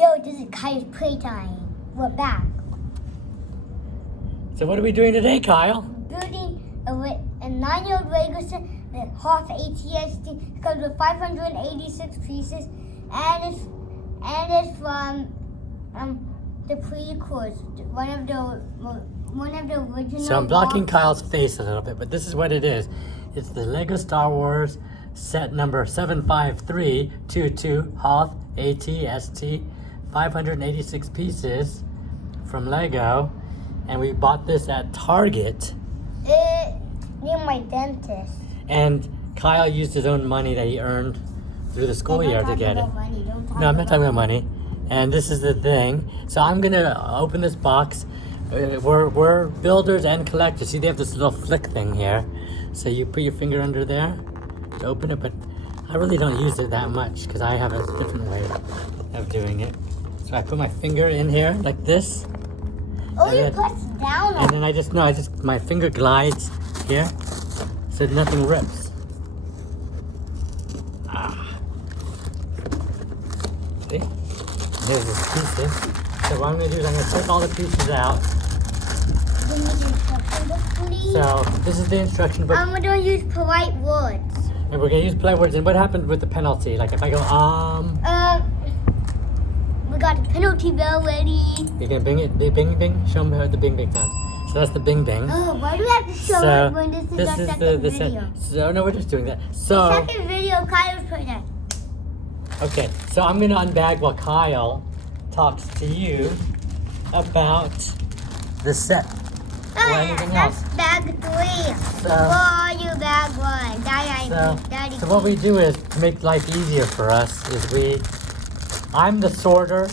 Yo, this is Kyle's Playtime. We're back. So what are we doing today, Kyle? Building a 9-year-old Lego set, the HOTH ATST. It comes with 586 pieces, and it's from the prequels, one of the original. So I'm blocking Kyle's face a little bit, but this is what it is. It's the Lego Star Wars set number 75322 HOTH ATST, 586 pieces from Lego, and we bought this at Target. Near my dentist. And Kyle used his own money that he earned through the school year to get it. No, I'm not talking about money. And this is the thing. So I'm gonna open this box. We're builders and collectors. See, they have this little flick thing here. So you put your finger under there to open it, but I really don't use it that much because I have a different way of doing it. So I put my finger in here like this. Oh, you press down on it. And then my finger glides here so nothing rips. See? There's the pieces. So what I'm going to do is I'm going to take all the pieces out. So this is the instruction book. I'm going to use polite words. And we're going to use polite words. And what happens with the penalty? Like if I go, we got the penalty bell ready. You're going to bing it, bing, bing. Show them the bing, bing sound. So that's the bing, bing. Oh, why do we have to show it when this is our second video? So no, we're just doing that. So the second video, Kyle's putting it. Okay, so I'm going to unbag while Kyle talks to you about the set. That's bag 3. Oh, you bag 1. Daddy. So what we do is, to make life easier for us, is I'm the sorter,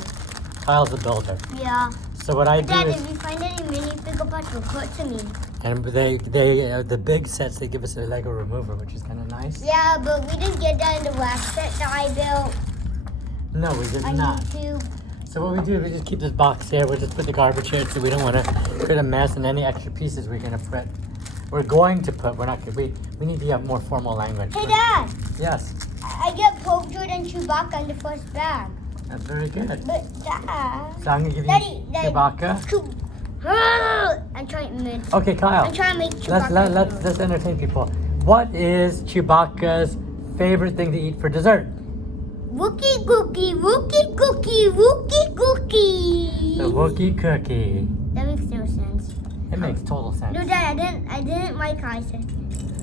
Kyle's the builder. Yeah. So what I do Dad, is... if you find any minifigure parts, report to me. And they the big sets, they give us a Lego remover, which is kind of nice. Yeah, but we didn't get that in the last set that I built. No, we did on not. YouTube. So what we do is we just keep this box here. We'll just put the garbage here, so we don't want to create a mess, and any extra pieces we're going to put. We're going to put. We're not. We need to have more formal language. Hey, Dad. Yes. I get Pope and Chewbacca in the first bag. That's very good. But Dad. So I'm going to give you Chewbacca. I'm trying to make. Okay, Kyle. I'm trying to make Chewbacca. Let's entertain people. What is Chewbacca's favorite thing to eat for dessert? Wookie cookie, Wookie cookie, Wookie cookie. The Wookie cookie. That makes no sense. It makes total sense. No, Dad, I didn't like how I said it.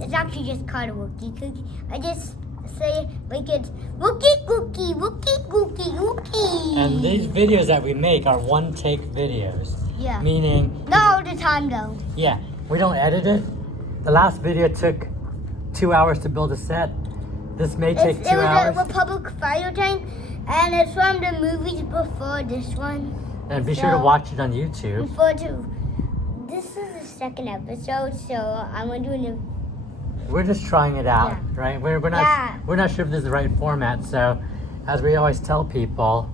It's actually just called a Wookie cookie. I just say like it's Wookie cookie, Wookie cookie, Wookie. And these videos that we make are one-take videos. Yeah. Meaning... Not all the time, though. Yeah. We don't edit it. The last video took 2 hours to build a set. This may take 2 hours. It was a Republic Fire Tank, and it's from the movies before this one. And be sure to watch it on YouTube. This is the second episode, so I'm gonna do it. We're just trying it out, right? We're not sure if this is the right format. So, as we always tell people,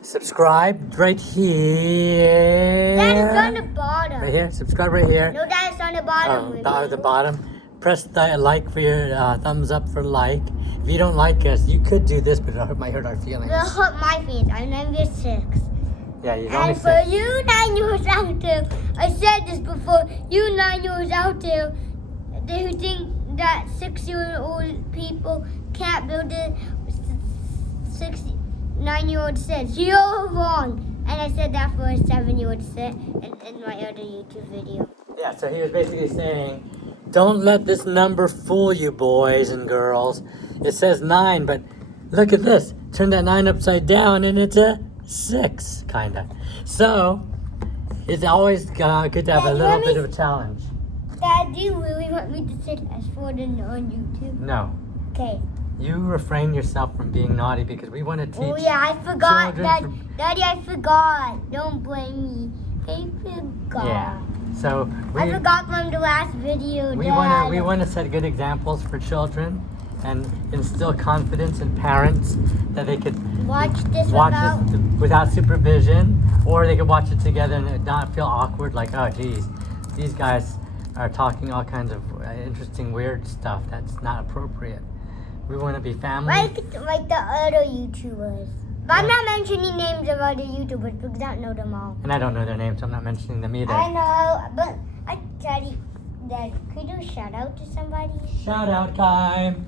subscribe right here. That is on the bottom. Right here. Subscribe right here. No, that is on the bottom. The bottom. Press the like for your thumbs up for like. If you don't like us, you could do this, but it might hurt our feelings. It'll hurt my feelings. I'm number 6. Yeah, you're only 6. And for you 9-year-olds out there, I said this before, you 9-year-olds out there who think that 6-year-old people can't build it, 9-year-old said, you're wrong. And I said that for a 7-year-old set in my other YouTube video. Yeah, so he was basically saying, don't let this number fool you, boys and girls. It says 9, but look at this. Turn that 9 upside down and it's a 6, kind of. So, it's always good to have a little bit of a challenge. Dad, do you really want me to say fast forward on YouTube? No. Okay. You refrain yourself from being naughty because we want to teach. Oh yeah, I forgot. Daddy, I forgot. Don't blame me. I forgot. Yeah. So I forgot from the last video. We want to set good examples for children and instill confidence in parents that they could watch this without supervision, or they could watch it together and not feel awkward. Like, oh, geez, these guys are talking all kinds of interesting, weird stuff that's not appropriate. We want to be family. Like the other YouTubers. But I'm not mentioning names of other YouTubers because I don't know them all. And I don't know their names, so I'm not mentioning them either. I know, but Daddy, could you do a shout out to somebody? Shout out time.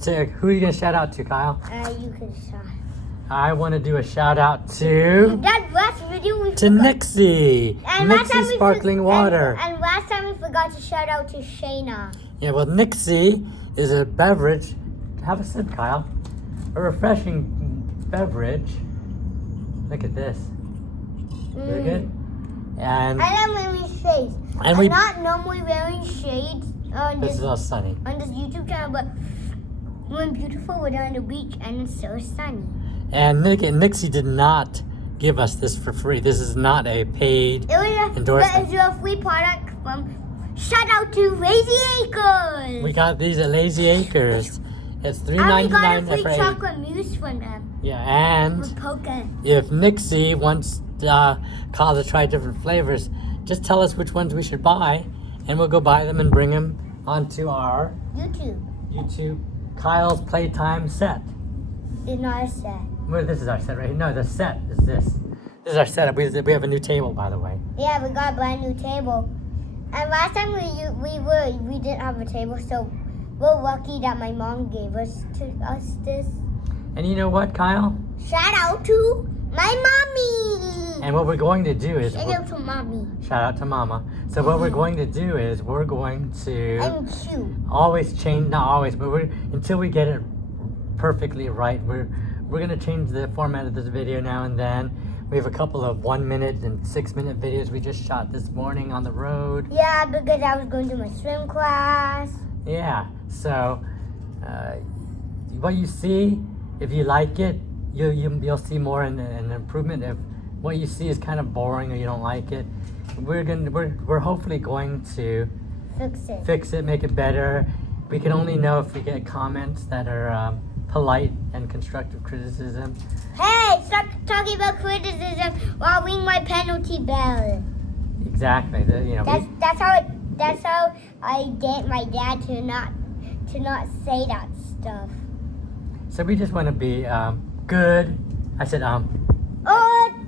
So, who are you gonna shout out to, Kyle? You can shout. I want to do a shout out to That last video we to forgot. Nixie. And last time Nixie we sparkling water. And last time we forgot to shout out to Shayna. Yeah, well, Nixie is a beverage. Have a sip, Kyle. A refreshing beverage. Look at this. Very good. And I'm wearing shades. And I'm not normally wearing shades on this this is all sunny. on this YouTube channel, but when beautiful, we're on the beach and it's so sunny. And Nixie did not give us this for free. This is not a paid endorsement. It was a free product from. Shout out to Lazy Acres. We got these at Lazy Acres. It's And we got a $3.99 free for 8. chocolate mousse from them. Yeah, and With Poca. if Nixie wants Kyle to try different flavors, just tell us which ones we should buy, and we'll go buy them and bring them onto our YouTube Kyle's Playtime set. It's not a set. Well, this is our set right here. No, the set is this. This is our setup. We have a new table, by the way. Yeah, we got a brand new table. And last time we didn't have a table, so we're lucky that my mom gave us this. And you know what, Kyle? Shout out to my mommy. And what we're going to do is Shout out to mommy. shout out to Mama. So what we're going to do is we're going to I'm cute. always change, not always, but until we get it perfectly right. We're gonna change the format of this video now and then. We have a couple of 1 minute and 6 minute videos we just shot this morning on the road. Yeah, because I was going to my swim class. Yeah. So what you see, if you like it, you'll see more in an improvement. If what you see is kind of boring or you don't like it, we're hopefully going to fix it, make it better. We can only know if we get comments that are polite and constructive criticism. Hey, stop talking about criticism while ringing my penalty bell. Exactly. That's how I get my dad to not say that stuff. So we just want to be good. I said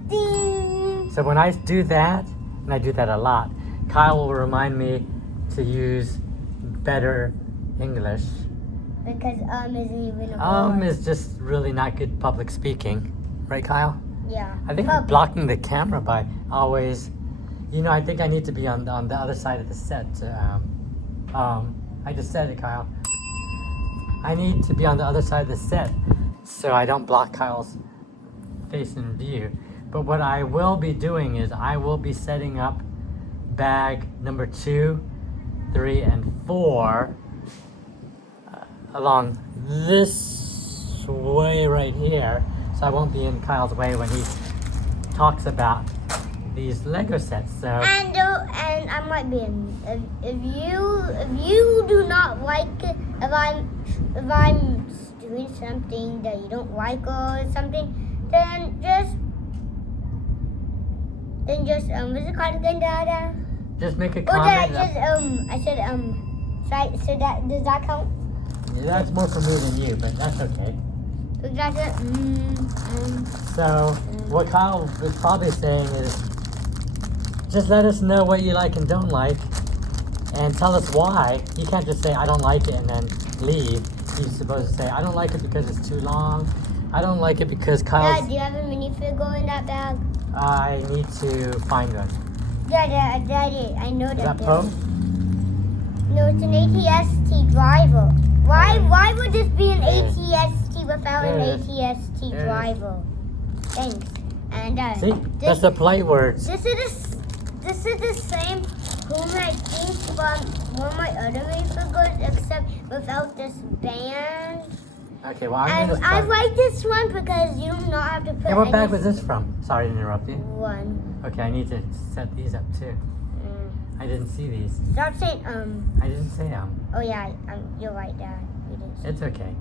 Ding. So when I do that, and I do that a lot, Kyle will remind me to use better English. Because isn't even a word. Is just really not good public speaking. Right, Kyle? Yeah. I think I'm blocking the camera by always, I think I need to be on the other side of the set. I just said it, Kyle. I need to be on the other side of the set so I don't block Kyle's face in view. But what I will be doing is I will be setting up bag number 2, 3, and 4 along this way right here, so I won't be in Kyle's way when he talks about these Lego sets. So and I might be in. If you do not like it, if I'm doing something that you don't like or something, then just what's it called again, Dada? just make a Or comment. did I said so that does that count? Yeah, that's more for me than you, but that's okay. So what Kyle is probably saying is, just let us know what you like and don't like, and tell us why. You can't just say, I don't like it, and then leave. You're supposed to say, I don't like it because it's too long. I don't like it because Kyle's... Dad, do you have a minifigure in that bag? I need to find one. Daddy, I know Is that. that Poe? No, it's an ATST driver. Why would this be an ATST without an There it is. ATST There it is. driver? Thanks. And See? That's the polite words. This is the same home I think from one of my other minifigures, except without this band. Okay, well, I'm And going to I start. like this one because you do not have to put Hey, what bag any was this from? Sorry to interrupt you. one. Okay, I need to set these up too. I didn't see these. Stop saying I didn't say Oh yeah, you're right, Dad. You didn't say. It's okay.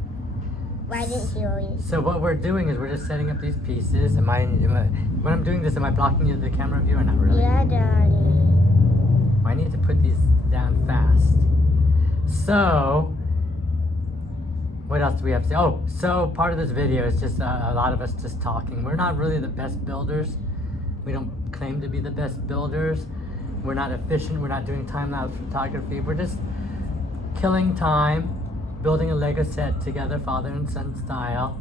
Well, I didn't hear you. So what we're doing is we're just setting up these pieces. When I'm doing this, am I blocking the camera view or not really? Yeah, Daddy. I need to put these down fast. So What else do we have to say? Oh, so part of this video is just a lot of us just talking. We're not really the best builders. We don't claim to be the best builders. We're not efficient. We're not doing time-lapse photography. We're just killing time, building a Lego set together, father and son style.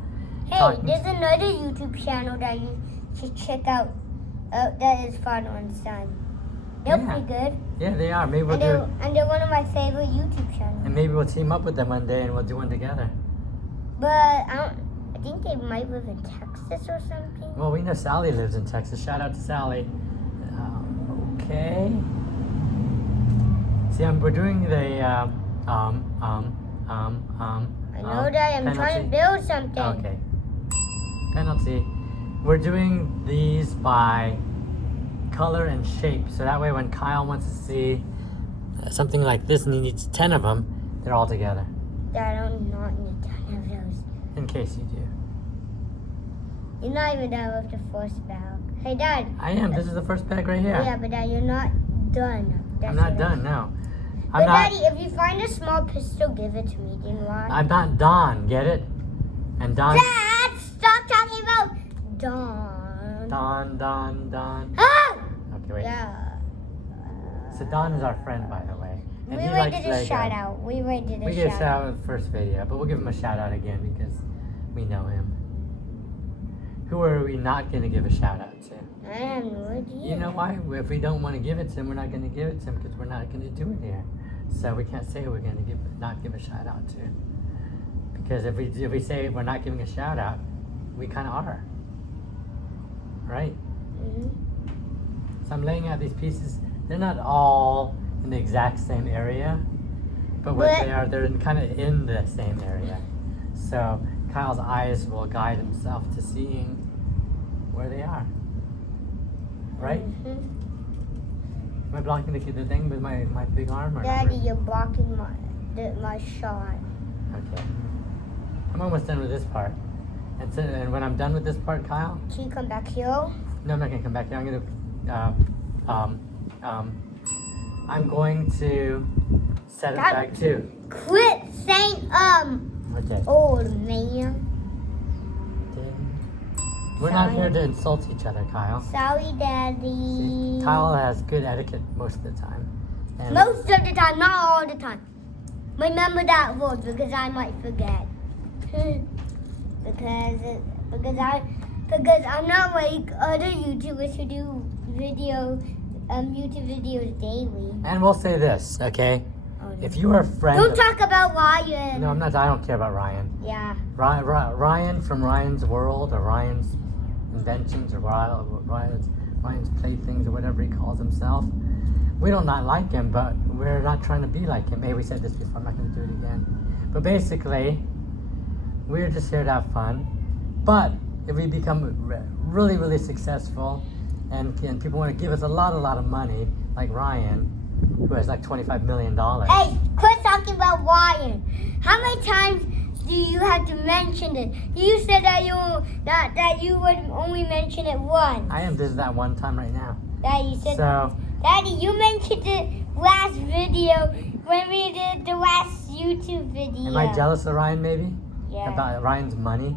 Hey, there's another YouTube channel that you should check out. That is father and son. They're pretty good. Yeah, they are. Maybe we'll do. And they're one of my favorite YouTube channels. And maybe we'll team up with them one day and we'll do one together. But I think they might live in Texas or something. Well, we know Sally lives in Texas. Shout out to Sally. Okay. See, we're doing the I know that. I'm trying to build something. Okay. Penalty. We're doing these by color and shape. So that way when Kyle wants to see something like this and he needs 10 of them, they're all together. Dad, I do not need 10 of those. In case you do. You're not even done with the first bag. Hey, Dad. I am. This is the first bag right here. Yeah, but Dad, you're not done. I'm not done, no. But Daddy, if you find a small pistol, give it to me. Do you want? I'm not Don, get it? And Don... Dad, stop talking about Don. Don. Ah! Okay, wait. Yeah. So Don is our friend, by the way. And We he already likes did a Lego. shout out. We gave a shout out in the first video, but we'll give him a shout out again because we know him. Who are we not going to give a shout out to? I have no idea. You know why? If we don't want to give it to him, we're not going to give it to him because we're not going to do it here. So we can't say who we're going to not give a shout out to. Because if we say we're not giving a shout out, we kind of are. Right? Mm-hmm. So I'm laying out these pieces. They're not all in the exact same area, but what they are, they're kind of in the same area. So Kyle's eyes will guide himself to seeing where they are. Right? Mm-hmm. Am I blocking the thing with my big arm? Or Daddy, not? you're blocking my shot. Okay. I'm almost done with this part. And when I'm done with this part, Kyle? Can you come back here? No, I'm not going to come back here. I'm going to set it back too. Quit saying Okay. old man. We're not here to insult each other, Kyle. Sorry, Daddy. See, Kyle has good etiquette most of the time. And Most of the time, not all the time. Remember that word because I might forget. because I'm not like other YouTubers who do YouTube videos daily. And we'll say this, okay? If you are a friend... Don't talk about Ryan. No, I'm not. I don't care about Ryan. Yeah. Ryan from Ryan's World or Ryan's Inventions or Ryan's Playthings or whatever he calls himself. We don't not like him, but we're not trying to be like him. Maybe we said this before. I'm not going to do it again. But basically, we're just here to have fun. But if we become really, really successful and people want to give us a lot of money, like Ryan, who has like $25 million. Hey, quit talking about Ryan. How many times do you have to mention it? You said that you would only mention it once. I am. This is that one time right now. Daddy said. So, Daddy, you mentioned it last video when we did the last YouTube video. am I jealous of Ryan maybe? Yeah. About Ryan's money?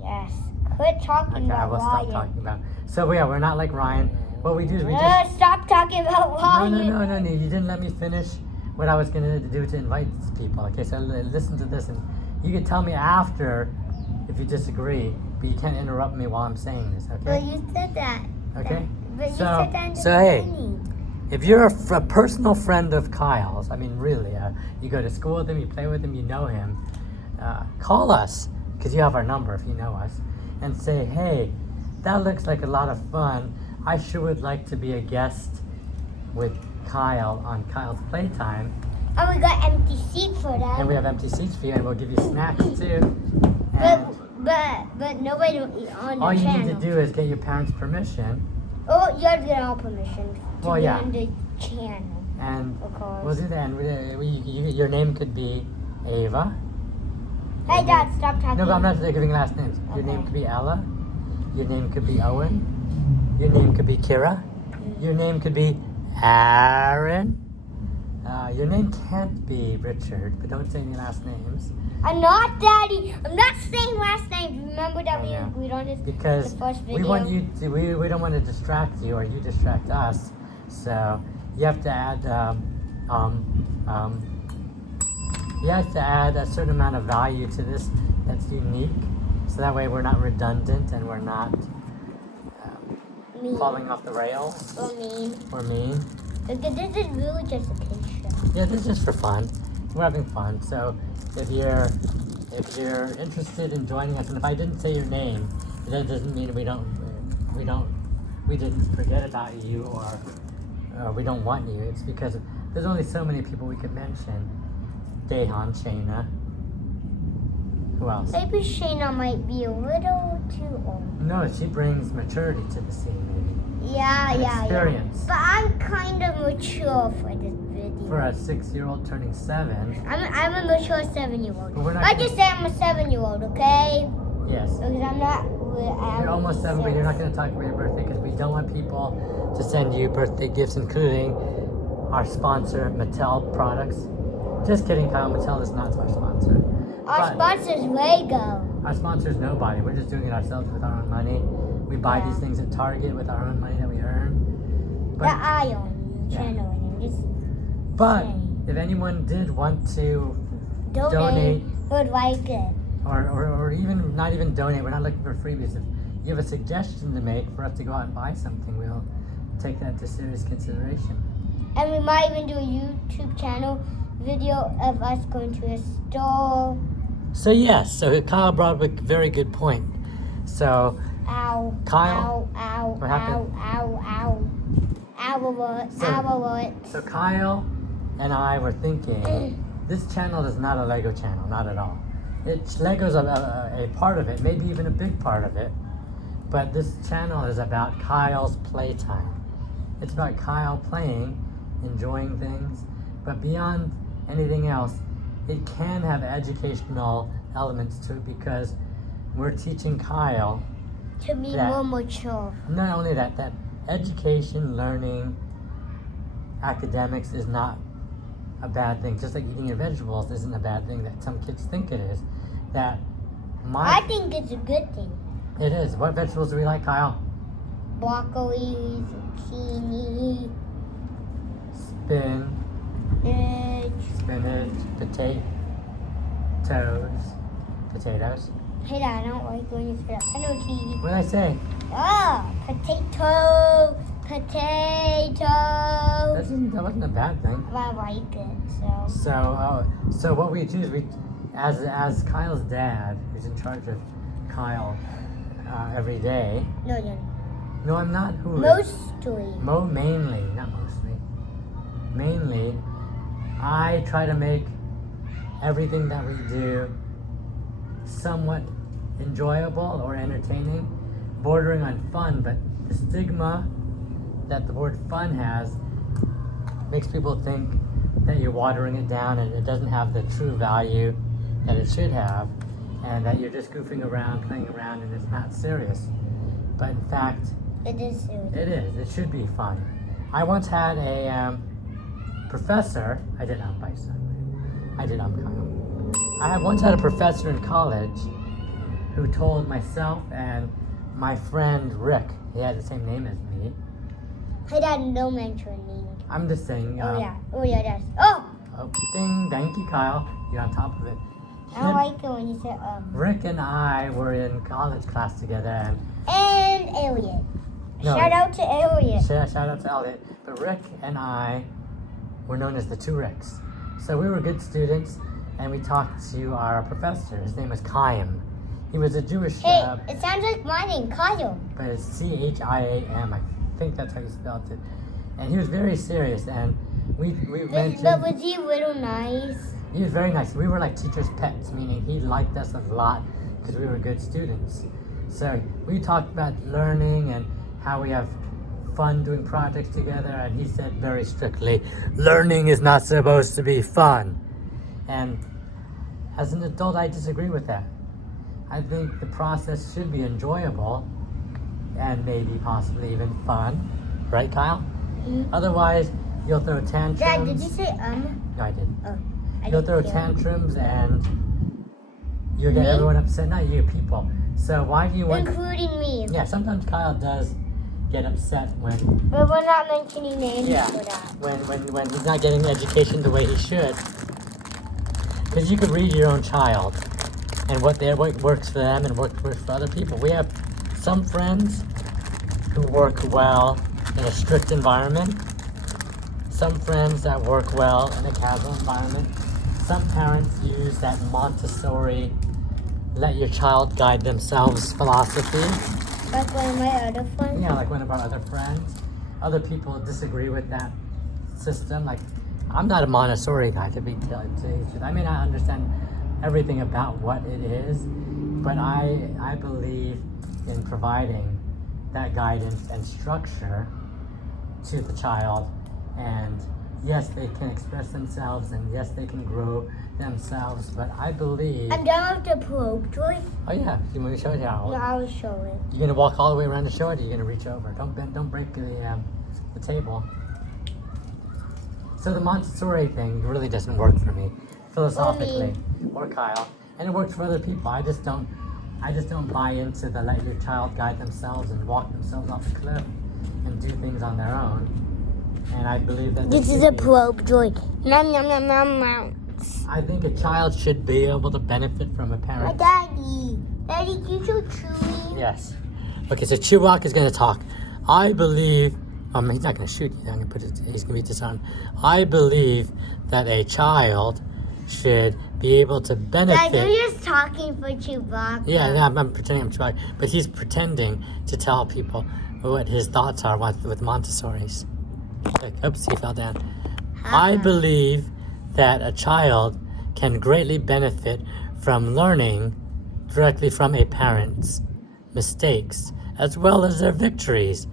Yes. Quit talking Okay, I about will Ryan. stop talking about it. So yeah, we're not like Ryan. What we do is we just... Stop talking about Ryan. No, you didn't let me finish what I was going to do to invite these people. Okay, so listen to this and you can tell me after if you disagree, but you can't interrupt me while I'm saying this, okay? But you said that. Okay? But you said that in the hey, beginning. if you're a personal friend of Kyle's, I mean really, you go to school with him, you play with him, you know him, call us, because you have our number if you know us, and say, hey, that looks like a lot of fun. I sure would like to be a guest with Kyle on Kyle's Playtime. And we got empty seats for that. And we have empty seats for you, and we'll give you snacks too. But nobody will eat on the all you channel. need to do is get your parents' permission. Oh, you have to get our permission to Well, be yeah. on the channel. And Of course. we'll do that. And your name could be Ava. Hey, Dad, stop talking. No, but I'm not giving last names. Your Okay. name could be Ella. Your name could be Owen. Your name could be Kira. Your name could be Aaron. Your name can't be Richard, but don't say any last names. I'm not Daddy. I'm not saying last name. Remember that we Yeah. agreed on this Because in the first video? we want you to, we don't want to distract you or you distract us. So you have to add, you have to add a certain amount of value to this that's unique. So that way we're not redundant and we're not falling off the rails. Or mean. Or mean. Because this is really just a kid's show. Yeah, this is just for fun. We're having fun. So if you're interested in joining us, and if I didn't say your name, that doesn't mean we didn't forget about you or we don't want you. It's because there's only so many people we could mention. Dehan, Shayna. Who else? Maybe Shayna might be a little too old. No, she brings maturity to the scene, maybe. Yeah. Experience. But I'm kind of mature for this video. For a 6-year-old turning 7. I'm a mature 7-year-old. But we're not I gonna- just say I'm a 7-year-old, okay? Yes. Because I'm not. You're almost 7, but you're not going to talk about your birthday because we don't want people to send you birthday gifts, including our sponsor, Mattel products. Just kidding, Kyle. Mattel is not our sponsor. Our But sponsor's Lego. our sponsor is nobody. We're just doing it ourselves with our own money. We buy these things at Target with our own money that we earn. That I own channel and I'm just But saying. if anyone did want to Donate. Would like it. or even not even donate, we're not looking for freebies. If you have a suggestion to make for us to go out and buy something, we'll take that into serious consideration. And we might even do a YouTube channel video of us going to a store. So yes, so Kyle brought up a very good point. So Ow. Kyle, Ow. what happened? Ow. Ow. So- Ow. So Kyle and I were thinking, this channel is not a Lego channel, not at all. Lego's a part of it, maybe even a big part of it. But this channel is about Kyle's playtime. It's about Kyle playing, enjoying things, but beyond anything else, it can have educational elements to it because we're teaching Kyle To be Yeah. more mature. not only that education, learning, academics is not a bad thing. Just like eating your vegetables isn't a bad thing that some kids think it is. That I think it's a good thing. it is. What vegetables do we like, Kyle? Broccoli, zucchini, Spinach, potatoes. Hey, Dad, I don't like when you say that. Penalty. What did I say? Potato. That wasn't a bad thing. I like it, so. So what we do is as Kyle's dad, who's in charge of Kyle every day. No. No, I'm not. Who? Mostly. Mainly, not mostly. Mainly, I try to make everything that we do somewhat enjoyable or entertaining, bordering on fun, but the stigma that the word fun has makes people think that you're watering it down and it doesn't have the true value that it should have, and that you're just goofing around, playing around, and it's not serious. But in fact, It is serious. it is. It should be fun. I once had a professor. I did Kyle. I once had a professor in college who told myself and my friend Rick, he had the same name as me. Hey, Dad, no mention name. I'm just saying. Oh, yeah, that's. Oh! Oh, ding, thank you, Kyle. You're on top of it. I don't like it when you say, Rick and I were in college class together, And Elliot. No. Shout out to Elliot. Shout out to Elliot. But Rick and I were known as the two Ricks. So we were good students, and we talked to our professor. His name was Chaim. He was a Jewish, Hey, it sounds like my name, Kyle. but it's Chiam. I think that's how you spelled it. And he was very serious, and we But mentioned... was he a little nice? He was very nice. We were like teachers' pets, meaning he liked us a lot because we were good students. So we talked about learning and how we have fun doing projects together, and he said very strictly, learning is not supposed to be fun. And as an adult, I disagree with that. I think the process should be enjoyable and maybe possibly even fun. Right, Kyle? Mm-hmm. Otherwise, you'll throw tantrums. Dad, did you say No, I didn't. Oh, I You'll didn't throw hear. tantrums and You get Me? everyone upset, not you, people. So why do you want? Including me. Yeah, sometimes Kyle does get upset when. But we're not mentioning names Yeah, for that. when he's not getting education the way he should. Because you could read your own child and what works for them and what works for other people. We have some friends who work well in a strict environment. Some friends that work well in a casual environment. Some parents use that Montessori, let your child guide themselves philosophy. Like one of my other friends. Yeah, like one of our other friends. Other people disagree with that system. Like, I'm not a Montessori guy to be tell you. I may not understand everything about what it is, but I believe in providing that guidance and structure to the child. And yes, they can express themselves, and yes, they can grow themselves. But I believe. I'm done with the probe, Joy. Oh yeah, you want me to show it here? No, I will show it. You're gonna walk all the way around to show it, or you're gonna reach over? Don't break the table. So the Montessori thing really doesn't work for me, philosophically, or Kyle, and it works for other people. I just don't buy into the let your child guide themselves and walk themselves off the cliff and do things on their own. And I believe that This is a probe, Joy. Nom nom nom nom nom. I think a child should be able to benefit from a My parent. daddy. Daddy, you so chewy. Yes. Okay, so Chewbacca is going to talk. I believe, he's not going to shoot you. He's going to be disarmed. I believe that a child should be able to benefit. Dad, you're just talking for Chewbacca. Yeah, no, I'm pretending I'm Chewbacca. But he's pretending to tell people what his thoughts are with Montessori's. Oops, he fell down. I believe that a child can greatly benefit from learning directly from a parent's mistakes as well as their victories.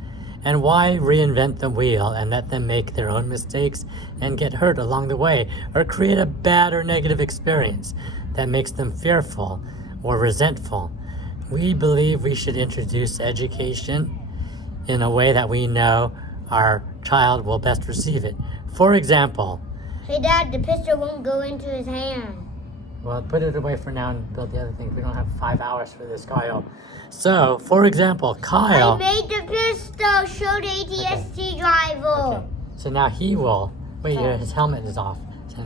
And why reinvent the wheel and let them make their own mistakes and get hurt along the way, or create a bad or negative experience that makes them fearful or resentful? We believe we should introduce education in a way that we know our child will best receive it. For example, Hey, Dad, the pistol won't go into his hand. well, put it away for now and build the other thing. We don't have 5 hours for this, Kyle. So, for example, Kyle. I made the pistol. Show the ATST driver. Okay. So now he will. Wait, Okay. his helmet is off.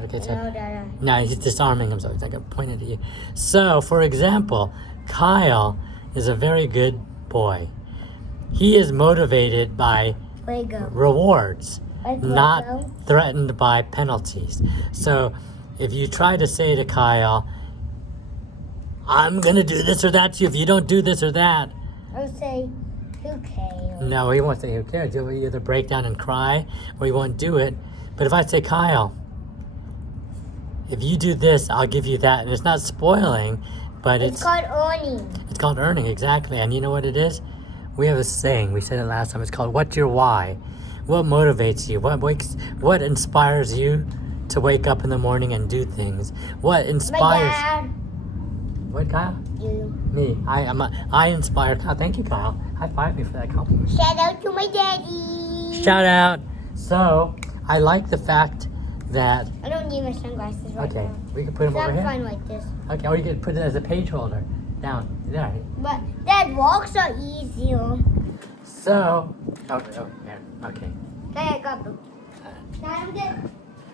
Okay, so No, Dad. now he's disarming himself. He's not going to point it at you. So, for example, Kyle is a very good boy. He is motivated by Lego. rewards, Like not Lego. threatened by penalties. So, if you try to say to Kyle, I'm going to do this or that to you if you don't do this or that. I'll say, who cares? No, he won't say who cares. He'll either break down and cry or he won't do it. But if I say, Kyle, if you do this, I'll give you that. And it's not spoiling, but It's called earning. it's called earning, exactly. And you know what it is? We have a saying. We said it last time. It's called, what's your why? What motivates you? What inspires you to wake up in the morning and do things? What My inspires... dad. What, Kyle? You. Me. I inspire Kyle. Thank you, Kyle. High five me for that compliment. Shout out to my daddy. Shout out. So, I like the fact that... I don't need my sunglasses right Okay, now. we can put them over I'm here. fine like this. Okay, or you could put it as a page holder. Down. There. But Dad, walks are easier. So... there. Okay. Dad, I got them. Dad, I'm good.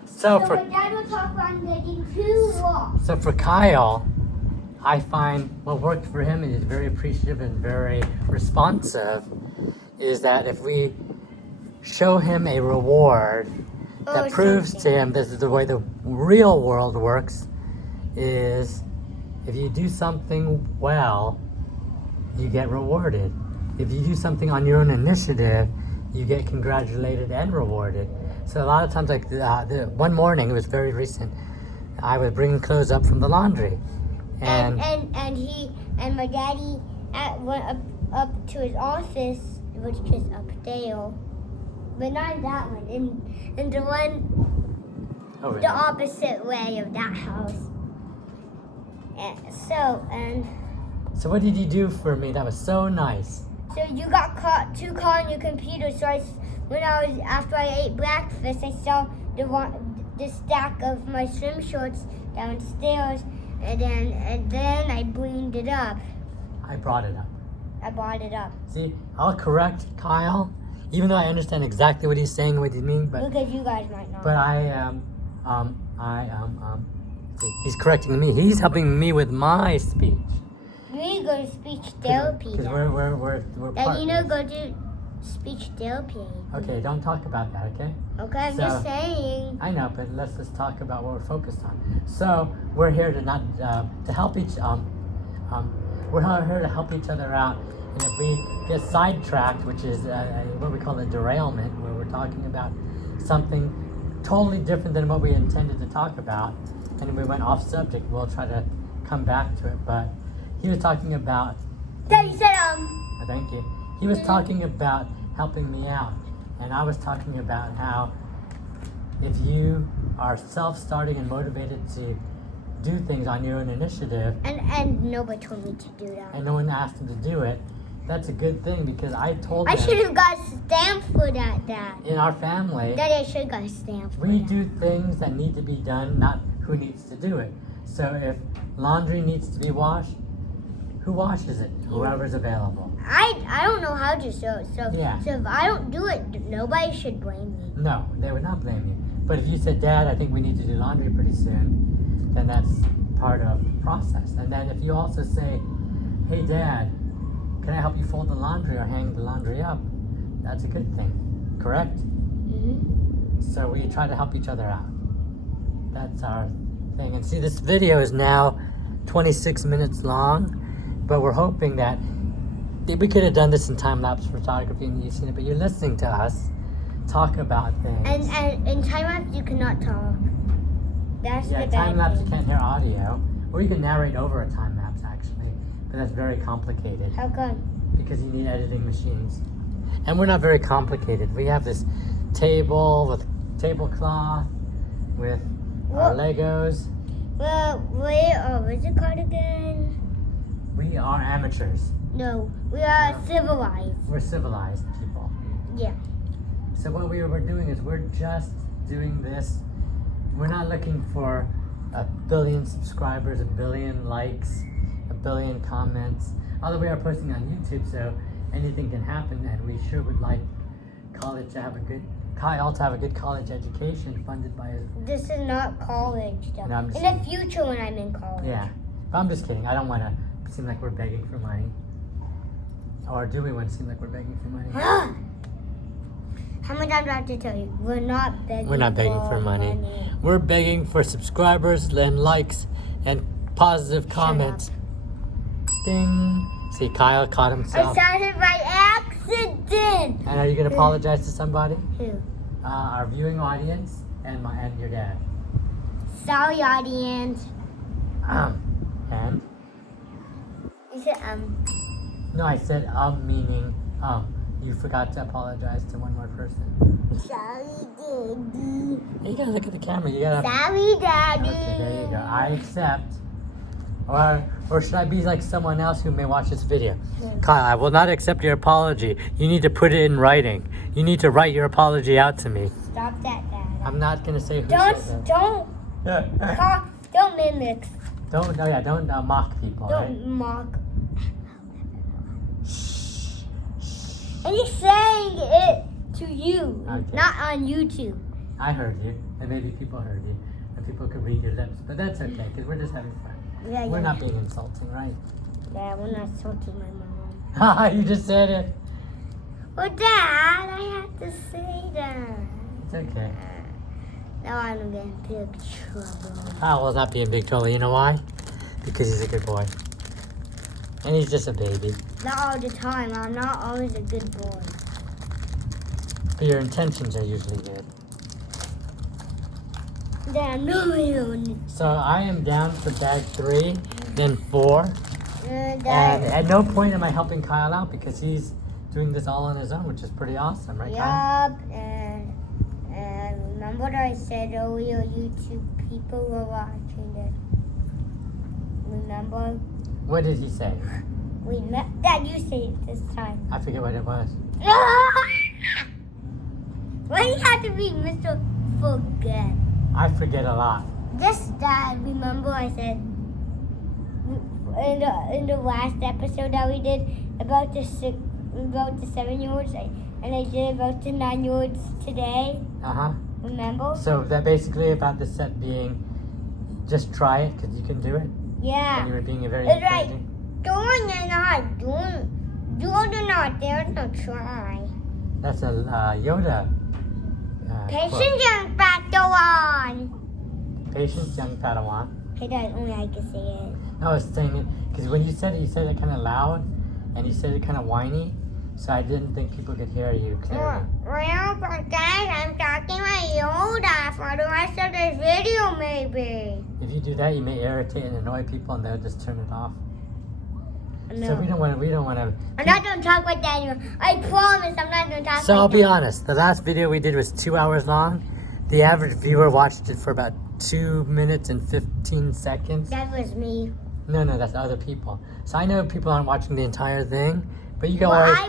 So So for... my dad will talk about getting 2 walks. So for Kyle, I find what worked for him, and he's very appreciative and very responsive, is that if we show him a reward that Or proves something. to him this is the way the real world works, is if you do something well, you get rewarded. If you do something on your own initiative, you get congratulated and rewarded. So a lot of times, like the one morning, it was very recent, I was bringing clothes up from the laundry. And And my daddy went up to his office, which is up there, but not that one. In the one, over the there. opposite way of that house. And So what did you do for me? That was so nice. so you got caught too caught on your computer. So after I ate breakfast, I saw the stack of my swim shorts downstairs, and then I bringed it up. I brought it up. I brought it up. See, I'll correct Kyle, even though I understand exactly what he's saying, what he means, but Because you guys might not. but see, he's correcting me. He's helping me with my speech. You need to go to speech therapy. Because then. we're Then you know, partners. go to speech therapy. Okay, don't talk about that, okay? Okay, I'm So- just saying. I know, but let's just talk about what we're focused on. So we're here to not to help we're here to help each other out. And if we get sidetracked, which is what we call a derailment, where we're talking about something totally different than what we intended to talk about, and we went off subject, we'll try to come back to it. But he was talking about. Then you said Oh, thank you. He was talking about helping me out, and I was talking about how if you are self-starting and motivated to do things on your own initiative, and nobody told me to do that. and no one asked him to do it, that's a good thing because I told I him should have got a stamp for that, Dad. in our family, Daddy, I should have got a stamp for we that. do things that need to be done, not who needs to do it. So if laundry needs to be washed, who washes it? Whoever's available. I don't know how to sew, so Yeah. so if I don't do it, nobody should blame me. No, they would not blame you. But if you said, Dad, I think we need to do laundry pretty soon, then that's part of the process. And then if you also say, hey, Dad, can I help you fold the laundry or hang the laundry up? That's a good thing, correct? Mm-hmm. So we try to help each other out. That's our thing. And see, this video is now 26 minutes long, but we're hoping that we could have done this in time-lapse photography and you've seen it, but you're listening to us talk about things. And in time lapse you cannot talk. That's Yeah, the bad time-lapse you thing. can't hear audio, or you can narrate over a time-lapse actually, but that's very complicated How come? because you need editing machines. And we're not very complicated. We have this table with tablecloth, with our Well- Legos. Well, what's it called again? We are amateurs. No, we are No. civilized. We're civilized people. Yeah. So what we're doing is we're just doing this. We're not looking for 1 billion subscribers, 1 billion likes, 1 billion comments. Although we are posting on YouTube, so anything can happen, and we sure would like Kyle to have a good college education funded by his. This is not college, though. No, I'm just In saying. the future when I'm in college. Yeah, but I'm just kidding. I don't want to seem like we're begging for money. Or do we want to seem like we're begging for money? How many times do I have to tell you? We're not begging. We're not begging for money. We're begging for subscribers and likes and positive comments. Ding. See, Kyle caught I himself. started by accident. And are you going to apologize to somebody? Who? Our viewing audience and your dad. Sorry, audience. And? You said No, I said meaning You forgot to apologize to one more person. Sorry, Daddy. You gotta look at the camera. You gotta. Sorry, Daddy. Okay, there you go. I accept. Or should I be like someone else who may watch this video? Kyle, I will not accept your apology. You need to put it in writing. You need to write your apology out to me. Stop that, Dad. I'm not gonna say who said Don't mimic. Don't mock people. Don't Right? mock. And he's saying it to you, Okay. not on YouTube. I heard you, and maybe people heard you, and people could read your lips. But that's okay, because we're just having fun. Yeah, We're yeah. not being insulting, right? Yeah, we're not insulting my mom. You just said it. Well, Dad, I have to say that. It's okay. Now I'm in big trouble. Kyle will not be in big trouble. You know why? Because he's a good boy. And he's just a baby. Not all the time. I'm not always a good boy. But your intentions are usually good. Dad, no, I don't. So I am down to bag 3, then 4. And Dad, at no point am I helping Kyle out because he's doing this all on his own, which is pretty awesome, right, Kyle? yup, and remember what I said earlier, YouTube people were watching it. Remember? What did he say? Dad, you say it this time. I forget what it was. Why do you have to be Mr. Forget? I forget a lot. Yes, Dad, remember I said, in the last episode that we did about the 7-year-olds, and I did about the 9-year-olds today. Remember? So that basically about the set being, just try it because you can do it. Yeah. And you were being very It's right. encouraging. Do or not. There's no try. That's a Yoda. Patience, young Padawan. Patience, young Padawan. Hey, Dad, only I can say it. No, I was saying it because when you said it kind of loud, and you said it kind of whiny, so I didn't think people could hear you clearly. Well, guys, I'm talking about Yoda for the rest of this video, maybe. If you do that, you may irritate and annoy people, and they'll just turn it off. No. So we don't want to. I'm not going to talk about that anymore. I promise I'm not going to talk So about I'll be honest. The last video we did was 2 hours long. The average viewer watched it for about 2 minutes and 15 seconds. That was me. No, that's other people. So I know people aren't watching the entire thing, but you can Well, always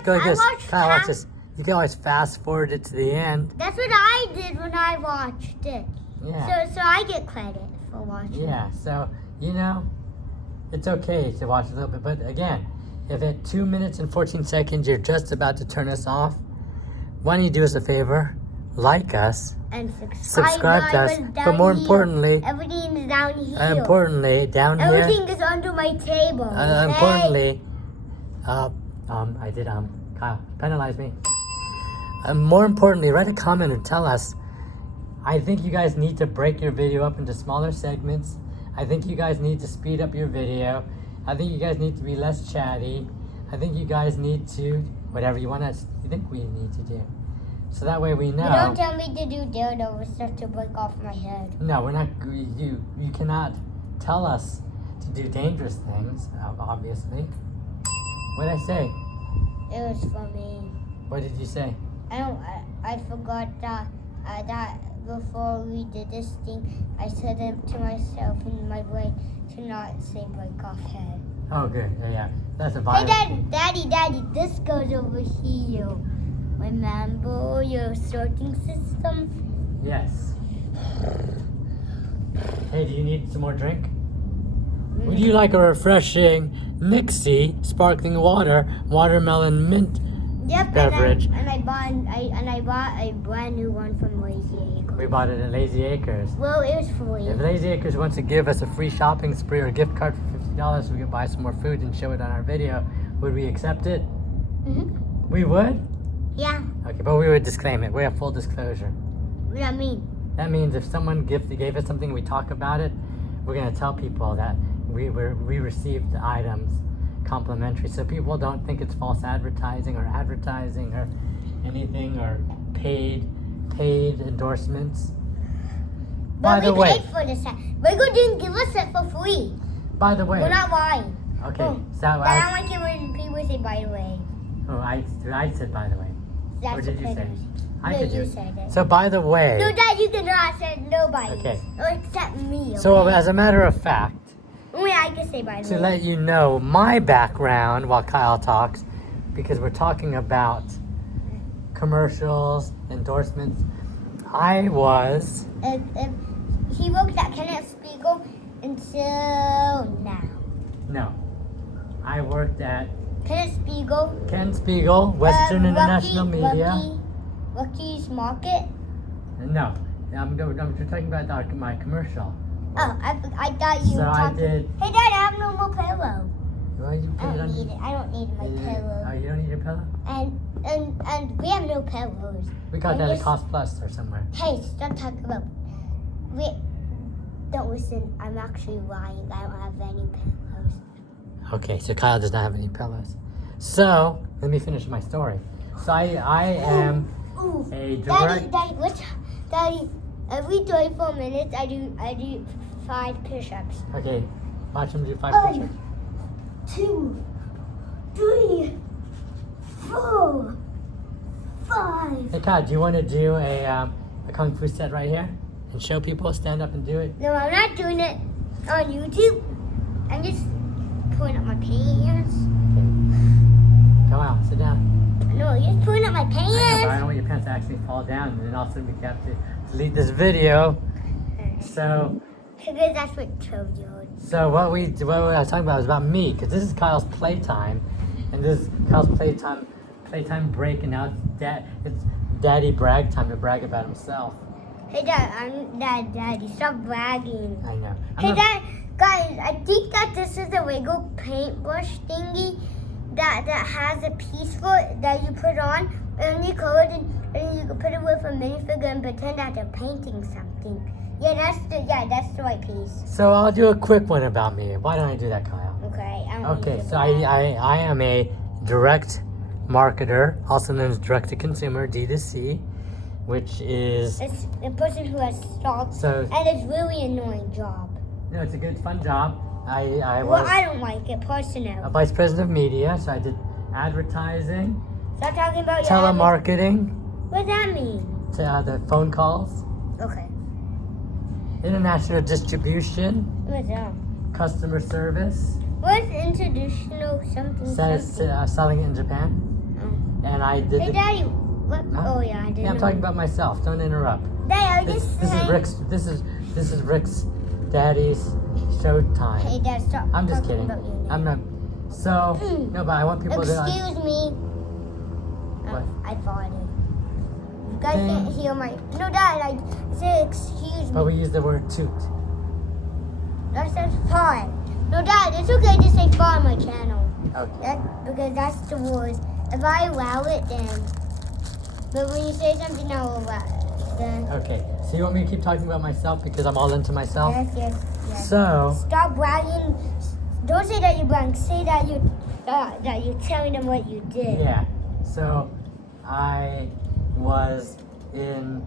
go I this. watched Kyle, watch half. this. You can always fast forward it to the end. That's what I did when I watched it. Yeah. So I get credit for watching. Yeah. So it's okay to watch a little bit, but again, if at 2 minutes and 14 seconds you're just about to turn us off, why don't you do us a favor? Like us. And subscribe To us. But more importantly, everything is down here. down here. Everything is under my table. Okay? Importantly, Kyle, penalize me. More importantly, write a comment and tell us. I think you guys need to break your video up into smaller segments. I think you guys need to speed up your video. I think you guys need to be less chatty. I think you guys need to, whatever you think we need to do. So that way we know. You don't tell me to do dildo stuff to break off my head. No, we're not. You cannot tell us to do dangerous things. Obviously. What did I say? It was for me. What did you say? I forgot that before we did this thing, I said it to myself in my brain to not say break off head. Oh, good. Yeah. That's a Hey, violent. Daddy, this goes over here. Remember your sorting system? Yes. Hey, do you need some more drink? Would you like a refreshing Nixie sparkling watermelon mint beverage? And I bought a brand new one from Lazy Acres. We bought it at Lazy Acres. Well, it was free. If Lazy Acres wants to give us a free shopping spree or a gift card for $50 so we can buy some more food and show it on our video, would we accept it? We would? Yeah. Okay, but we would disclaim it. We have full disclosure. What does that mean? That means if someone gave us something, we talk about it, we're going to tell people that we received the items complimentary, so people don't think it's false advertising or anything or paid endorsements. But By the we way, paid for this. Lego didn't give us it for free. by the way, We're not lying. okay, Oh, so Dad, I don't like it when people say by the way. I said by the way. That's Or did you say? critters. I No, could you do. said it. So by the way. No, Dad, you cannot say nobody. Okay. Except me. So okay? as a matter of fact, Only I can say by the to way. let you know my background while Kyle talks, because we're talking about commercials, endorsements. I was. He worked at Kenneth Spiegel until now. No. I worked at Kenneth Spiegel. Ken Spiegel, Western International Media. Rocky's Market. No. I'm talking about my commercial. Oh, I thought you So were I talking. did. Hey, Dad, I have no more pillow. Well, you I put it don't on. need it. I don't need my pillow. Oh, you don't need your pillow? And we have no pillows. We got And that at this- Cost Plus or somewhere. Hey, stop talking about. Don't listen. I'm actually lying. I don't have any pillows. Okay, so Kyle does not have any pillows. So, let me finish my story. So I am Ooh. a direct. Daddy, every 24 minutes I do 5 push-ups. Okay, watch him do 5 1, push-ups. 2, 3, 4, 5. Hey Kyle, do you want to do a kung fu set right here and show people? Stand up and do it. No, I'm not doing it on YouTube. I'm just pulling up my pants. Okay. Go out, sit down. No, you're just pulling up my I know, but I pants. don't want your pants to actually fall down, and then also we have to delete this video. So, Because that's what children. So what I was talking about was about me, because this is Kyle's playtime, and this is Kyle's playtime break, and now it's daddy brag time to brag about himself. Hey Dad, I'm Daddy. Stop bragging. I know. Hey Dad, guys, I think that this is the Lego paintbrush thingy that has a piece for it that you put on and you color it, and you can put it with a minifigure and pretend that they're painting something. Yeah, that's the right piece. So I'll do a quick one about me. Why don't I do that, Kyle? Okay. Okay, so I am a direct marketer, also known as direct to consumer, D2C, which is It's the person who has stock, and it's really annoying job. No, it's a good fun job. I Well, was I don't like it personally. a vice president of media, so I did advertising, Stop talking about your telemarketing, What does that mean? to the phone calls, Okay. international distribution, What's that? customer service, What's international something? selling it in Japan, Oh. and I did. Hey, Daddy. What? Huh? Oh yeah, I didn't. Yeah, I'm know. talking about myself. Don't interrupt. Daddy, I This, just this is saying. Rick's. This is Rick's daddy's show time. Hey, Dad, stop. I'm just talking kidding. About you now. I'm not. So no, but I want people to. Excuse me. What? I farted. You guys Dang. can't hear my. No, Dad. I said excuse But me. we use the word toot. That says fart. No, Dad. It's okay to say fart on my channel. Okay. Because that's the rules. If I allow it, then. But when you say something, I'll allow it. Then. Okay. So you want me to keep talking about myself because I'm all into myself? Yes. So Stop bragging. Don't say that you brag. Say that you're telling them what you did. yeah. So I was in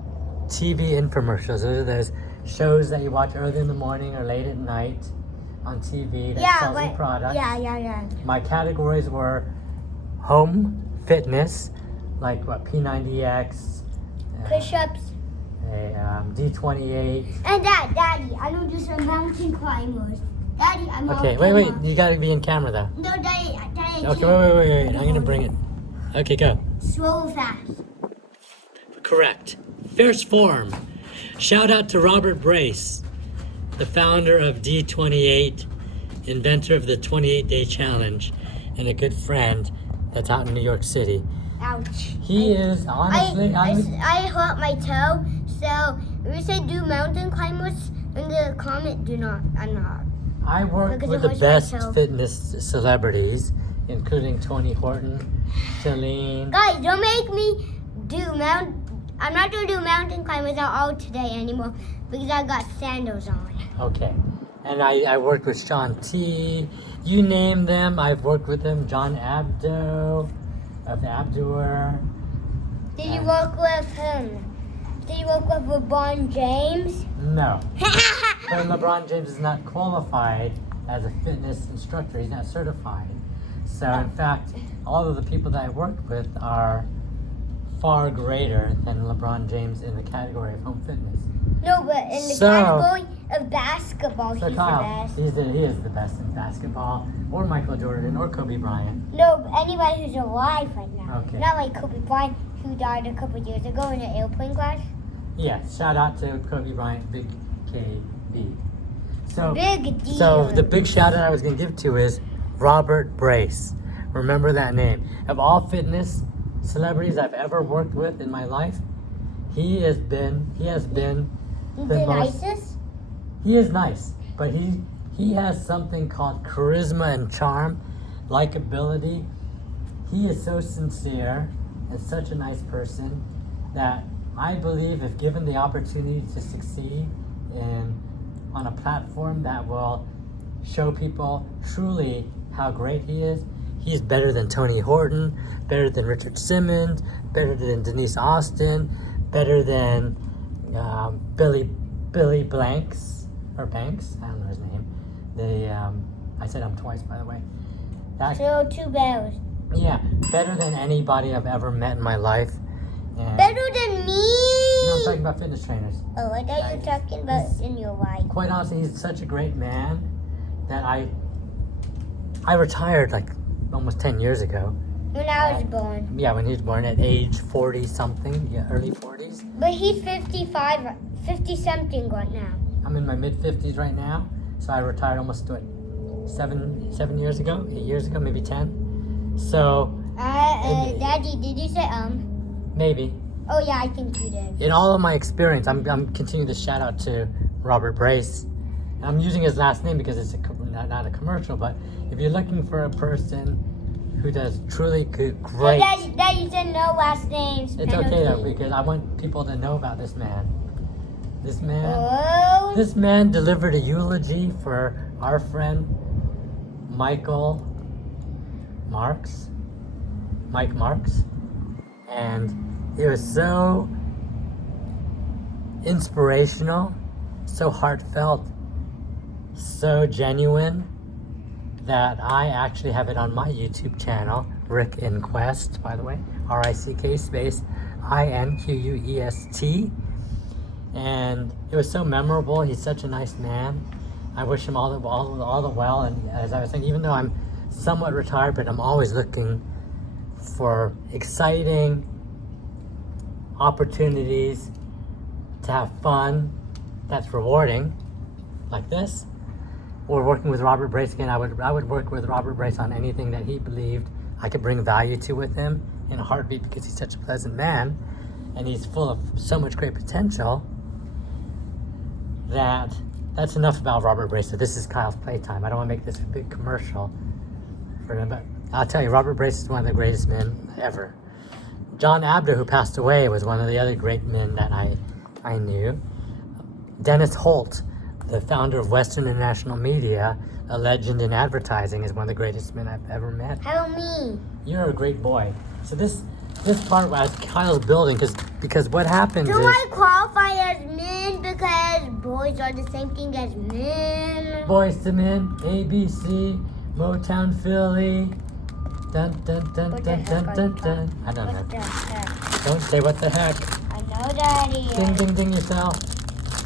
TV infomercials. Those are those shows that you watch early in the morning or late at night on TV that sells you products. Yeah. My categories were home fitness, like what P90X, Push-ups. D28. And Daddy, I don't do some mountain climbers. Daddy, I'm Okay, on wait. camera. You gotta be in camera though. No, Daddy, I Okay, can't. wait. I'm gonna bring it. Okay, go. Slow fast. Correct. First form. Shout out to Robert Brace, the founder of D28, inventor of the 28-day challenge, and a good friend that's out in New York City. Ouch. He is honestly. I hurt my toe, so if you say do mountain climbers in the comment, do not. I'm not. I work Because with it the hurts best my toe. fitness celebrities, including Tony Horton, Celine. Guys, don't make me do I'm not gonna do mountain climbers out today anymore because I got sandals on. Okay. And I worked with Sean T. You name them, I've worked with them. John Abdo of Abdur. Did you work with him? Did you work with LeBron James? No. But LeBron James is not qualified as a fitness instructor. He's not certified. So in fact, all of the people that I worked with are far greater than LeBron James in the category of home fitness. No, but in the So- category of basketball, So he's Kyle, the best. he is the best in basketball, or Michael Jordan, or Kobe Bryant. No, but anybody who's alive right now. Okay. Not like Kobe Bryant, who died a couple years ago in an airplane crash. Yeah, shout out to Kobe Bryant, Big KB. So, Big deal. so the big shout out I was going to give to is Robert Brace. Remember that name. Of all fitness celebrities I've ever worked with in my life, he has been the nicest? He is nice, but he has something called charisma and charm, likability. He is so sincere and such a nice person that I believe if given the opportunity to succeed on a platform that will show people truly how great he is, he's better than Tony Horton, better than Richard Simmons, better than Denise Austin, better than Billy Blanks, or Banks, I don't know his name. I said him twice, by the way. So 2 bells. Yeah, better than anybody I've ever met in my life. And Better than me? No, I'm talking about fitness trainers. Oh, I thought you were talking about in your life. Quite honestly, he's such a great man that I retired like almost 10 years ago. When I was born. Yeah, when he was born at age 40 something, yeah, early 40s. But he's 50 something right now. I'm in my mid-50s right now, so I retired almost, what, 7 years ago, 8 years ago, maybe 10. So... Daddy, did you say Maybe. Oh yeah, I think you did. In all of my experience, I'm continuing to shout out to Robert Brace. And I'm using his last name because it's not a commercial, but if you're looking for a person who does truly great... Hey, Daddy said no last names. It's okay though, because I want people to know about this man. This man delivered a eulogy for our friend Mike Marks, and it was so inspirational, so heartfelt, so genuine that I actually have it on my YouTube channel, Rick InQuest, by the way, RICK space INQUEST, and it was so memorable. He's such a nice man. I wish him all the well, and as I was saying, even though I'm somewhat retired, but I'm always looking for exciting opportunities to have fun that's rewarding, like this, or working with Robert Brace again. I would work with Robert Brace on anything that he believed I could bring value to with him in a heartbeat, because he's such a pleasant man and he's full of so much great potential. That's enough about Robert Brace. So this is Kyle's Playtime. I don't want to make this a big commercial for him, but I'll tell you, Robert Brace is one of the greatest men ever. John Abda, who passed away, was one of the other great men that I knew. Dennis Holt, the founder of Western International Media, a legend in advertising, is one of the greatest men I've ever met. How me? You're a great boy. So this part was Kyle's building, because what happens is... Do I qualify as men because boys are the same thing as men? Boys to Men, ABC, Motown Philly, dun dun dun dun dun dun dun. I don't know. What the heck? Don't say what the heck. I know, Daddy. Ding ding ding yourself.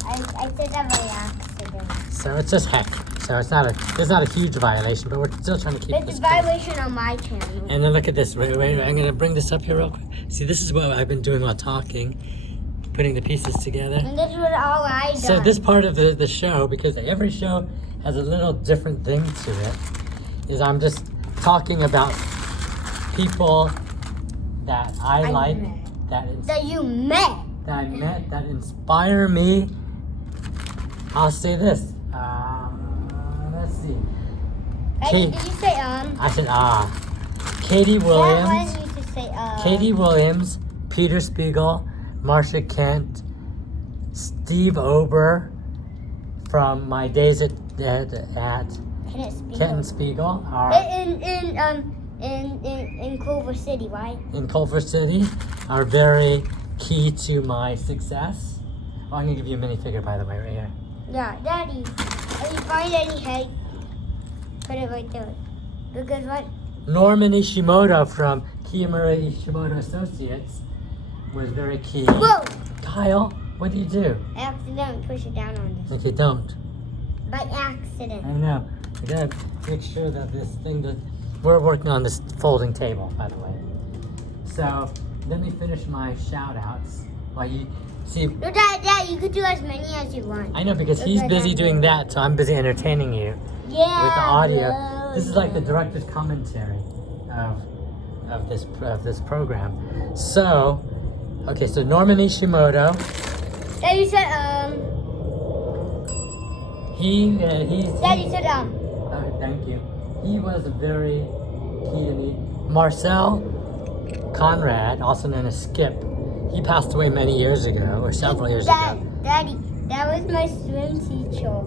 I said that by accident. So it's just heck. So it's not a huge violation, but we're still trying to keep It's this a violation on my channel. And then look at this. Wait, I'm going to bring this up here real quick. See, this is what I've been doing while talking, putting the pieces together. And this was all I done. So this part of the show, because every show has a little different thing to it, is I'm just talking about people that I like, that you met. that I met, that inspire me. I'll say this. Let's see. Hey, did you say I said Katie Williams. That one used to say Katie Williams, Peter Spiegel, Marcia Kent, Steve Ober from my days at Kent and Spiegel are in Culver City, right? in Culver City are very key to my success. Oh, I'm gonna give you a minifigure, by the way, right here. Yeah, Daddy. If you find any head, put it right there. Because what? Norman Ishimoto from Kiyomura Ishimoto Associates was very key. Whoa! Kyle, what do you do? I accidentally push it down on this. Okay, don't. By accident. I know. I gotta make sure that this thing we're working on this folding table, by the way. So let me finish my shout outs while you see. No, Dad, you could do as many as you want. I know, because he's busy doing that, so I'm busy entertaining you with the audio. This is like the director's commentary of this program. So, okay, so Norman Ishimoto. Dad, you said Dad, you said thank you. He was very key to me. Marcel Conrad, also known as Skip, he passed away many years ago, or several years ago. Daddy, that was my swim teacher.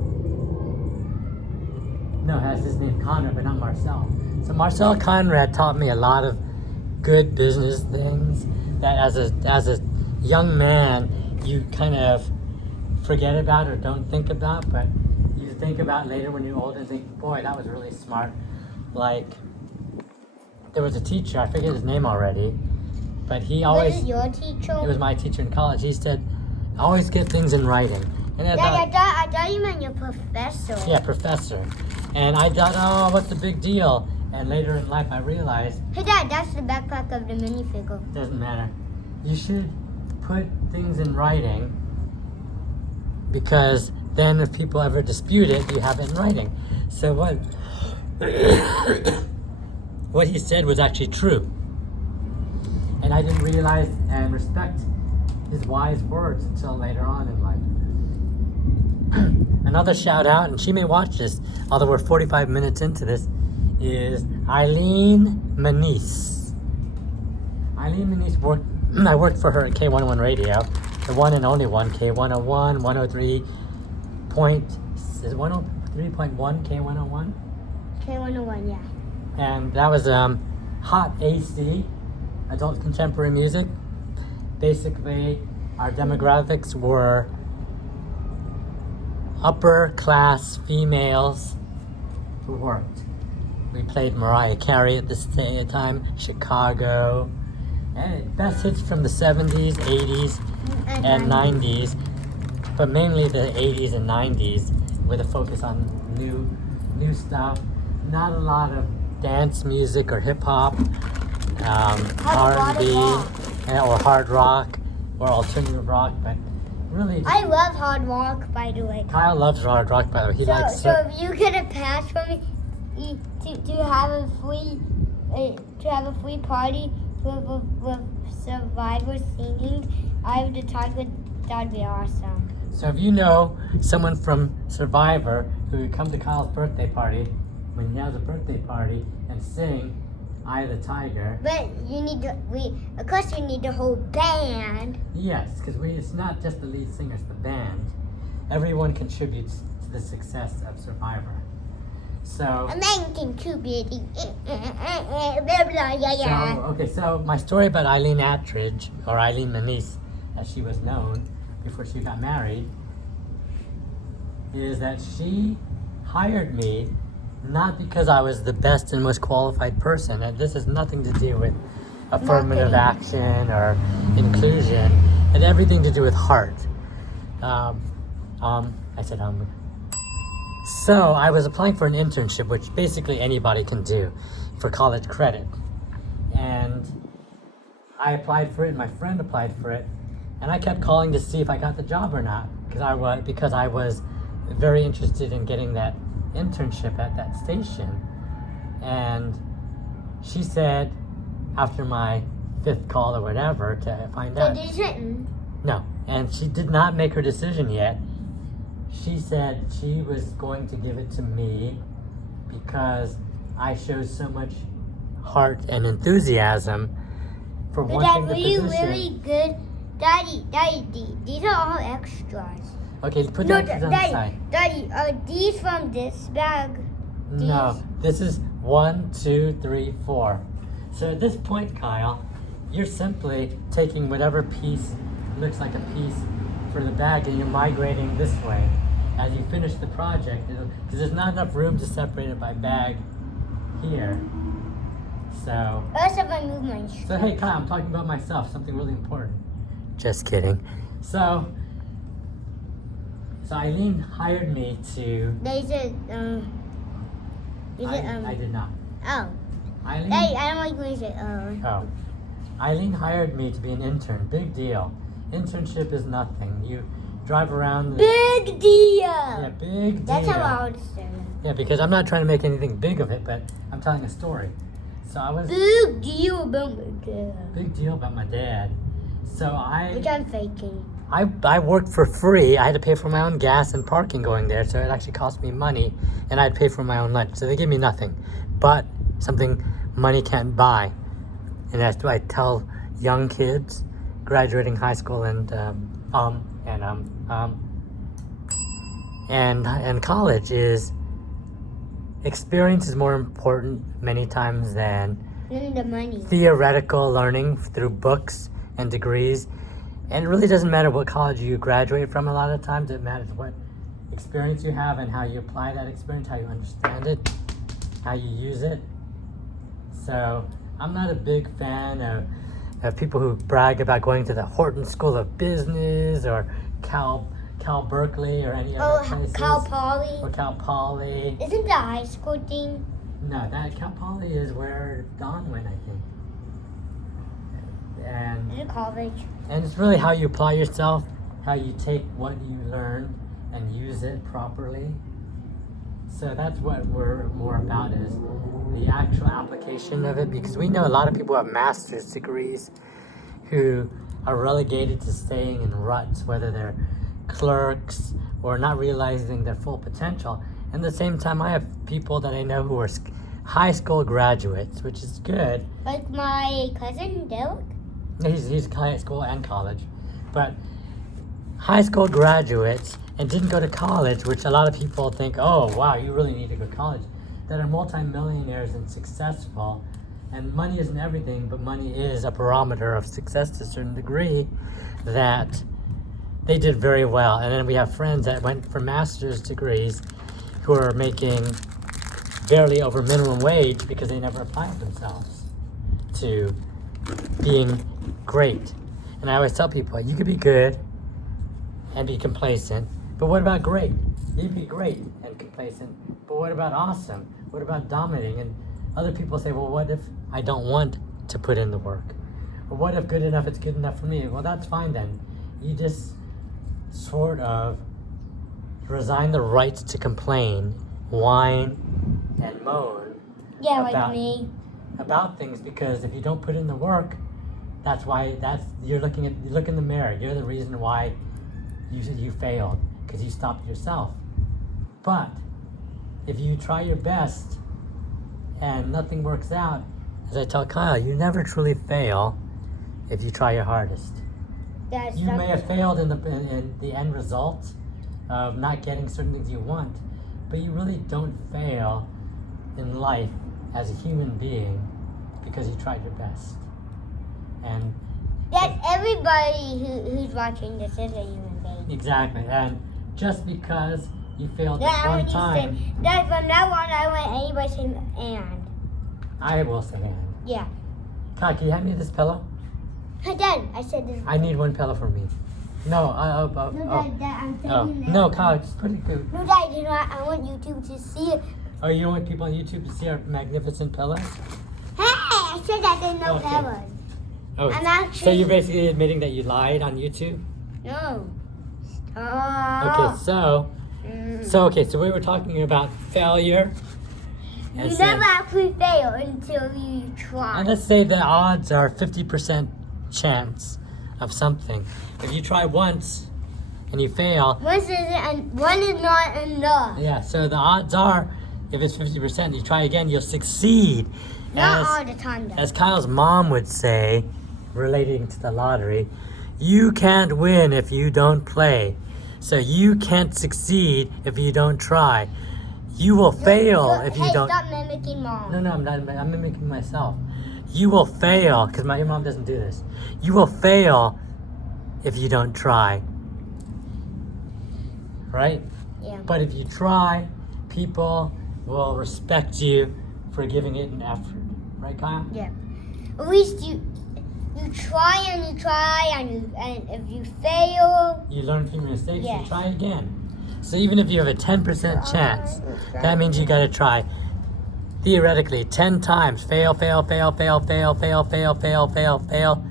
No, it has his name Conrad, but not Marcel. So Marcel Conrad taught me a lot of good business things that as a young man you kind of forget about or don't think about, but you think about later when you're older and think, boy, that was really smart. Like, there was a teacher, I forget his name already, but he always... Was it your teacher? It was my teacher in college. He said, always get things in writing. And I thought you meant your professor. Yeah, professor. And I thought, oh, what's the big deal? And later in life I realized... Hey Dad, that's the backpack of the minifigure. Doesn't matter. You should put things in writing, because then if people ever dispute it, you have it in writing. So what he said was actually true. And I didn't realize and respect his wise words until later on in life. Another shout out, and she may watch this, although we're 45 minutes into this, is Eileen Manise. Eileen Manise I worked for her at K101 Radio, the one and only one, K101, 103 point, is it 103.1 K101? K101, yeah. And that was hot AC, adult contemporary music. Basically, our demographics were upper class females who worked. We played Mariah Carey at this time, Chicago, and best hits from the 70s, 80s, and 90s, but mainly the 80s and 90s with a focus on new stuff. Not a lot of dance music or hip hop, R&B, or hard rock, or alternative rock, but really. I love hard rock, by the way. Kyle loves hard rock, by the way. He likes. So if you get a pass from me to have a free party with Survivor singing, I would talk with. That'd be awesome. So if you know someone from Survivor who would come to Kyle's birthday party when he has a birthday party and sing "Eye of the Tiger." But you need of course we need the whole band. Yes, because it's not just the lead singer, it's the band. Everyone contributes to the success of Survivor. So. A man contributing. So my story about Eileen Attridge, or Eileen Manise, as she was known before she got married, is that she hired me not because I was the best and most qualified person, and this has nothing to do with affirmative action or inclusion. It had everything to do with heart. So I was applying for an internship, which basically anybody can do for college credit. And I applied for it, and my friend applied for it, and I kept calling to see if I got the job or not, because I was very interested in getting that internship at that station. And she said, after my 5th call or whatever, to find out. But you didn't. No, and she did not make her decision yet. She said she was going to give it to me because I showed so much heart and enthusiasm for wanting the position. But Dad, were you really good? Daddy, these are all extras. Okay, put the extras on the side. Daddy, are these from this bag? No, this is 1, 2, 3, 4. So at this point, Kyle, you're simply taking whatever piece looks like a piece for the bag and you're migrating this way. As you finish the project, because there's not enough room to separate it by bag here. So. First, if I move my shoe. So hey, Kyle, I'm talking about myself, something really important. Just kidding. So Eileen hired me to. They said, I did not. Oh. Eileen. Hey, I don't like when you say, Oh. Eileen hired me to be an intern. Big deal. Internship is nothing. You drive around. Big deal. Yeah, big deal. That's how I would say it. Yeah, because I'm not trying to make anything big of it, but I'm telling a story. So I was. Big deal about my dad. Big deal about my dad. Which I'm faking. I worked for free. I had to pay for my own gas and parking going there, so it actually cost me money, and I'd pay for my own lunch. So they gave me nothing, but something money can't buy. And that's what I tell young kids graduating high school and college is experience is more important many times than the money. Theoretical learning through books and degrees. And it really doesn't matter what college you graduate from a lot of times. It matters what experience you have and how you apply that experience, how you understand it, how you use it. So I'm not a big fan of people who brag about going to the Horton School of Business or Cal Berkeley or any other places. Cal Poly. Or Cal Poly. Isn't the high school thing? No, that Cal Poly is where Don went, I think. And Is it college? And it's really how you apply yourself, how you take what you learn and use it properly. So that's what we're more about, is the actual application of it, because we know a lot of people have master's degrees who are relegated to staying in ruts, whether they're clerks or not realizing their full potential. And at the same time, I have people that I know who are high school graduates, which is good. Like my cousin, Derek? He's high school and college. But high school graduates and didn't go to college, which a lot of people think, oh, wow, you really need to go to college, that are multimillionaires and successful. And money isn't everything, but money is a barometer of success to a certain degree, that they did very well. And then we have friends that went for master's degrees who are making barely over minimum wage because they never applied themselves to being great. And I always tell people, you could be good and be complacent, but what about great? You can be great and complacent, but what about awesome? What about dominating? And other people say, well, what if I don't want to put in the work? Or what if good enough is good enough for me? Well, that's fine then. You just sort of resign the right to complain, whine, and moan about things, because if you don't put in the work, that's you look in the mirror. You're the reason why you failed, because you stopped yourself. But if you try your best and nothing works out, as I tell Kyle, you never truly fail if you try your hardest. You may have failed in the end result of not getting certain things you want, but you really don't fail in life as a human being because you tried your best. And that's everybody who's watching this is a human being. Exactly. And just because you failed at one time, that from now on I want anybody to say and. I will say and. Yeah. Kyle, can you hand me this pillow? Dad, I said this. I need one pillow for me. No, Dad, I'm saying no, Kyle, just put it good. No, Dad, you know what? I want YouTube to see it. Oh, you don't want people on YouTube to see our magnificent pillows? Hey, I said that there's no Okay. pillows. Oh, I'm actually... so you're basically admitting that you lied on YouTube? No. Stop. Okay, so we were talking about failure. You never actually fail until you try. And let's say the odds are 50% chance of something. If you try once and you fail, one is not enough. Yeah, so the odds are, if it's 50%, you try again, you'll succeed. Not all the time, though. As Kyle's mom would say, relating to the lottery, you can't win if you don't play. So you can't succeed if you don't try. You will fail if you don't. Stop mimicking mom. No, I'm not. I'm mimicking myself. You will fail, because your mom doesn't do this. You will fail if you don't try. Right? Yeah. But if you try, people will respect you for giving it an effort. Right, Kyle? Yeah. At least you try and you try and if you fail, you learn from your mistakes. Yes. You try again. So even if you have a 10% chance, that means you got to try. Theoretically, 10 times. Fail, fail, fail, fail, fail, fail, fail, fail, fail, fail.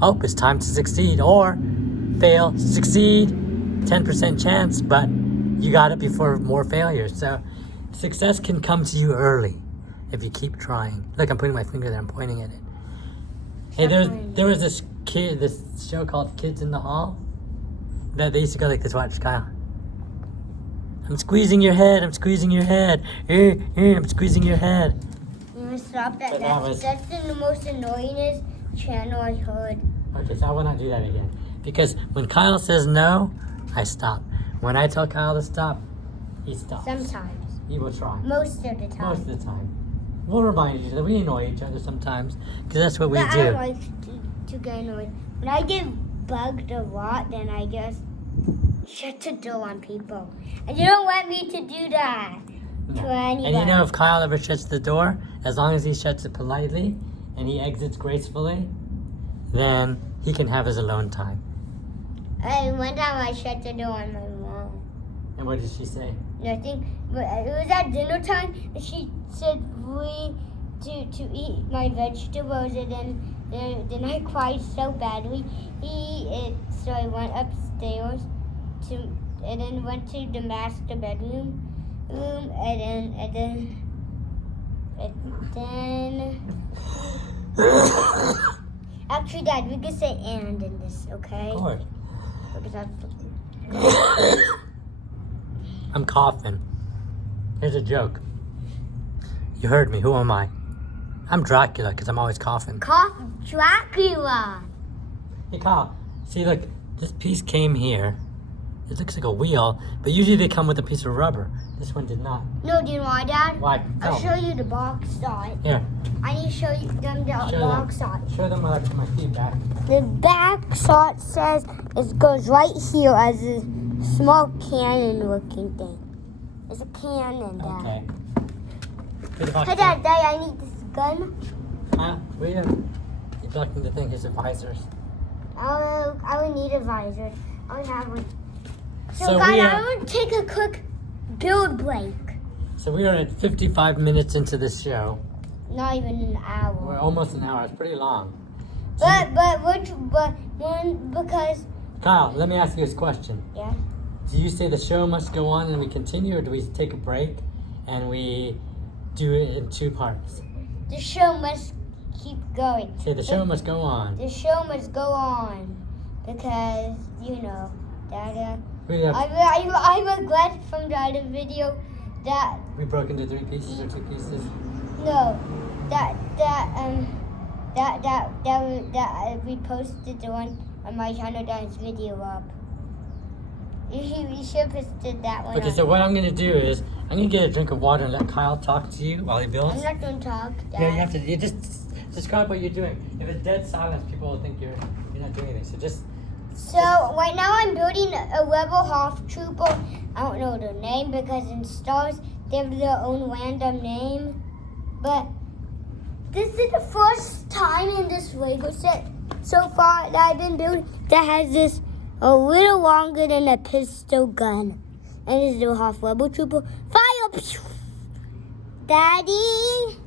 Oh, it's time to succeed. Or fail, succeed, 10% chance, but you got it before more failures. So success can come to you early if you keep trying. Look, I'm putting my finger there. I'm pointing at it. Hey, there was this show called Kids in the Hall that they used to go like this. Watch, Kyle. I'm squeezing your head. I'm squeezing your head. I'm squeezing your head. You want to stop that? That's the most annoyingest channel I heard. Okay, so I will not do that again. Because when Kyle says no, I stop. When I tell Kyle to stop, he stops. Sometimes. He will try. Most of the time. Most of the time. We'll remind each other. We annoy each other sometimes. Because that's what we do. I don't like to get annoyed. When I get bugged a lot, then I just shut the door on people. And you don't want me to do that to anybody. And you know, if Kyle ever shuts the door, as long as he shuts it politely and he exits gracefully, then he can have his alone time. One time I shut the door on my mom. And what did she say? Nothing. But it was at dinner time, and she said to eat my vegetables, and then I cried so badly. So I went upstairs and then went to the master bedroom, and then. Actually, Dad, we can say "and" in this, okay? Of course. Because that's I'm coughing. Here's a joke. You heard me. Who am I? I'm Dracula because I'm always coughing. Cough Dracula. Hey, Kyle. See, look. This piece came here. It looks like a wheel, but usually they come with a piece of rubber. This one did not. No, do you know why, Dad? Why? I'll show you the box art. Here. I need to show you them the Show box them. art. Show them while I put my feet back. The back art says it goes right here as a small cannon looking thing. It's a cannon, Dad. Okay. Put the box Hey, down. Dad, I need this gun. Huh? You're blocking the thing. His advisors. I would need a visor. I would have one. So, So guys, we I are- would take a quick build break. So we are at 55 minutes into this show. Not even an hour. We're almost an hour. It's pretty long. Because Kyle, let me ask you this question. yeah. Do you say the show must go on and we continue, or do we take a break and we do it in 2 parts? The show must keep going. Say the show must go on. The show must go on because that. We have, I regret from the other video that we broke into 3 pieces or 2 pieces. no that we posted the one on my channel that's video up. We should have posted that one. Okay, so what I'm gonna do is I'm gonna get a drink of water and let Kyle talk to you while he builds. I'm not going to talk. Dad. Yeah, you have to. You just describe what you're doing. If it's dead silence, people will think you're not doing anything. So just. So right now I'm building a rebel HOTH trooper. I don't know their name because in stars they have their own random name. But this is the first time in this Lego set so far that I've been building that has this a little longer than a pistol gun. And this is the HOTH rebel trooper. Fire! Daddy!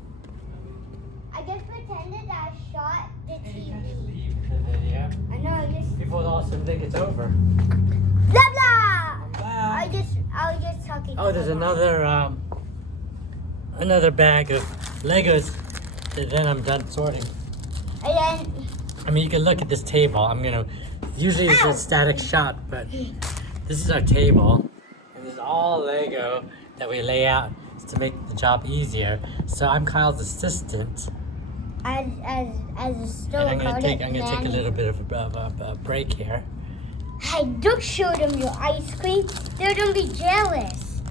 I just pretended I shot the TV. Leave the video. I know, I just... People will also think it's over. Blah blah! Bye. I was just talking. Oh, there's another bag of Legos. And then I'm done sorting. And then I mean, you can look at this table. Usually it's a static shot, but this is our table. And this is all Lego that we lay out to make the job easier. So I'm Kyle's assistant. as a store And I'm gonna take a little bit of a break here. Hey, don't show them your ice cream. They're gonna be jealous.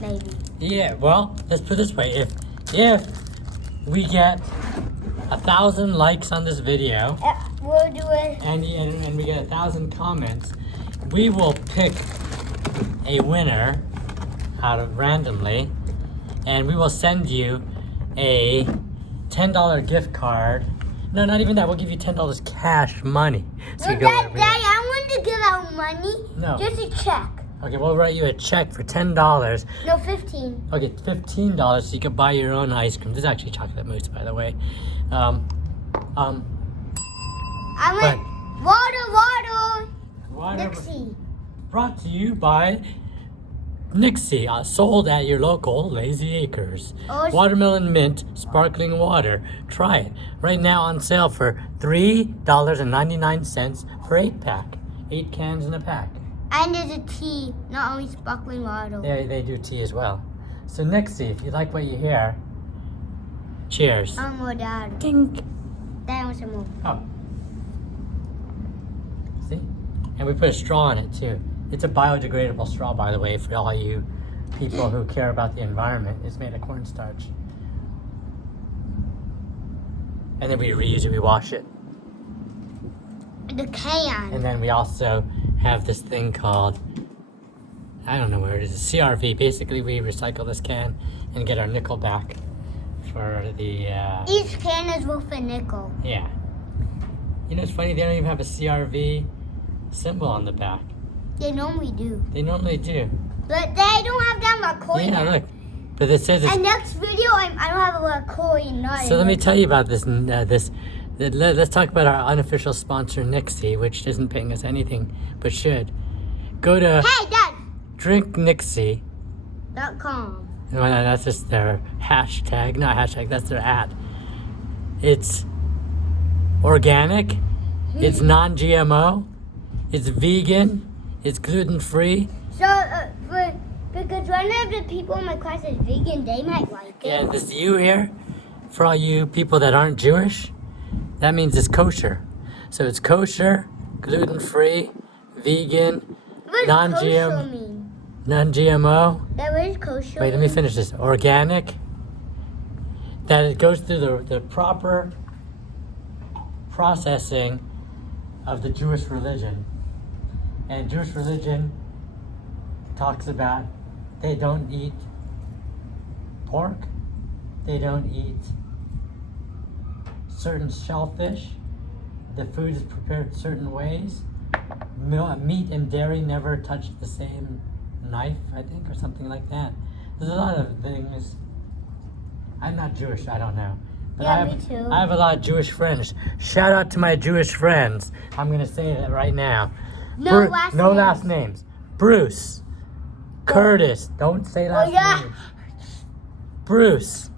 Maybe. Yeah, well, let's put it this way. If we get 1,000 likes on this video We'll do it. and we get 1,000 comments, we will pick a winner out of randomly, and we will send you a $10 gift card. No, not even that. We'll give you $10 cash money. So you go Daddy, everywhere. I want to give out money. No. Just a check. Okay, we'll write you a check for $10. No, 15. Okay, $15 so you can buy your own ice cream. This is actually chocolate mousse, by the way. I want water. Water Dixie. brought to you by Nixie, sold at your local Lazy Acres. Oh, Watermelon mint sparkling water. Try it. Right now on sale for $3.99 for 8-pack. 8 cans in a pack. And there's a tea, not only sparkling water. They do tea as well. So Nixie, if you like what you hear, cheers. More, Dad. Ding. Dad wants some more. Oh. See? And we put a straw in it too. It's a biodegradable straw, by the way, for all you people who care about the environment. It's made of cornstarch. And then we reuse it, we wash it. The can. And then we also have this thing called, I don't know where it is, a CRV. Basically, we recycle this can and get our nickel back for the, Each can is worth a nickel. yeah. You know, it's funny, they don't even have a CRV symbol on the back. They normally do. They normally do. But they don't have that much coin. Yeah, look. But it says it's... And next video, I don't have a lot of coin. So let me tell you about this. Let's talk about our unofficial sponsor, Nixie, which isn't paying us anything, but should. Go to... Hey, Dad. drinknixie.com. No, that's just their hashtag. Not hashtag, that's their ad. It's organic. It's non-GMO. It's vegan. It's gluten-free. So, because one of the people in my class is vegan, they might like it. Yeah, this U here, for all you people that aren't Jewish, that means it's kosher. So it's kosher, gluten-free, vegan, What does kosher mean? non-GMO. That what is kosher? Wait, let me finish this. Organic. That it goes through the proper processing of the Jewish religion. And Jewish religion talks about they don't eat pork, they don't eat certain shellfish, the food is prepared certain ways, meat and dairy never touch the same knife, I think, or something like that. There's a lot of things. I'm not Jewish, I don't know. But Yeah, me too. I have a lot of Jewish friends. Shout out to my Jewish friends. I'm going to say that right now. No last names. Bruce. Curtis. Don't say last names. Bruce.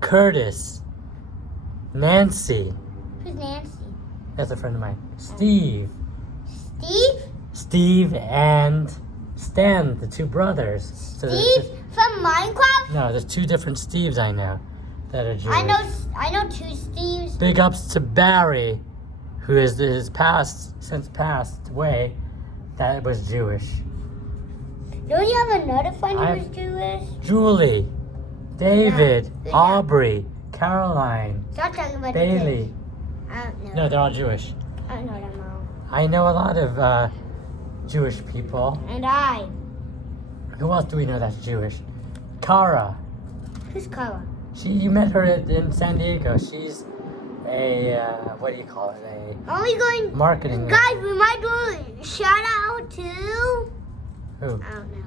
Curtis. Nancy. Who's Nancy? That's a friend of mine. Steve. Steve? Steve and Stan, the two brothers. So Steve from Minecraft? No, there's two different Steves I know that are Jewish. I know two Steves. Big ups to Barry, who is since passed away, that was Jewish. Don't you have another friend who was Jewish? Julie, David, Yeah. Aubrey, Caroline, Stop talking about Bailey. the kids. I don't know. No, they're all Jewish. I don't know them all. I know a lot of Jewish people. And I. Who else do we know that's Jewish? Kara. Who's Kara? You met her in San Diego. She's a, what do you call it? Are we going? Marketing. Guys, we might do a shout out to. Who? I don't know.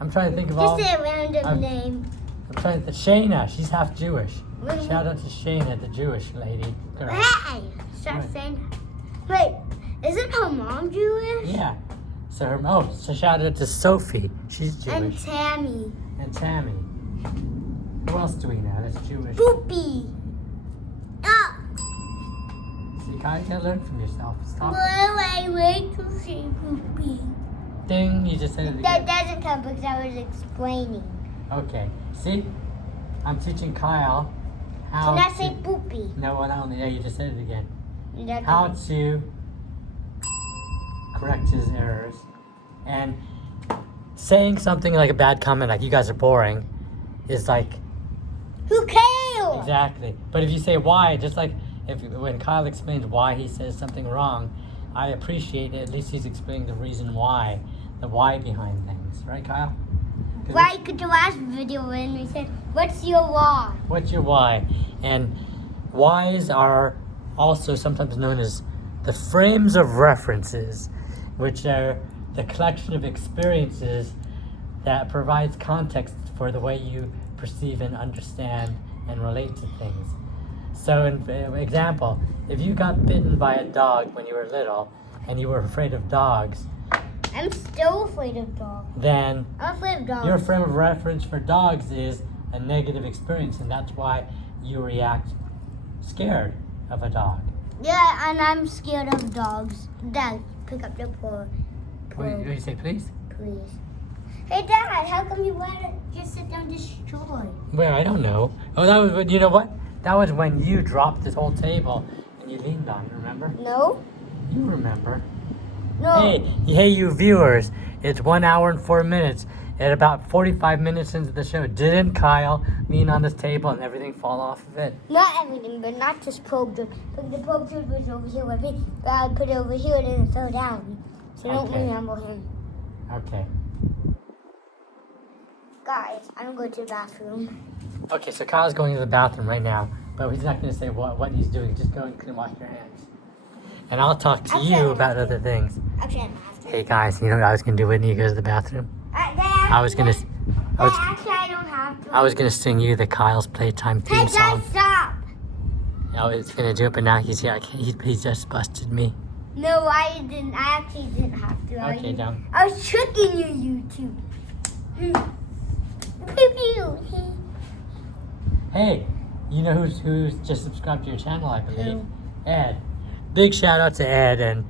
I'm trying to think of all. Just say a random name. I'm trying to. Shayna. She's half Jewish. Really? Shout out to Shayna, the Jewish lady. Girl. Hey! Stop Right. saying. Wait, isn't her mom Jewish? Yeah. So shout out to Sophie. She's Jewish. And Tammy. And Tammy. Who else do we know that's Jewish? Boopy. Ah! So you gotta learn from yourself. Stop. Wait to say Boopy. Ding, you just said it That again. doesn't count because I was explaining. Okay. See? I'm teaching Kyle how Can I to... say Boopy? No, well, not only that, you just said it again. That How doesn't- to correct his errors. And saying something like a bad comment, like you guys are boring, is like... Who cares? Exactly. But if you say why, just like when Kyle explains why he says something wrong, I appreciate it. At least he's explaining the reason why, the why behind things. Right, Kyle? Like the last video when we said, what's your why? What's your why? And whys are also sometimes known as the frames of references, which are the collection of experiences that provides context for the way you perceive and understand and relate to things. So, in example, if you got bitten by a dog when you were little and you were afraid of dogs, I'm still afraid of dogs. then I'm afraid of dogs. your frame of reference for dogs is a negative experience, and that's why you react scared of a dog. Yeah, and I'm scared of dogs. Dad, pick up the paw. What do you say, please? Please. Hey, Dad, how come you let it just sit down destroy? Well, I don't know. Oh, that was when, you know what? That was when you dropped this whole table and you leaned on it, remember? No. You remember. No. Hey, you viewers. It's 1 hour and 4 minutes. At about 45 minutes into the show, didn't Kyle lean on this table and everything fall off of it? Not everything, but not just probe job. But the probe job was over here with me, but I put it over here and then it fell down. So don't Okay. remember him. Okay. Guys, I'm going to the bathroom. Okay, so Kyle's going to the bathroom right now, but he's not going to say what he's doing. Just go and wash your hands. And I'll talk to Actually, you I don't about have to. other things. Actually, I'm after. Hey guys, you know what I was going to do when you go to the bathroom? I was gonna I don't have to. I was gonna sing you the Kyle's Playtime theme Hey, song. guys, stop! I was gonna do it, but now he's here. He just busted me. No, I didn't. I actually didn't have to. Okay, don't. I was tricking you, YouTube. Hey, you know who's just subscribed to your channel, I believe? Who? Ed. Big shout out to Ed and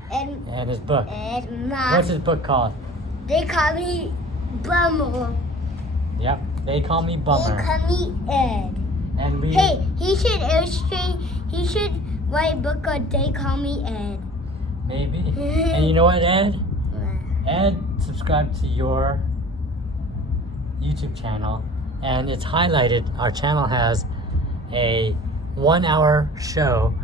his book. Mom. What's his book called? They call me Bummer. Yep. They call me They Bummer. call me Ed. And we. Hey, he should illustrate. He should write a book called They Call Me Ed. Maybe. And you know what, Ed? Ed subscribed to your YouTube channel, and it's highlighted. Our channel has a 1 hour show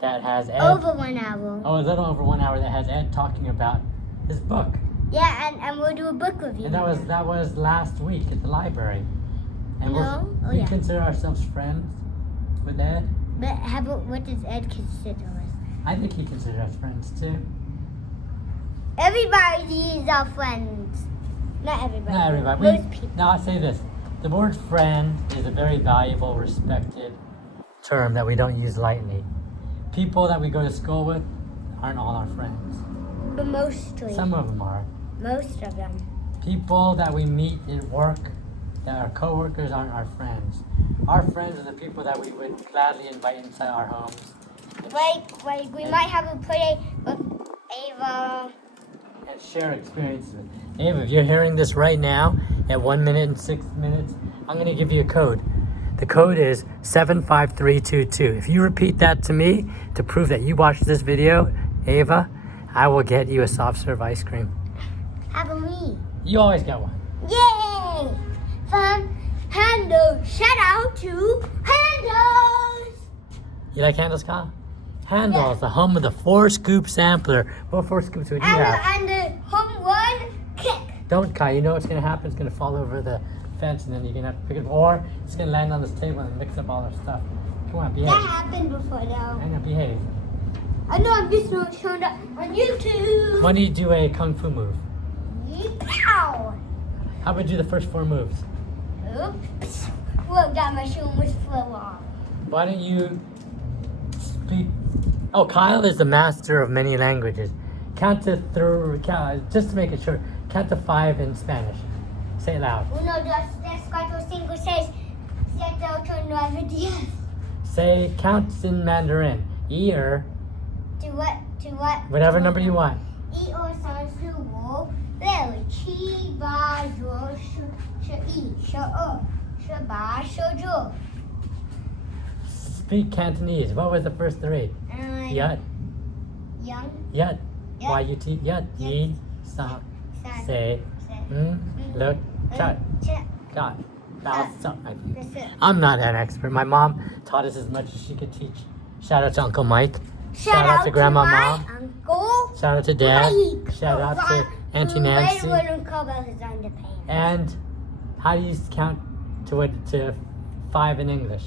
that has Ed. Over 1 hour. Oh, a little over 1 hour that has Ed talking about his book. Yeah, and we'll do a book review. And that was last week at the library. And No? Oh, we yeah. consider ourselves friends with Ed. But how about what does Ed consider us? I think he considers us friends too. Everybody is our friends. Not everybody. Not everybody. Most people. Now I say this: the word "friend" is a very valuable, respected term that we don't use lightly. People that we go to school with aren't all our friends. But mostly. Some of them are. Most of them. People that we meet at work, that are coworkers, aren't our friends. Our friends are the people that we would gladly invite inside our homes. Like we might have a play with Ava. And share experiences with. Ava, if you're hearing this right now at 1 minute and 6 minutes, I'm going to give you a code. The code is 75322. If you repeat that to me to prove that you watched this video, Ava, I will get you a soft serve ice cream. How about me? You always get one. Yay! From Handle. Shout out to Handles. You like Handles, Kyle? Handles, the home of the 4-scoop sampler. What 4 scoops would you have? And the home run kick. Don't, Kyle. You know what's going to happen? It's going to fall over the fence, and then you're going to have to pick it up. Or it's going to land on this table and mix up all our stuff. Come on, behave. That happened before though. I know, behave. I know I'm just not showing up on YouTube. Why don't you do a kung fu move? Pow! How about do the first 4 moves? Oops. Look, that my shoe was full off. Why don't you speak? Oh, Kyle is the master of many languages. Count to 3, just to make it short, count to 5 in Spanish. Say it loud. Uno, dos, tres, cuatro, cinco, seis, siete, ocho, nueve, 10. Say counts in Mandarin. Ear, To what? To what? whatever number you want. E o san su wo lei qi ba zhuo shi yi shi shi ba shi zhu. Speak Cantonese. What was the first 3? Yut, Young. yut, Yut. Y-U-T, yut, yi, sa, say, look, chut, got. That's it. I'm not an expert. My mom taught us as much as she could teach. Shout out to Uncle Mike. Shout out to Grandma my Mom. uncle. Shout out to Dad. Mike. Shout out to Auntie Who Nancy. later wouldn't call about his underpants. And how do you count to 5 in English?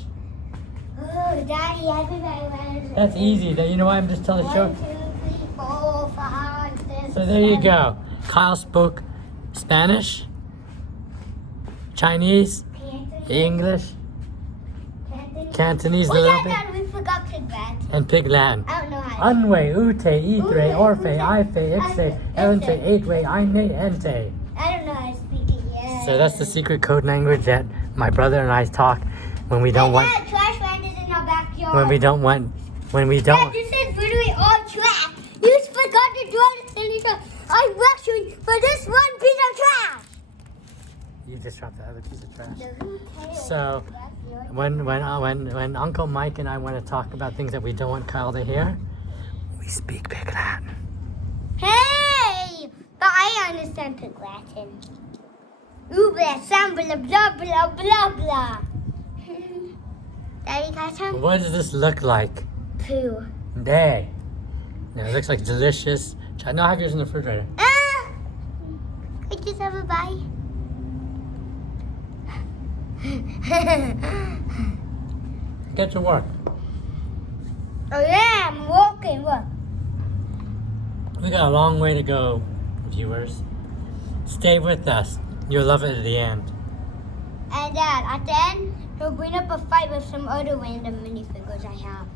Oh, Daddy, everybody. That's easy. You know why I'm just telling the 1, show? 2, 3, 4, 5, 6. So there you 7. go. Kyle spoke Spanish, Chinese, English, Cantonese a Oh little yeah, bit, Dad, we forgot Pig Latin. and Pig Latin. I don't know how to Unwe, ute, itre, Ute, orfe, ute, ife, ixe, ife, elente, ife. eightwe, eine, ente. I don't know how to speak it yet. So that's the secret code language that my brother and I talk when we don't want, Dad, trash landed in our backyard. when we don't want, when we Dad, don't. this is literally all trash. You just forgot to do it in the I'm rushing for this one piece of trash. You just dropped the other piece of trash. So who cares? So when Uncle Mike and I want to talk about things that we don't want Kyle to hear, we speak Pig Latin. Hey! But I understand Pig Latin. Ooh, blah, some blah, blah, blah, blah, blah. Daddy, got some? What does this look like? Poo. Day. Now, it looks like delicious. No, have yours in the refrigerator. Ah! I just have a bite. Get to work. Oh yeah, I'm walking. Look. We got a long way to go, viewers. Stay with us. You'll love it at the end. And Dad, at the end, he'll bring up a fight with some other random minifigures I have.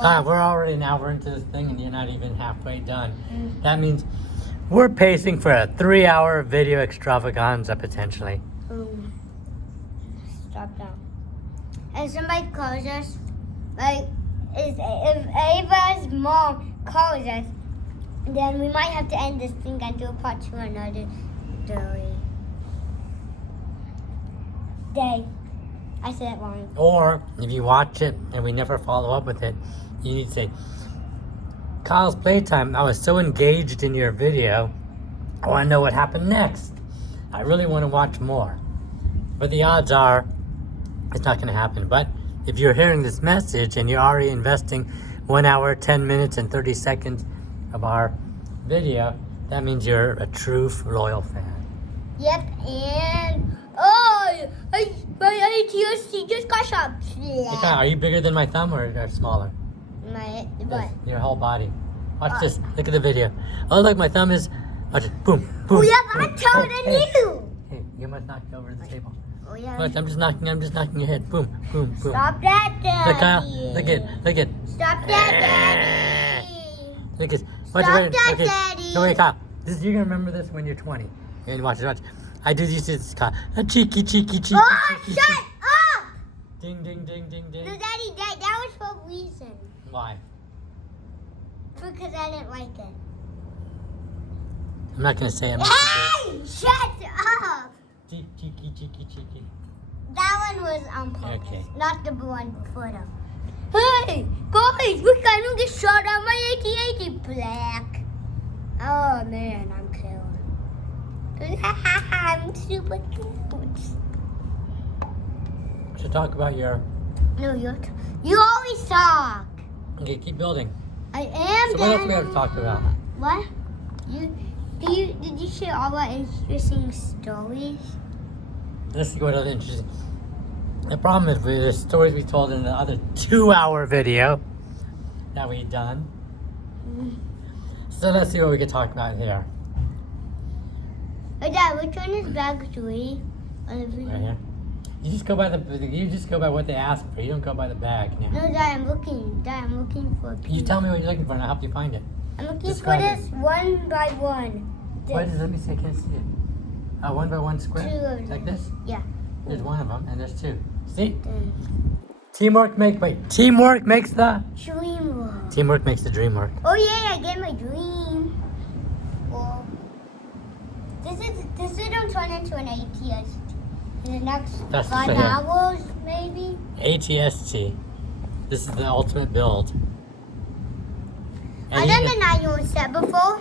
Kyle, we're already an hour into this thing and you're not even halfway done. That means We're pacing for a 3-hour video extravaganza potentially. Stop now. And somebody calls us, like, if Ava's mom calls us, then we might have to end this thing and do a part 2 another day. I said it wrong. Or if you watch it and we never follow up with it, you need to say, Kyle's Playtime, I was so engaged in your video, I want to know what happened next. I really want to watch more. But the odds are it's not going to happen. But if you're hearing this message and you're already investing 1 hour, 10 minutes, and 30 seconds of our video, that means you're a true loyal fan. Yep, and my ATST just got shot. Hey, Kyle, are you bigger than my thumb or smaller? My what? Your whole body. Watch this. Look at the video. Oh, look, my thumb is. Watch it. Boom, boom. Oh yeah, boom. I'm taller than you. Hey, you must knock over the table. Oh yeah. Watch, I'm just knocking your head. Boom, boom, boom. Stop that, Daddy. Look, Kyle. Look it. Stop that, Daddy. Look it. Stop that, Daddy. So wait, Kyle. You're gonna remember this when you're 20. And watch. I do these to Kyle. A cheeky. Oh, shut up! Ding. No, Daddy, that was for a reason. Why? Because I didn't like it. I'm not gonna say it. Hey! Shut up! Cheeky. That one was on purpose, Okay. not the one before them. Hey! Guys, look, I don't get shot on my AT-AT black. Oh man, I'm killed. I'm super cute. So talk about your. No, you always talk. Okay, keep building. I am. So what else we have to talk about? What? Did you share all our interesting stories? Let's see what other interesting. The problem is with the stories we told in the other 2-hour video that we done. So let's see what we can talk about here. Hey, Dad, which one is bag 3? Right here. You just go by what they ask for. You don't go by the bag now. No, Dad, I'm looking for. You tell me what you're looking for and I'll help you find it. I'm looking Describe for this one by one. What is it? Let me see. I can't see it. A 1 by 1 square? 2 of them. Like this? Yeah. There's one of them and there's 2. See? Then Teamwork makes the dream world. Teamwork makes the dream work. Oh yeah, I get my dream. Well, this don't turn into an ATS in the next That's 5 fair. hours, maybe. ATST. This is the ultimate build. And I've done the 9-year-old set before.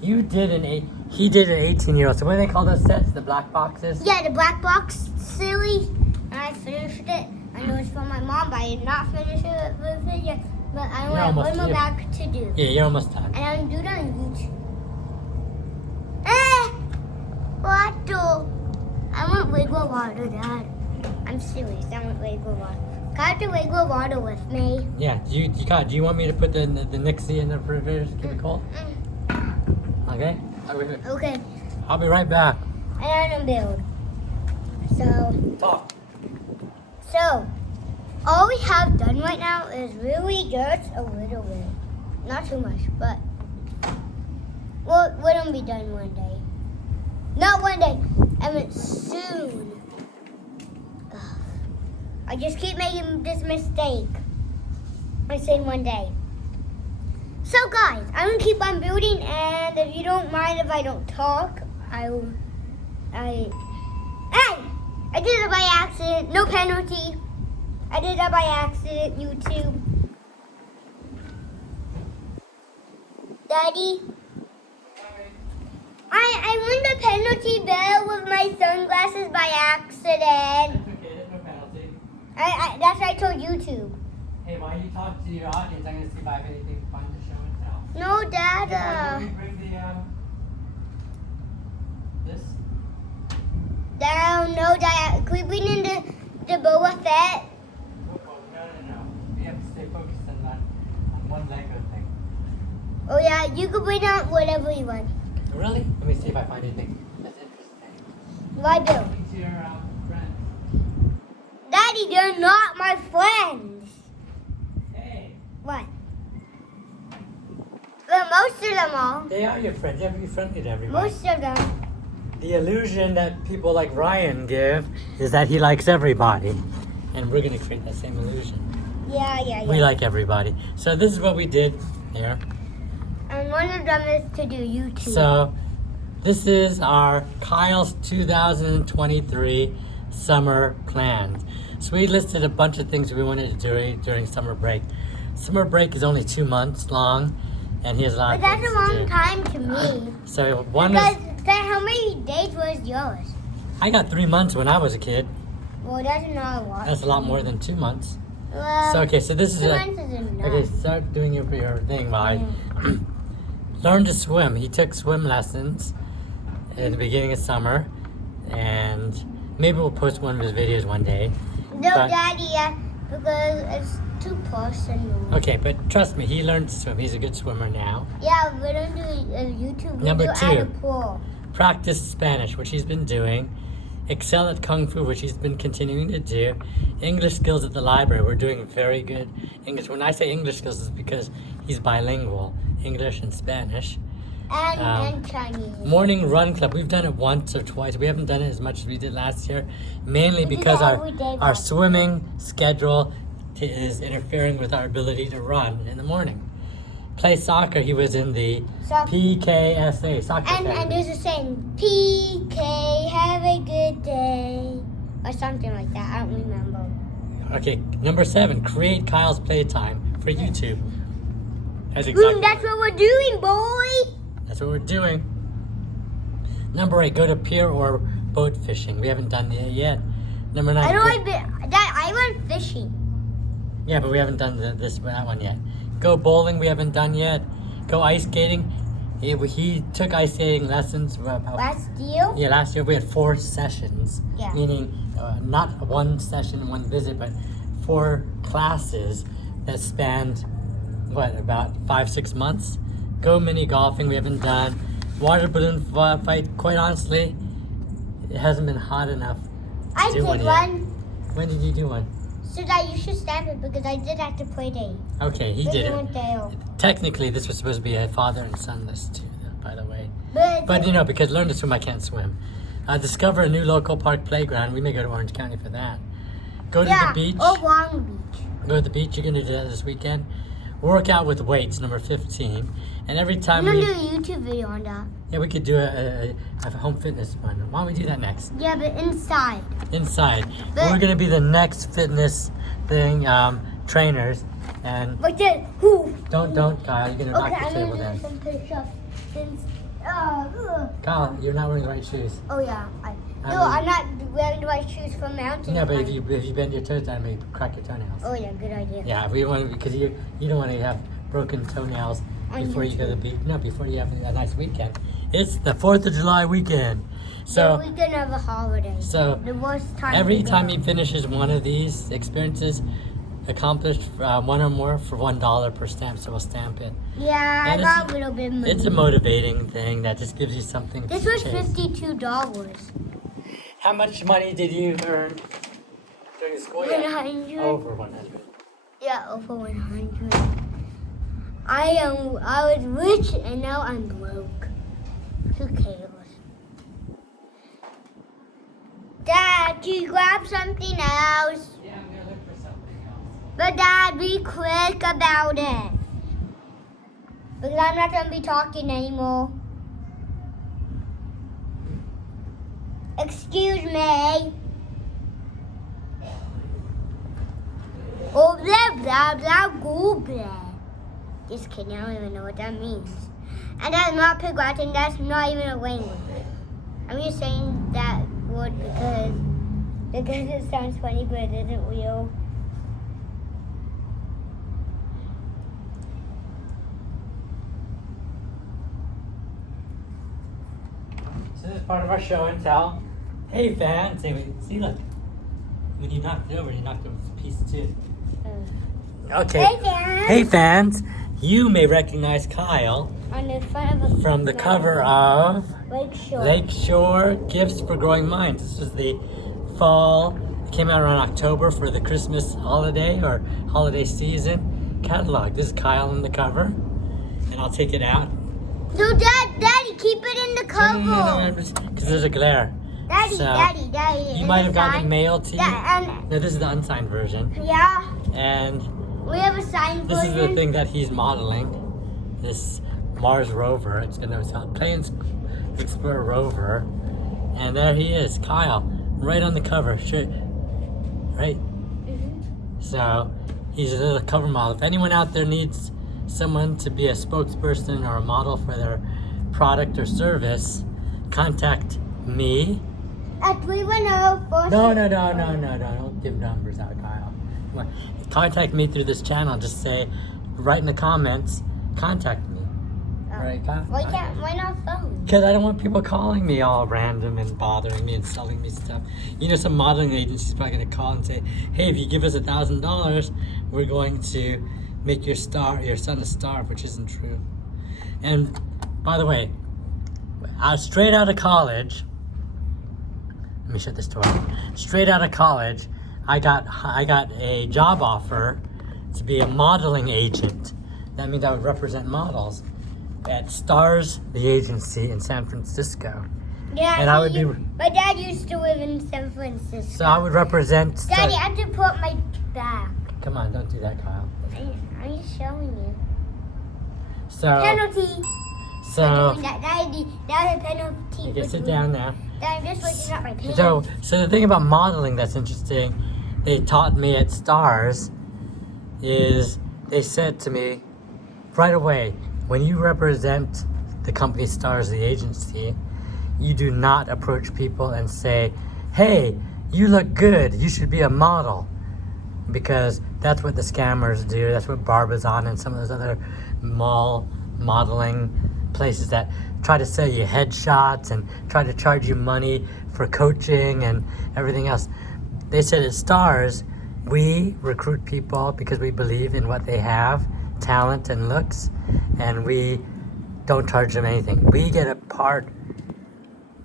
he did an 18-year-old. So what do they call those sets? The black boxes? Yeah, the black box silly. And I finished it. I know it's from my mom, but I did not finish it with it yet. But I You're have one almost more here. back to do. Yeah, you're almost done. And I'm doing it on YouTube. What the? I want wiggle water, Dad. I'm serious. I want wiggle water. Got the wiggle water with me. Yeah. Do you want me to put the Nixie in the refrigerator to keep it cold? Okay. Okay. I'll be right back. And I'm gonna build. Talk. So, all we have done right now is really just a little bit. Not too much, but we'll be done one day. Not one day, I mean soon. Ugh. I just keep making this mistake. I say one day. So guys, I'm gonna keep on building, and if you don't mind if I don't talk, Hey! I did it by accident. No penalty. I did that by accident, YouTube. Daddy? I won the penalty bell with my sunglasses by accident. Okay, there's no penalty. That's what I told YouTube. Hey, while you talk to your audience, I'm going to see if I have anything fun to show and tell. No, Dad. Can we bring this? Down, no, Dad. Can we bring in the Boba Fett? No. We have to stay focused on one Lego thing. Oh, yeah, you can bring out whatever you want. Really? Let me see if I find anything that's interesting. Why, Bill? Talking to your friends. Daddy, they're not my friends. Hey. What? most of them are. They are your friends. You have to be friendly to everybody. Most of them. The illusion that people like Ryan give is that he likes everybody. And we're going to create that same illusion. Yeah. We like everybody. So this is what we did here. And one of them is to do YouTube. So this is our Kyle's 2023 summer plans. So we listed a bunch of things we wanted to do during summer break. Summer break is only 2 months long, and he has a lot But of things that's a to long do. time to me. So one Because is, how many days was yours? I got 3 months when I was a kid. Well, that's not a lot. That's a lot more than 2 months. Well, So okay, so this is 2 a, months is enough. okay. Start doing your thing, Mike. Learn to swim. He took swim lessons at the beginning of summer, and maybe we'll post one of his videos one day. No, But- Daddy, because it's too personal. Okay, but trust me, he learned to swim. He's a good swimmer now. Yeah, we don't do YouTube. We Number do 2. at a pool. Practice Spanish, which he's been doing. Excel at Kung Fu, which he's been continuing to do. English skills at the library. We're doing very good English. When I say English skills, it's because he's bilingual, English and Spanish. And Chinese. Morning run club. We've done it once or twice. We haven't done it as much as we did last year, mainly We do because that every day, our Bob. swimming schedule is interfering with our ability to run in the morning. Play soccer. He was in the Soccer. PKSA soccer And academy. there's a saying, PK, have a good day. Or something like that. I don't remember. Okay, number 7. Create Kyle's Playtime for YouTube. That's exactly. That's what we're doing, boy. That's what we're doing. Number 8. Go to pier or boat fishing. We haven't done that yet. Number 9. I went fishing. Yeah, but we haven't done that one yet. Go bowling, we haven't done yet. Go ice skating. He took ice skating lessons about Last year? yeah, last year we had 4 sessions. Yeah. Meaning not one session, one visit, but 4 classes that spanned about 5-6 months. Go mini golfing, we haven't done. Water balloon fight. Quite honestly, it hasn't been hot enough. I do did one yet. one. When did you do one? So that you should stamp it because I did at the play date. Okay, he But did you it. weren't there. Technically, this was supposed to be a father and son list too, by the way. But But you know, because learn to swim, I can't swim. Discover a new local park playground. We may go to Orange County for that. Go to the beach. Or Long Beach. Go to the beach. You're gonna do that this weekend. Work out with weights, number 15. And every time I'm we, gonna do a YouTube video on that. yeah, we could do a home fitness one. Why don't we do that next? Yeah, but inside. Inside. But- We're gonna be the next fitness thing, trainers. And But then, who? don't, Kyle. You're gonna knock Okay, the I'm table gonna down. do some push-ups. Since, Kyle, you're not wearing the right shoes. oh yeah. I No, mean- I'm not wearing the right shoes for mountain Yeah, but if climbing. you bend your toes down, maybe crack your toenails. Oh yeah, good idea. Yeah, we want to, because you don't want to have broken toenails On before you go to the YouTube. beach. No, before you have a nice weekend. It's the 4th of July weekend. The So weekend of a holiday. so The worst time. every to time go. he finishes one of these experiences, accomplished one or more for $1 per stamp, so we'll stamp it. Yeah, I And got a little bit money. It's a motivating thing that just gives you something This to was chase. $52. How much money did you earn during the school year? 100. Over 100. Yeah, over 100. I was rich and now I'm broke. Who cares? Dad, can you grab something else? Yeah, I'm gonna look for something else. But Dad, be quick about it. Because I'm not gonna be talking anymore. Excuse me. Oh, blah, blah, blah, go, blah. Just kidding, I don't even know what that means. And that's not pig-watching, that's not even a language. I'm just saying that word because it sounds funny, but it isn't real. So this is part of our show and tell. Hey fans, see look. When you knocked it over, you knocked over a piece too. Okay. Hey, Dad. Hey fans, you may recognize Kyle On the front of a from the cover of Lakeshore. Lakeshore Gifts for Growing Minds. This was the fall. It came out around October for the Christmas holiday or holiday season catalog. This is Kyle on the cover. and I'll take it out. No, Daddy, keep it in the cover. No, because there's a glare. Daddy, So, Daddy. You might have gotten it mailed to you. And, No, this is the unsigned version. yeah, And we have a signed this version. is the thing that he's modeling. This Mars rover. It's going to Plains Explorer rover. And there he is, Kyle, right on the cover. Sure. Right? So, he's a little cover model. If anyone out there needs someone to be a spokesperson or a model for their product or service, contact me. At 310 No, don't give numbers out, Kyle. Contact me through this channel. Just say, write in the comments, contact me. All right, Kyle? Why not phone? Because I don't want people calling me all random and bothering me and selling me stuff. You know, some modeling agency's probably going to call and say, hey, if you give us $1,000, we're going to make your son a star, which isn't true. And by the way, straight out of college, let me shut this door. Straight out of college, I got a job offer to be a modeling agent. That means I would represent models at Stars, the agency in San Francisco. Yeah, And I would be. My dad used to live in San Francisco. So I would represent. Daddy, I have to put my back. Come on, don't do that, Kyle. I'm just showing you. So. Penalty. So. Daddy, that's a penalty. You can sit down now. Daddy, I'm just looking at my pants. So the thing about modeling that's interesting, they taught me at Stars, is they said to me right away, when you represent the company Stars, the agency, you do not approach people and say, hey, you look good, you should be a model. Because that's what the scammers do. That's what Barbizon and some of those other mall modeling places that try to sell you headshots and try to charge you money for coaching and everything else. They said at Stars, we recruit people because we believe in what they have, talent and looks, and we don't charge them anything. We get a part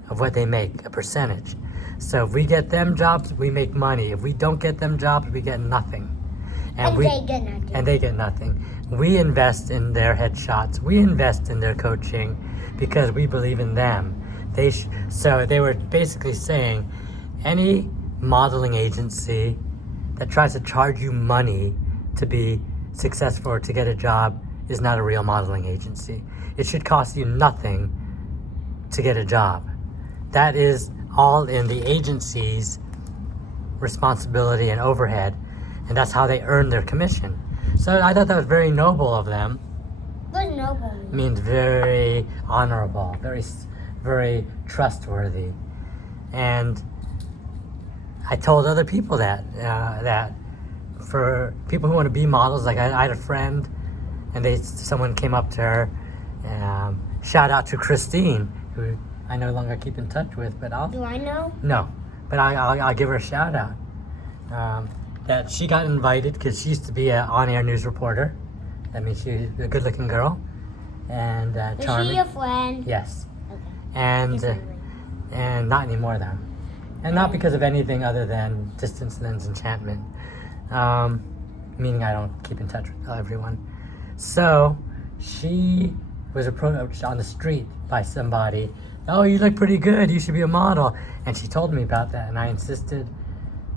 of what they make, a percentage. So if we get them jobs, we make money. If we don't get them jobs, we get nothing. And they get nothing. And they get nothing. We invest in their headshots. We invest in their coaching because we believe in them. So they were basically saying, any modeling agency that tries to charge you money to be successful or to get a job is not a real modeling agency. It should cost you nothing to get a job. That is all in the agency's responsibility and overhead, and that's how they earn their commission. So I thought that was very noble of them. What's noble? Means very honorable, very trustworthy. And I told other people that for people who want to be models, like I had a friend, and someone came up to her, shout out to Christine, who I no longer keep in touch with, but Do I know? No, but I'll give her a shout out. That she got invited because she used to be an on-air news reporter. That means she's a good-looking girl and charming. Is she your friend? Yes. Okay. And not anymore though, and not because of anything other than distance lends enchantment. Meaning I don't keep in touch with everyone. So she was approached on the street by somebody. Oh, you look pretty good. You should be a model. And she told me about that, and I insisted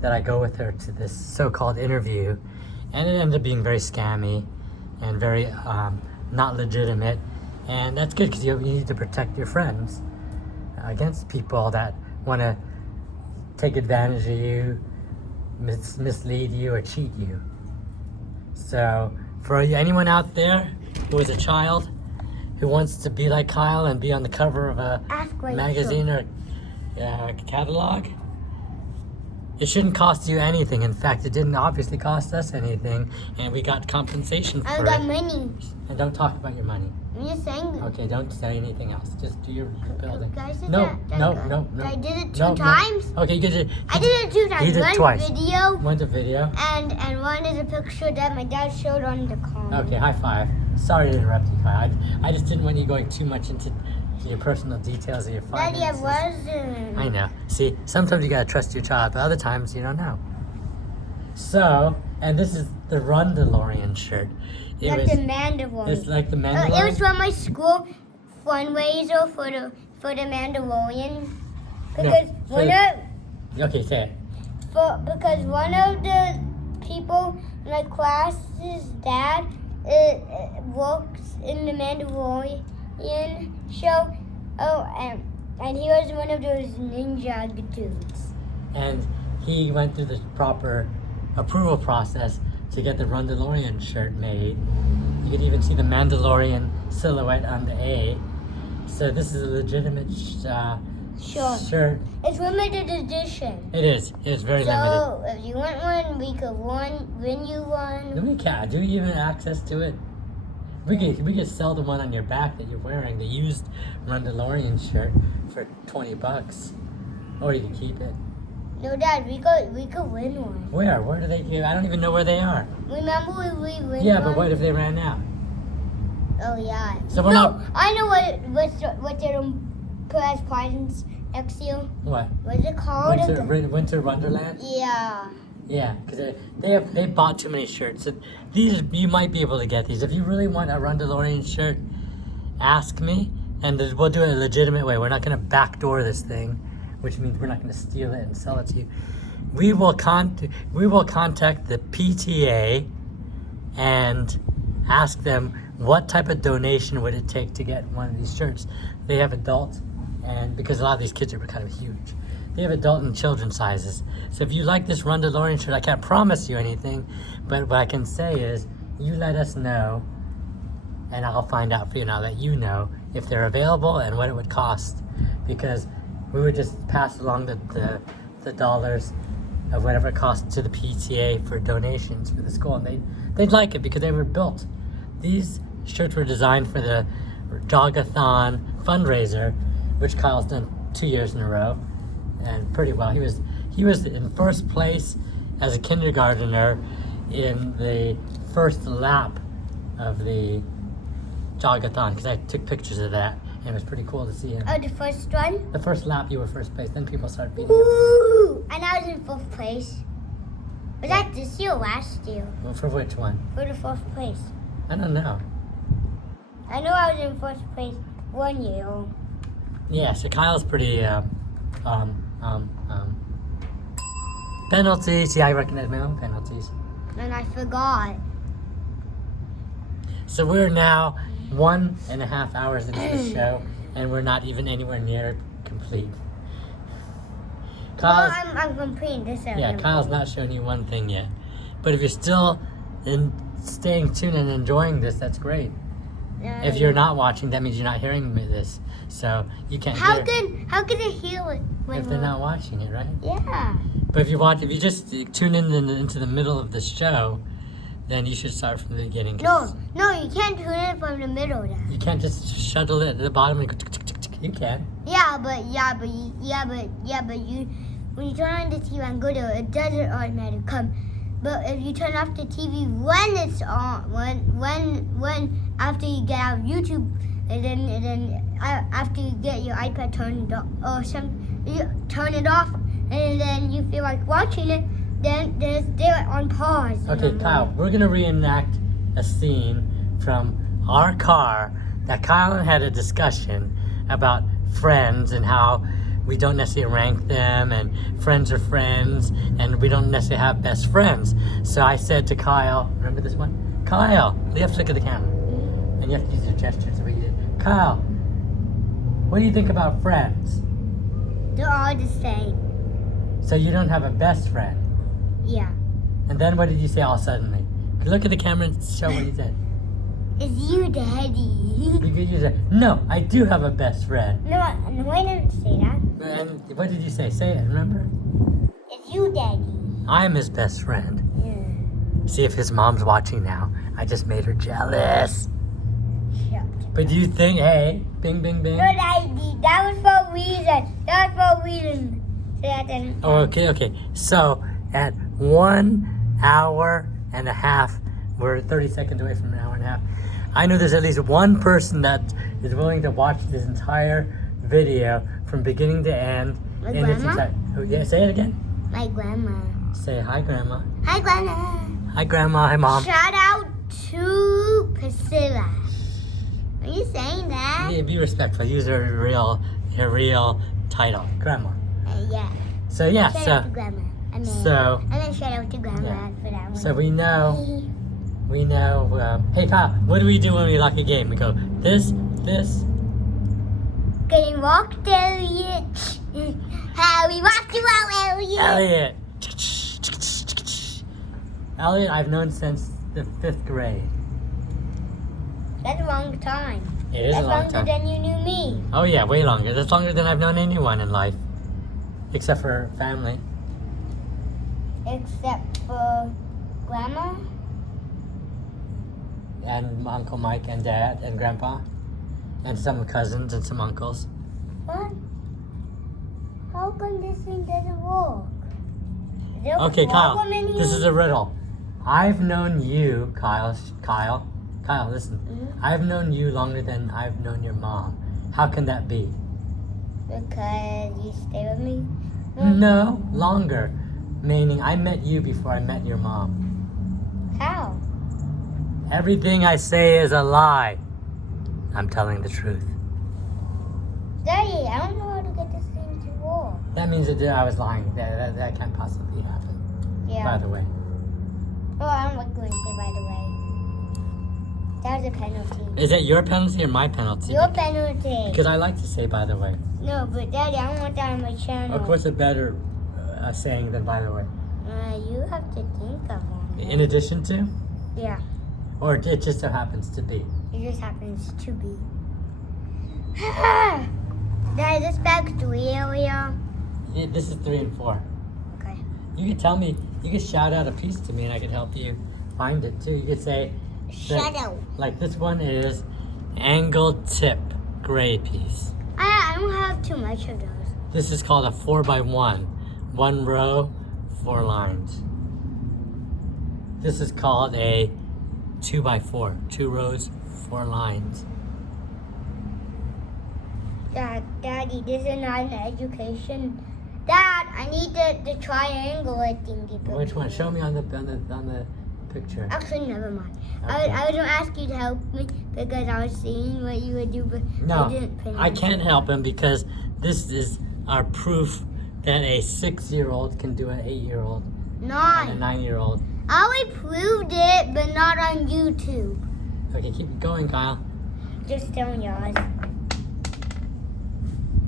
that I go with her to this so-called interview, and it ended up being very scammy and very not legitimate. And that's good because you need to protect your friends against people that want to take advantage of you, mislead you, or cheat you. So for anyone out there who is a child who wants to be like Kyle and be on the cover of a magazine or catalog, it shouldn't cost you anything. In fact, it didn't obviously cost us anything, and we got compensation for it. I got money. And don't talk about your money. I'm just saying. Okay, don't say anything else. Just do your building. Guys, No. I did it two times. Okay, you did it. I did it 2 times. You did it twice. Video. One's a video. And one is a picture that my dad showed on the comment. Okay, high five. Sorry to interrupt you, Kyle. I just didn't want you going too much into your personal details of your finances. Daddy, I wasn't. I know. See, sometimes you gotta trust your child, but other times you don't know. So, and this is the Run DeLorean shirt. Like the Mandalorian. It's like the Mandalorian? It was from my school fundraiser for the Mandalorian. Because Okay, say it. Because one of the people in my class's dad works in the Mandalorian show. Oh, and he was one of those ninja dudes. And he went through the proper approval process to get the Mandalorian shirt made. You could even see the Mandalorian silhouette on the A. So this is a legitimate shirt. It's limited edition. It is. It's very limited. So if you want one, we could win you one. No, we can't. Do you even have access to it? We could sell the one on your back that you're wearing, the used Mandalorian shirt, for $20, or you can keep it. No, Dad, we could win one. Where? Where do they go? I don't even know where they are. Remember we win one? Yeah, but what if they ran out? Oh yeah. So we're not. I know what they're put as prizes next to you. What? What's it called? Winter Wonderland. Yeah. Yeah, because they bought too many shirts. So these you might be able to get these if you really want a Mandalorian shirt. Ask me, and we'll do it a legitimate way. We're not going to backdoor this thing, which means we're not going to steal it and sell it to you. We will contact the PTA and ask them what type of donation would it take to get one of these shirts. They have adult, and because a lot of these kids are kind of huge. They have adult and children sizes. So if you like this Mandalorian shirt, I can't promise you anything, but what I can say is you let us know, and I'll find out for you, and I'll let you know if they're available and what it would cost, because we would just pass along the dollars of whatever it costs to the PTA for donations for the school, and they'd like it because they were built. These shirts were designed for the Jogathon fundraiser, which Kyle's done 2 years in a row. And pretty well. He was in first place as a kindergartner in the first lap of the Jogathon, because I took pictures of that, and it was pretty cool to see him. Oh, the first one? The first lap, you were first place. Then people started beating him. Ooh! And I was in fourth place. Was that this year or last year? Well, for which one? For the fourth place. I don't know. I know I was in first place 1 year. Yeah, so Kyle's pretty, penalties. Yeah, I recognize my own penalties. And I forgot. So we're now 1.5 hours into the show, and we're not even anywhere near complete. Well, I'm completing this. Yeah, Kyle's not showing you one thing yet. But if you're still staying tuned and enjoying this, that's great. If you're not watching, that means you're not hearing this. So you can't hear. How can they hear it? If they're not watching it, right? Yeah. But if you just tune in into the middle of the show, then you should start from the beginning. No, you can't tune in from the middle then. You can't just shuttle it at the bottom and go tick, tick, tick, tick. You can. But you when you turn on the TV and go to it doesn't automatically come. But if you turn off the TV when it's on, when after you get out of YouTube, and then after you get your iPad turned off or something, you turn it off, and then you feel like watching it, then it's there on pause. Okay, Kyle, we're gonna reenact a scene from our car that Kyle had a discussion about friends and how we don't necessarily rank them, and friends are friends, and we don't necessarily have best friends. So I said to Kyle, remember this one? Kyle, you have to look at the camera. And you have to use your gestures the way you did. Kyle, what do you think about friends? They're all the same. So you don't have a best friend? Yeah. And then what did you say all suddenly? Look at the camera and show what you said. It's you, Daddy. You said, no, I do have a best friend. No, I didn't say that. And what did you say? Say it, remember? It's you, Daddy. I'm his best friend. Yeah. See if his mom's watching now. I just made her jealous. Shut. But do you think, hey, bing, bing, bing? No, Daddy, that was for a reason. So that then. Oh, okay. So at 1 hour and a half, we're 30 seconds away from an hour and a half. I know there's at least one person that is willing to watch this entire video from beginning to end. My grandma? Oh, yeah, say it again. My grandma. Say hi, Grandma. Hi, Grandma. Hi, Grandma. Hi, Mom. Shout out to Priscilla. Are you saying that? Yeah, be respectful. Use her real title, Grandma. Yeah. So yeah, Shout so out to Grandma. I mean, shout out to Grandma Yeah. for that one. so we know. Hey Kyle, what do we do when we lock a game? We go this. Getting rocked, Elliot. How we rock you out, Elliot. Elliot, I've known since the 5th grade. That's a long time. It is a long time. That's longer than you knew me. Oh yeah, way longer. That's longer than I've known anyone in life, except for family. Except for Grandma. And Uncle Mike and Dad and Grandpa. And some cousins and some uncles. What? How come this thing doesn't work? Okay, Kyle, this is a riddle. I've known you, Kyle, listen. Mm-hmm. I've known you longer than I've known your mom. How can that be? Because you stay with me? No, longer. Meaning I met you before I met your mom. How? Everything I say is a lie. I'm telling the truth. Daddy, I don't know how to get this thing to work. That means that I was lying. That can't possibly happen. Yeah. By the way. Oh, I don't like going to say by the way. That was a penalty. Is it your penalty or my penalty? Your penalty. Because I like to say by the way. No, but Daddy, I don't want that on my channel. Of course, a better saying than by the way. You have to think of one. In addition to? Yeah. Or it just so happens to be? It just happens to be. Daddy, this bag's 3 area. Yeah, this is 3 and 4. Okay. You could tell me, you could shout out a piece to me and I could help you find it too. You could say, Shadow. like this one is angle tip gray piece. I don't have too much of those. This is called a 4x1. 1 row, 4 lines. This is called a 2x4. 2 rows, 4 lines. Daddy, this is not an education. Dad, I need the triangle thingy. Which one? Show me on the picture. Actually, never mind. Okay. I was gonna ask you to help me because I was seeing what you would do, but No, I didn't pay I can't help him because this is our proof that a 6-year-old can do an 8-year-old and a 9. 9-year-old. I already proved it, but not on YouTube. Okay, keep it going, Kyle. Just telling yours.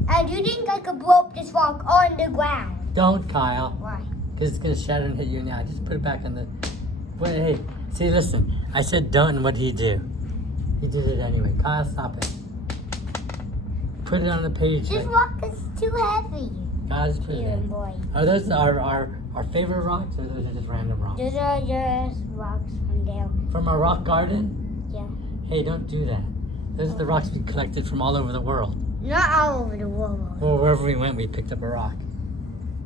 And you think I could blow up this rock on the ground? Don't, Kyle. Why? Because it's going to shatter and hit you now. Just put it back on the... Wait, hey, see, listen. I said don't, and what did he do? He did it anyway. Kyle, stop it. Put it on the page. This rock is too heavy. Kyle, just put it Here, in. boy. Are those our favorite rocks, or those are just random rocks? Those are just rocks from there. From our rock garden? Yeah. Hey, don't do that. Those are the rocks we collected from all over the world. Not all over the world. Well, wherever we went, we picked up a rock.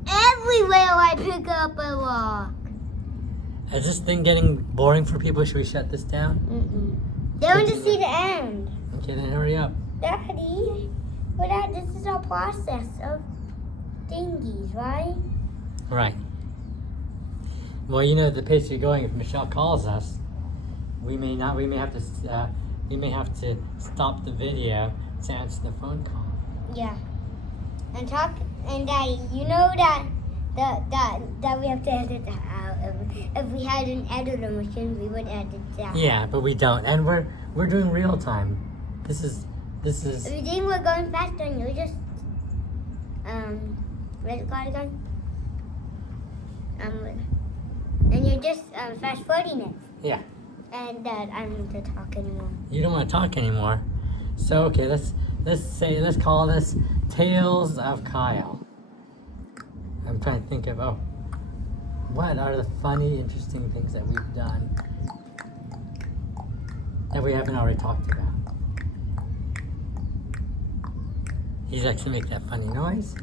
Everywhere I pick up a rock. Is this thing getting boring for people? Should we shut this down? They want to see the end. Okay, then hurry up. Daddy, this is our process of thingies, right? Right. Well, you know, the pace you're going, if Michelle calls us, we may have to stop the video to answer the phone call. Yeah. And Daddy, you know that we have to edit that out. If we had an editor machine, we would edit that. Yeah, but we don't, and we're doing real time. This is. If you think we're going faster, and you just where's it called again? And you're just fast forwarding it. Yeah. And Dad, I don't want to talk anymore. You don't want to talk anymore. So okay, let's call this Tales of Kyle. I'm trying to think of what are the funny, interesting things that we've done that we haven't already talked about. He's actually make that funny noise.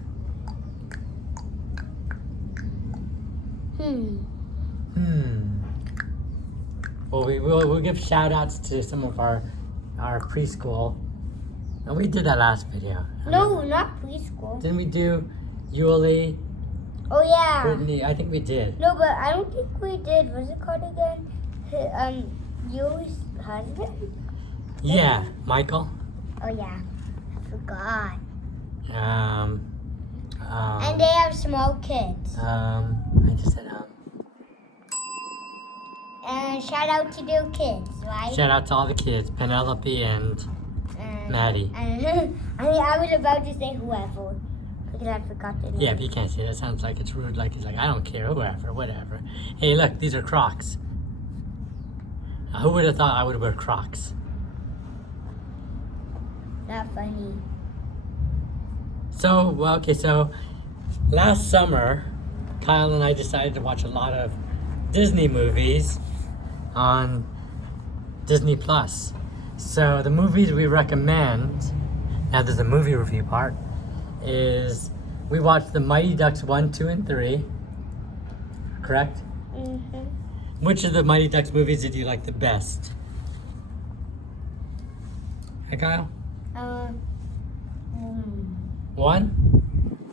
Well, we'll give shout outs to some of our preschool. And we did that last video. No, not preschool. Didn't we do Yuli? Oh yeah. Brittany? I think we did. No, but I don't think we did. What's it called again? your husband? Yeah, Michael. Oh yeah, I forgot. And And they have small kids. I just said And shout out to their kids, right? Shout out to all the kids, Penelope and Maddie. And I was about to say whoever, because I forgot the name. Yeah, but you can't say that. Sounds like it's rude. Like it's like, I don't care, whoever, whatever. Hey, look, these are Crocs. Who would have thought I would wear Crocs? Not funny. So, well, okay, so last summer, Kyle and I decided to watch a lot of Disney movies on Disney Plus. So the movies we recommend, now there's a movie review part, is we watched the Mighty Ducks 1, 2, and 3. Correct? Mm-hmm. Which of the Mighty Ducks movies did you like the best? Hey, Kyle? One,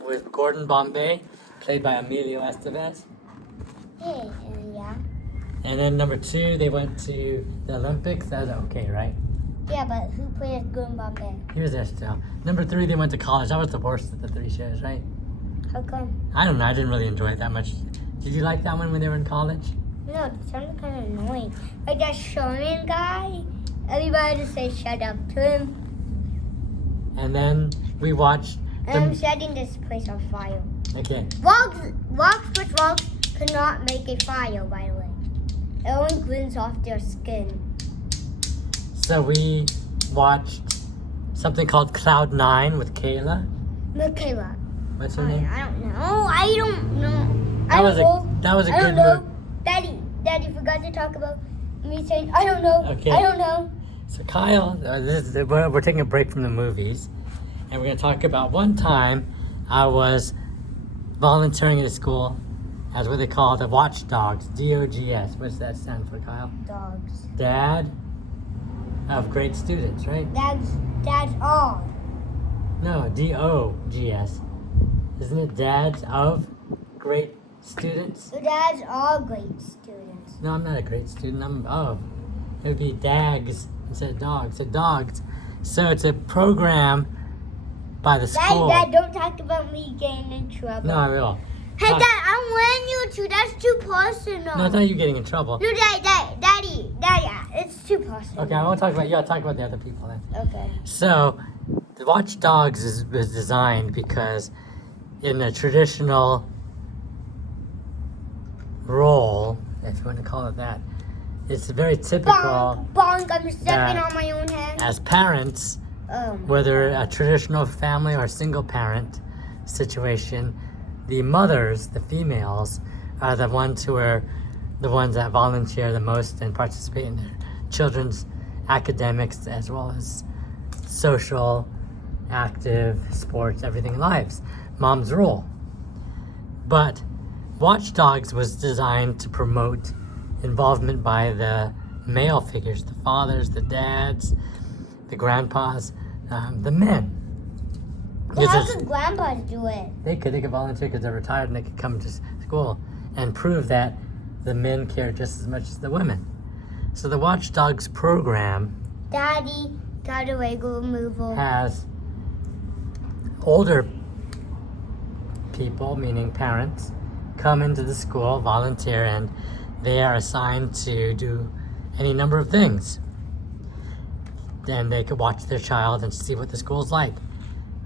with Gordon Bombay, played by Emilio Estevez. Yeah. And then number 2, they went to the Olympics. That was okay, right? Yeah, but who plays Gordon Bombay? He was there still. Number 3, they went to college. That was the worst of the 3 shows, right? How come? I don't know. I didn't really enjoy it that much. Did you like that one when they were in college? No, it sounded kind of annoying. Like that Sherman guy, everybody just say shut up to him. And then we watched. I'm setting this place on fire. Okay. Rocks with rocks could not make a fire, by the way. It only glints off their skin. So we watched something called Cloud 9 with Kayla. Michaela. What's her name? I don't know. I don't know. That was a I good don't movie. know. Daddy forgot to talk about me saying, I don't know. Okay. I don't know. So Kyle, we're taking a break from the movies, and we're going to talk about one time I was volunteering at a school as what they call the Watchdogs, DOGS. What's that stand for, Kyle? Dogs. Dad of great students, right? Dad's all. No, DOGS. Isn't it dads of great students? So dad's all great students. No, I'm not a great student. I'm of. It would be DAGs instead of dogs. So dogs. So it's a program by the school. Dad, don't talk about me getting in trouble. No, I will. Hey, Dad, I'm warning you to. That's too personal. No, it's not you getting in trouble. No, Daddy, it's too personal. Okay, I won't talk about you. I'll talk about the other people then. Okay. So, the Watch Dogs was designed because in a traditional role, if you want to call it that, it's very typical Bonk, I'm stepping on my own hand. as parents, Oh. whether a traditional family or a single parent situation, the mothers, the females, are the ones who are the ones that volunteer the most and participate in their children's academics as well as social, active, sports, everything in lives. Mom's role. But Watchdogs was designed to promote involvement by the male figures, the fathers, the dads, the grandpas, the men. Well, how could grandpas do it? They could volunteer because they're retired and they could come to school and prove that the men care just as much as the women. So the Watchdogs program Daddy got a regular removal. has older people, meaning parents, come into the school, volunteer, and they are assigned to do any number of things. Then they could watch their child and see what the school's like.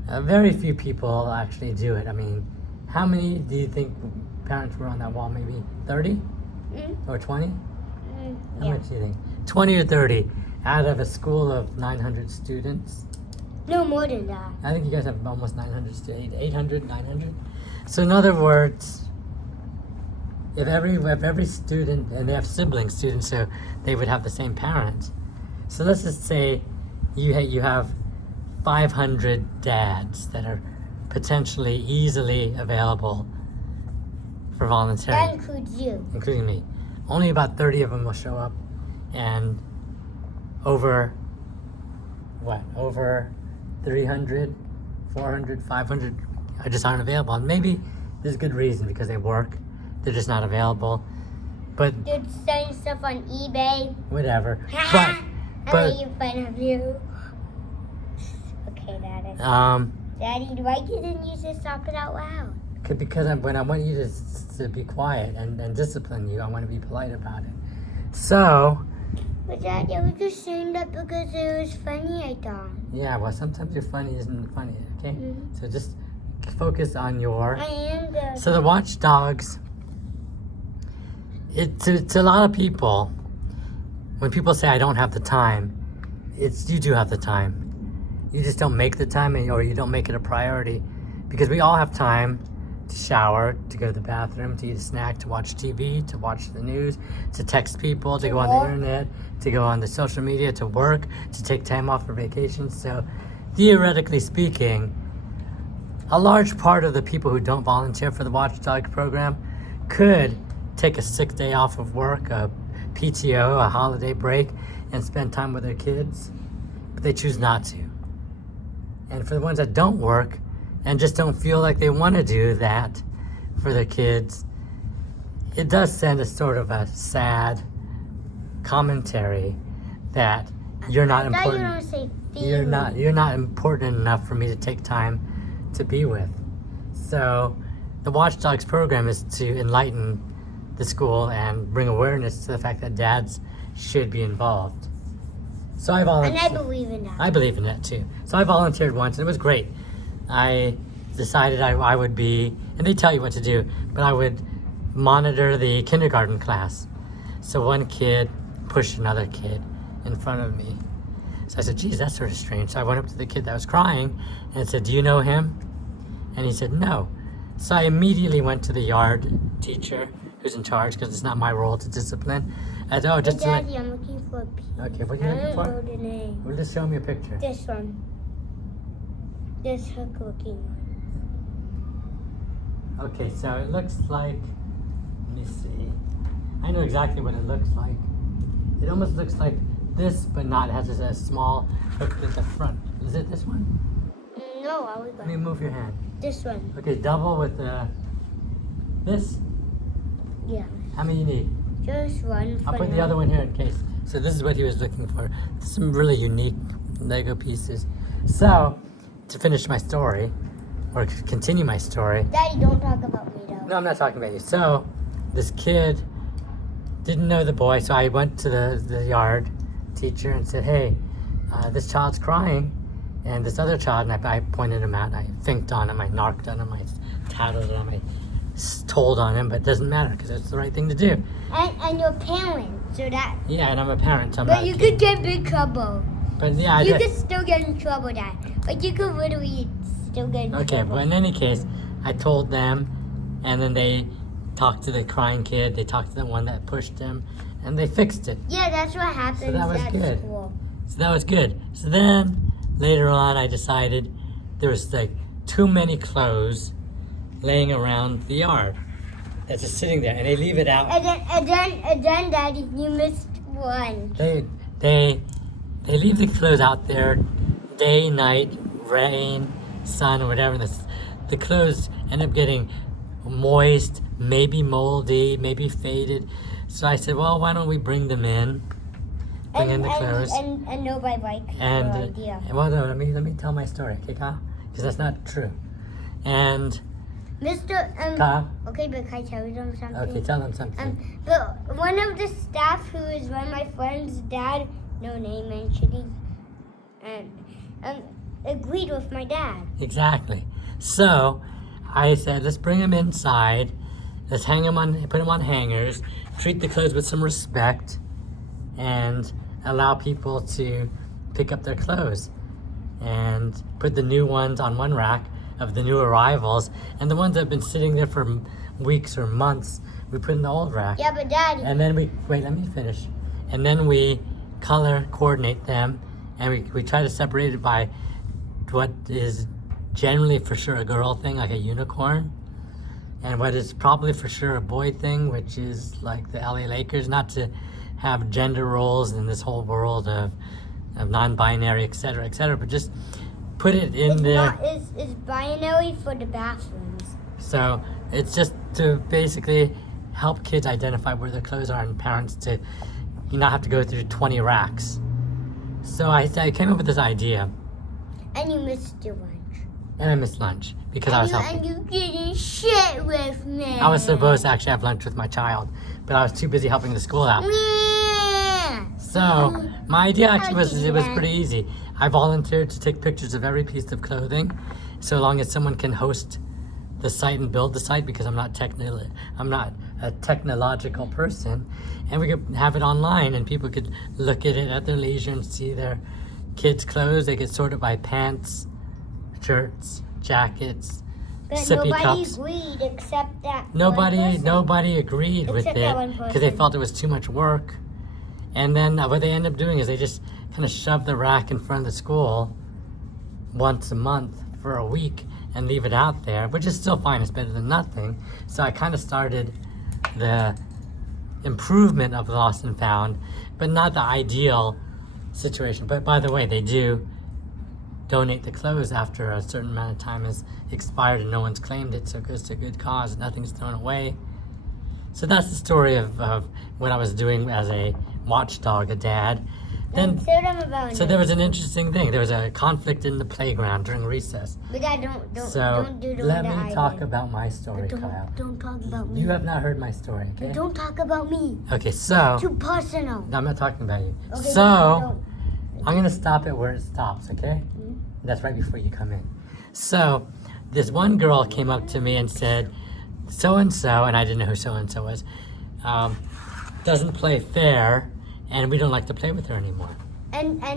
Very few people actually do it. I mean, how many do you think parents were on that wall? Maybe 30 or 20? How Yeah. much do you think? 20 or 30 out of a school of 900 students? No more than that. I think you guys have almost 900 students, 800, 900. So in other words, if every student, and they have sibling students, so they would have the same parents. So let's just say you have 500 dads that are potentially easily available for volunteering. That includes you. Including me. Only about 30 of them will show up, and over 300, 400, 500 just aren't available. And maybe there's good reason because they work, they're just not available. but They're selling stuff on eBay. whatever. I'm but making fun of you. Okay, Daddy. Daddy, why didn't you just stop it out loud? because when I want you to be quiet and discipline you, I want to be polite about it. So, But Daddy, I was just saying that because it was funny, I thought. yeah, well, sometimes your funny isn't funny, okay? Mhm. So just focus on your... I am the... So the watchdogs, to a lot of people, when people say, I don't have the time, you do have the time. You just don't make the time, or you don't make it a priority. Because we all have time to shower, to go to the bathroom, to eat a snack, to watch TV, to watch the news, to text people, to go on the internet, to go on the social media, to work, to take time off for vacation. So theoretically speaking, a large part of the people who don't volunteer for the Watchdog program could take a sick day off of work, a PTO, a holiday break, and spend time with their kids, but they choose not to. And for the ones that don't work and just don't feel like they want to do that for their kids, it does send a sort of a sad commentary that you're not I thought important. you don't say feel. You're not important enough for me to take time to be with. So the Watchdogs program is to enlighten the school and bring awareness to the fact that dads should be involved. So I volunteered. And I believe in that. I believe in that too. So I volunteered once and it was great. I decided I would be, and they tell you what to do, but I would monitor the kindergarten class. So one kid pushed another kid in front of me. So I said, geez, that's sort of strange. So I went up to the kid that was crying and said, do you know him? And he said, no. So I immediately went to the yard teacher who's in charge, because it's not my role to discipline. I said, oh, just Hey, Daddy, I'm looking for a piece. Okay, what are you I looking don't for? know the name. Well, just show me a picture. This one. This hook looking one. Okay, so it looks like, let me see. I know exactly what it looks like. It almost looks like this, but not. It has a small hook at the front. Is it this one? No, I was Let me going. move your hand. This one. Okay, double with this. Yeah. How many you need? Just one. I'll for put the now. other one here in case. So this is what he was looking for. Some really unique Lego pieces. So, to finish my story, or continue my story. Daddy, don't talk about me though. No, I'm not talking about you. So, this kid didn't know the boy, so I went to the yard teacher and said, hey, this child's crying, and this other child, and I pointed him out, I finked on him, I narked on him, I tattled on him, I told on him, but it doesn't matter, because it's the right thing to do. And your parents, so that. Yeah, and I'm a parent, so I'm But not a you kid. could get in big trouble. But yeah, You could still get in trouble, Dad. But you could literally still get in Okay, trouble. but in any case, I told them, and then they talked to the crying kid, they talked to the one that pushed him, and they fixed it. Yeah, that's what happens So that was at good. school. So that was good. So then, later on, I decided there was like too many clothes laying around the yard. That's just sitting there, and they leave it out. And then, Daddy, you missed one. They leave the clothes out there, day, night, rain, sun, or whatever. The clothes end up getting moist, maybe moldy, maybe faded. So I said, well, why don't we bring them in? Bring in the clothes. And nobody likes your And idea. well, no, let me tell my story, okay, Kyle? Because that's not true. And Mr. Kyle, Okay, but can I tell you something? okay, tell them something. But one of the staff who is one of my friend's dad, no name mentioning, agreed with my dad. Exactly. So I said, let's bring them inside. Let's hang them on, put them on hangers. Treat the clothes with some respect, and allow people to pick up their clothes, and put the new ones on one rack of the new arrivals, and the ones that have been sitting there for weeks or months, we put in the old rack. Yeah, but Daddy. And then wait, let me finish. And then we color coordinate them, and we try to separate it by what is generally for sure a girl thing, like a unicorn, and what is probably for sure a boy thing, which is like the LA Lakers, not to have gender roles in this whole world of non-binary, etc., but just put it in there. It's binary for the bathrooms. So it's just to basically help kids identify where their clothes are and parents to not have to go through 20 racks. So I came up with this idea. And you missed your lunch. And I missed lunch because I was helping. And you didn't shit with me. I was supposed to actually have lunch with my child, but I was too busy helping the school out. So my idea actually was pretty easy. I volunteered to take pictures of every piece of clothing, so long as someone can host the site and build the site, because I'm not a technological person, and we could have it online and people could look at it at their leisure and see their kids' clothes. They could sort it by pants, shirts, jackets, sippy cups. But nobody agreed except that Nobody agreed with it because they felt it was too much work. And then what they end up doing is they just kind of shove the rack in front of the school once a month for a week and leave it out there, which is still fine. It's better than nothing. So I kind of started the improvement of Lost and Found, but not the ideal situation. But by the way, they do donate the clothes after a certain amount of time has expired and no one's claimed it, so it goes to a good cause. Nothing's thrown away. So that's the story of what I was doing as a watchdog, a dad. Then, so there was an interesting thing. There was a conflict in the playground during recess. But Dad, don't do the let me talk about my story, Kyle. Don't talk about me. You have not heard my story, okay? Don't talk about me. Okay, so... Too personal. No, I'm not talking about you. Okay, so, I'm going to stop it where it stops, okay? Mm-hmm. That's right before you come in. So, this one girl came up to me and said, so-and-so, and I didn't know who so-and-so was, doesn't play fair, and we don't like to play with her anymore. And they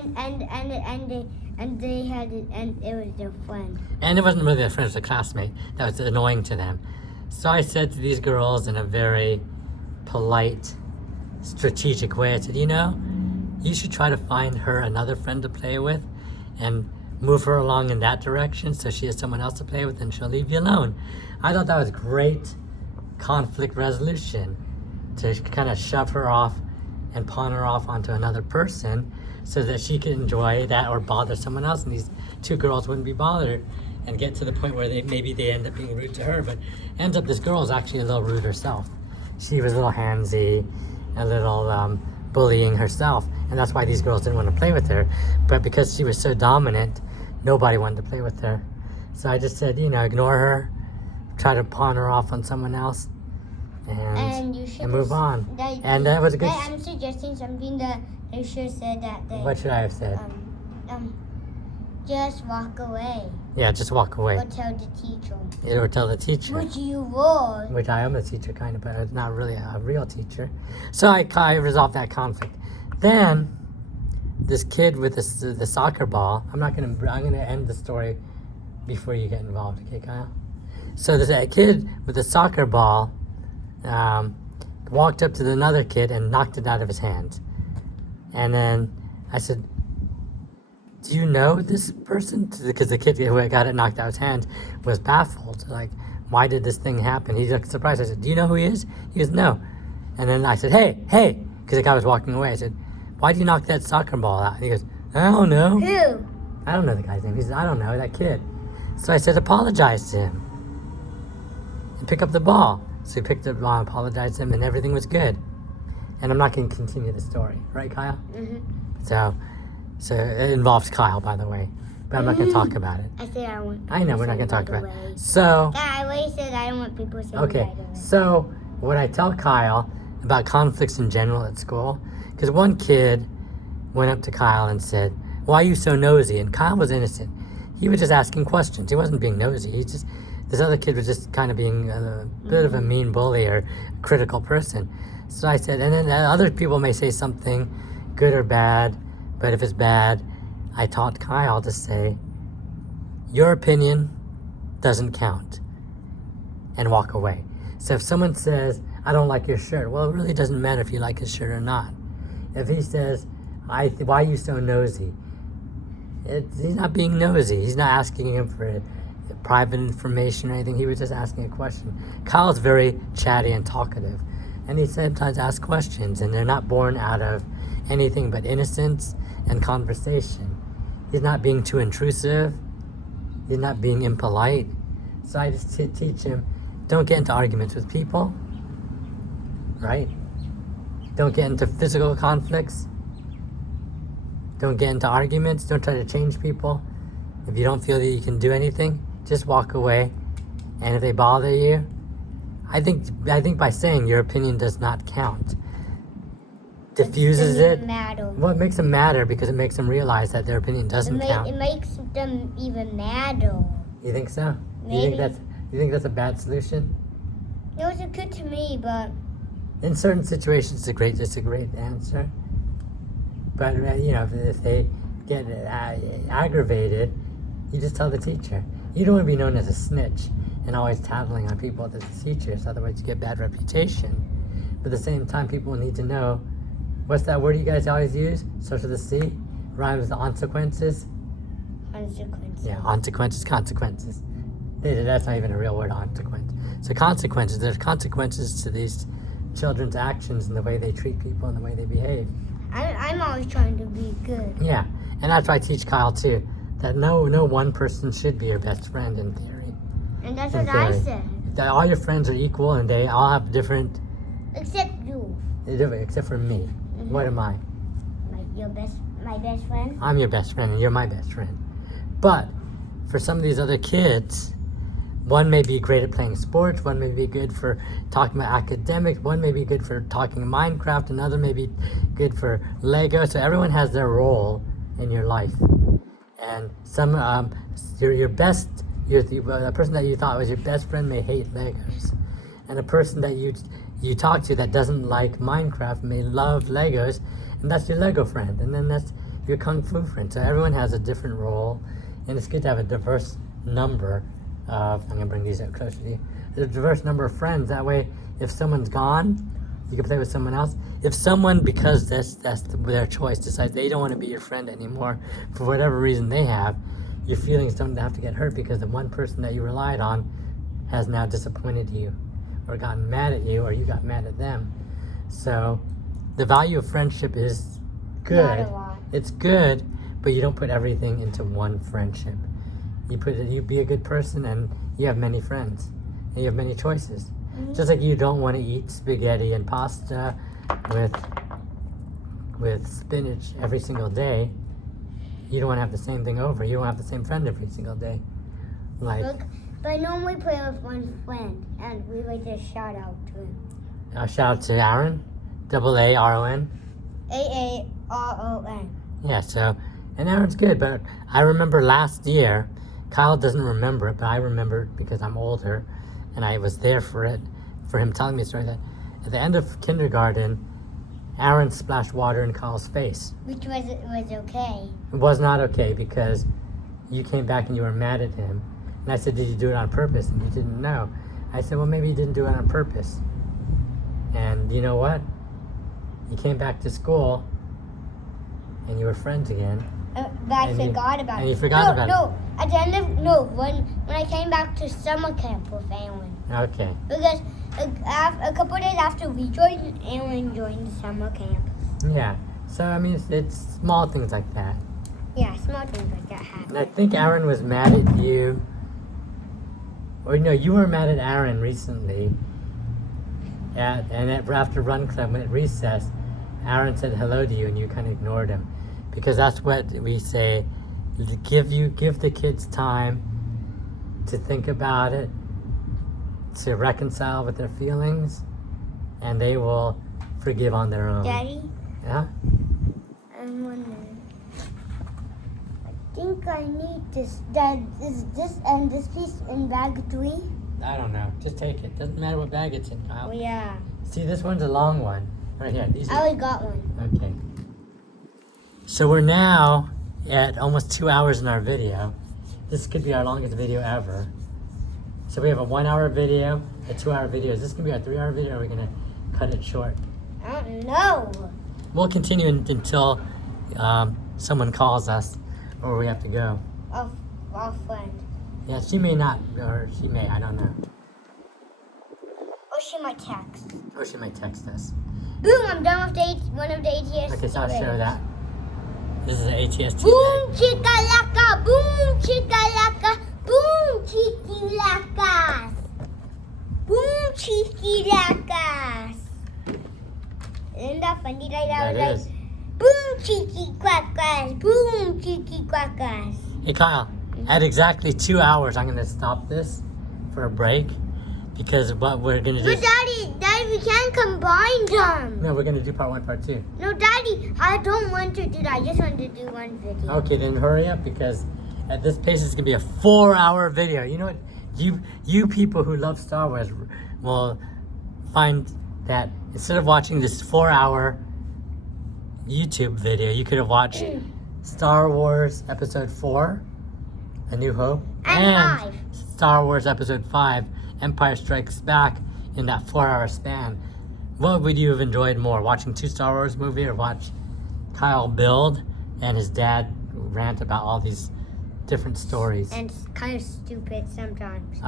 had it, and it was their friend. And it wasn't really their friend, it was a classmate. That was annoying to them. So I said to these girls in a very polite, strategic way, I said, you should try to find her another friend to play with and move her along in that direction so she has someone else to play with and she'll leave you alone. I thought that was great conflict resolution, to kind of shove her off and pawn her off onto another person so that she could enjoy that or bother someone else, and these two girls wouldn't be bothered and get to the point where maybe they end up being rude to her, but ends up this girl is actually a little rude herself. She was a little handsy, a little bullying herself, and that's why these girls didn't want to play with her. But because she was so dominant, nobody wanted to play with her. So I just said, ignore her, try to pawn her off on someone else, and move on. And that was a good... I'm suggesting something that they should have said that day. What should I have said? Just walk away. Yeah, just walk away. Or tell the teacher. Or tell the teacher. Which you would. Which I am a teacher, kind of, but not really a real teacher. So I resolved that conflict. Then, this kid with the soccer ball, I'm gonna end the story before you get involved, okay, Kyle? So there's a kid with a soccer ball walked up to another kid and knocked it out of his hand. And then I said, do you know this person? Because the kid who got it knocked out of his hand was baffled. Like, why did this thing happen? He's like surprised. I said, do you know who he is? He goes, no. And then I said, hey, because the guy was walking away. I said, why did you knock that soccer ball out? And he goes, I don't know. Who? I don't know the guy's name. He said, I don't know, that kid. So I said, apologize to him and pick up the ball. So he picked up the ball, apologized to him, and everything was good. And I'm not going to continue the story. Right, Kyle? Mm-hmm. So it involves Kyle, by the way. But I'm not going to talk about it. I know, we're not going to talk about it. So... I always said I don't want people saying okay, so what I tell Kyle about conflicts in general at school, because one kid went up to Kyle and said, why are you so nosy? And Kyle was innocent. He was just asking questions. He wasn't being nosy. This other kid was just kind of being a bit of a mean bully or critical person. So I said, and then other people may say something good or bad, but if it's bad, I taught Kyle to say, your opinion doesn't count, and walk away. So if someone says, I don't like your shirt, well, it really doesn't matter if you like his shirt or not. If he says, why are you so nosy? He's not being nosy. He's not asking him for private information or anything. He was just asking a question. Kyle's very chatty and talkative, and he sometimes asks questions, and they're not born out of anything but innocence and conversation. He's not being too intrusive. He's not being impolite. So I just teach him, don't get into arguments with people. right? Don't get into physical conflicts. Don't get into arguments. Don't try to change people. If you don't feel that you can do anything, just walk away. And if they bother you, I think by saying your opinion does not count, diffuses it. Matter. Well, it makes them matter because it makes them realize that their opinion doesn't count. It makes them even madder. You think so? Maybe. You think that's a bad solution? It was good to me, but In certain situations, it's a great answer. But if they get aggravated, you just tell the teacher. You don't want to be known as a snitch and always tattling on people to the teachers. Otherwise, you get bad reputation. But at the same time, people need to know, what's that word you guys always use? Starts with a C, rhymes with consequences. consequences. Yeah, consequences. That's not even a real word, consequence. So consequences. There's consequences to these children's actions and the way they treat people and the way they behave. I'm always trying to be good. Yeah, and that's why I teach Kyle too, that no one person should be your best friend in theory. And that's what I said. That all your friends are equal and they all have different. Except you. Except for me. Mm-hmm. What am I? My best friend. I'm your best friend and you're my best friend. But for some of these other kids, one may be great at playing sports, one may be good for talking about academics, one may be good for talking Minecraft, another may be good for Lego. So everyone has their role in your life. And some the person that you thought was your best friend may hate Legos. And a person that you talk to that doesn't like Minecraft may love Legos, and that's your Lego friend. And then that's your Kung Fu friend. So everyone has a different role, and it's good to have a diverse number of, I'm going to bring these up closer to you, a diverse number of friends. That way, if someone's gone, you can play with someone else. If someone, because that's their choice, decides they don't want to be your friend anymore, for whatever reason they have, your feelings don't have to get hurt because the one person that you relied on has now disappointed you or gotten mad at you or you got mad at them. So the value of friendship is good. Not a lot. It's good, but you don't put everything into one friendship. You be a good person and you have many friends and you have many choices. Mm-hmm. Just like you don't want to eat spaghetti and pasta with spinach every single day, you don't want to have the same thing over. You don't have the same friend every single day. Look, but I normally play with one friend, and we like to shout out to him. Shout out to Aaron, AARON. AARON. Yeah, so, and Aaron's good, but I remember last year, Kyle doesn't remember it, but I remember it because I'm older, and I was there for him telling me a story that at the end of kindergarten, Aaron splashed water in Kyle's face. Which was okay. It was not okay because you came back and you were mad at him. And I said, did you do it on purpose? And you didn't know. I said, well, maybe you didn't do it on purpose. And you know what? You came back to school and you were friends again. But I forgot about it. And you forgot about it. No, at the end of, when I came back to summer camp with Aaron. Okay. Because a couple days after we joined, Aaron joined summer camp. Yeah. So, I mean, it's small things like that. Yeah, small things like that happen. And I think Aaron was mad at you. Or no, you were mad at Aaron recently. After Run Club, when at recess, Aaron said hello to you and you kind of ignored him. Because that's what we say, give the kids time to think about it, to reconcile with their feelings, and they will forgive on their own. Daddy? Yeah? I'm wondering. I think I need this. Dad, is this and this piece in bag 3? I don't know. Just take it. Doesn't matter what bag it's in, Kyle. Oh, yeah. See, this one's a long one. Right here. I already got one. Okay. So we're now at almost 2 hours in our video. This could be our longest video ever. So we have a 1 hour video, a 2 hour video. Is this going to be our 3 hour video or are we going to cut it short? I don't know. We'll continue until someone calls us or we have to go. Our friend. Yeah, she may not, or she may, I don't know. Or she might text. Or she might text us. Boom, I'm done with one of the ATS. Okay, so I'll show that. This is an ATS Boom, chicka-lacka, boom, chicka-lacka, boom, cheeky-lackas. Boom, cheeky-lackas. it like, is. Boom, cheeky quack grass. Boom, cheeky quack grass. Hey, Kyle, at exactly 2 hours, I'm going to stop this for a break because what we're going to do. But Daddy, we can't combine them. No, we're going to do part 1, part 2. No, Daddy, I don't want to do that. I just want to do one video. Okay, then hurry up because at this pace, it's going to be a 4-hour video. You know what? You people who love Star Wars will find that instead of watching this 4-hour YouTube video, you could have watched Star Wars Episode 4, A New Hope, And 5. Star Wars Episode 5, Empire Strikes Back in that 4-hour span. What would you have enjoyed more, watching 2 Star Wars movies or watch Kyle build and his dad rant about all these different stories? And it's kind of stupid sometimes.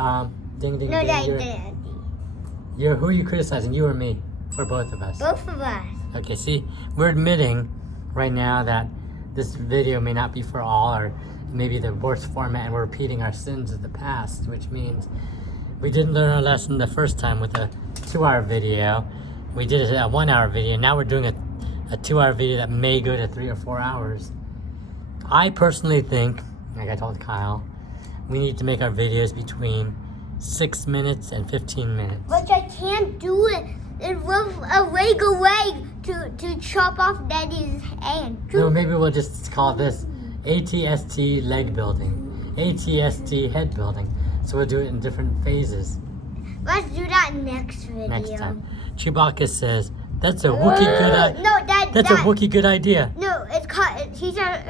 Ding, ding, No, ding. Daddy. Who are you criticizing, you or me? For both of us. Both of us. Okay, see, we're admitting right now that this video may not be for all, or maybe the worst format, and we're repeating our sins of the past, which means we didn't learn our lesson the first time with a 2-hour video. We did a 1-hour video. Now we're doing a 2-hour video that may go to 3 or 4 hours. I personally think, like I told Kyle, we need to make our videos between 6 minutes and 15 minutes. But I can't do it. It was a regular way to chop off Daddy's hand. No, maybe we'll just call this ATST leg building, ATST head building. So we'll do it in different phases. Let's do that next video. Next time. Chewbacca says, that's a Wookiee good idea. No, Dad. That's a Wookiee good idea. No, it's called. He said.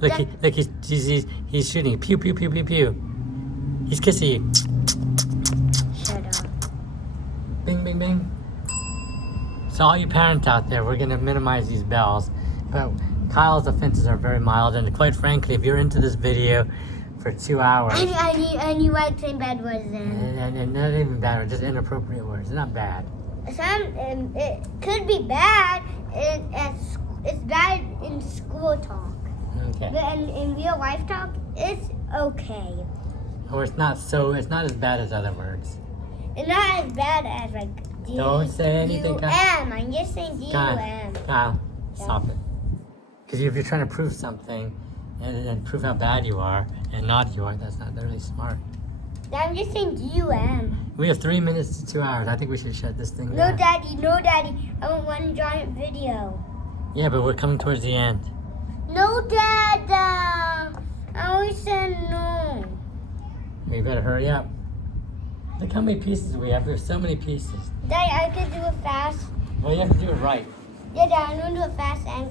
Look, he's shooting. Pew, pew, pew, pew, pew. He's kissing you. Shut up. Bing, bing, bing. So all you parents out there, we're going to minimize these bells. But Kyle's offenses are very mild. And quite frankly, if you're into this video for 2 hours. And you might say bad words then. And not even bad words, just inappropriate words. They're not bad. It could be bad. It's bad in school talk. Okay. But in real life talk, it's okay. Or it's not as bad as other words. It's not as bad as like D. Don't say anything, Kyle. I'm just saying D-U-M. Kyle, stop it. Because if you're trying to prove something and prove how bad you are and naughty you are, that's not really smart. I'm just saying D-U-M. We have 3 minutes to 2 hours. I think we should shut this thing No, down. no, Daddy. I want one giant video. Yeah, but we're coming towards the end. No, Dad. I always said no. You better hurry up. Look how many pieces we have. We have so many pieces. Dad, I could do it fast. Well, you have to do it right. Yeah, Dad, I'm going to do it fast and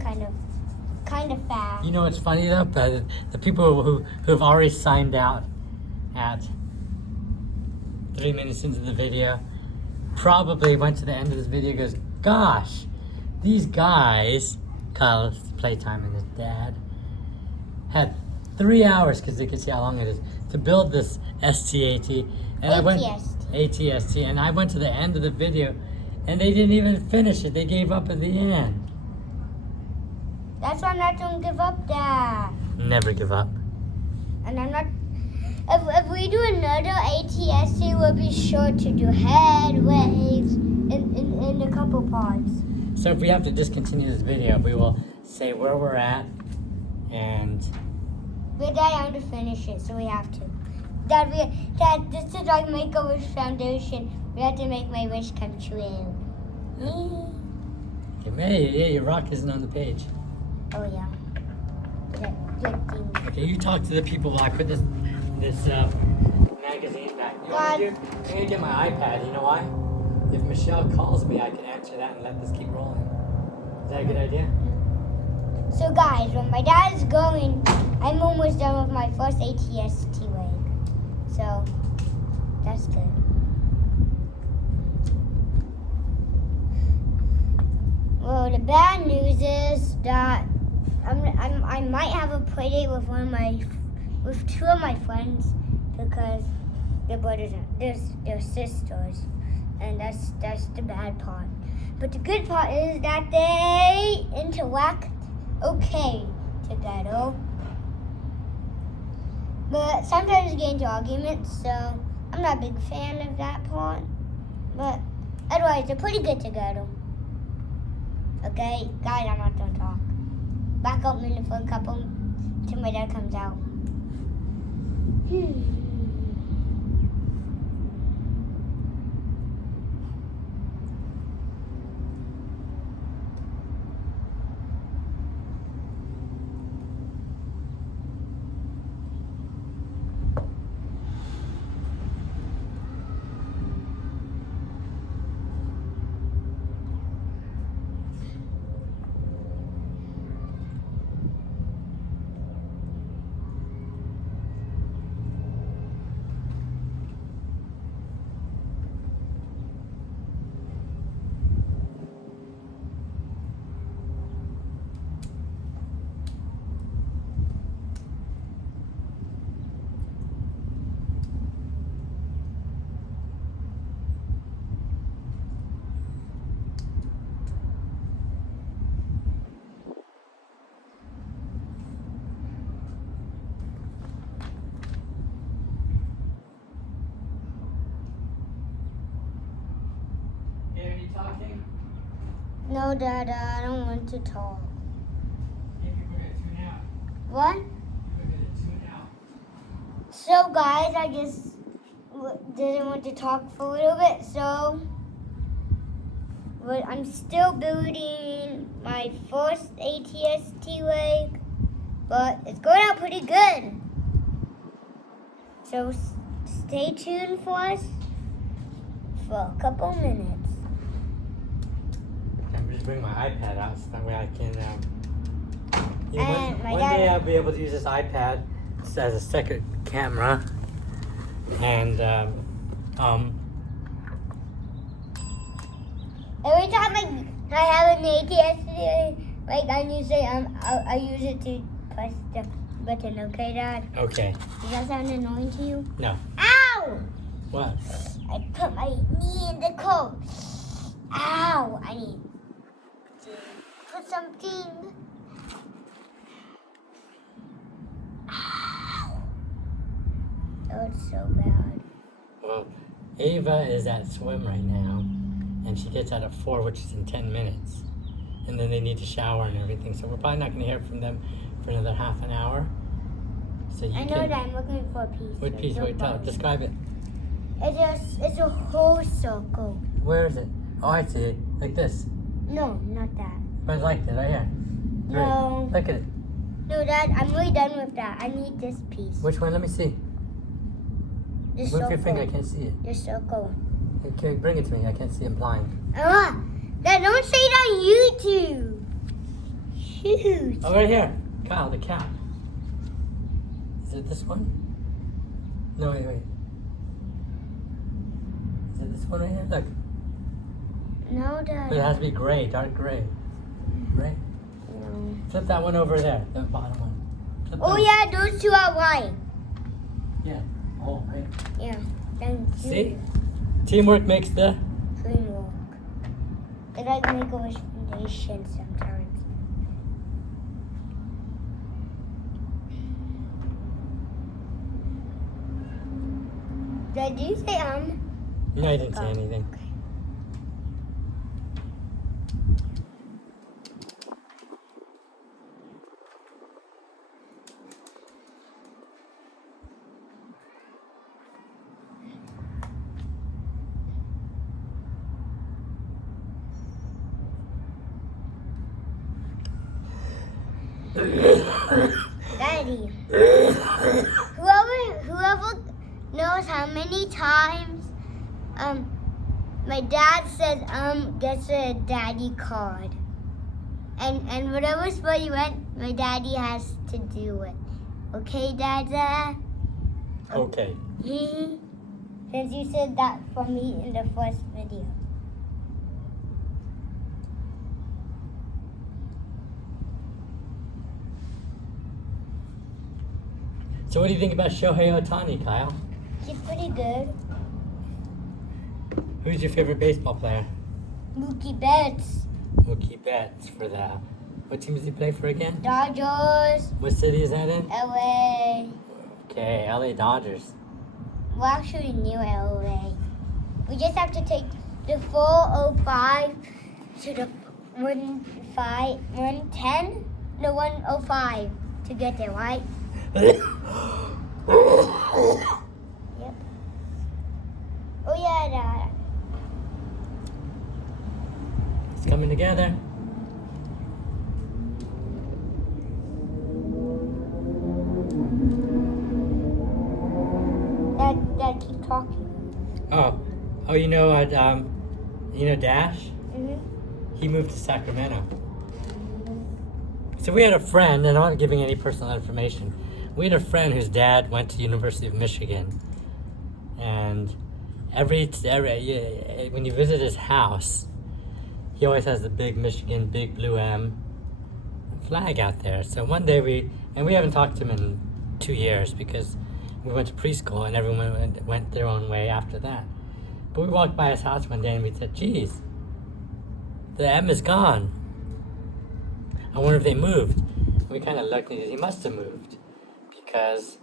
kind of fast. You know what's funny though? But the people who have already signed out at 3 minutes into the video probably went to the end of this video and goes, gosh, these guys, Kyle's Playtime and his dad, had 3 hours, because they could see how long it is, to build this STAT. And ATST. And I went to the end of the video and they didn't even finish it. They gave up at the end. That's why I'm not going to give up, Dad. Never give up. And I'm not... If we do another ATST, we'll be sure to do head, legs, in a couple parts. So if we have to discontinue this video, we will say where we're at and... But Dad, I want to finish it, so we have to. Dad, this is like Make-A-Wish Foundation. We have to make my wish come true. Okay, yeah, your rock isn't on the page. Oh, yeah. Good thing. Okay, you talk to the people while I put this magazine back. You know what I'm gonna get my iPad. You know why? If Michelle calls me, I can answer that and let this keep rolling. Is that a good idea? So guys, when my dad is going, I'm almost done with my first ATST leg. So that's good. Well, the bad news is that I might have a play date with 2 of my friends because they're brothers and they're sisters, and that's the bad part. But the good part is that they interact okay together. But sometimes we get into arguments, so I'm not a big fan of that part. But otherwise, they're pretty good together. Okay, guys, I'm not gonna talk. Back up minute for a couple till my dad comes out. Hey, are you talking? No, Dad, I don't want to talk. Maybe we're gonna tune out. What? We're gonna tune out. So, guys, I just didn't want to talk for a little bit, so. But I'm still building my first ATST leg, but it's going out pretty good. So stay tuned for us for a couple minutes. I'm just bring my iPad out so that way I can. And one day I'll be able to use this iPad as a second camera, and every time I have an ATST, like I use it to press the button. Okay, Dad? okay. Does that sound annoying to you? No. Ow! What? I put my knee in the coat. Ow! I need to put something. Ow! Oh, it's so bad. Well, Ava is at swim right now, and she gets out at 4, which is in 10 minutes. And then they need to shower and everything, so we're probably not going to hear from them for another half an hour. So you I know that I'm looking for a piece. What piece? Wait, describe it. It's a whole circle. Where is it? Oh, I see it. Like this. No, not that. But like that, right here. No. Look at it. No, Dad, I'm really done with that. I need this piece. Which one? Let me see. This Move circle. your finger. I can't see it. This circle. Okay, bring it to me. I can't see. I'm blind. Dad, don't say it on YouTube. Shoot. Oh, right here. Kyle, the cat. Is it this one? No, wait. Is it this one right here? Look. No, Dad. But it has to be gray, dark gray. Right? No. Flip that one over there, the bottom one. Flip Oh, those. yeah, those two are white. Yeah. Oh, right. Yeah. Thank you. See? Teamwork makes the... Dream work. I like make a recommendation sometimes. Did you say No, I didn't say anything. Okay. Daddy, whoever knows how many times my dad says gets a daddy card, and whatever sport you went, my daddy has to do it. Okay, Dada? Okay. Since you said that for me in the first video. So what do you think about Shohei Ohtani, Kyle? She's pretty good. Who's your favorite baseball player? Mookie Betts. Mookie Betts for the... What team does he play for again? Dodgers. What city is that in? LA. Okay, LA Dodgers. We're actually near LA. We just have to take the 405 to the 110, no 105 to get there, right? Yep. Oh yeah, Dad. It's coming together. Dad, keep talking. Oh, you know Dash? Mhm. He moved to Sacramento. So we had a friend, and I'm not giving any personal information. We had a friend whose dad went to University of Michigan, and when you visit his house, he always has the big Michigan, big blue M flag out there. So one day we haven't talked to him in 2 years because we went to preschool and everyone went their own way after that. But we walked by his house one day and we said, geez, the M is gone. I wonder if they moved. We kind of looked and he must have moved because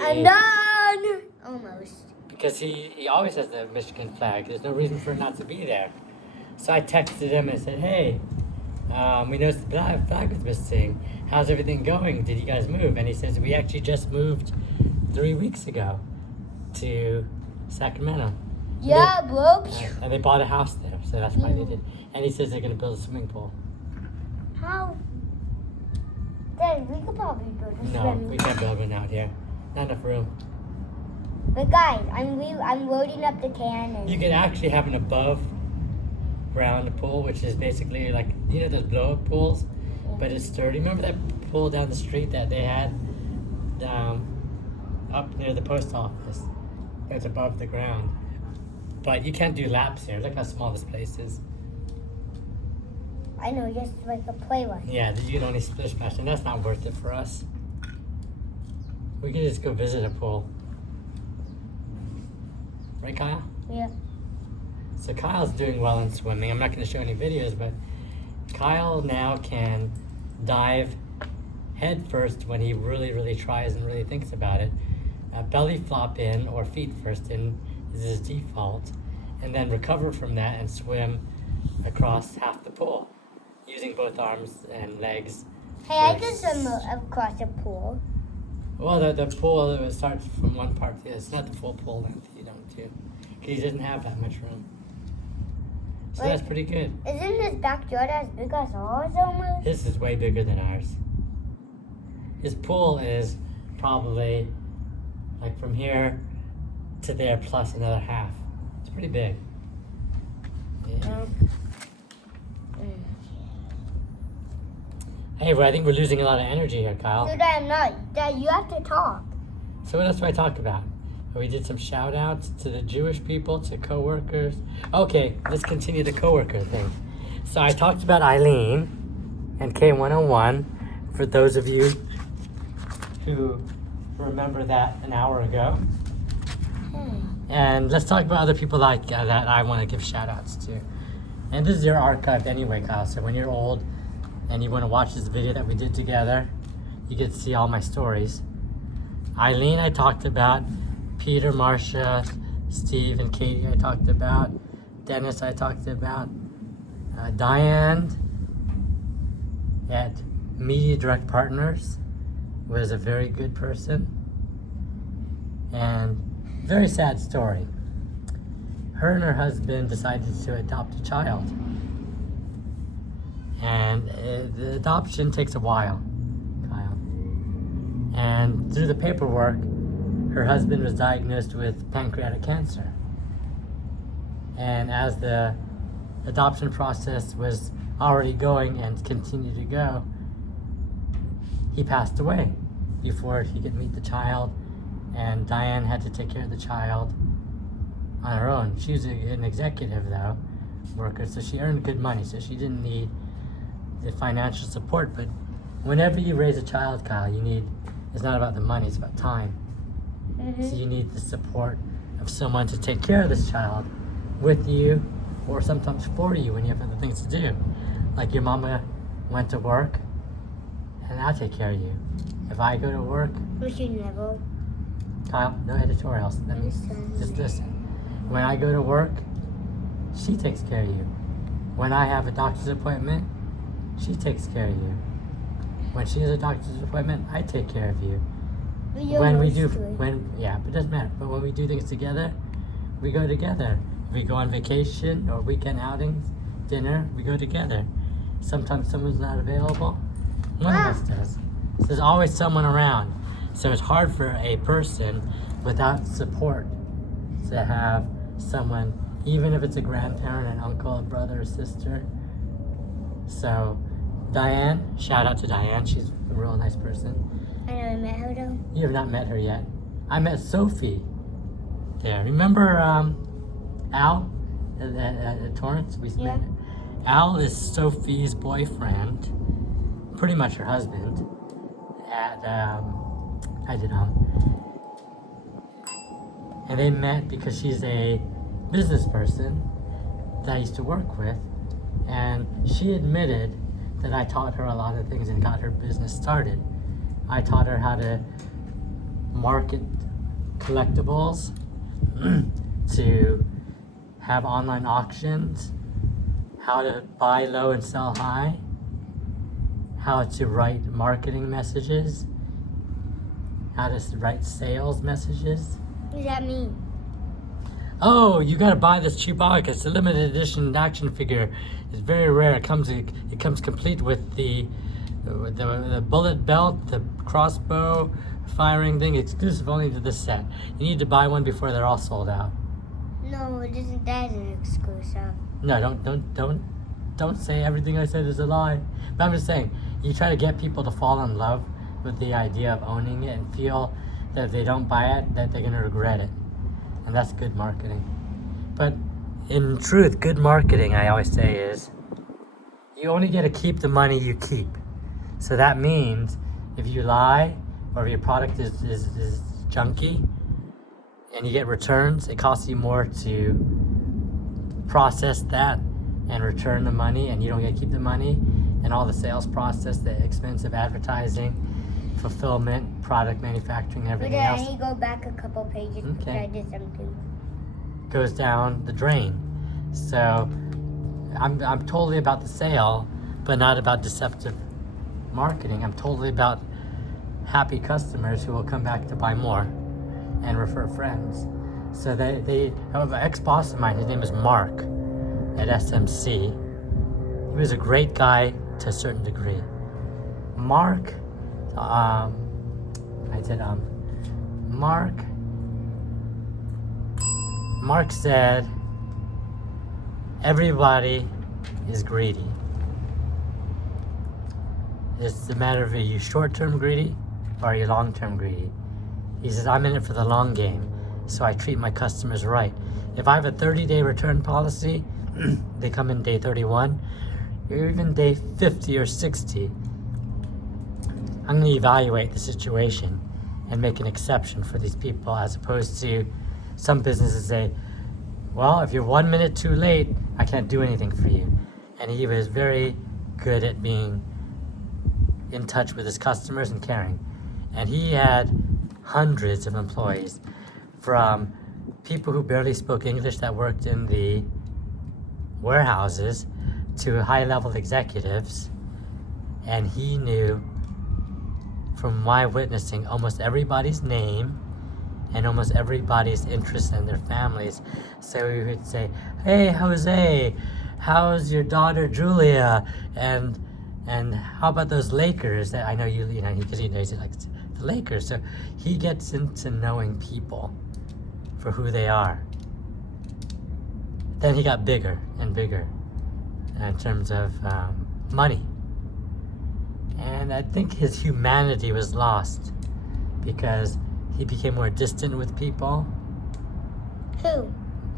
I'm done! Almost. Because he always has the Michigan flag. There's no reason for it not to be there. So I texted him and said, hey, we noticed the flag was missing. How's everything going? Did you guys move? And he says, we actually just moved 3 weeks ago to Sacramento. Yeah, bro. And they bought a house there, so that's why they did. And he says they're going to build a swimming pool. How? Dad, we could probably build a No, swimming we can't build one out here. Not enough room. But guys, I'm loading up the cannon. You can actually have an above ground pool, which is basically like, you know those blow-up pools? Yeah. But it's sturdy. Remember that pool down the street that they had up near the post office? It's above the ground. But you can't do laps here. Look how small this place is. I know, just like a play one. Yeah, you can only splish splash, and that's not worth it for us. We could just go visit a pool. Right, Kyle? Yeah. So Kyle's doing well in swimming. I'm not going to show any videos, but Kyle now can dive head first when he really, really tries and really thinks about it. Belly flop in or feet first in is his default, and then recover from that and swim across half the pool using both arms and legs. Hey, I can swim across the pool. Well, the pool starts from one part to the other. It's not the full pool length you don't do, because he doesn't have that much room. So Wait, that's pretty good. Isn't his backyard as big as ours almost? His is way bigger than ours. His pool is probably like from here to there plus another half. It's pretty big. Yeah. Hey, well, I think we're losing a lot of energy here, Kyle. Dude, I'm not. Dad, you have to talk. So what else do I talk about? We did some shout outs to the Jewish people, to coworkers. Okay, let's continue the coworker thing. So I talked about Eileen and K101 for those of you who remember that an hour ago. And let's talk about other people like that I want to give shout outs to. And this is your archived anyway, Kyle. So when you're old and you want to watch this video that we did together, you get to see all my stories. Eileen, I talked about. Peter, Marcia, Steve, and Katie, I talked about. Dennis, I talked about. Diane at Media Direct Partners was a very good person. And very sad story. Her and her husband decided to adopt a child. And the adoption takes a while, Kyle. And through the paperwork, her husband was diagnosed with pancreatic cancer. And as the adoption process was already going and continued to go, he passed away before he could meet the child. And Diane had to take care of the child on her own. She was an executive, though, worker, so she earned good money, so she didn't need the financial support. But whenever you raise a child, Kyle, it's not about the money, it's about time. So you need the support of someone to take care of this child with you, or sometimes for you when you have other things to do. Like your mama went to work, and I'll take care of you. If I go to work... But you never. Kyle, no editorials. Let me just listen. When I go to work, she takes care of you. When I have a doctor's appointment, she takes care of you. When she has a doctor's appointment, I take care of you. But it doesn't matter. But when we do things together, we go together. We go on vacation or weekend outings, dinner, we go together. Sometimes someone's not available, one of us does. So there's always someone around. So it's hard for a person without support to have someone, even if it's a grandparent, an uncle, a brother, a sister. So Diane, shout out to Diane. She's a real nice person. I never met her though. You have not met her yet. I met Sophie there. Remember Al at Torrance? Yeah. Al is Sophie's boyfriend, pretty much her husband. And they met because she's a business person that I used to work with, and she admitted that I taught her a lot of things and got her business started. I taught her how to market collectibles, to have online auctions, how to buy low and sell high, how to write marketing messages, how to write sales messages. What does that mean? Oh, you gotta buy this Chewbacca. It's a limited edition action figure. It's very rare. It comes complete with the bullet belt, the crossbow firing thing, exclusive only to this set. You need to buy one before they're all sold out. No, it isn't. That is an exclusive. No, don't say everything I said is a lie. But I'm just saying, you try to get people to fall in love with the idea of owning it and feel that if they don't buy it, that they're gonna regret it. And that's good marketing. But in truth, good marketing, I always say, is you only get to keep the money you keep. So that means if you lie or if your product is junky and you get returns, it costs you more to process that and return the money, and you don't get to keep the money, and all the sales process, the expensive advertising, fulfillment, product manufacturing, everything else. But I need to go back a couple pages because I did something. Goes down the drain. So I'm totally about the sale, but not about deceptive marketing. I'm totally about happy customers who will come back to buy more and refer friends. So they have an ex-boss of mine, his name is Mark at SMC. He was a great guy to a certain degree. Mark said, everybody is greedy. It's a matter of are you short-term greedy or are you long-term greedy? He says, I'm in it for the long game, so I treat my customers right. If I have a 30-day return policy, they come in day 31, or even day 50 or 60, I'm going to evaluate the situation and make an exception for these people, as opposed to some businesses say, well, if you're 1 minute too late, I can't do anything for you. And he was very good at being in touch with his customers and caring. And he had hundreds of employees, from people who barely spoke English that worked in the warehouses to high-level executives. And he knew, from my witnessing, almost everybody's name and almost everybody's interest in their families. So we would say, hey, Jose, how's your daughter Julia? And how about those Lakers? That I know because he knows he likes the Lakers. So he gets into knowing people for who they are. Then he got bigger and bigger in terms of money. And I think his humanity was lost because he became more distant with people. Who?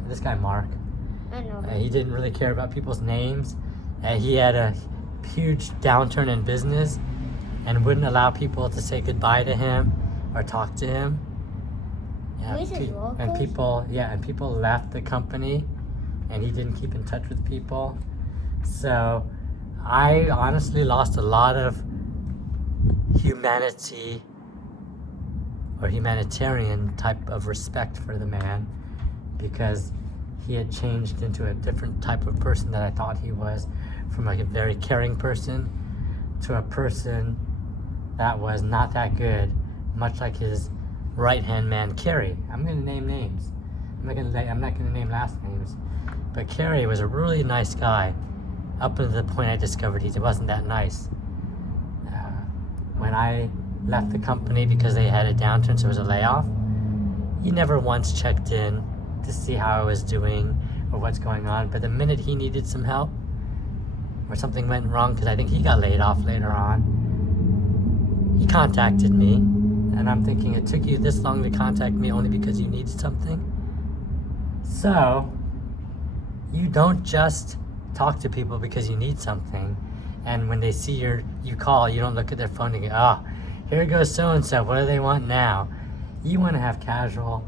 This guy, Mark. I know. He didn't really care about people's names. He had a huge downturn in business and wouldn't allow people to say goodbye to him or talk to him. And people left the company, and he didn't keep in touch with people. So I honestly lost a lot of humanity or humanitarian type of respect for the man, because he had changed into a different type of person that I thought he was, from like a very caring person to a person that was not that good, much like his right-hand man, Kerry. I'm going to name names. I'm not going to name last names. But Kerry was a really nice guy up until the point I discovered he wasn't that nice. When I left the company because they had a downturn, so it was a layoff, he never once checked in to see how I was doing or what's going on. But the minute he needed some help or something went wrong, because I think he got laid off later on, he contacted me. And I'm thinking, it took you this long to contact me only because you need something? So, you don't just talk to people because you need something. And when they see you call, you don't look at their phone and go, oh, here goes so-and-so, what do they want now? You want to have casual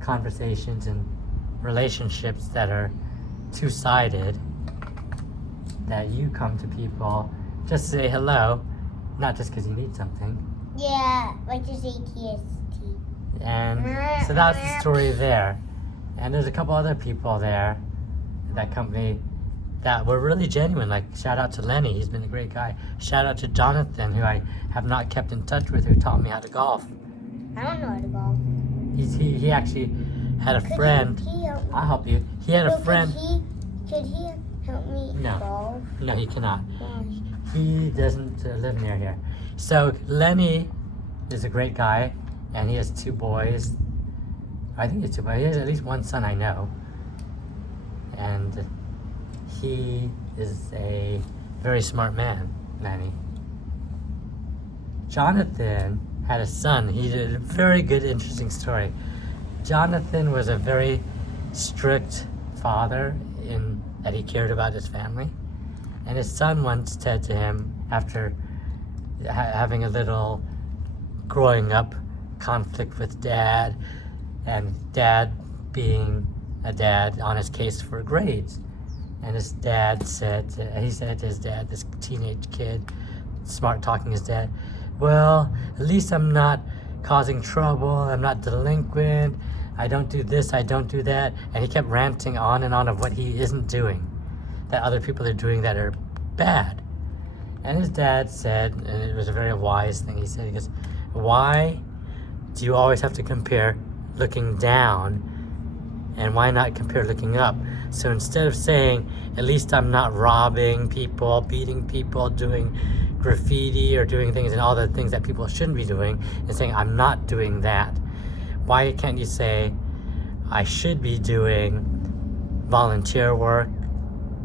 conversations and relationships that are two-sided, that you come to people just to say hello, not just because you need something. Yeah, like just ATST. And so that's the story there. And there's a couple other people there at that company that were really genuine. Like, shout out to Lenny, he's been a great guy. Shout out to Jonathan, who I have not kept in touch with, who taught me how to golf. I don't know how to golf. He actually had a friend. I'll help you. He had a friend. Could he help me golf? No, he cannot. Gosh. He doesn't live near here. So Lenny is a great guy, and he has 2 boys. I think it's 2 boys. He has at least one son I know. And he is a very smart man, Lenny. Jonathan had a son. He did a very good, interesting story. Jonathan was a very strict father in that he cared about his family. And his son once said to him, after having a little growing up conflict with dad, and dad being a dad on his case for grades. And his dad he said to his dad, this teenage kid, smart talking his dad, well, at least I'm not causing trouble, I'm not delinquent, I don't do this, I don't do that. And he kept ranting on and on of what he isn't doing, that other people are doing that are bad. And his dad said, and it was a very wise thing, he goes, why do you always have to compare looking down, and why not compare looking up? So instead of saying, at least I'm not robbing people, beating people, doing graffiti, or doing things and all the things that people shouldn't be doing, and saying, I'm not doing that, why can't you say, I should be doing volunteer work,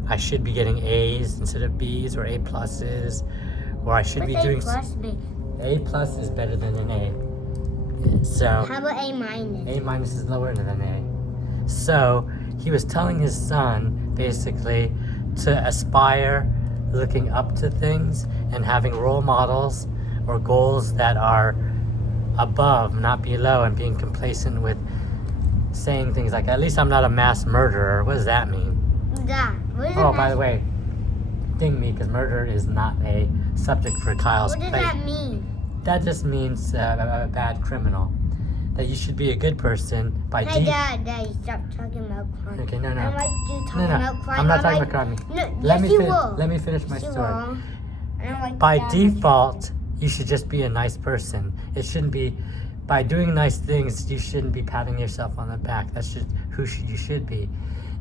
I should be getting A's instead of B's, or A pluses, or I should be doing... A plus is better than an A. So how about A minus? A minus is lower than an A. So he was telling his son basically to aspire looking up to things and having role models or goals that are above, not below, and being complacent with saying things like, at least I'm not a mass murderer. What does that mean? Oh, by the way, ding me, because murder is not a subject for Kyle's play. What does that mean? That just means a bad criminal. That you should be a good person by Hey, Dad, stop talking about crime. Okay, no. I don't like you talking about crime. I'm not talking about crime. No, Let me finish my Yes, story. I don't like By that. default, you should just be a nice person. It shouldn't be, by doing nice things, you shouldn't be patting yourself on the back. That's just you should be.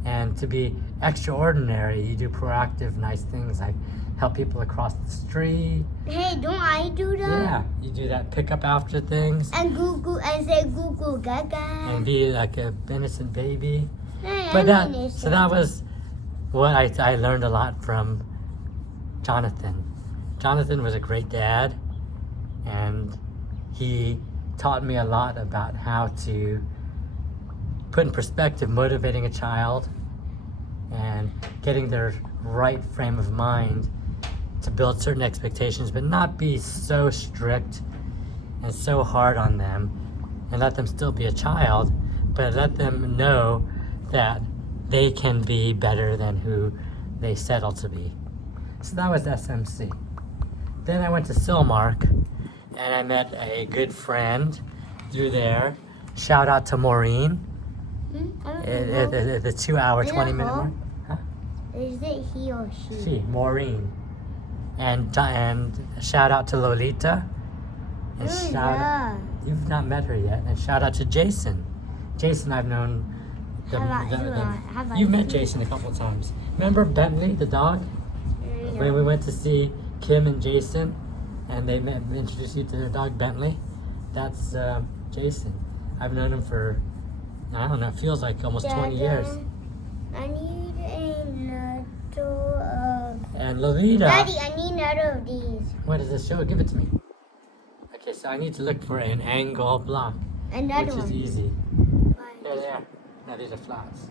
And to be extraordinary, you do proactive, nice things like help people across the street. Hey, don't I do that? Yeah, you do that. Pick up after things. And say Google Gaga. And be like an innocent baby. Hey, But I'm innocent. so that was what I learned a lot from Jonathan. Jonathan was a great dad, and he taught me a lot about how to put in perspective motivating a child and getting their right frame of mind to build certain expectations, but not be so strict and so hard on them, and let them still be a child, but let them know that they can be better than who they settle to be. So that was SMC. Then I went to Silmark, and I met a good friend through there. Shout out to Maureen. The 2 hour, 20 minute mark. Huh? Is it he or she? She, Maureen. And shout out to Lolita. And you've not met her yet. And shout out to Jason. Jason, I've known. You've met Jason a couple times. Remember Bentley, the dog? When we went to see Kim and Jason, and they introduced you to their dog Bentley. That's Jason. I've known him for, I don't know, it feels like almost 20 years. I need another And Lolita. Daddy, I need another of these. What does this show? Give it to me. Okay, so I need to look for an angle block. Another which is one. easy. There. Now these are flats.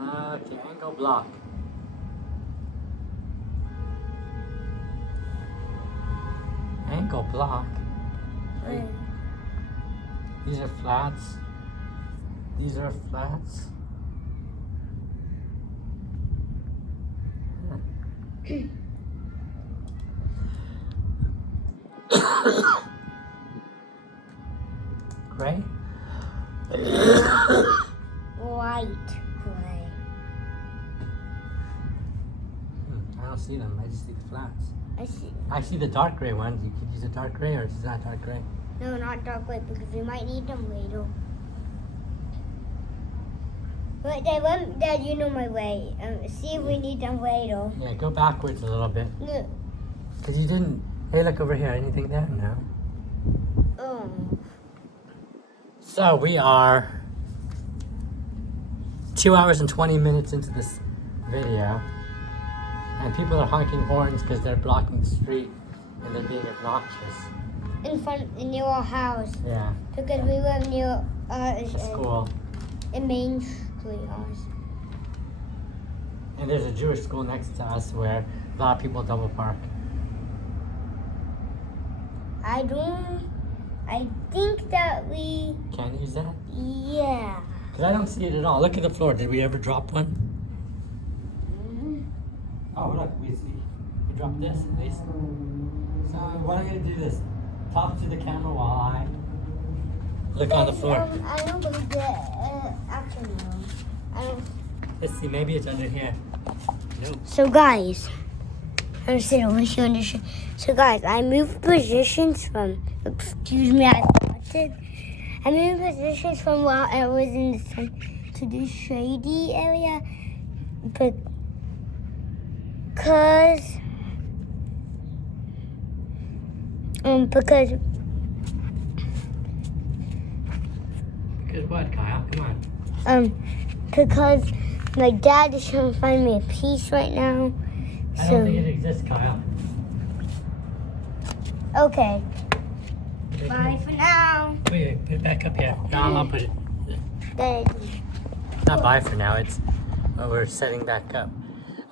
Okay, angle block. Angle block. Wait. These are flats. These are flats. Gray? White gray. I don't see them. I just see the flats. I see. I see the dark gray ones. You could use a dark gray, or is that dark gray? No, not dark gray, because we might need them later. But Dad, you know my way. See if we need them later. Yeah, go backwards a little bit. Look. Because you didn't. Hey, look over here. Anything there? No. Oh. So we are 2 hours and 20 minutes into this video, and people are honking horns because they're blocking the street and they're being obnoxious. Near our house. Yeah. Because we live near The school. in Main Street house. And there's a Jewish school next to us where a lot of people double park. I think that we. Can't use that? Yeah. Because I don't see it at all. Look at the floor. Did we ever drop one? Oh, look. We dropped this at least. So what am I going to do this? Talk to the camera while I look on the floor. I don't believe that. Actually, no. I don't. Let's see. Maybe it's under here. Nope. So guys, I'm sitting over here. So guys, I moved positions from. Excuse me, I thought it. I moved positions from while I was in the sun to the shady area, because Because what, Kyle? Come on. Because my dad is trying to find me a piece right now. I don't think it exists, Kyle. Okay. Bye for now. Wait, put it back up here. No, I'll put it. Daddy. Not bye for now. It's we're setting back up.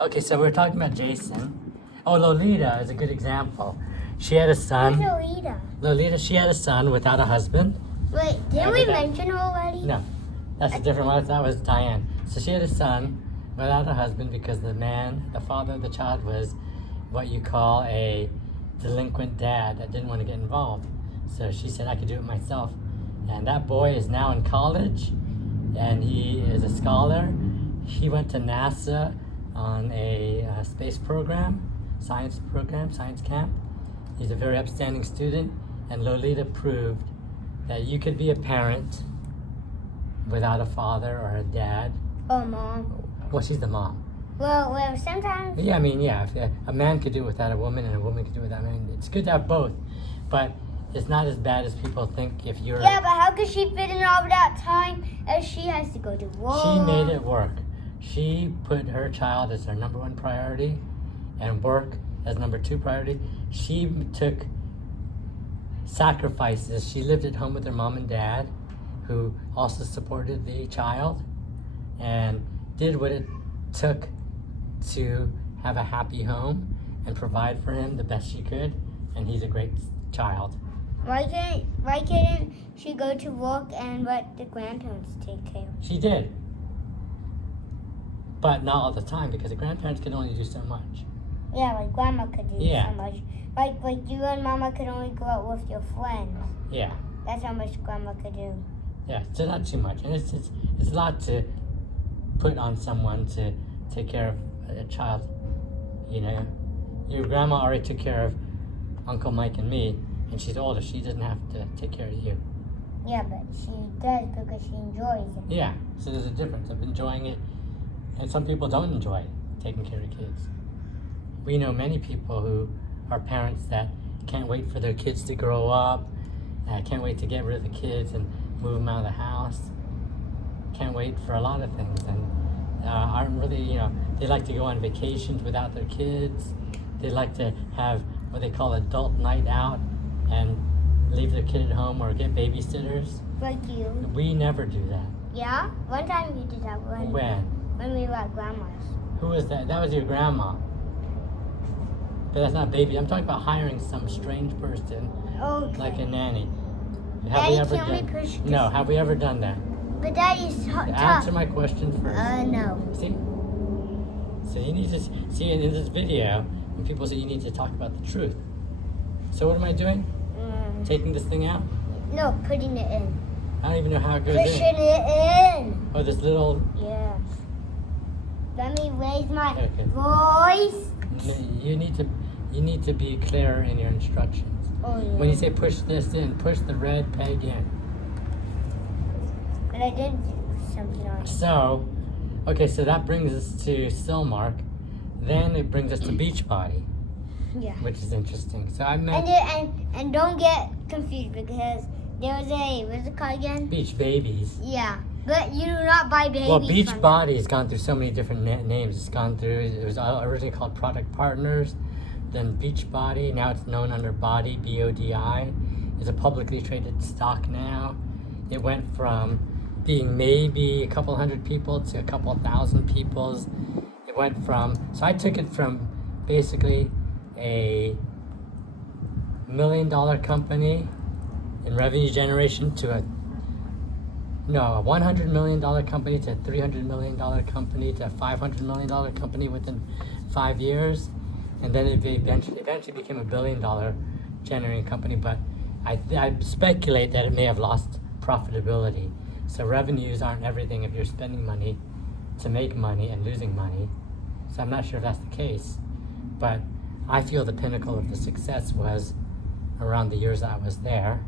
Okay, so we're talking about Jason. Oh, Lolita is a good example. She had a son. Who's Lolita? Lolita, she had a son without a husband. Wait, didn't we mention her already? No, that's a different one. That was Diane. So she had a son without a husband because the father of the child, was what you call a delinquent dad that didn't want to get involved. So she said, I could do it myself. And that boy is now in college, and he is a scholar. He went to NASA on a space program, science camp. He's a very upstanding student, and Lolita proved that you could be a parent without a father or a dad. Or mom. Well, she's the mom. Well, sometimes. Yeah, I mean, yeah, if a man could do it without a woman, and a woman could do it without a man. It's good to have both, but it's not as bad as people think. If you're Yeah, but how could she fit in all that time if she has to go to work? She made it work. She put her child as her number one priority, and work as number two priority. She took sacrifices. She lived at home with her mom and dad, who also supported the child, and did what it took to have a happy home and provide for him the best she could, and he's a great child. Why couldn't she go to work and let the grandparents take care of her? She did. But not all the time, because the grandparents could only do so much. Yeah, like grandma could do Yeah. so much. Like you and mama could only go out with your friends. Yeah. That's how much grandma could do. Yeah, so not too much. And it's a lot to put on someone to take care of a child. You know, your grandma already took care of Uncle Mike and me, and she's older. She doesn't have to take care of you. Yeah, but she does because she enjoys it. Yeah, so there's a difference of enjoying it, and some people don't enjoy taking care of kids. We know many people who are parents that can't wait for their kids to grow up, can't wait to get rid of the kids and move them out of the house, can't wait for a lot of things, and aren't really, you know, they like to go on vacations without their kids. They like to have what they call adult night out and leave their kid at home or get babysitters. Like you. We never do that. Yeah? One time you did that. When? When we were at grandma's. Who was that? That was your grandma. But that's not baby. I'm talking about hiring some strange person, Okay. like a nanny. Daddy, can we push this? No, have we ever done that? But Daddy's tough. Answer my question first. No. See? So you need to see in this video, when people say you need to talk about the truth. So what am I doing? Taking this thing out? No, putting it in. I don't even know how it goes Pushing in. it in. Oh, this little... Yes. Let me raise my Okay. voice. You need to be clearer in your instructions. Oh, yeah. When you say push this in, push the red peg in. But I did do something on it. So, okay, so that brings us to Silmark. Then it brings us to Beachbody, Yeah. which is interesting. So I met And don't get confused because there was what's it called again? Beach Babies. Yeah. But you do not buy babies. Well, from Beachbody has gone through so many different names. It's gone through, it was originally called Product Partners, then Beachbody. Now it's known under Body, B-O-D-I. It's a publicly traded stock now. It went from being maybe a couple hundred people to a couple thousand people. It went from, so I took it from basically a $1 million company in revenue generation to a $100 million company to a $300 million company to a $500 million company within 5 years. And then it eventually became a $1 billion generating company. But I speculate that it may have lost profitability. So revenues aren't everything if you're spending money to make money and losing money. So I'm not sure if that's the case. But I feel the pinnacle of the success was around the years I was there,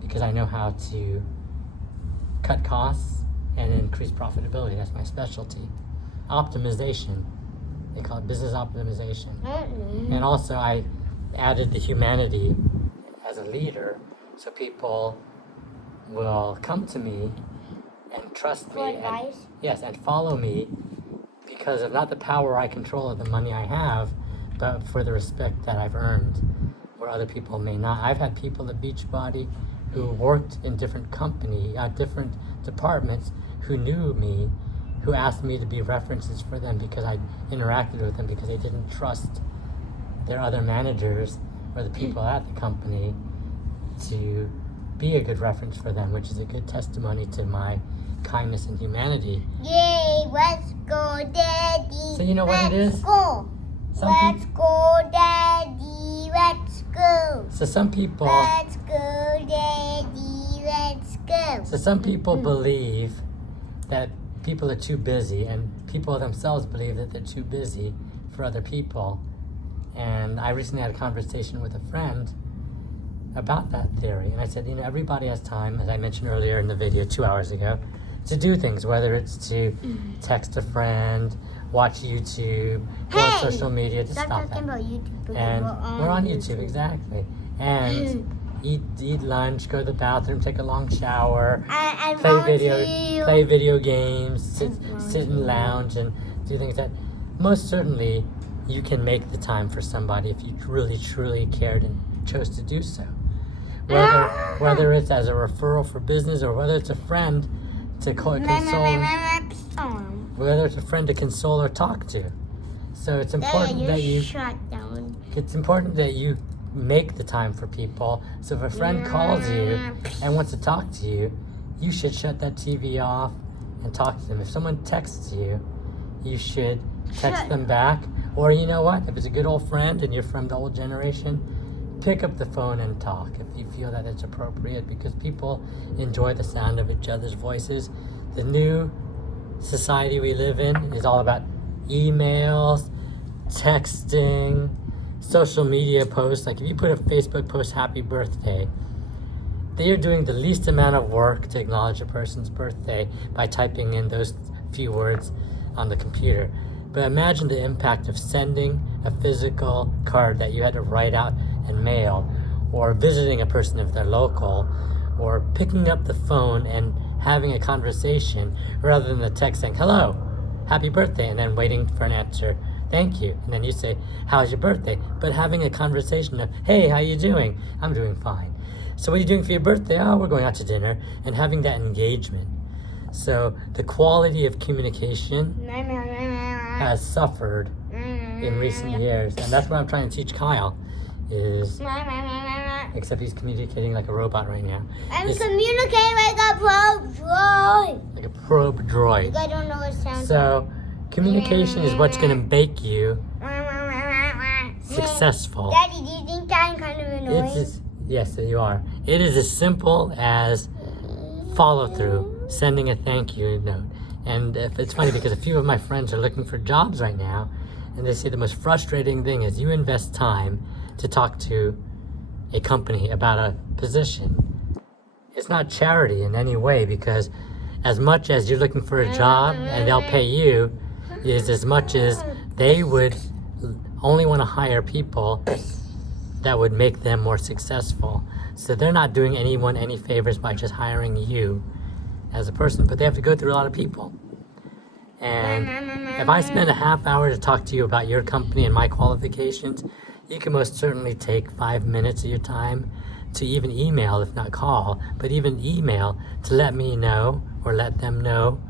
because I know how to cut costs and increase profitability. That's my specialty. Optimization. They call it business optimization. And also I added the humanity as a leader, so people will come to me and trust me and follow me because of not the power I control of the money I have, but for the respect that I've earned where other people may not. I've had people at Beachbody who worked in different different departments who knew me, who asked me to be references for them because I interacted with them because they didn't trust their other managers or the people at the company to be a good reference for them, which is a good testimony to my kindness and humanity. Yay, let's go, Daddy. So you know what it is? Let's go. Let's go, Daddy. Let's go. So some people... Let's go, Daddy. Let's go. So some people believe that people are too busy, and people themselves believe that they're too busy for other people. And I recently had a conversation with a friend about that theory. And I said, everybody has time, as I mentioned earlier in the video 2 hours ago, to do things, whether it's to text a friend, watch YouTube, go on social media, to stop that. Talking about YouTube. And we're on YouTube, exactly. And eat lunch, go to the bathroom, take a long shower, and play video games, sit and lounge and do things that most certainly you can make the time for somebody if you really truly cared and chose to do so. Whether it's as a referral for business or whether it's a friend to console, whether it's a friend to console or talk to. So it's important it's important that you make the time for people. So if a friend calls you and wants to talk to you, you should shut that TV off and talk to them. If someone texts you, you should text them back. Or you know what? If it's a good old friend and you're from the old generation, pick up the phone and talk if you feel that it's appropriate, because people enjoy the sound of each other's voices. The new society we live in is all about emails, texting, social media posts. Like if you put a Facebook post, happy birthday, they are doing the least amount of work to acknowledge a person's birthday by typing in those few words on the computer. But imagine the impact of sending a physical card that you had to write out and mail, or visiting a person if they're local, or picking up the phone and having a conversation rather than the text saying, hello, happy birthday, and then waiting for an answer, thank you. And then you say, how's your birthday? But having a conversation of, hey, how you doing? I'm doing fine. So what are you doing for your birthday? Oh, we're going out to dinner, and having that engagement. So the quality of communication has suffered in recent years, and that's what I'm trying to teach Kyle is, except he's communicating like a robot right now. I'm communicating like a probe droid. Like a probe droid. I don't know what sounds. So communication is what's going to make you successful. Daddy, do you think I'm kind of annoying? Yes, you are. It is as simple as follow through, sending a thank you note. And it's funny because a few of my friends are looking for jobs right now, and they say the most frustrating thing is you invest time to talk to a company about a position. It's not charity in any way, because as much as you're looking for a job and they'll pay you, is as much as they would only want to hire people that would make them more successful. So they're not doing anyone any favors by just hiring you as a person, but they have to go through a lot of people. And if I spend a half hour to talk to you about your company and my qualifications, you can most certainly take 5 minutes of your time to even email, if not call, but even email to let me know or let them know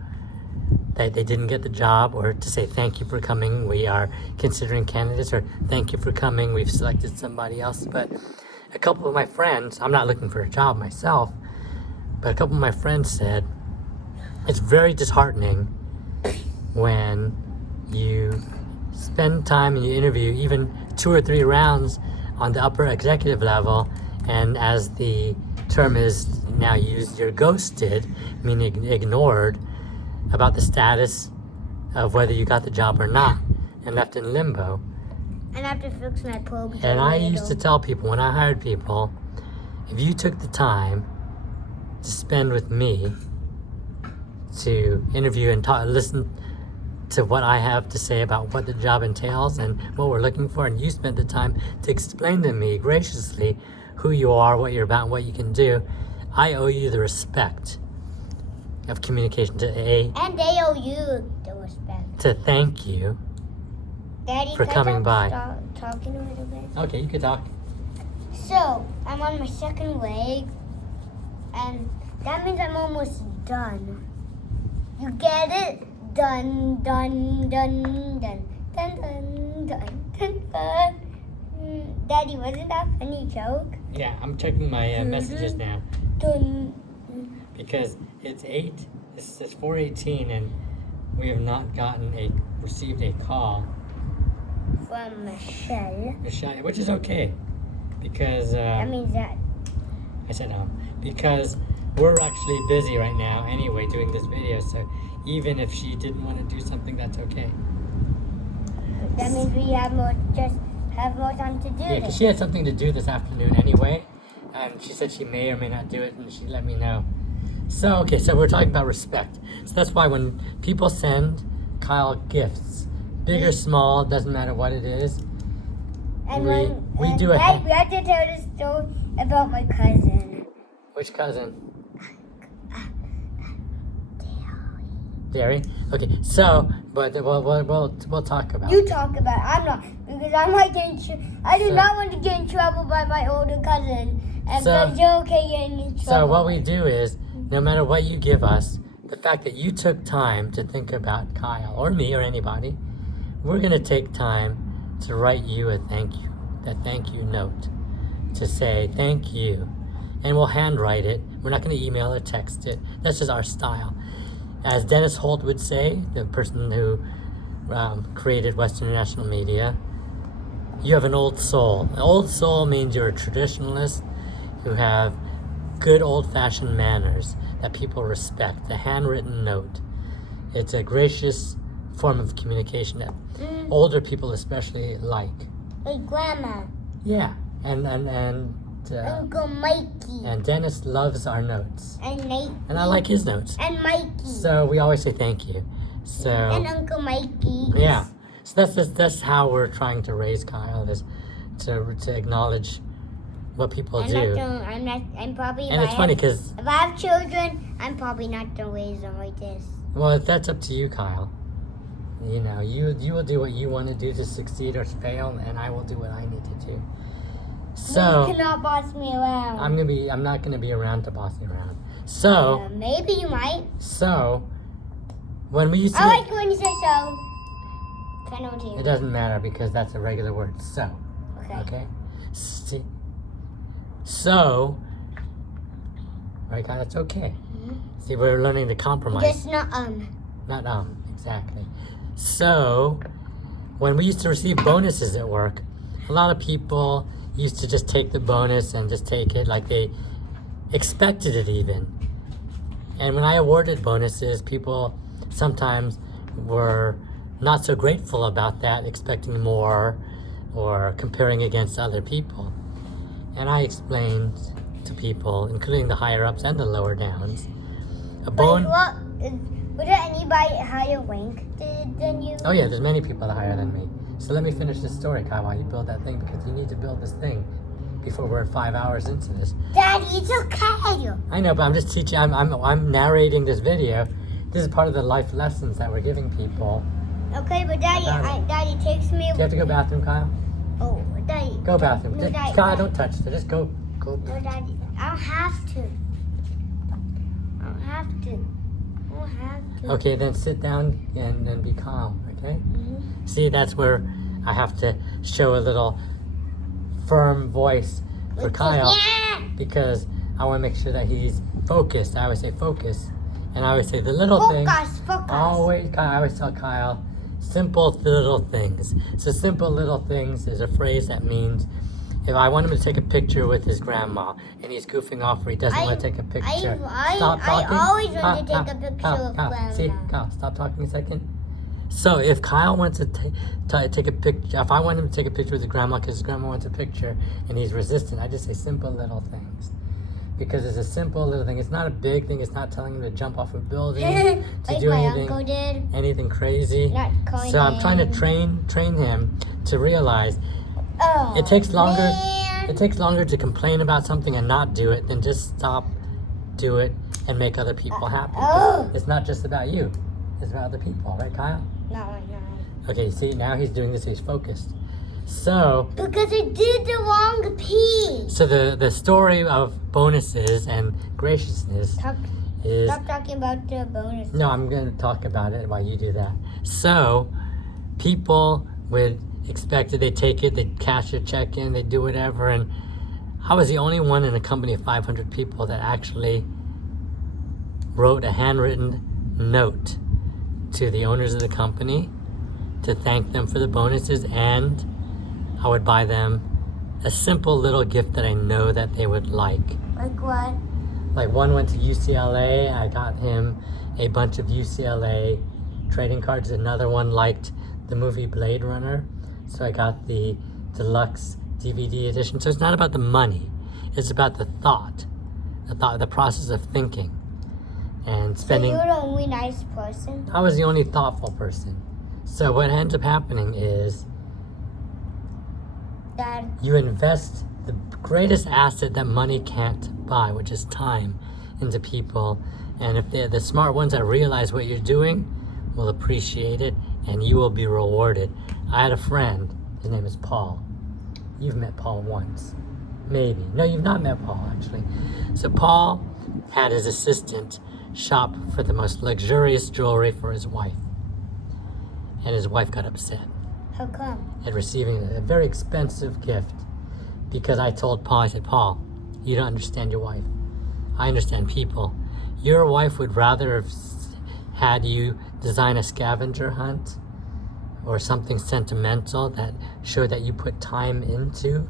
that they didn't get the job, or to say thank you for coming, we are considering candidates, or thank you for coming, we've selected somebody else. But a couple of my friends, I'm not looking for a job myself, but a couple of my friends said it's very disheartening when you spend time and you interview even 2 or 3 rounds on the upper executive level, and as the term is now used, you're ghosted, meaning ignored, about the status of whether you got the job or not, and left in limbo. And I have to fix my probe. And I used to tell people when I hired people, if you took the time to spend with me to interview and talk, listen to what I have to say about what the job entails and what we're looking for, and you spent the time to explain to me graciously who you are, what you're about, and what you can do, I owe you the respect of communication and they owe you the respect. To thank you, Daddy, for coming by. Stop talking a little bit. Okay, you can talk. So I'm on my second leg, and that means I'm almost done. You get it? Done, done, done, done, done, done, done, done, done. Daddy, wasn't that a funny joke? Yeah, I'm checking my messages now. Done. Because it's 4:18, and we have not received a call From Michelle. Michelle, which is okay, because That means that. I said because we're actually busy right now anyway doing this video, so even if she didn't want to do something, that's okay. That means we have more time to do Yeah, because this. she had something to do this afternoon anyway, and she said she may or may not do it, and she let me know. So, okay, so we're talking about respect. So that's why when people send Kyle gifts, big or small, doesn't matter what it is, And we do it. We have to tell the story about my cousin. Which cousin? Derry. Okay, so, but we'll talk about. You talk about it. I'm not, because I might get I do not want to get in trouble by my older cousin. And but you're okay getting in trouble. So what we do is, no matter what you give us, the fact that you took time to think about Kyle or me or anybody, we're gonna take time to write you a thank you note, to say thank you, and we'll handwrite it. We're not gonna email or text it. That's just our style. As Dennis Holt would say, the person who created Western International Media, you have an old soul. An old soul means you're a traditionalist who have good old-fashioned manners that people respect. A handwritten note. It's a gracious form of communication that older people especially like. Like Grandma. Yeah, and Uncle Mikey. and Dennis loves our notes. And Nate. And I like his notes. And Mikey. So we always say thank you. So And Uncle Mikey. yeah. So that's how we're trying to raise Kyle, is to acknowledge what people do. I'm probably. And it's funny because, if I have children, I'm probably not gonna raise them like this. well, that's up to you, Kyle. You know, you will do what you want to do to succeed or to fail, and I will do what I need to do. So You cannot boss me around. I'm not gonna be around to boss you around. So Maybe you might. so when we used to I like when you say so. Penalty. it doesn't matter because that's a regular word. So Okay. okay. See, so right, Kyle, it's okay. See, we're learning to compromise. Just not Not exactly. So, when we used to receive bonuses at work, a lot of people used to just take the bonus and just take it like they expected it even. And when I awarded bonuses, people sometimes were not so grateful about that, expecting more or comparing against other people. And I explained to people, including the higher ups and the lower downs, Was there anybody higher rank than you? Oh yeah, there's many people that are higher than me. So let me finish this story, Kyle, while you build that thing, because you need to build this thing before we're 5 hours into this. Daddy, it's okay. I know, but I'm just teaching. I'm narrating this video. This is part of the life lessons that we're giving people. Okay, but Daddy, Daddy takes me. Do you have to go bathroom, Kyle? Oh, Daddy. Go bathroom. No, Daddy. Kyle, don't touch it. Just go. No, Daddy. I don't have to. I don't have to. Okay, then sit down and be calm. Okay. See, that's where I have to show a little firm voice for Kyle, because I want to make sure that he's focused. I always say focus, and I always say the little things. Focus. I always tell Kyle, simple little things. So simple little things is a phrase that means if I want him to take a picture with his grandma and he's goofing off or he doesn't want to take a picture, stop talking. I always want to take a picture of grandma. See, Kyle, stop talking a second. So if Kyle wants to take a picture, if I want him to take a picture with his grandma because his grandma wants a picture and he's resistant, I just say simple little things. Because it's a simple little thing. It's not a big thing. It's not telling him to jump off a building, to like do my uncle did. anything crazy. Not calling So I'm trying to him. train him to realize Oh, it takes longer. man. It takes longer to complain about something and not do it than just stop, do it, and make other people happy. It's not just about you. It's about other people, right, Kyle? No. Okay, see, now he's doing this, he's focused. So, Because I did the wrong piece. so the story of bonuses and graciousness is... Stop talking about the bonus. No, I'm going to talk about it while you do that. So, people would expect it, they take it, they cash their check in, they do whatever, and I was the only one in a company of 500 people that actually wrote a handwritten note to the owners of the company to thank them for the bonuses, and I would buy them a simple little gift that I know that they would like. Like what? Like one went to UCLA, I got him a bunch of UCLA trading cards. Another one liked the movie Blade Runner, so I got the deluxe DVD edition. So it's not about the money, it's about the thought, the process of thinking and spending. So you're the only nice person? I was the only thoughtful person. So what ends up happening is Dad. you invest the greatest asset that money can't buy, which is time, into people. And if they're the smart ones that realize what you're doing, will appreciate it, and you will be rewarded. I had a friend, his name is Paul. You've met Paul once, maybe. No, you've not met Paul, actually. So Paul had his assistant shop for the most luxurious jewelry for his wife. And his wife got upset How come? at receiving a very expensive gift, because I told Paul, I said, Paul, you don't understand your wife. I understand people. Your wife would rather have had you design a scavenger hunt or something sentimental that showed that you put time into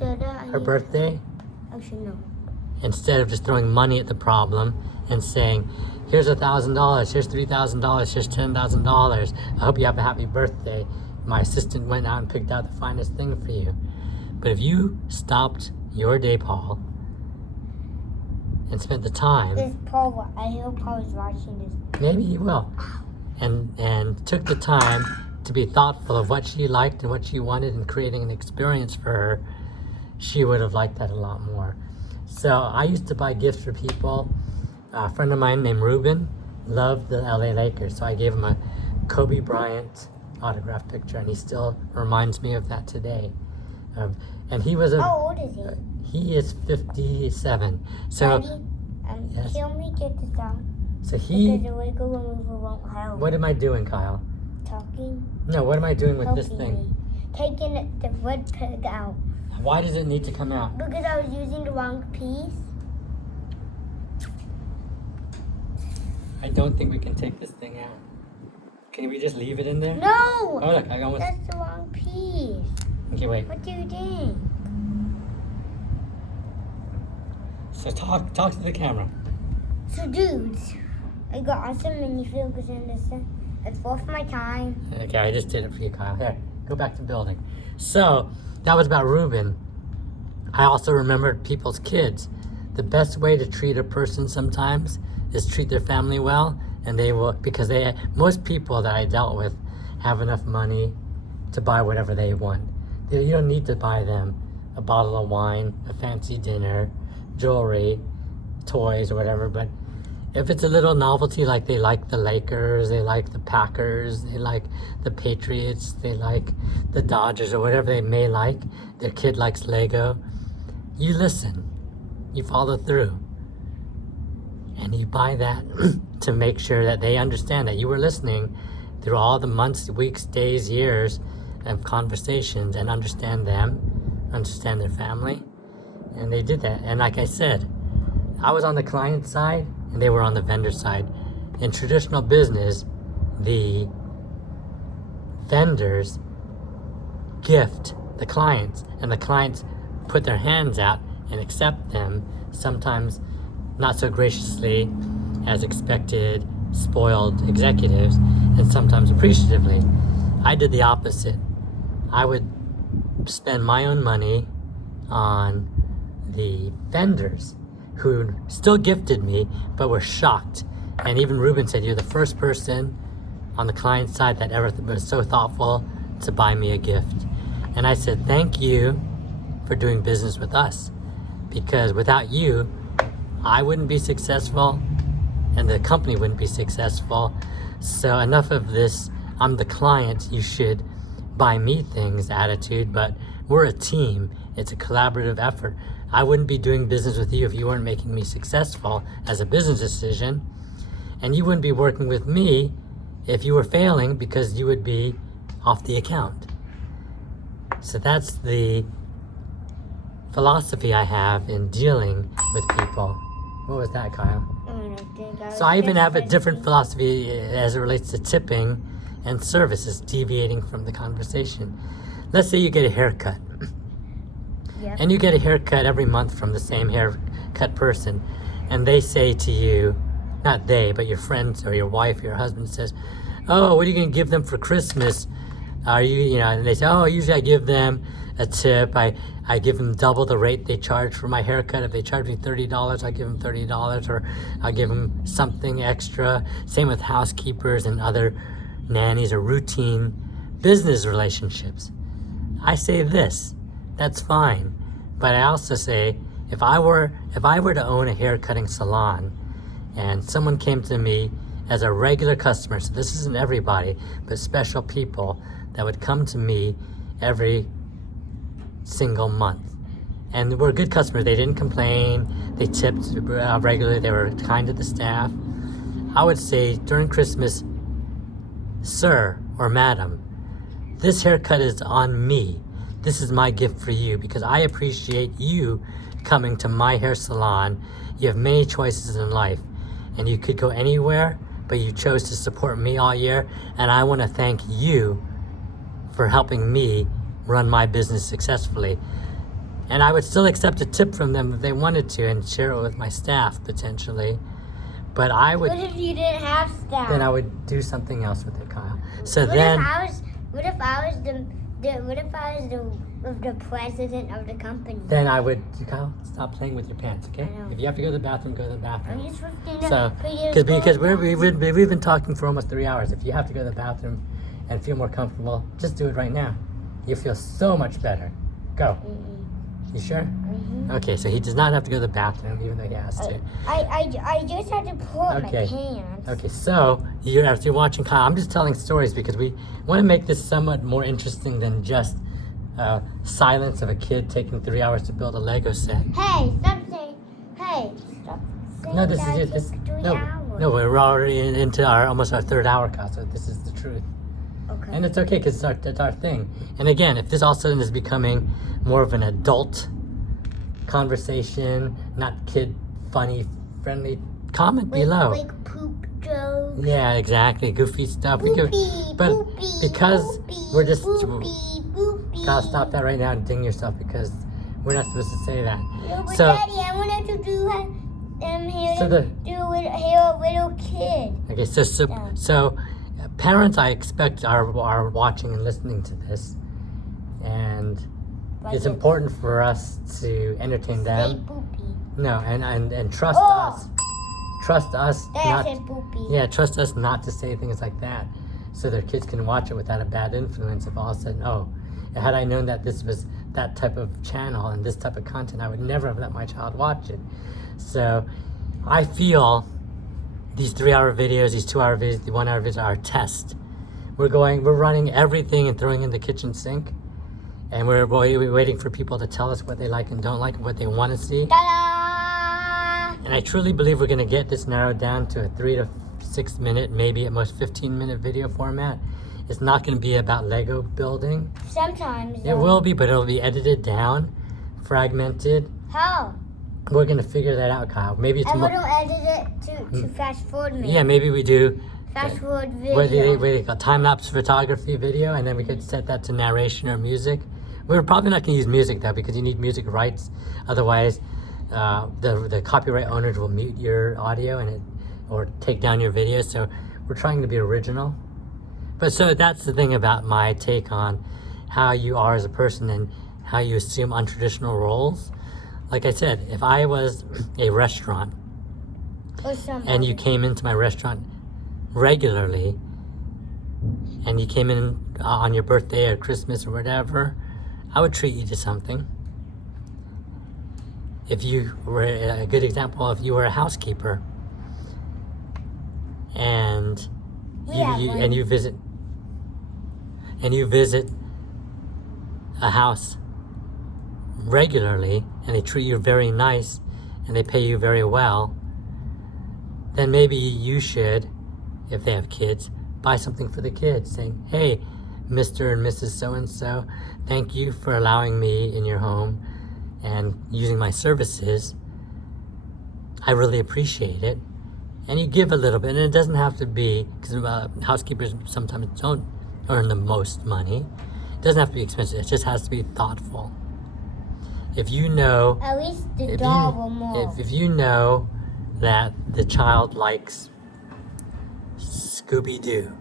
her birthday? Actually, no. Instead of just throwing money at the problem and saying, here's $1,000, here's $3,000, here's $10,000. I hope you have a happy birthday. My assistant went out and picked out the finest thing for you. But if you stopped your day, Paul, and spent the time, This Paul, I hope Paul is watching this. maybe he will, and took the time to be thoughtful of what she liked and what she wanted and creating an experience for her, she would have liked that a lot more. So I used to buy gifts for people. A friend of mine named Ruben loved the LA Lakers, so I gave him a Kobe Bryant autograph picture, and he still reminds me of that today. And he was How old is he? He is 57. So Daddy, yes. help me get this out. So Because he. the Lego remover won't help. What am I doing, Kyle? Talking. No, what am I doing with this Helping thing? me. Taking the red peg out. Why does it need to come out? Because I was using the wrong piece. I don't think we can take this thing out. Can we just leave it in there? No! Oh look, I almost. That's the wrong piece. Okay, wait. What do you think? So talk to the camera. So dudes, I got awesome minifigures in this. It's worth my time. Okay, I just did it for you, Kyle. Here, go back to building. So that was about Ruben. I also remembered people's kids. The best way to treat a person sometimes is treat their family well, and they will, because most people that I dealt with have enough money to buy whatever they want. You don't need to buy them a bottle of wine, a fancy dinner, jewelry, toys, or whatever. But if it's a little novelty, like they like the Lakers, they like the Packers, they like the Patriots, they like the Dodgers, or whatever they may like, their kid likes Lego, you listen, you follow through, and you buy that to make sure that they understand that you were listening through all the months, weeks, days, years of conversations, and understand them, understand their family. And they did that. And like I said, I was on the client side and they were on the vendor side. In traditional business, the vendors gift the clients, and the clients put their hands out and accept them, sometimes not so graciously as expected, spoiled executives, and sometimes appreciatively. I did the opposite. I would spend my own money on the vendors who still gifted me but were shocked. And even Ruben said, you're the first person on the client side that ever was so thoughtful to buy me a gift. And I said, thank you for doing business with us, because without you, I wouldn't be successful and the company wouldn't be successful. So enough of this, I'm the client, you should buy me things attitude, but we're a team. It's a collaborative effort. I wouldn't be doing business with you if you weren't making me successful as a business decision. And you wouldn't be working with me if you were failing, because you would be off the account. So that's the philosophy I have in dealing with people. What was that, Kyle? So I even have a different philosophy as it relates to tipping and services, deviating from the conversation. Let's say you get a haircut. Yep. And you get a haircut every month from the same haircut person. And they say to you, not they, but your friends or your wife or your husband says, oh, what are you going to give them for Christmas? Are you know, and they say, oh, usually I give them a tip. I give them double the rate they charge for my haircut. If they charge me $30, I give them $30, or I'll give them something extra. Same with housekeepers and other nannies or routine business relationships. I say this, that's fine. But I also say, if I were to own a hair cutting salon and someone came to me as a regular customer, so this isn't everybody, but special people that would come to me every single month, and were good customers, they didn't complain, they tipped regularly, they were kind to the staff, I would say during Christmas, sir or madam, this haircut is on me. This is my gift for you because I appreciate you coming to my hair salon. You have many choices in life and you could go anywhere, but you chose to support me all year, and I want to thank you for helping me run my business successfully. And I would still accept a tip from them if they wanted to and share it with my staff potentially. But I would. What if you didn't have staff? Then I would do something else with it, Kyle. So What then. What if I was the president of the company? Then I would, Kyle, stop playing with your pants, okay? I know. If you have to go to the bathroom, go to the bathroom. I'm just So, because we've been talking for almost 3 hours. If you have to go to the bathroom and feel more comfortable, just do it right now. You'll feel so much better. Go. You sure? Mm-hmm. Okay, so he does not have to go to the bathroom, even though he has to. I just had to pull up my pants. Okay, so as you're watching Kyle, I'm just telling stories because we want to make this somewhat more interesting than just silence of a kid taking 3 hours to build a Lego set. Hey, stop saying No, this that is it took 3 hours. No, we're already into almost our 3rd hour, Kyle, so this is the truth. Okay. And it's okay because it's our thing. And again, if this all of a sudden is becoming more of an adult conversation, not kid funny, friendly, comment below. Like poop jokes. Yeah, exactly. Goofy stuff. Because we're just. Kyle, stop that right now and ding yourself because we're not supposed to say that. No, but So, Daddy, I wanted to do a little kid. okay, so parents, I expect, are watching and listening to this, and it's important for us to entertain Say them. poopy. No, and trust us. Trust us Dad said poopy. Yeah, trust us not to say things like that, so their kids can watch it without a bad influence. If all of a sudden, had I known that this was that type of channel and this type of content, I would never have let my child watch it. So, I feel these 3 hour videos, these 2 hour videos, the 1 hour videos are a test. We're running everything and throwing in the kitchen sink, and we're waiting for people to tell us what they like and don't like, and what they want to see. Ta-da! And I truly believe we're going to get this narrowed down to a 3 to 6 minute, maybe at most 15-minute video format. It's not going to be about Lego building. Sometimes. It will be, but it'll be edited down, fragmented. How? We're going to figure that out, Kyle. Maybe it's And more. we'll edit it to fast forward me. Yeah, maybe we do. Fast forward video. What do they call time-lapse photography video, and then we could set that to narration or music. We're probably not going to use music though, because you need music rights. Otherwise, the copyright owners will mute your audio or take down your video. So we're trying to be original. But so that's the thing about my take on how you are as a person and how you assume untraditional roles. Like I said, if I was a restaurant and you came into my restaurant regularly, and you came in on your birthday or Christmas or whatever, I would treat you to something. If you were a good example, if you were a housekeeper and you visit a house regularly and they treat you very nice and they pay you very well, then maybe you should, if they have kids, buy something for the kids, saying, hey, Mr. and Mrs. So-and-so, thank you for allowing me in your home and using my services. I really appreciate it. And you give a little bit, and it doesn't have to be, because housekeepers sometimes don't earn the most money. It doesn't have to be expensive, it just has to be thoughtful. If you know... At least the dog will more. If you know that the child likes Scooby-Doo,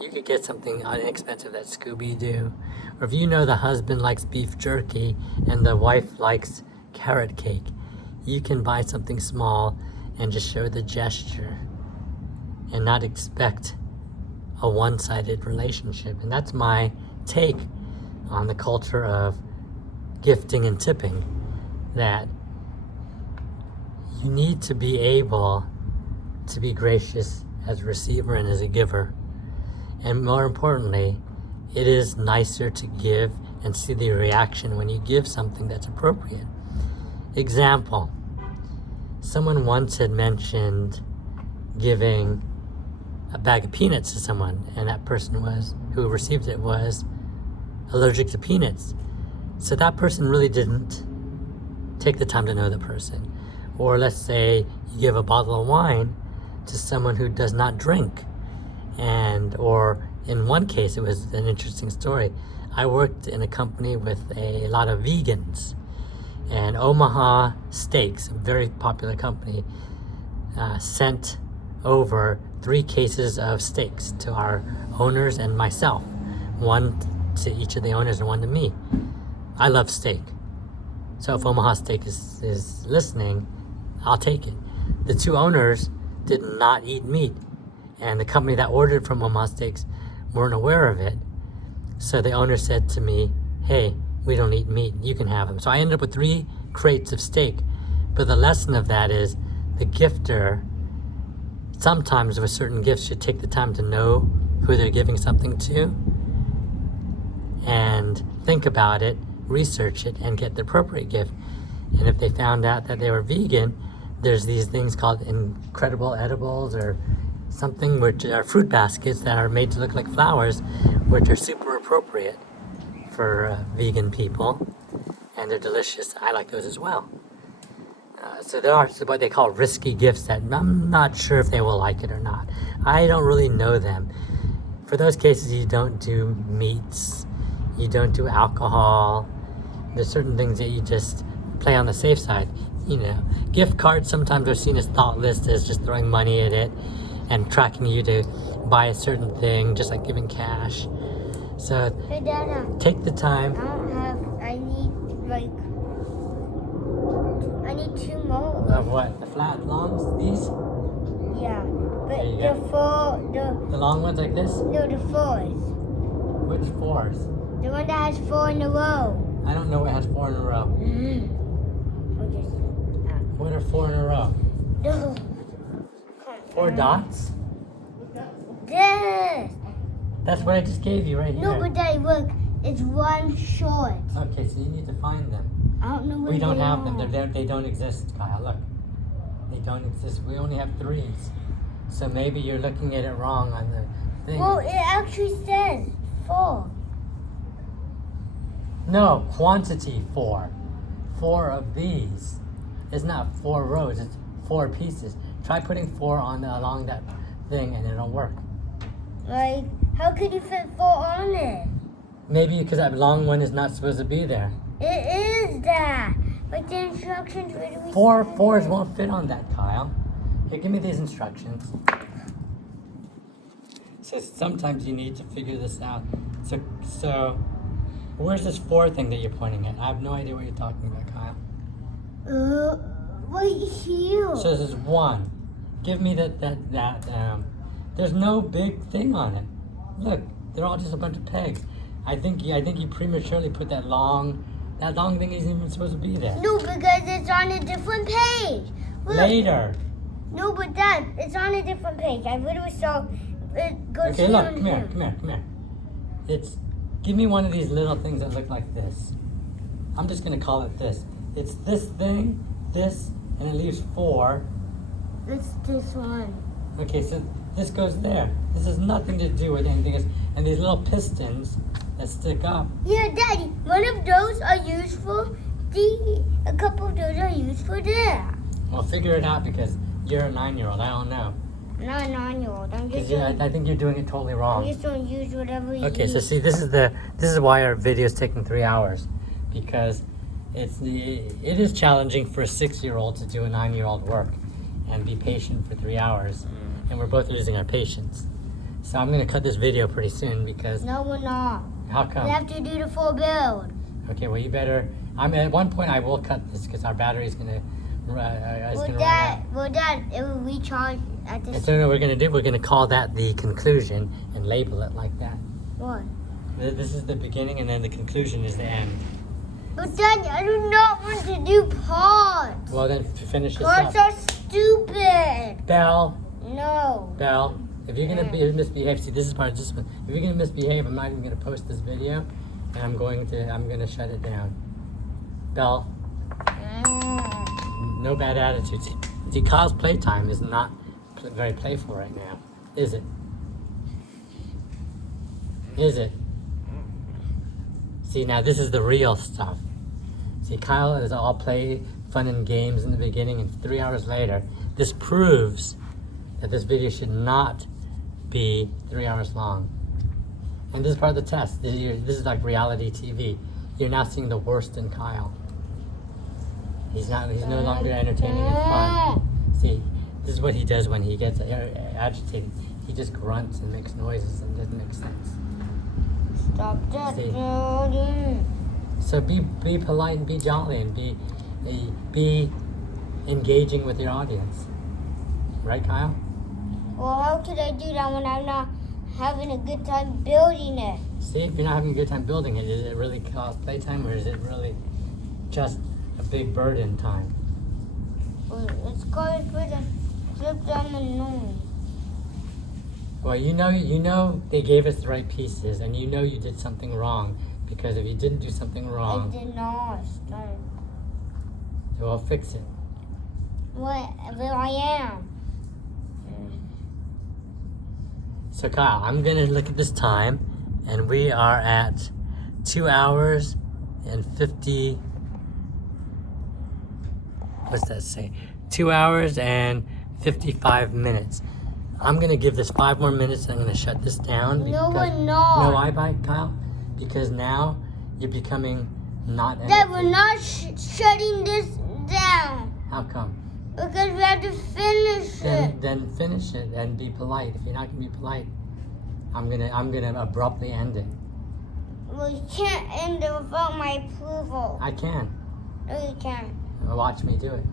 you could get something inexpensive that's Scooby-Doo. Or if you know the husband likes beef jerky and the wife likes carrot cake, you can buy something small and just show the gesture and not expect a one-sided relationship. And that's my take on the culture of gifting and tipping, that you need to be able to be gracious as a receiver and as a giver. And more importantly, it is nicer to give and see the reaction when you give something that's appropriate. Example, someone once had mentioned giving a bag of peanuts to someone, and that person who received it was allergic to peanuts. So that person really didn't take the time to know the person. Or let's say you give a bottle of wine to someone who does not drink or in one case, it was an interesting story. I worked in a company with a lot of vegans, and Omaha Steaks, a very popular company, sent over 3 cases of steaks to our owners and myself. 1 to each of the owners and 1 to me. I love steak. So if Omaha Steak is listening, I'll take it. The 2 owners did not eat meat, and the company that ordered from Omaha Steaks weren't aware of it. So the owner said to me, hey, we don't eat meat, you can have them. So I ended up with 3 crates of steak. But the lesson of that is the gifter, sometimes with certain gifts, should take the time to know who they're giving something to and think about it, research it, and get the appropriate gift. And if they found out that they were vegan, there's these things called incredible edibles or something, which are fruit baskets that are made to look like flowers, which are super appropriate for vegan people, and they're delicious. I like those as well. So there are what they call risky gifts that I'm not sure if they will like it or not. I don't really know them. For those cases, you don't do meats, you don't do alcohol. There's certain things that you just play on the safe side. You know, gift cards sometimes are seen as thoughtless, as just throwing money at it and tracking you to buy a certain thing, just like giving cash. So Hey, Dada. take the time. I need 2 more. Of what? The flat longs? These? Yeah. But There you the go. The long ones like this? no, the 4s. Which 4s? The one that has 4 in a row. I don't know what has 4 in a row. What are 4 in a row? No. 4 dots? This. That's what I just gave you right here. No, but Daddy, look. It's 1 short. Okay, so you need to find them. I don't know where We don't they have are. them. They're there. They don't exist, Kyle. Look. They don't exist. We only have 3s. So maybe you're looking at it wrong on the thing. Well, it actually says 4. No, quantity 4. 4 of these. It's not 4 rows. It's 4 pieces. Try putting 4 along that thing and it'll work. Like, how could you fit 4 on it? Maybe because that long one is not supposed to be there. It is that. But the instructions, where do we 4s won't fit on that, Kyle. Here, give me these instructions. So sometimes you need to figure this out. So where's this 4 thing that you're pointing at? I have no idea what you're talking about, Kyle. Right here. So this is 1. Give me that. There's no big thing on it. Look, they're all just a bunch of pegs. I think you prematurely put that long thing isn't even supposed to be there. No, because it's on a different page. Look. Later. No, but Dad, it's on a different page. I literally saw it go Okay, look, come here. Give me one of these little things that look like this. I'm just gonna call it this. It's this thing, this, and it leaves 4. It's this one. Okay, so this goes there. This has nothing to do with anything else. And these little pistons that stick up. Yeah, Daddy, one of those are used for a couple of those are used for there. Well, figure it out because you're a 9-year-old. I don't know. I'm not a 9-year-old. I'm just I think you're doing it totally I'm wrong. just gonna use whatever you Okay, so use. see, this is why our video is taking 3 hours, because it is challenging for a 6-year-old to do a 9-year-old work and be patient for 3 hours, and we're both losing our patience. So I'm gonna cut this video pretty soon because No, we're not. how come? We have to do the full build. Okay, well you better. At one point I will cut this because our battery is gonna run out. Dad, it will recharge at And this. so what we're gonna do, we're gonna call that the conclusion and label it like that. What? This is the beginning, and then the conclusion is the end. But Dad, I do not want to do parts. Well, then finish this Parts up. are stupid. Belle, No. Belle, if you're gonna misbehave, see, this is part of this one. If you're gonna misbehave, I'm not even gonna post this video, and I'm gonna shut it down. Belle, no bad attitudes. See, Kyle's playtime is not very playful right now, is it? Is it? See, now this is the real stuff. See, Kyle is all play, fun, and games in the beginning, and 3 hours later, this proves that this video should not be 3 hours long. And this is part of the test. This is like reality TV. You're now seeing the worst in Kyle. He's no longer entertaining and fun. See, this is what he does when he gets agitated. He just grunts and makes noises and doesn't make sense. Stop that. See? So be polite and be jolly and be engaging with your audience. Right, Kyle? Well, how could I do that when I'm not having a good time building it? See, if you're not having a good time building it, is it really cause playtime or is it really just a big burden time? Well, it's called for the flip down the nose. Well, you know they gave us the right pieces, and you know you did something wrong, because if you didn't do something wrong, I did not. Stop. Well, fix it. What? Well, I am. So Kyle, I'm gonna look at this time, and we are at 2 hours and 50. What's that say? 2 hours and 55 minutes. I'm gonna give this 5 more minutes, and I'm gonna shut this down. No, we're not. No, why, Kyle? Because now you're becoming not. Dad, we're not shutting this down. How come? Because we have to finish it. Then finish it and be polite. If you're not gonna be polite, I'm gonna abruptly end it. Well, you can't end it without my approval. I can. No, you can't. Watch me do it.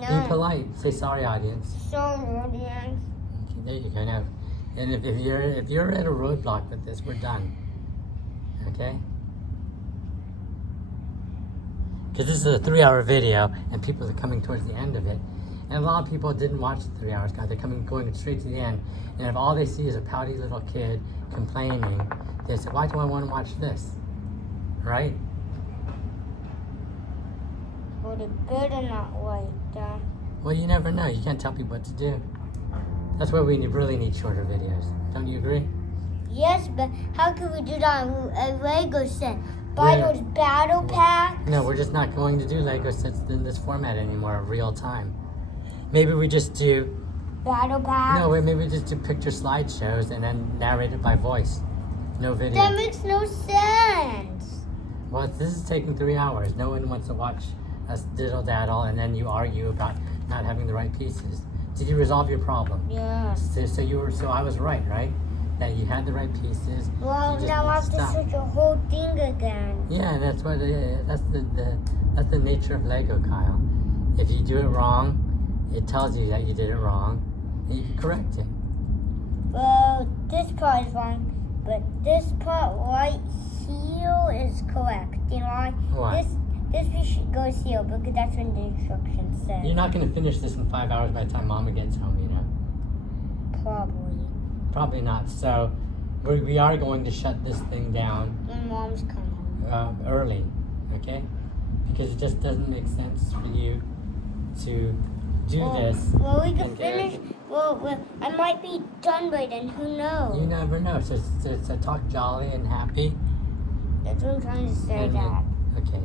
No. Be polite. Say sorry, audience. Sorry, audience. Okay, there you go. Now, and if you're at a roadblock with this, we're done. Okay? Because this is a 3-hour video, and people are coming towards the end of it. And a lot of people didn't watch the 3 hours, guys. They're going straight to the end. And if all they see is a pouty little kid complaining, they say, why do I want to watch this? Right? Well, it better not like that. Well, you never know. You can't tell people what to do. That's why we really need shorter videos. Don't you agree? Yes, but how can we do that with a Lego set? Buy those battle packs? No, we're just not going to do Lego sets in this format anymore, real time. Maybe we just do... Battle packs? No, maybe we just do picture slideshows and then narrate it by voice. No video. That makes no sense. Well, this is taking 3 hours. No one wants to watch us diddle-daddle and then you argue about not having the right pieces. Did you resolve your problem? Yes. So I was right? That you had the right pieces. Well, now I have to switch the whole thing again. Yeah, that's what that's the nature of Lego, Kyle. If you do it wrong, it tells you that you did it wrong, and you can correct it. Well, this part is wrong, but this part right here is correct. You know why? Why? This piece goes here because that's what the instructions say. You're not going to finish this in 5 hours by the time Mama gets home, you know. Probably. Probably not. So we are going to shut this thing down When Mom's coming. Early, okay? Because it just doesn't make sense for you to do this. Well, we can finish. Well, I might be done by then. Who knows? You never know. So talk jolly and happy. That's what I'm trying to say, Dad. Okay.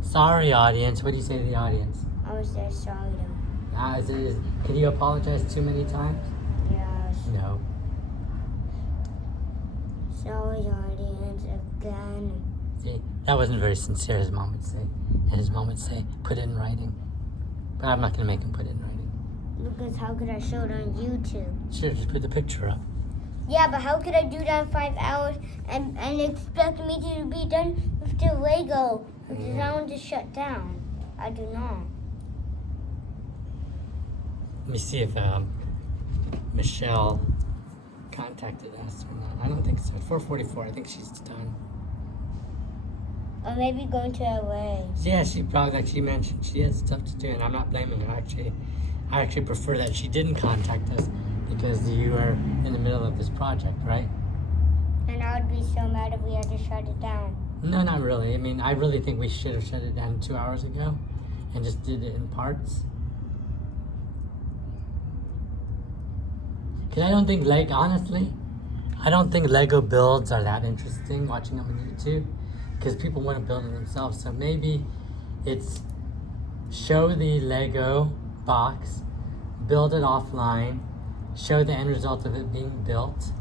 Sorry, audience. What do you say to the audience? I would say sorry to them. Can you apologize too many times? Yes. No. Sorry, audience, again. See, that wasn't very sincere, his mom would say. And his mom would say, put it in writing. But I'm not going to make him put it in writing. Because how could I show it on YouTube? Sure, just put the picture up. Yeah, but how could I do that in 5 hours and expect me to be done with the Lego? Because I want to shut down. I do not. Let me see if Michelle contacted us or not. I don't think so. 4:44. I think she's done. Or maybe going to LA. Yeah, she probably, like she mentioned, she had stuff to do, and I'm not blaming her. I actually prefer that she didn't contact us because you are in the middle of this project, right? And I would be so mad if we had to shut it down. No, not really. I mean, I really think we should have shut it down 2 hours ago and just did it in parts. Because I don't think honestly, I don't think Lego builds are that interesting, watching them on YouTube, because people want to build it themselves. So maybe it's show the Lego box, build it offline, show the end result of it being built,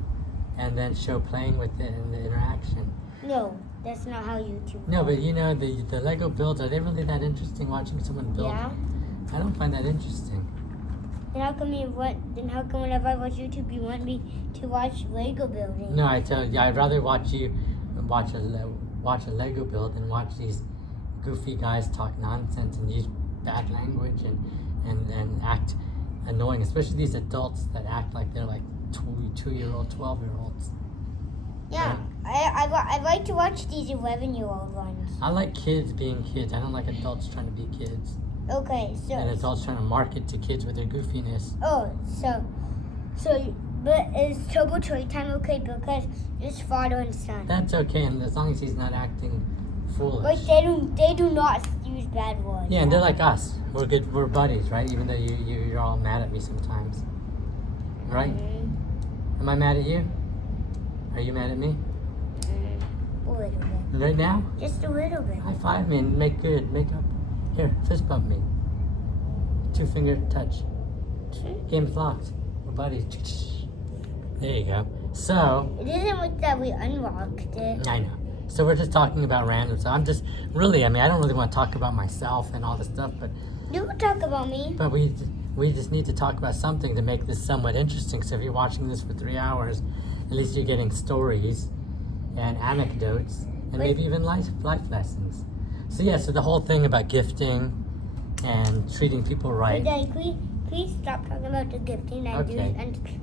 and then show playing with it and the interaction. No, that's not how YouTube. No, but you know, the Lego builds, are they really that interesting watching someone build? Yeah. I don't find that interesting. Then how come whenever I watch YouTube, you want me to watch Lego building? No, I tell you, I'd rather watch you watch a Lego build than watch these goofy guys talk nonsense and use bad language and act annoying, especially these adults that act like they're like 2-year-old, 12-year-olds. Yeah, I like to watch these 11-year-old ones. I like kids being kids. I don't like adults trying to be kids. Okay, so. And adults trying to market to kids with their goofiness. Oh, but is Turbo Playtime okay because it's father and son? That's okay, and as long as he's not acting foolish. But they do not use bad words. Yeah, and they're like us. We're good. We're buddies, right? Even though you're all mad at me sometimes, right? Mm-hmm. Am I mad at you? Are you mad at me? A little bit. Right now? Just a little bit. High five me and make up. Here, fist bump me. 2-finger touch. Game's locked. We're buddies. There you go. So. It isn't like that we unlocked it. I know. So we're just talking about random stuff. I'm just really, I don't really want to talk about myself and all this stuff, but. You can talk about me. But we just need to talk about something to make this somewhat interesting. So if you're watching this for 3 hours, at least you're getting stories and anecdotes and maybe even life lessons. So yeah, so the whole thing about gifting and treating people right. Hey, Daddy, please stop talking about the gifting and Okay.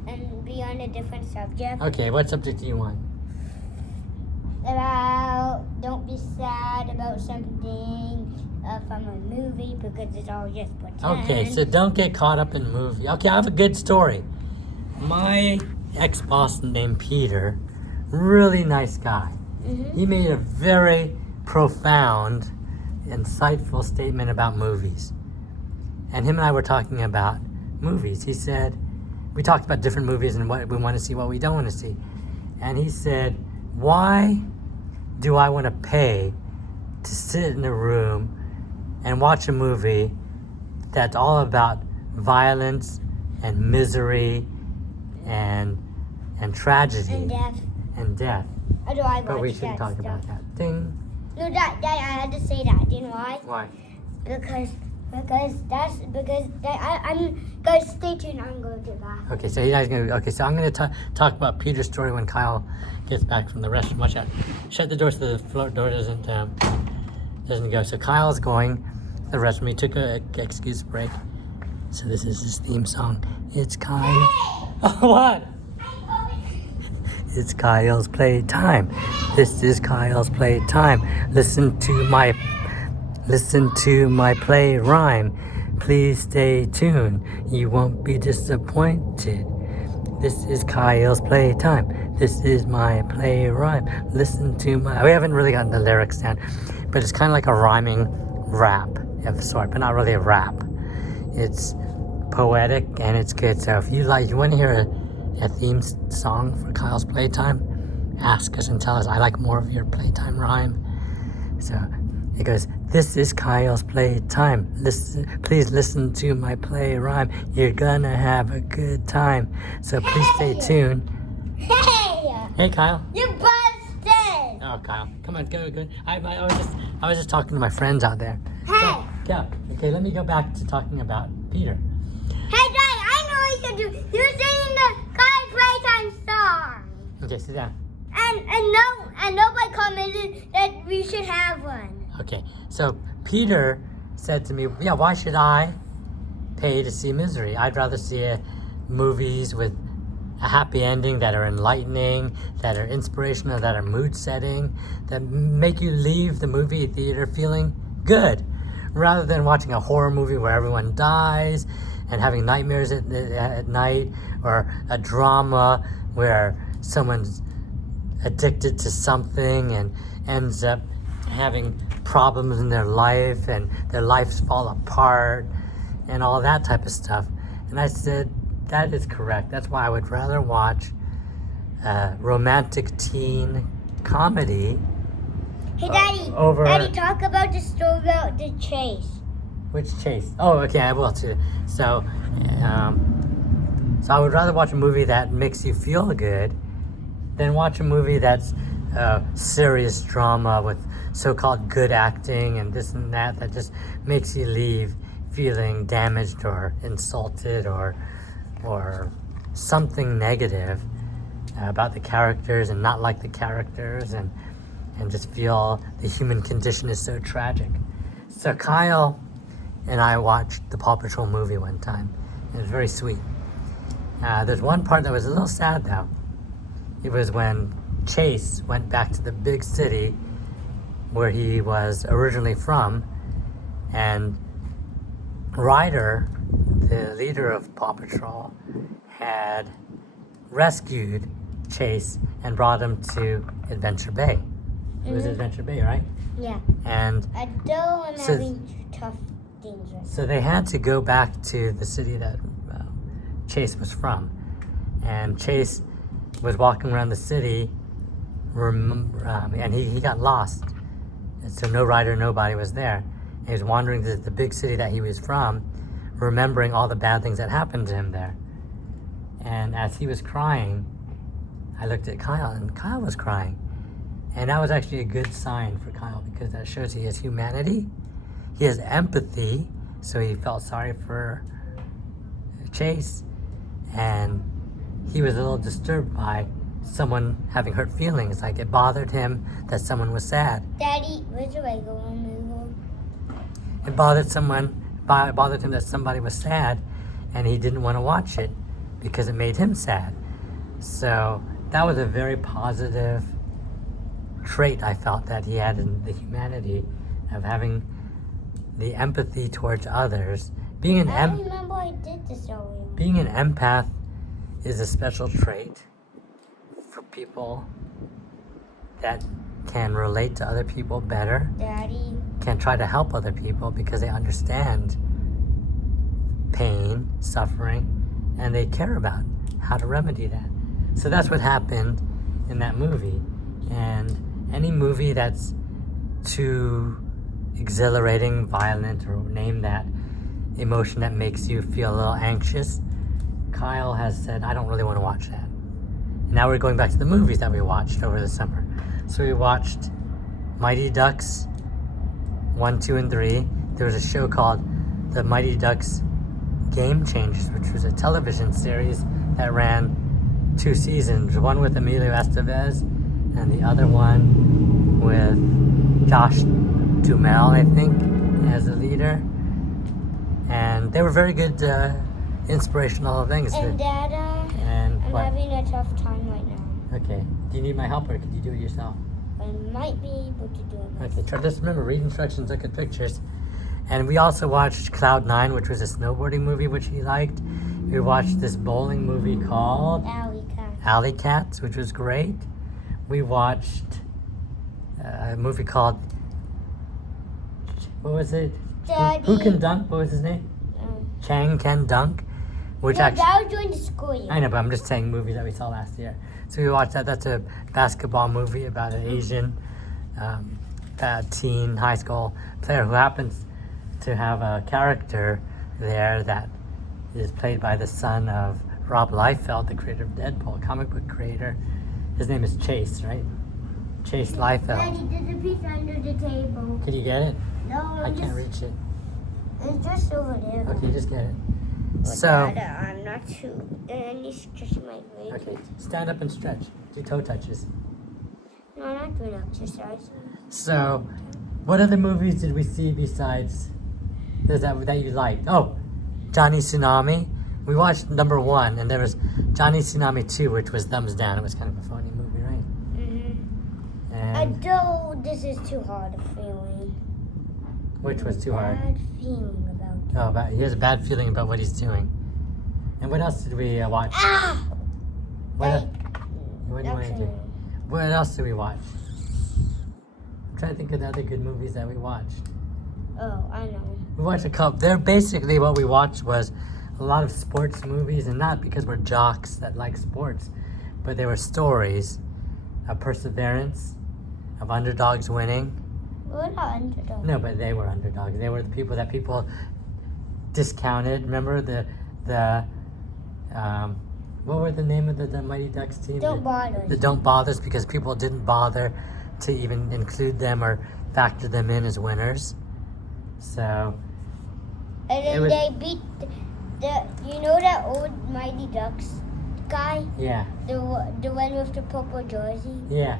and be on a different subject. Okay, what subject do you want? About don't be sad about something from a movie because it's all just pretend. Okay, so don't get caught up in movie. Okay, I have a good story. My ex-boss named Peter, really nice guy. Mm-hmm. He made a very profound, insightful statement about movies. And him and I were talking about movies. He said, we talked about different movies and what we want to see, what we don't want to see. And he said, why do I want to pay to sit in a room and watch a movie that's all about violence and misery and tragedy And death. How do I watch But we shouldn't that talk stuff? about that. Ding. No, Dad, I had to say that. Do you know why? Why? Because I'm guys, stay tuned. I'm going to get back. Okay, so you guys gonna. Okay, so I'm gonna talk about Peter's story when Kyle gets back from the restroom. Watch out! Shut the door so the floor door doesn't go. So Kyle's going to the restroom. He took a excuse break. So this is his theme song. It's Kyle. Oh, what? It's Kyle's playtime. This is Kyle's playtime. Listen to my play rhyme. Please stay tuned. You won't be disappointed. This is Kyle's playtime. This is my play rhyme. Listen to my. We haven't really gotten the lyrics down, but it's kind of like a rhyming rap of a sort, but not really a rap. It's poetic and it's good. So if you want to hear a theme song for Kyle's playtime, ask us and tell us. I like more of your playtime rhyme. So it goes, this is Kyle's playtime. Please listen to my play rhyme. You're gonna have a good time. So please stay tuned. Hey, Kyle. You busted! Oh, Kyle, come on, go. I was just talking to my friends out there. Hey! Yeah. Okay, let me go back to talking about Peter. Hey, Dad, I know what you can do. You're singing the Kyle's playtime song. Okay, sit down. And nobody commented that we should have one. Okay, so Peter said to me, yeah, why should I pay to see misery? I'd rather see movies with a happy ending that are enlightening, that are inspirational, that are mood setting, that make you leave the movie theater feeling good, rather than watching a horror movie where everyone dies and having nightmares at night, or a drama where someone's addicted to something and ends up having problems in their life and their lives fall apart and all that type of stuff. And I said, that is correct. That's why I would rather watch a romantic teen comedy. Hey, Daddy, Daddy, talk about the story about the chase. Which chase? Oh, okay, I will too. So I would rather watch a movie that makes you feel good than watch a movie that's serious drama with so-called good acting and this and that just makes you leave feeling damaged or insulted or something negative about the characters and not like the characters and just feel the human condition is so tragic. So Kyle and I watched the Paw Patrol movie one time. It was very sweet. There's one part that was a little sad though. It was when Chase went back to the big city where he was originally from, and Ryder, the leader of Paw Patrol, had rescued Chase and brought him to Adventure Bay. It was Adventure Bay, right? Yeah. And Adele and having tough dangerous. so they had to go back to the city that Chase was from. And Chase was walking around the city and he got lost. And so no Ryder, nobody was there. And he was wandering the big city that he was from, remembering all the bad things that happened to him there. And as he was crying, I looked at Kyle, and Kyle was crying. And that was actually a good sign for Kyle, because that shows he has humanity. He has empathy, so he felt sorry for Chase. And he was a little disturbed by someone having hurt feelings. Like, it bothered him that someone was sad. Daddy, where's the regular one? It bothered him that somebody was sad, and he didn't want to watch it because it made him sad. So that was a very positive trait I felt that he had in the humanity of having the empathy towards others. I remember I did this already. Being an empath is a special trait for people that can relate to other people better, Daddy. can try to help other people because they understand pain, suffering, and they care about how to remedy that. So that's what happened in that movie. And any movie that's too exhilarating, violent, or name that emotion that makes you feel a little anxious, Kyle has said, I don't really want to watch that. And now we're going back to the movies that we watched over the summer. So we watched Mighty Ducks 1, 2, and 3. There was a show called The Mighty Ducks Game Changers, which was a television series that ran 2 seasons. One with Emilio Estevez and the other one with Josh Duhamel, I think, as the leader. And they were very good, inspirational things. And Dad, I'm having a tough time right now. Okay. Do you need my help, or could you do it yourself? I might be able to do it. Okay. Just remember, read instructions, look at pictures. And we also watched Cloud 9, which was a snowboarding movie, which he liked. We watched this bowling movie called Alley Cats, which was great. We watched a movie called, what was it? Daddy. Who Can Dunk? What was his name? Chang Can Dunk. Which that was during the school year. I know, but I'm just saying movies that we saw last year. So we watched that. That's a basketball movie about an Asian teen high school player who happens to have a character there that is played by the son of Rob Liefeld, the creator of Deadpool, comic book creator. His name is Chase, right? Chase Liefeld. Daddy, there's a piece under the table. Can you get it? No, I can't reach it. It's just over there. Okay, just get it. But So, Dad, I'm not too. I need to stretch my legs. okay, stand up and stretch. Do toe touches. No, I'm not doing exercise. So, what other movies did we see besides that you liked? Oh, Johnny Tsunami. We watched number 1, and there was Johnny Tsunami 2, which was thumbs down. It was kind of a funny movie, right? Mm-hmm. And Adele, this is too hard a feeling. which was too hard? Bad feeling about it. Oh, he has a bad feeling about what he's doing. And what else did we watch? Ah! What do you want to do? What else did we watch? I'm trying to think of the other good movies that we watched. Oh, I know. We watched a couple. They're basically what we watched was a lot of sports movies, and not because we're jocks that like sports, but they were stories of perseverance, of underdogs winning. We're not underdogs. No, but they were underdogs. They were the people that people discounted. Remember the What were the name of the Mighty Ducks team? Don't Bother. The Don't Bothers, because people didn't bother to even include them or factor them in as winners. So. And then they beat you know that old Mighty Ducks guy? Yeah. The one with the purple jersey? Yeah.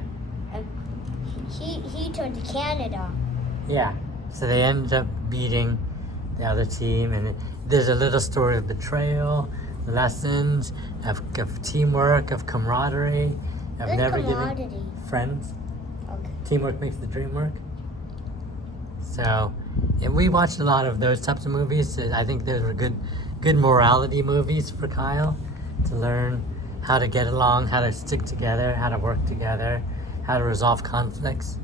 He turned to Canada. Yeah. So they ended up beating the other team, and there's a little story of betrayal, lessons of teamwork, of camaraderie, of never giving friends. Okay. Teamwork makes the dream work. So, and we watched a lot of those types of movies. I think those were good morality movies for Kyle to learn how to get along, how to stick together, how to work together, how to resolve conflicts.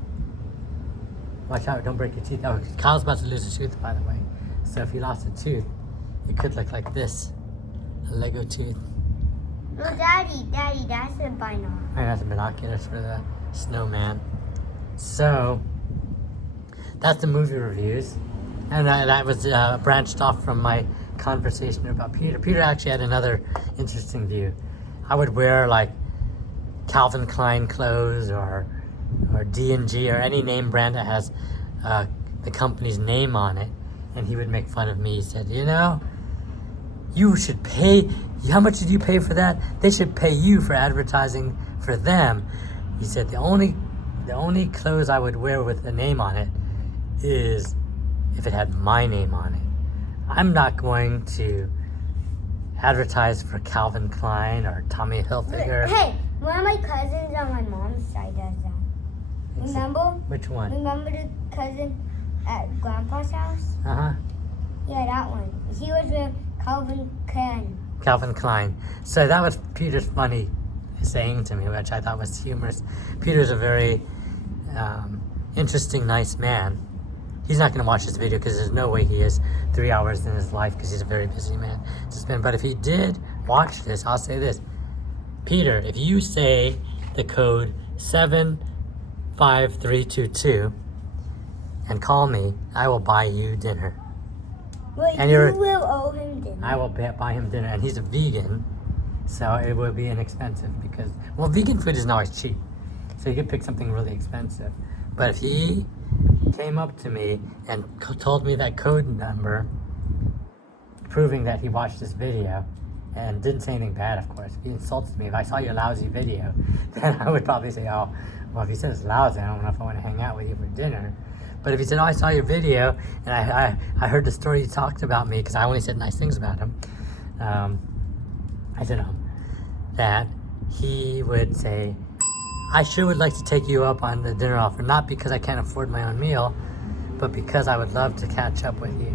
Watch out, don't break your teeth. Oh, Kyle's about to lose a tooth, by the way. So if he lost a tooth, it could look like this, a Lego tooth. No, Daddy, that's a binocular. And that's binoculars for the snowman. So, that's the movie reviews. And that was branched off from my conversation about Peter. Peter actually had another interesting view. I would wear like Calvin Klein clothes or D&G or any name brand that has the company's name on it. And he would make fun of me. He said, you know, you should pay. How much did you pay for that? They should pay you for advertising for them. He said, the only clothes I would wear with a name on it is if it had my name on it. I'm not going to advertise for Calvin Klein or Tommy Hilfiger. Hey, one of my cousins on my mom's side does that. Remember? Which one? Remember the cousin at Grandpa's house? Uh-huh. Yeah, that one. He was with Calvin Klein. Calvin Klein. So that was Peter's funny saying to me, which I thought was humorous. Peter's a very interesting, nice man. He's not going to watch this video because there's no way he has 3 hours in his life because he's a very busy man to spend. But if he did watch this, I'll say this. Peter, if you say the code 75322 and call me, I will buy you dinner. Well, and you will owe him dinner. I will buy him dinner. And he's a vegan, so it will be inexpensive because, well, vegan food isn't always cheap. So you could pick something really expensive. But if he came up to me and told me that code number, proving that he watched this video, and didn't say anything bad, of course. If he insulted me, if I saw your lousy video, then I would probably say, oh, well, if he said it's lousy, I don't know if I want to hang out with you for dinner. But if he said, oh, I saw your video, and I heard the story you talked about me, because I only said nice things about him, I said that he would say, I sure would like to take you up on the dinner offer, not because I can't afford my own meal, but because I would love to catch up with you.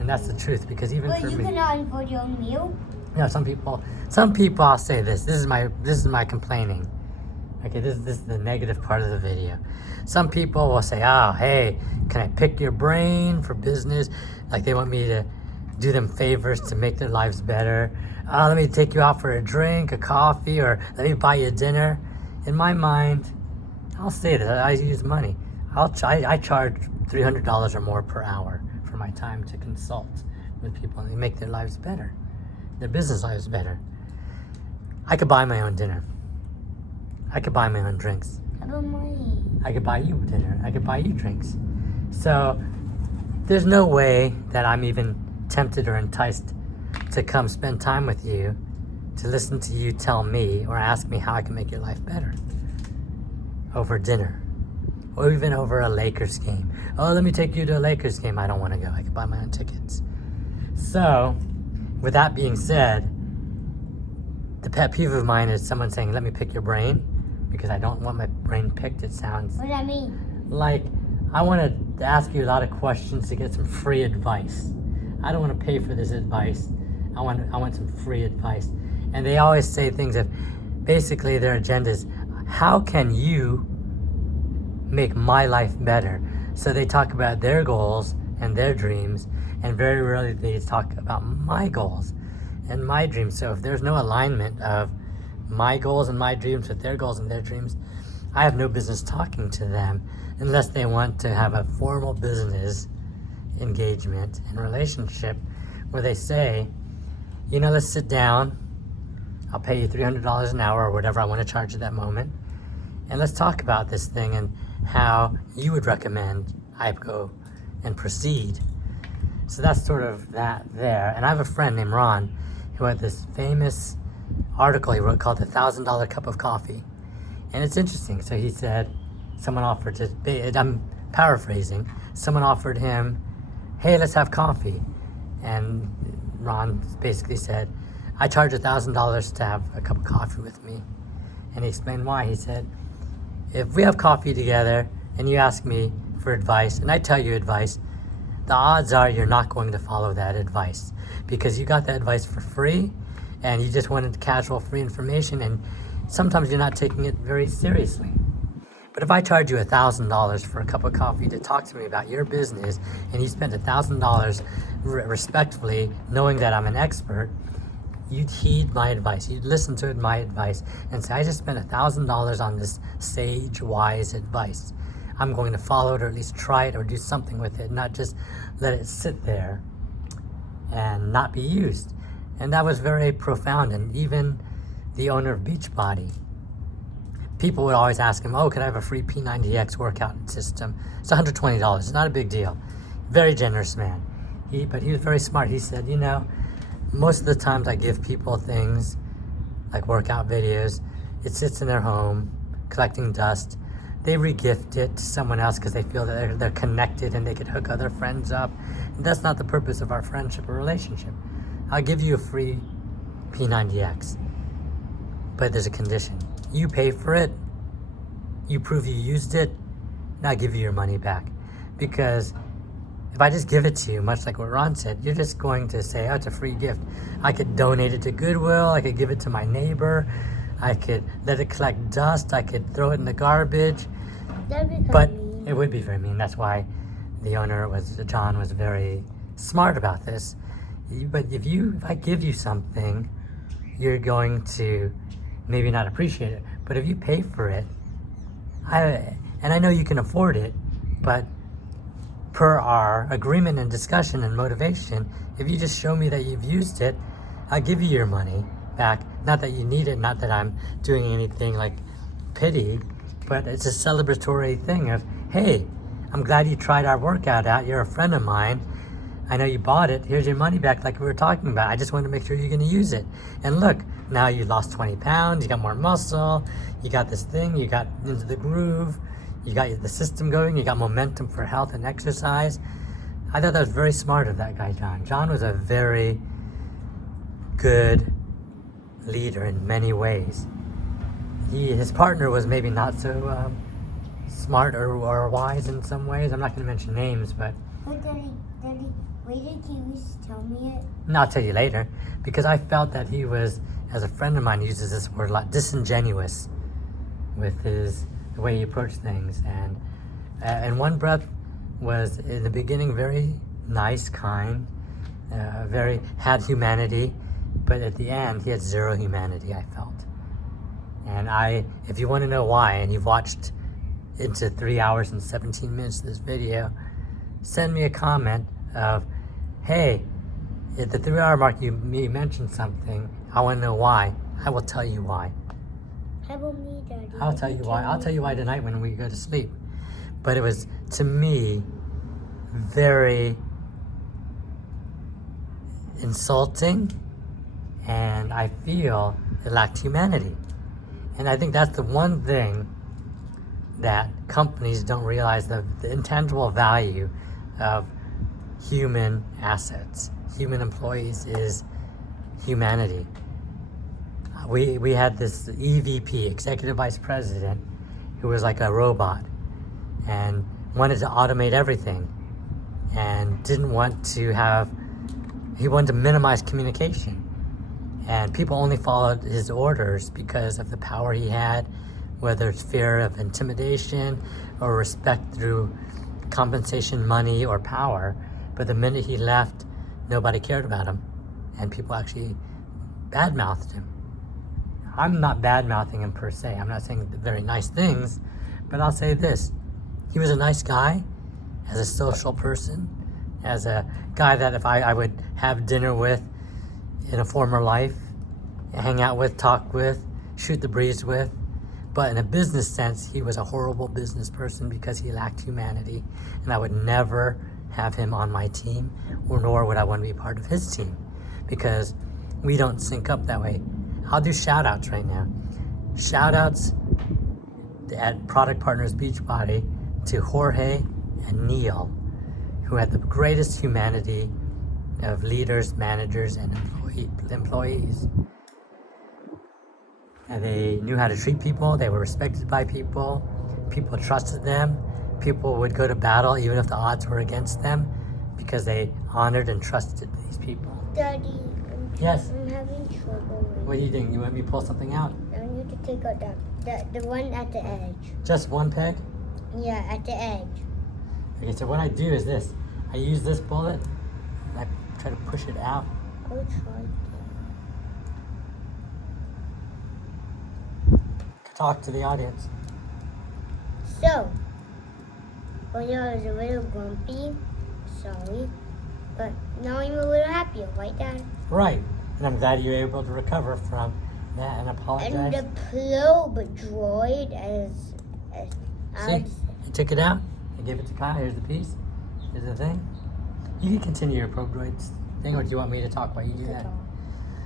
And that's the truth, because even for me... But you cannot afford your own meal? No, some people I'll say this. This is my complaining. Okay, this is the negative part of the video. Some people will say, oh, hey, can I pick your brain for business? Like they want me to do them favors to make their lives better. Let me take you out for a drink, a coffee, or let me buy you dinner. In my mind, I'll say this, I use money. I charge $300 or more per hour for my time to consult with people and make their lives better, their business lives better. I could buy my own dinner. I could buy my own drinks. How about money? I could buy you dinner. I could buy you drinks. So there's no way that I'm even tempted or enticed to come spend time with you, to listen to you tell me or ask me how I can make your life better over dinner or even over a Lakers game. Oh, let me take you to a Lakers game. I don't want to go. I can buy my own tickets. So with that being said, the pet peeve of mine is someone saying, let me pick your brain, because I don't want my brain picked. It sounds What does that mean? like I want to ask you a lot of questions to get some free advice. I don't want to pay for this advice. I want some free advice. And they always say things that basically their agenda is, how can you make my life better? So they talk about their goals and their dreams, and very rarely they talk about my goals and my dreams. So if there's no alignment of my goals and my dreams with their goals and their dreams, I have no business talking to them unless they want to have a formal business engagement and relationship where they say, you know, let's sit down. I'll pay you $300 an hour or whatever I want to charge at that moment. And let's talk about this thing and how you would recommend I go and proceed. So that's sort of that there. And I have a friend named Ron who had this famous article he wrote called The $1,000 Cup of Coffee. And it's interesting. So he said, someone offered to, I'm paraphrasing, someone offered him, hey, let's have coffee. And Ron basically said, I charge $1,000 to have a cup of coffee with me. And he explained why. He said, if we have coffee together and you ask me for advice and I tell you advice, the odds are you're not going to follow that advice because you got that advice for free and you just wanted casual free information, and sometimes you're not taking it very seriously. But if I charge you $1,000 for a cup of coffee to talk to me about your business and you spent $1,000 respectfully knowing that I'm an expert, you'd heed my advice. You'd listen to my advice and say, I just spent $1,000 on this sage, wise advice. I'm going to follow it or at least try it or do something with it, not just let it sit there and not be used. And that was very profound. And even the owner of Beachbody, people would always ask him, oh, could I have a free P90X workout system? It's $120. It's not a big deal. Very generous man. But he was very smart. He said, you know, most of the times I give people things like workout videos, it sits in their home collecting dust. They re-gift it to someone else because they feel that they're connected and they could hook other friends up. And that's not the purpose of our friendship or relationship. I'll give you a free P90X, but there's a condition. You pay for it, you prove you used it, and I'll give you your money back. Because if I just give it to you, much like what Ron said, you're just going to say, oh, it's a free gift. I could donate it to Goodwill, I could give it to my neighbor, I could let it collect dust, I could throw it in the garbage. But mean. It would be very mean. That's why the owner John was very smart about this. But if I give you something, you're going to maybe not appreciate it. But if you pay for it, and I know you can afford it, but per our agreement and discussion and motivation, if you just show me that you've used it, I'll give you your money back. Not that you need it, not that I'm doing anything like pity, but it's a celebratory thing of, hey, I'm glad you tried our workout out. You're a friend of mine. I know you bought it. Here's your money back like we were talking about. I just wanted to make sure you're going to use it. And look, now you lost 20 pounds. You got more muscle. You got this thing. You got into the groove. You got the system going. You got momentum for health and exercise. I thought that was very smart of that guy, John. John was a very good leader in many ways. His partner was maybe not so smart or wise in some ways. I'm not going to mention names, but... Daddy, wait, can you tell me it? No, I'll tell you later. Because I felt that he was, as a friend of mine uses this word a lot, disingenuous with the way he approached things. And one breath was, in the beginning, very nice, kind, had humanity. But at the end, he had zero humanity, I felt. And if you want to know why, and you've watched into 3 hours and 17 minutes of this video, send me a comment of, hey, at the 3 hour mark you mentioned something, I want to know why. I will tell you why. How about me, Daddy? I'll tell you why. I'll tell you why tonight when we go to sleep. But it was, to me, very insulting, and I feel it lacked humanity. And I think that's the one thing that companies don't realize, the intangible value of human assets, human employees, is humanity. We had this EVP, Executive Vice President, who was like a robot and wanted to automate everything and didn't want to he wanted to minimize communication. And people only followed his orders because of the power he had, whether it's fear of intimidation or respect through compensation, money, or power. But the minute he left, nobody cared about him. And people actually badmouthed him. I'm not badmouthing him per se. I'm not saying very nice things, but I'll say this. He was a nice guy as a social person, as a guy that if I would have dinner with in a former life, hang out with, talk with, shoot the breeze with. But in a business sense, he was a horrible business person because he lacked humanity. And I would never have him on my team, or nor would I want to be part of his team, because we don't sync up that way. I'll do shout outs right now. Shout outs at Product Partners Beachbody to Jorge and Neil, who had the greatest humanity of leaders, managers, and employees. And they knew how to treat people. They were respected by people. People trusted them. People would go to battle even if the odds were against them, because they honored and trusted these people. Daddy, Yes? I'm having trouble. What are you doing? You want me to pull something out? I need to take out the one at the edge. Just one peg? Yeah, at the edge. Okay, so what I do is this. I use this bullet, and I try to push it out. I'll try Talk to the audience. So, when I was a little grumpy, sorry, but now I'm a little happier, right, Dad? Right. And I'm glad you were able to recover from that and apologize. And the probe droid, as See? I took it out. I gave it to Kyle. Here's the piece. Here's the thing. You can continue your probe droid thing, or do you want me to talk while you do that?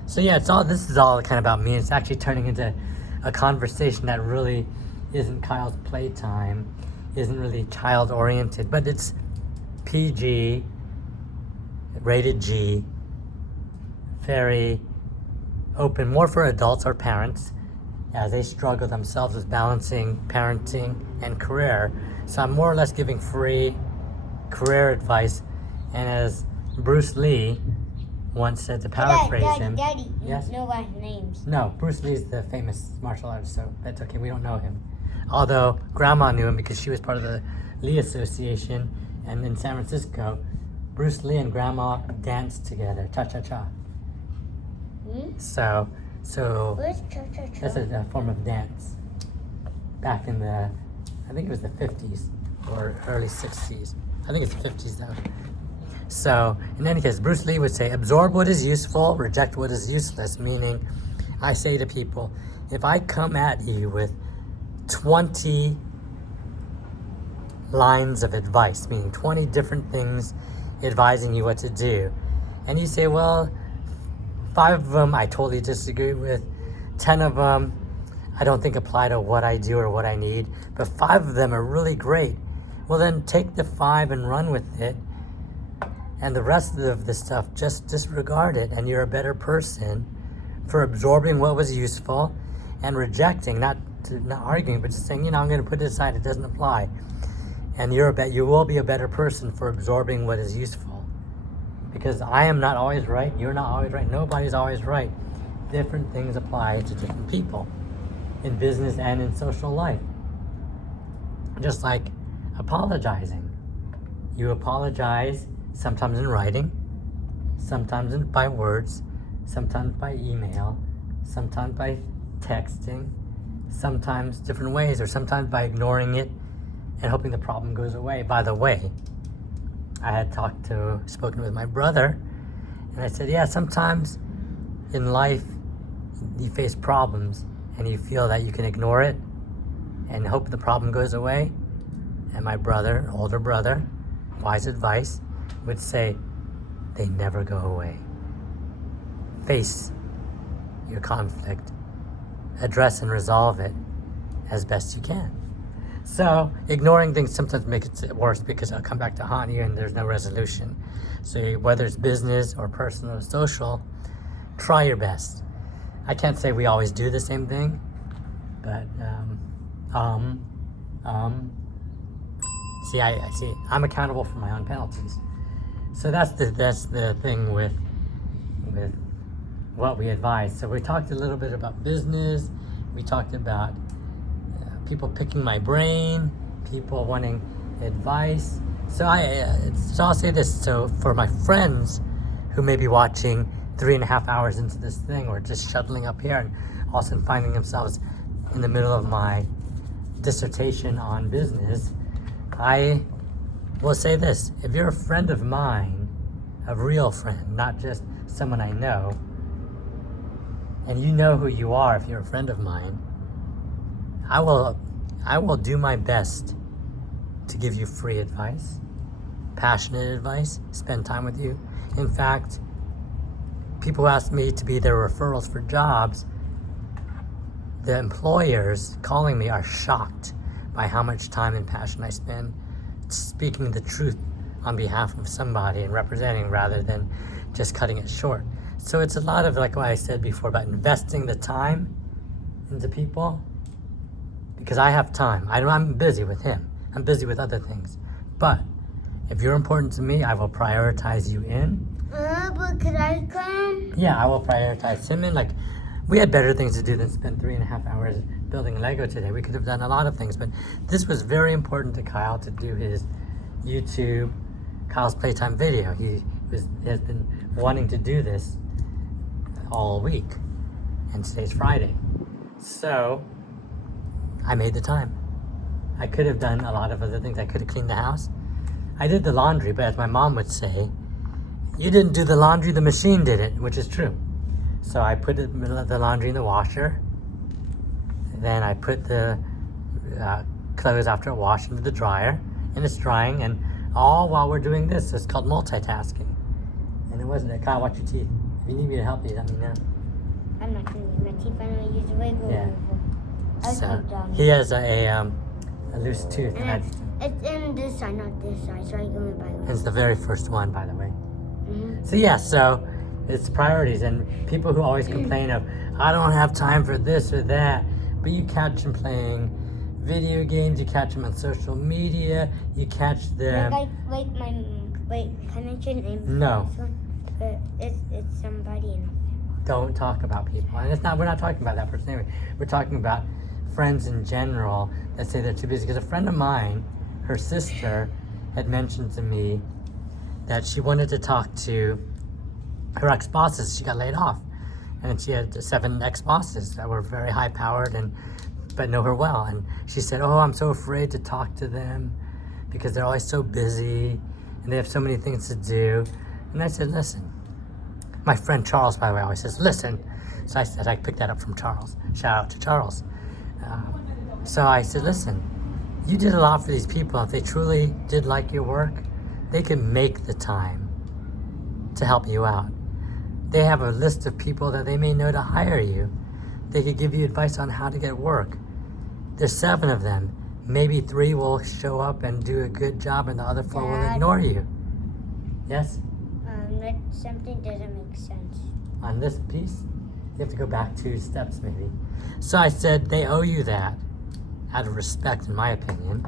So yeah, this is all kind of about me. It's actually turning into a conversation that really isn't Kyle's playtime, isn't really child oriented, but it's PG, rated G, very open, more for adults or parents as they struggle themselves with balancing parenting and career. So I'm more or less giving free career advice, and as Bruce Lee once said, to paraphrase him. Daddy, Yes? you know my names. No, Bruce Lee's the famous martial artist, so that's okay, we don't know him. Although Grandma knew him because she was part of the Lee Association, and in San Francisco, Bruce Lee and Grandma danced together, cha-cha-cha. So Where's cha-cha-cha? that's a form of dance. Back in the, I think it was the 50s or early 60s. I think it's the 50s though. So, in any case, Bruce Lee would say, absorb what is useful, reject what is useless. Meaning, I say to people, if I come at you with 20 lines of advice, meaning 20 different things advising you what to do, and you say, well, 5 of them I totally disagree with, 10 of them I don't think apply to what I do or what I need, but 5 of them are really great. Well, then take the 5 and run with it. And the rest of the stuff, just disregard it, and you're a better person for absorbing what was useful and rejecting, not arguing, but just saying, I'm going to put it aside, it doesn't apply. And you will be a better person for absorbing what is useful. Because I am not always right, you're not always right, nobody's always right. Different things apply to different people in business and in social life. Just like apologizing. You apologize sometimes in writing, sometimes by words, sometimes by email, sometimes by texting, sometimes different ways, or sometimes by ignoring it and hoping the problem goes away. By the way, I had spoken with my brother, and I said, yeah, sometimes in life you face problems and you feel that you can ignore it and hope the problem goes away. And my brother, older brother, wise advice, would say, they never go away. Face your conflict, address and resolve it as best you can. So ignoring things sometimes makes it worse, because it'll come back to haunt you and there's no resolution. So whether it's business or personal or social, try your best. I can't say we always do the same thing, but see, I'm accountable for my own penalties. So that's the thing with what we advise. So we talked a little bit about business. We talked about people picking my brain, people wanting advice. So I'll say this. So for my friends who may be watching 3.5 hours into this thing, or just shuttling up here and all of a sudden finding themselves in the middle of my dissertation on business, I will say this. If you're a friend of mine, a real friend, not just someone I know, and you know who you are if you're a friend of mine, I will do my best to give you free advice, passionate advice, spend time with you. In fact, people ask me to be their referrals for jobs. The employers calling me are shocked by how much time and passion I spend speaking the truth on behalf of somebody and representing rather than just cutting it short. So it's a lot of, like what I said before, about investing the time into people, because I have time. I'm busy with him. I'm busy with other things. But if you're important to me, I will prioritize you in. But could I come? Yeah, I will prioritize him in. Like, we had better things to do than spend 3.5 hours building Lego today. We could have done a lot of things, but this was very important to Kyle to do his YouTube, Kyle's Playtime video. He has been wanting to do this all week, and today's Friday. So I made the time. I could have done a lot of other things. I could have cleaned the house. I did the laundry, but as my mom would say, you didn't do the laundry, the machine did it, which is true. So I put the laundry in the washer. Then I put the clothes after a wash into the dryer, and it's drying, and all while we're doing this. It's called multitasking. And it wasn't it. Kyle, watch your teeth. If you need me to help you, let me know. I'm not going to use my teeth. I'm going to use a regular Yeah. removal. So he has a loose tooth. And it's in this side, not this side, so I'm going to buy one. It's the very first one, by the way. Mm-hmm. So yeah, so it's priorities, and people who always complain of, I don't have time for this or that, but you catch them playing video games, you catch them on social media, you catch them. Wait, can I mention name? No. It's somebody in. Don't talk about people, and we're not talking about that person anyway. We're talking about friends in general that say they're too busy. Because a friend of mine, her sister, had mentioned to me that she wanted to talk to her ex-bosses. She got laid off, and she had 7 ex-bosses that were very high-powered but know her well. And she said, "Oh, I'm so afraid to talk to them because they're always so busy and they have so many things to do." And I said, "Listen." My friend Charles, by the way, always says, "Listen." So I said, I picked that up from Charles. Shout out to Charles. So I said, "Listen, you did a lot for these people. If they truly did like your work, they could make the time to help you out. They have a list of people that they may know to hire you. They could give you advice on how to get work. There's 7 of them. Maybe 3 will show up and do a good job, and the other 4 will ignore you." Yes? That something doesn't make sense. On this piece, you have to go back 2 steps maybe. So I said, they owe you that, out of respect, in my opinion.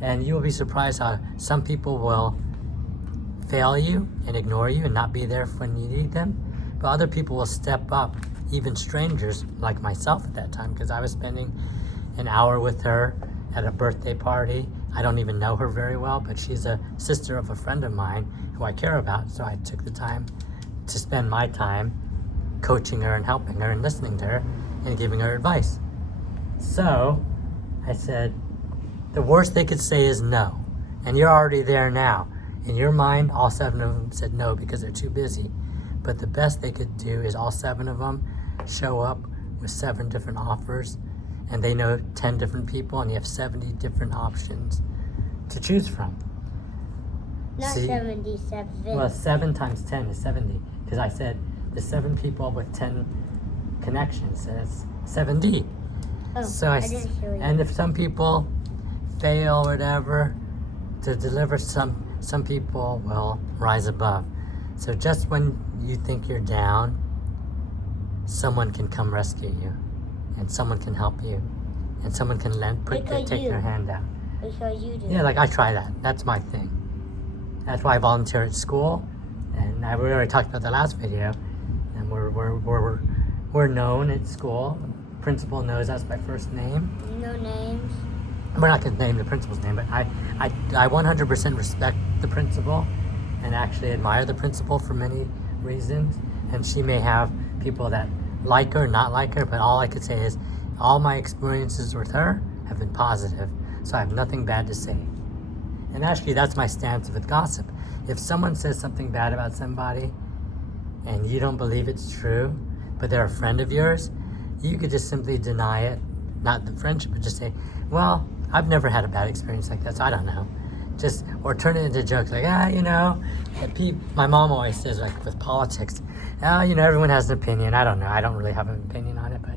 And you will be surprised how some people will fail you and ignore you and not be there when you need them. But other people will step up, even strangers like myself at that time, because I was spending an hour with her at a birthday party. I don't even know her very well, but she's a sister of a friend of mine who I care about. So I took the time to spend my time coaching her and helping her and listening to her and giving her advice. So I said, the worst they could say is no. And you're already there now. In your mind, all 7 of them said no because they're too busy. But the best they could do is all 7 of them show up with 7 different offers, and they know 10 different people, and you have 70 different options to choose from. Not 77. Well, 7 times 10 is 70, because I said the 7 people with 10 connections, so it's 7D. Oh, So I didn't hear you. and if some people fail or whatever to deliver, some people will rise above. So just when you think you're down, someone can come rescue you, and someone can help you, and someone can take their hand out. Because you do. Yeah, like I try that. That's my thing. That's why I volunteer at school, and we already talked about the last video. And we're known at school. Principal knows us by first name. No names. We're not going to name the principal's name, but I 100% respect the principal and actually admire the principal for many reasons. And she may have people that like her, not like her, but all I could say is all my experiences with her have been positive, so I have nothing bad to say. And actually, that's my stance with gossip. If someone says something bad about somebody and you don't believe it's true, but they're a friend of yours, you could just simply deny it, not the friendship, but just say, well, I've never had a bad experience like that, so I don't know. Or turn it into jokes like, my mom always says, like with politics, everyone has an opinion. I don't know. I don't really have an opinion on it, but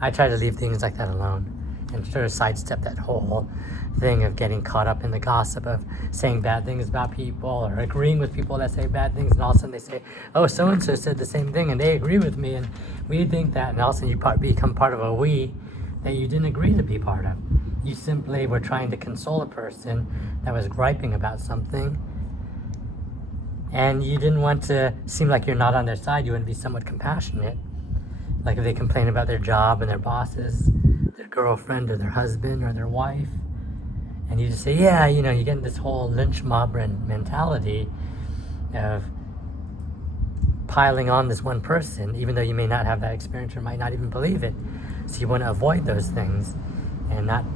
I try to leave things like that alone and sort of sidestep that whole thing of getting caught up in the gossip of saying bad things about people or agreeing with people that say bad things, and all of a sudden they say, oh, so-and-so said the same thing and they agree with me and we think that, and all of a sudden you become part of a we that you didn't agree to be part of. You simply were trying to console a person that was griping about something, and you didn't want to seem like you're not on their side. You want to be somewhat compassionate. Like if they complain about their job and their bosses, their girlfriend or their husband or their wife, and you just say, you get in this whole lynch mob mentality of piling on this one person, even though you may not have that experience or might not even believe it. So you want to avoid those things and not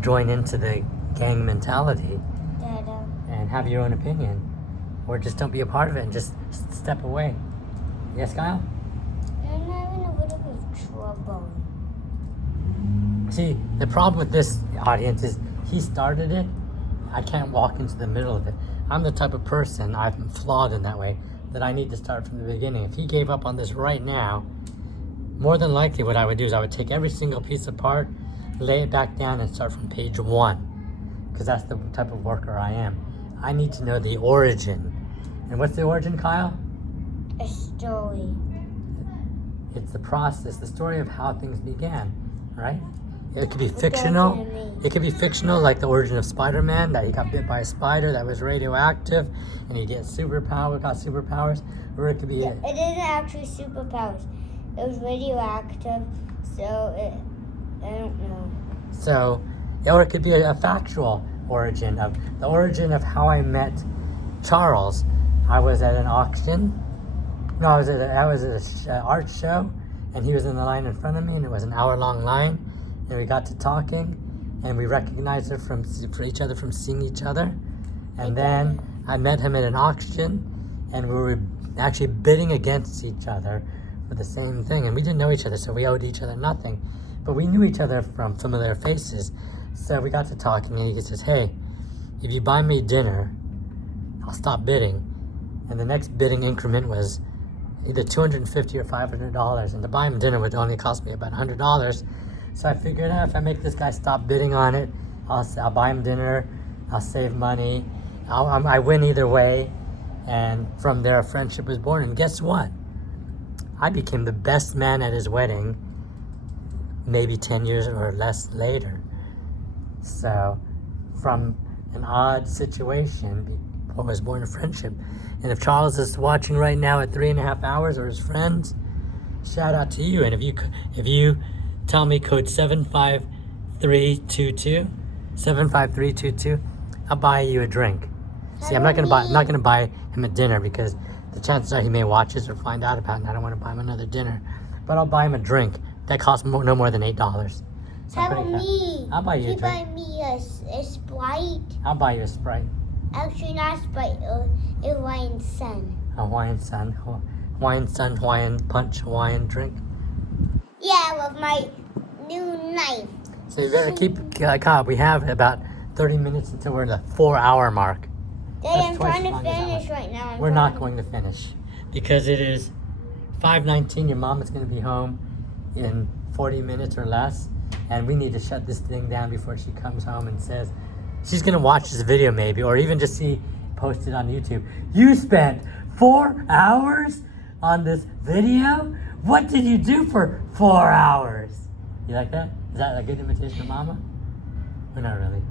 join into the gang mentality and have your own opinion, or just don't be a part of it and just step away. Yes, Kyle? I'm having a little bit of trouble. See, the problem with this audience is he started it. I can't walk into the middle of it. I'm the type of person, I'm flawed in that way, that I need to start from the beginning. If he gave up on this right now, more than likely what I would do is I would take every single piece apart, lay it back down, and start from page 1, because that's the type of worker I am. I need to know the origin. And what's the origin, Kyle? A story. It's the process, the story of how things began, right? It could be fictional. It could be fictional, like the origin of Spider-Man, that he got bit by a spider that was radioactive and he got superpowers. Or it could be... It isn't actually superpowers. It was radioactive, so I don't know. So, or it could be a factual origin of the origin of how I met Charles. I was at an auction. No, I was at an art show, and he was in the line in front of me, and it was an hour-long line, and we got to talking, and we recognized it for each other from seeing each other, and then I met him at an auction, and we were actually bidding against each other for the same thing, and we didn't know each other, so we owed each other nothing, but we knew each other from familiar faces. So we got to talking, and he says, hey, if you buy me dinner, I'll stop bidding. And the next bidding increment was either $250 or $500, and to buy him dinner would only cost me about $100. So I figured out if I make this guy stop bidding on it, I'll buy him dinner, I'll save money, I win either way, and from there a friendship was born. And guess what? I became the best man at his wedding maybe 10 years or less later. So from an odd situation was born a friendship. And if Charles is watching right now at 3.5 hours, or his friends, shout out to you. And if you tell me code 75322, I'll buy you a drink. See, I'm not gonna buy him a dinner, because the chances are he may watch this or find out about it, and I don't want to buy him another dinner. But I'll buy him a drink that costs no more than $8. So I'll buy you a drink. Buy me a Sprite. I'll buy you a Sprite. Actually, not Sprite. A Hawaiian Sun. Hawaiian Sun, Hawaiian Punch, Hawaiian drink. Yeah, with my new knife. So you better keep Kyle. We have about 30 minutes until we're at the 4-hour mark. Daddy, I'm trying to finish right now. We're not going to finish because it is 5:19. Your mom is going to be home in 40 minutes or less, and we need to shut this thing down before she comes home and says she's going to watch this video maybe, or even just see posted on YouTube. You spent 4 hours on this video? What did you do for 4 hours? You like that? Is that a good imitation of Mama? Or not really?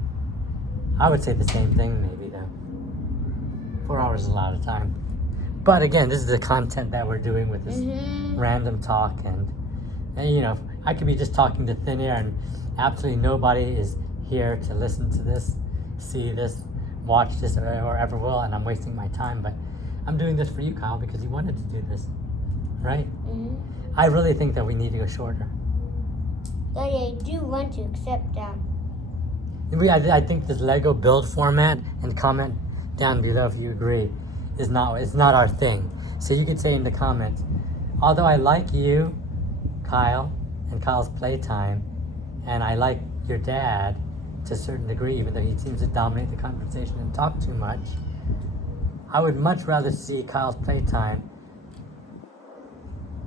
I would say the same thing maybe though. 4 hours is a lot of time. But again, this is the content that we're doing with this random talk, and you know, I could be just talking to thin air and absolutely nobody is here to listen to this, see this, watch this, or ever will, and I'm wasting my time. But I'm doing this for you, Kyle, because you wanted to do this, right? I really think that we need to go shorter. Daddy, I do want to accept that. I think this Lego build format, and comment down below if you agree, it's not our thing. So you could say in the comments, although I like you, Kyle, and Kyle's Playtime, and I like your dad to a certain degree, even though he seems to dominate the conversation and talk too much, I would much rather see Kyle's Playtime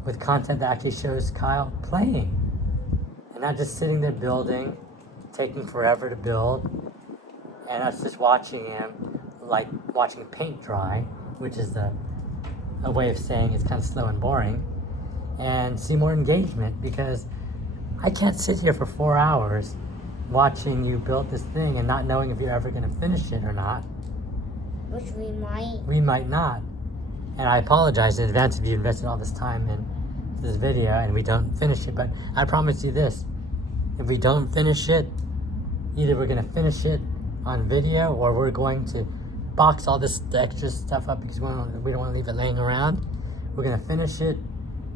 with content that actually shows Kyle playing and not just sitting there building, taking forever to build, and us just watching him like watching paint dry, which is a way of saying it's kind of slow and boring, and see more engagement, because I can't sit here for 4 hours watching you build this thing and not knowing if you're ever going to finish it or not. Which we might. We might not. And I apologize in advance if you invested all this time in this video and we don't finish it, but I promise you this. If we don't finish it, either we're going to finish it on video or we're going to box all this extra stuff up because we don't want to leave it laying around. We're going to finish it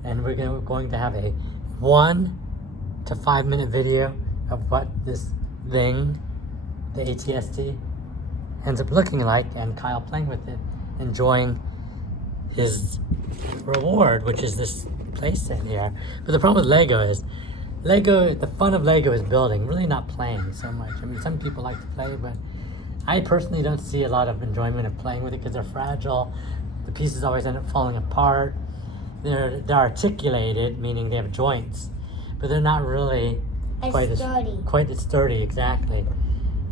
and we're going to have a 1 to 5 minute video of what this thing, the ATST, ends up looking like, and Kyle playing with it, enjoying his reward, which is this playset here. But the problem with Lego, the fun of Lego is building, really not playing so much. I mean, some people like to play, but I personally don't see a lot of enjoyment of playing with it because they're fragile. The pieces always end up falling apart. They're articulated, meaning they have joints, but they're not really quite as sturdy, exactly.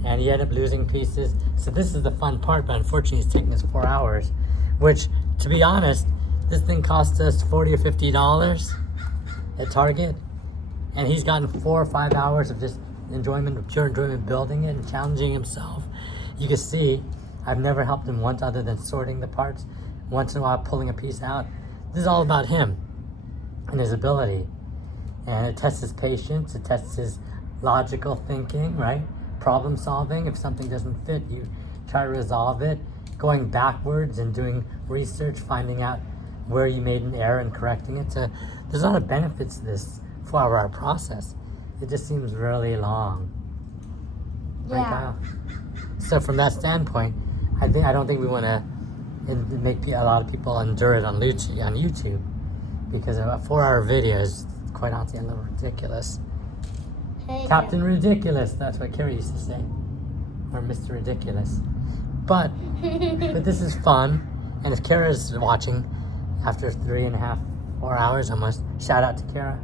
And you end up losing pieces. So this is the fun part, but unfortunately it's taking us 4 hours, which, to be honest, this thing cost us $40 or $50 at Target, and he's gotten 4 or 5 hours of just enjoyment, pure enjoyment building it and challenging himself. You can see I've never helped him once other than sorting the parts, once in a while pulling a piece out. This is all about him and his ability. And it tests his patience, it tests his logical thinking, right? Problem solving. If something doesn't fit, you try to resolve it. Going backwards and doing research, finding out where you made an error and correcting it. So there's a lot of benefits to this 4-hour process. It just seems really long. Right, Kyle? So from that standpoint, I don't think we want to make a lot of people endure it on YouTube, because a 4-hour video is quite honestly a little ridiculous. Hey, Captain Ridiculous, that's what Carrie used to say, or Mr. Ridiculous. But this is fun, and if Kara's watching after 3.5, 4 hours almost, shout out to Kara.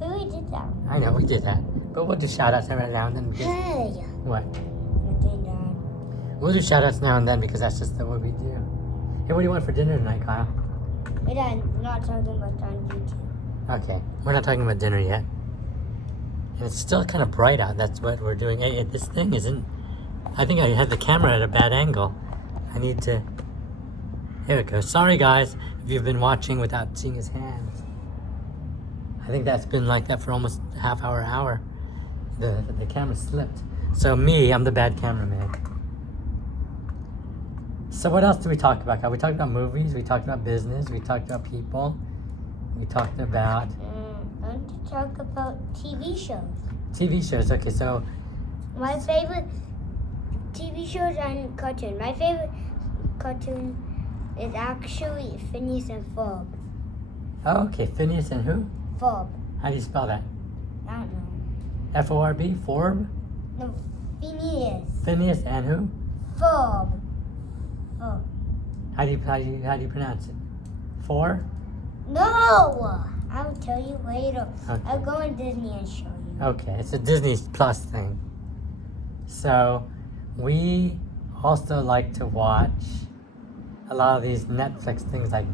We did that. I know we did that, but we'll do shout outs every now and then. Because, Hey. what? We did that. We'll do shout outs now and then because that's just what we do. Hey, what do you want for dinner tonight, Kyle? We're not talking about on YouTube. Okay, we're not talking about dinner yet. And it's still kind of bright out. That's what we're doing. Hey, this thing isn't... I think I had the camera at a bad angle. I need to... Here it goes. Sorry, guys, if you've been watching without seeing his hands. I think that's been like that for almost a half hour. The camera slipped. So I'm the bad cameraman. So what else do we talk about? We talked about movies. We talked about business. We talked about people. We talked about... I want to talk about TV shows. TV shows. Okay, so... My favorite TV shows and cartoon. My favorite cartoon is actually Phineas and Ferb. Oh, okay. Phineas and who? Ferb. How do you spell that? I don't know. F-O-R-B? Forb? No, Phineas. Phineas and who? Ferb. Oh. How do you pronounce it? Four? No! I'll tell you later. Okay. I'll go on Disney and show you. Okay, it's a Disney Plus thing. So, we also like to watch a lot of these Netflix things like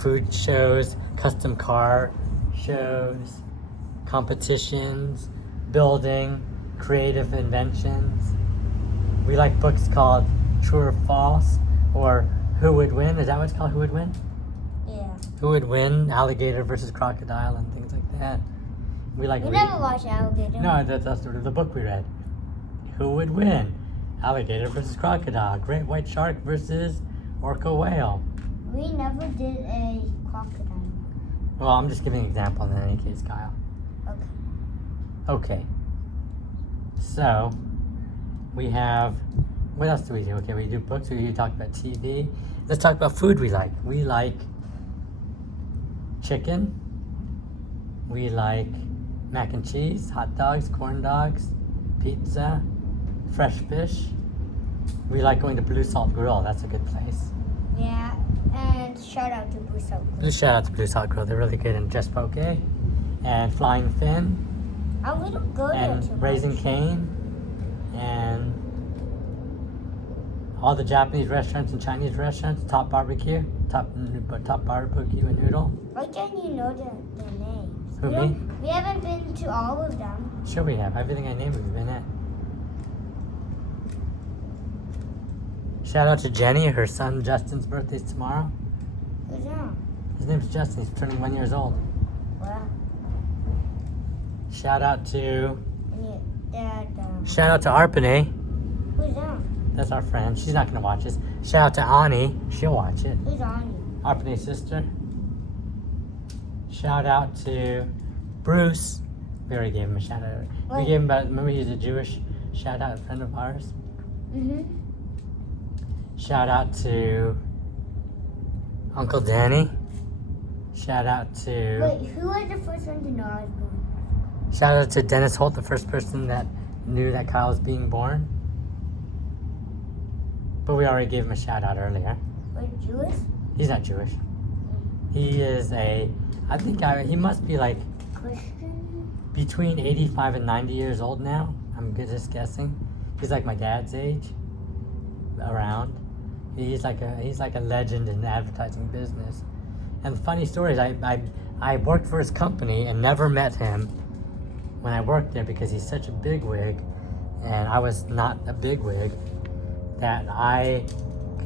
food shows, custom car shows, competitions, building, creative inventions. We like books called True or False, or Who Would Win? Is that what it's called? Who Would Win? Yeah. Who Would Win? Alligator versus crocodile and things like that. We like. We never watched Alligator. No, that's the book we read. Who would win? Alligator versus crocodile. Great white shark versus orca whale. We never did a crocodile. Well, I'm just giving an example in any case, Kyle. Okay. Okay. So, we have... What else do we do? Okay, we do books. We talk about TV. Let's talk about food we like. We like chicken. We like mac and cheese, hot dogs, corn dogs, pizza, fresh fish. We like going to Blue Salt Grill. That's a good place. Yeah, and shout out to Blue Salt Grill. Shout out to Blue Salt Grill. They're really good. And Just Poke and Flying Fin I wouldn't go there and too Raising much. Cane and all the Japanese restaurants and Chinese restaurants. Top Barbecue, Top Barbecue and Noodle. Why can't you know the names? Who, we, me? we haven't been to all of them. Sure we have. Everything I named we've been at. Shout out to Jenny. Her son Justin's birthday's tomorrow. Who's that? His name's Justin. He's turning 1 year old. Wow. Shout out to And your dad, Shout out to Arpane. who's that? That's our friend. She's not gonna watch this. Shout out to Ani. She'll watch it. Who's on Arpane's sister. Shout out to Bruce. We already gave him a shout out. We Wait. gave him remember he's a Jewish shout out friend of ours. you? Mm-hmm. Shout out to Uncle Danny. Shout out to Wait, who was the first one to know I was born? Shout out to Dennis Holt, the first person that knew that Kyle was being born. But we already gave him a shout out earlier. Wait, Jewish? He's not Jewish. He is he must be like Christian? between 85 and 90 years old now. I'm just guessing. He's like my dad's age. Around. He's like a legend in the advertising business. And the funny story is I worked for his company and never met him when I worked there because he's such a bigwig and I was not a bigwig that I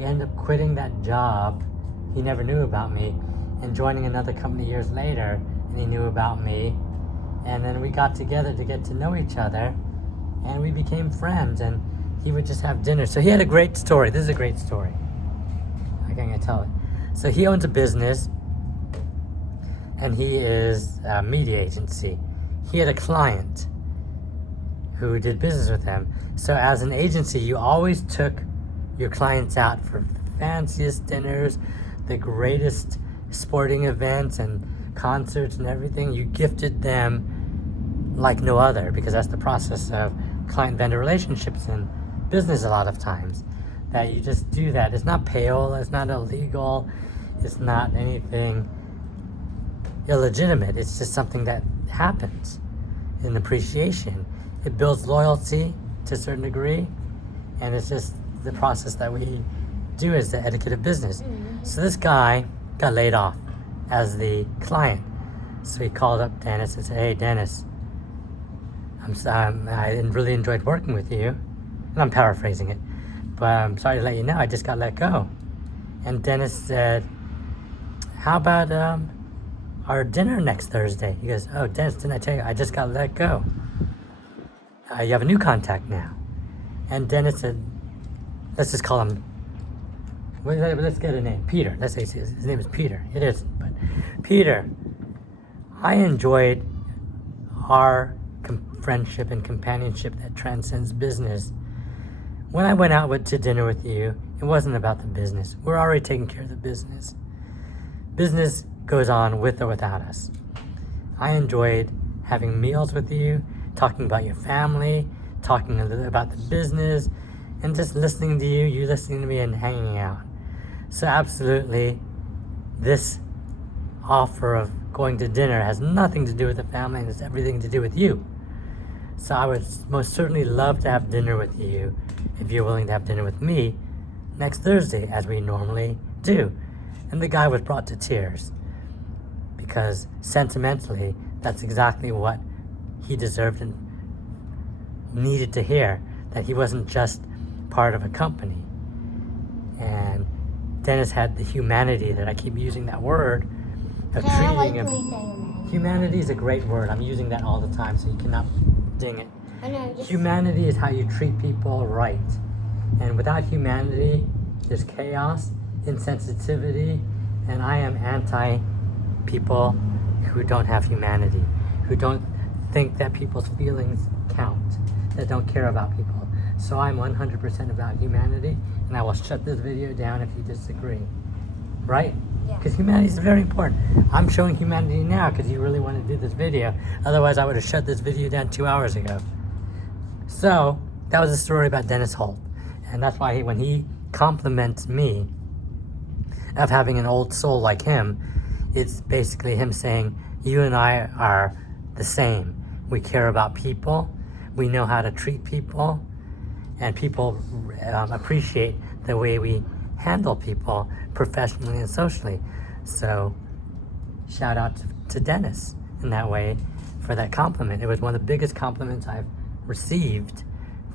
ended up quitting that job. He never knew about me and joining another company years later, and he knew about me, and then we got together to get to know each other and we became friends, and he would just have dinner. So he had a great story. This is a great story. I can't tell it. So he owns a business and he is a media agency. He had a client who did business with him. So as an agency, you always took your clients out for the fanciest dinners, the greatest sporting events and concerts and everything. You gifted them like no other because that's the process of client-vendor relationships in business a lot of times. That you just do that. It's not pale, it's not illegal, it's not anything illegitimate. It's just something that happens in appreciation. It builds loyalty to a certain degree, and it's just the process that we do as the etiquette of business. So this guy got laid off as the client. So he called up Dennis and said, "Hey Dennis, I really enjoyed working with you." And I'm paraphrasing it, but I'm sorry to let you know I just got let go. And Dennis said, "How about our dinner next Thursday?" He goes, "Oh, Dennis, didn't I tell you I just got let go? You have a new contact now." And Dennis said, let's just call him, let's get a name, Peter. Let's say his name is Peter. It isn't, but Peter, I enjoyed our friendship and companionship that transcends business. When I went out to dinner with you, it wasn't about the business. We're already taking care of the business. Business goes on with or without us. I enjoyed having meals with you, talking about your family, talking a little about the business, and just listening to you, you listening to me, and hanging out. So absolutely, this offer of going to dinner has nothing to do with the family, and it's everything to do with you. So I would most certainly love to have dinner with you if you're willing to have dinner with me next Thursday, as we normally do. And the guy was brought to tears because sentimentally, that's exactly what he deserved and needed to hear, that he wasn't just part of a company. And Dennis had the humanity that I keep using that word of treating him. Humanity is a great word. I'm using that all the time, so you cannot ding it. I know, Humanity is how you treat people right. And without humanity, there's chaos, insensitivity, and I am anti people who don't have humanity, who don't think that people's feelings count, that don't care about people. So I'm 100% about humanity, and I will shut this video down if you disagree. Right? Yeah. Because humanity is very important. I'm showing humanity now because you really want to do this video. Otherwise, I would have shut this video down 2 hours ago. So, that was a story about Dennis Holt. And that's why when he compliments me of having an old soul like him, it's basically him saying, you and I are the same. We care about people. We know how to treat people. And people appreciate the way we handle people professionally and socially. So, shout out to Dennis in that way for that compliment. It was one of the biggest compliments I've received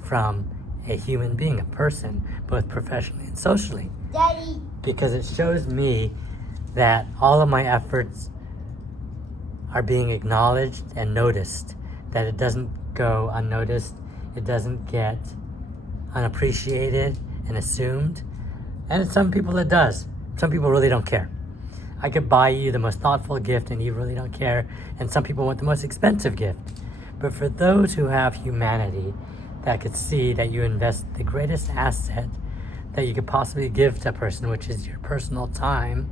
from a human being, a person, both professionally and socially. Daddy. Because it shows me that all of my efforts are being acknowledged and noticed, that it doesn't go unnoticed, it doesn't get unappreciated and assumed. And some people it does. Some people really don't care. I could buy you the most thoughtful gift and you really don't care, and some people want the most expensive gift. But for those who have humanity, that could see that you invest the greatest asset that you could possibly give to a person, which is your personal time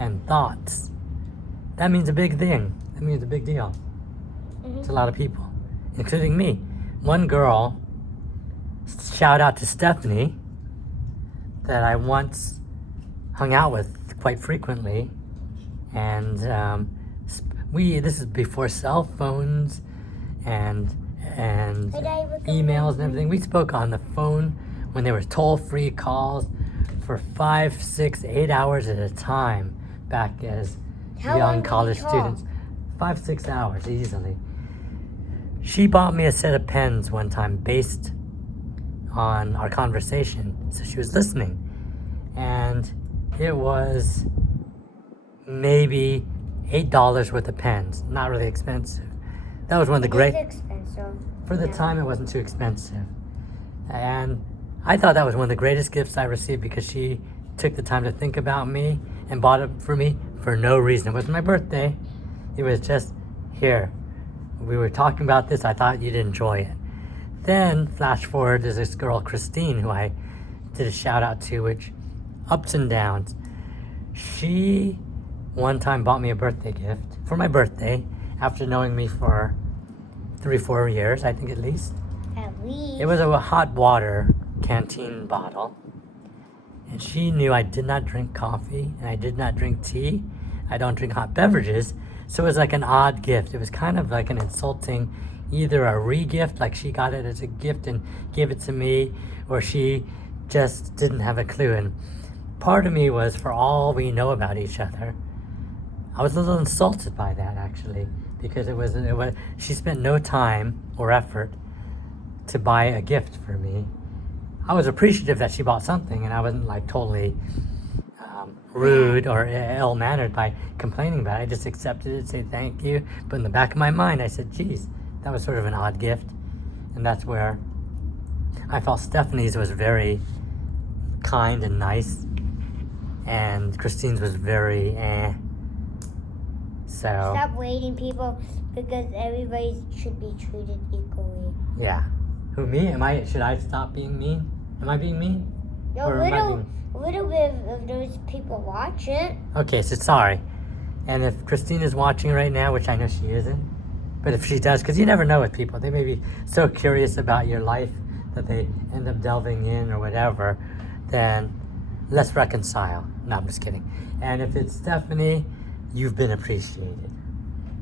and thoughts, that means a big thing. That means a big deal. To a lot of people, including me. One girl, shout out to Stephanie, that I once hung out with quite frequently, and this is before cell phones and emails and everything. We spoke on the phone when there were toll-free calls for 5, 6, 8 hours at a time back as young college students. 5, 6 hours easily. She bought me a set of pens one time based on our conversation, so she was listening, and it was maybe $8 worth of pens. Not really expensive. That was one of the great. It's expensive. For the time, it wasn't too expensive, and I thought that was one of the greatest gifts I received because she took the time to think about me and bought it for me for no reason. It wasn't my birthday. It was just, here. We were talking about this. I thought you'd enjoy it. Then, flash forward, there's this girl, Christine, who I did a shout out to, which ups and downs. She one time bought me a birthday gift for my birthday after knowing me for 3 or 4 years, I think at least. At least. It was a hot water canteen bottle. And she knew I did not drink coffee and I did not drink tea. I don't drink hot beverages. So it was like an odd gift. It was kind of like an insulting, either a re-gift, like she got it as a gift and gave it to me, or she just didn't have a clue. And part of me was, for all we know about each other, I was a little insulted by that, actually, because it was she spent no time or effort to buy a gift for me. I was appreciative that she bought something, and I wasn't like totally rude or ill-mannered by complaining about it. I just accepted it, said thank you. But in the back of my mind, I said, geez, that was sort of an odd gift. And that's where I felt Stephanie's was very kind and nice, and Christine's was very So Stop waiting, people, because everybody should be treated equally. yeah. Who, me? Should I stop being mean? Am I being mean? A little bit of those people watch it. Okay, so sorry. And if Christine is watching right now, which I know she isn't, but if she does, because you never know with people, they may be so curious about your life that they end up delving in or whatever, then let's reconcile. No, I'm just kidding. And if it's Stephanie, you've been appreciated.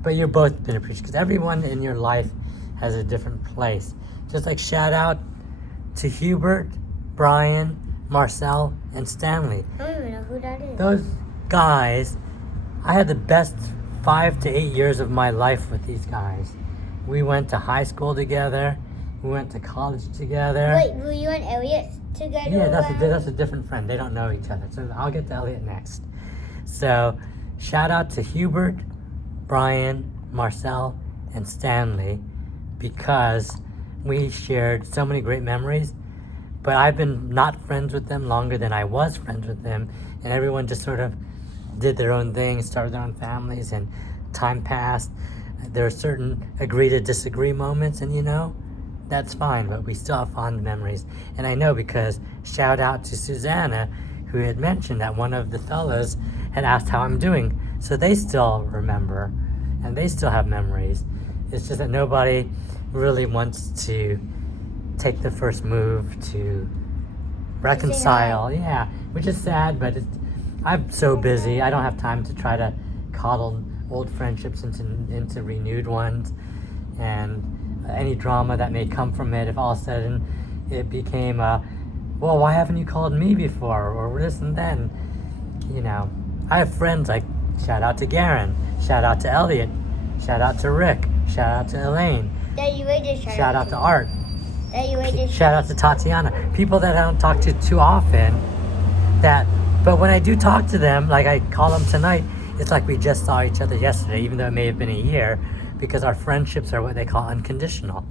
But you've both been appreciated, because everyone in your life has a different place. Just like shout out to Hubert, Brian, Marcel, and Stanley. I don't even know who that is. Those guys, I had the best 5 to 8 years of my life with these guys. We went to high school together. We went to college together. Wait, were you and Elliot together? Yeah, that's a different friend. They don't know each other. So I'll get to Elliot next. So shout out to Hubert, Brian, Marcel, and Stanley, because we shared so many great memories. But I've been not friends with them longer than I was friends with them. And everyone just sort of did their own thing, started their own families, and time passed. There are certain agree to disagree moments, and that's fine, but we still have fond memories. And I know because shout out to Susanna, who had mentioned that one of the fellows had asked how I'm doing. So they still remember, and they still have memories. It's just that nobody really wants to take the first move to reconcile. Yeah, which is sad, but I'm so busy. I don't have time to try to coddle old friendships into renewed ones. And any drama that may come from it, if all of a sudden it became well, why haven't you called me before, or this and then, I have friends like, shout out to Garen, shout out to Elliot, shout out to Rick, shout out to Elaine, shout out to Art, shout out to Tatiana, people that I don't talk to too often, but when I do talk to them, like I call them tonight, it's like we just saw each other yesterday, even though it may have been a year, because our friendships are what they call unconditional.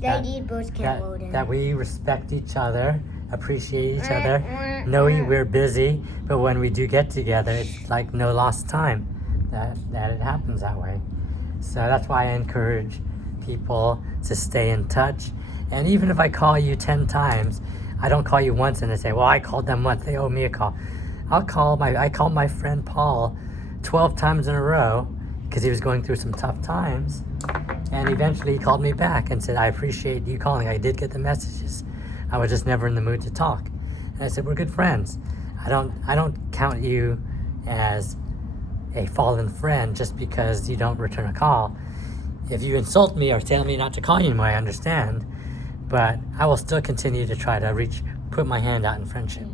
That we respect each other, appreciate each other, know we're busy, but when we do get together, it's like no lost time that it happens that way. So that's why I encourage people to stay in touch. And even if I call you 10 times, I don't call you once and I say, well, I called them once, they owe me a call. I called my friend Paul 12 times in a row because he was going through some tough times. And eventually he called me back and said, I appreciate you calling. I did get the messages. I was just never in the mood to talk. And I said, we're good friends. I don't count you as a fallen friend just because you don't return a call. If you insult me or tell me not to call you anymore, I understand. But I will still continue to try to put my hand out in friendship.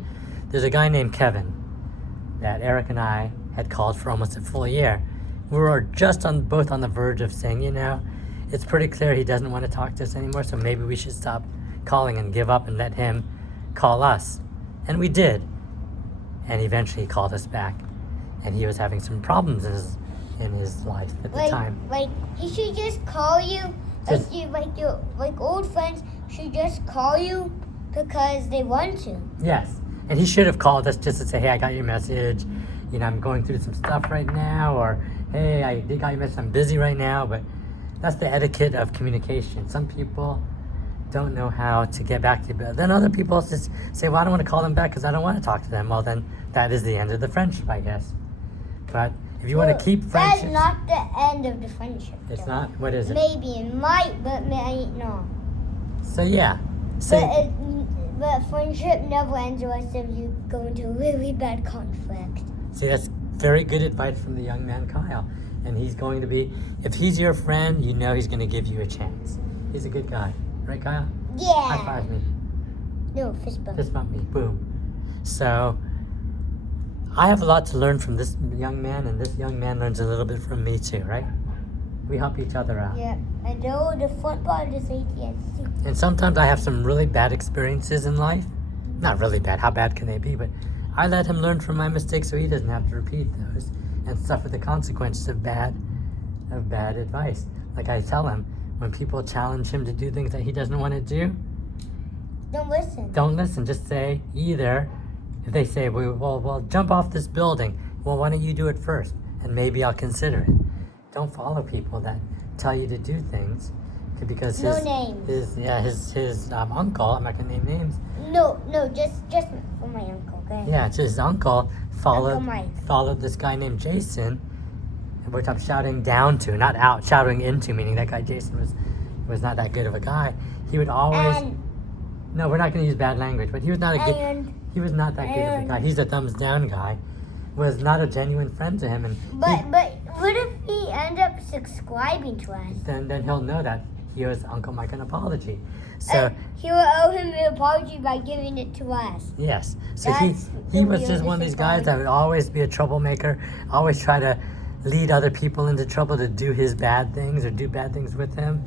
There's a guy named Kevin that Eric and I had called for almost a full year. We were just both on the verge of saying, it's pretty clear he doesn't want to talk to us anymore, so maybe we should stop calling and give up and let him call us. And we did. And eventually he called us back. And he was having some problems in his life at the time. He should just call you, like old friends should just call you because they want to. Yes. And he should have called us just to say, hey, I got your message. I'm going through some stuff right now, or hey, I got your message, I'm busy right now. But that's the etiquette of communication. Some people don't know how to get back to you. But then other people just say, well, I don't want to call them back because I don't want to talk to them. Well, then that is the end of the friendship, I guess. But if you want to keep friendships... That's not the end of the friendship. It's not? What is it? Maybe it might, but maybe not. So, yeah. But friendship never ends unless you go into a really bad conflict. See, that's very good advice from the young man, Kyle. And he's going to be, if he's your friend, he's going to give you a chance. He's a good guy. Right, Kyle? Yeah. High five me. No, fist bump. Fist bump me. Boom. So, I have a lot to learn from this young man, and this young man learns a little bit from me too, right? We help each other out. Yeah. And the front part is ATSC. And sometimes I have some really bad experiences in life. Not really bad. How bad can they be? But I let him learn from my mistakes so he doesn't have to repeat those and suffer the consequences of bad advice. Like I tell him, when people challenge him to do things that he doesn't want to do, don't listen. Just say either, if they say, well, jump off this building, well, why don't you do it first? And maybe I'll consider it. Don't follow people that tell you to do things because his uncle, I'm not going to name names. No, just for my uncle, okay? Yeah, his uncle followed this guy named Jason, which I'm shouting down to, not out, shouting into, meaning that guy Jason was not that good of a guy. He would always... No, we're not going to use bad language, but he was not that good of a guy. He's a thumbs down guy. Was not a genuine friend to him. But what if he ends up subscribing to us? Then he'll know that he owes Uncle Mike an apology. So he will owe him an apology by giving it to us. Yes. So he was just one of these guys that would always be a troublemaker, always try to lead other people into trouble to do his bad things or do bad things with him.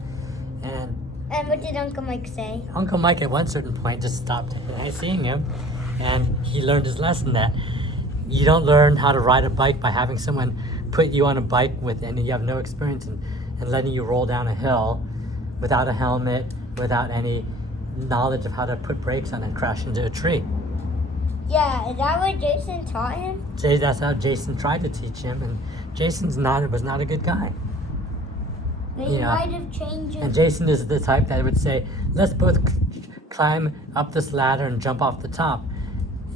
And what did Uncle Mike say? Uncle Mike at one certain point just stopped seeing him, and he learned his lesson that you don't learn how to ride a bike by having someone put you on a bike and you have no experience and letting you roll down a hill without a helmet, without any knowledge of how to put brakes on and crash into a tree. Yeah, is that what Jason taught him? That's how Jason tried to teach him, and Jason's was not a good guy. He might have changed him. And Jason is the type that would say, let's both climb up this ladder and jump off the top.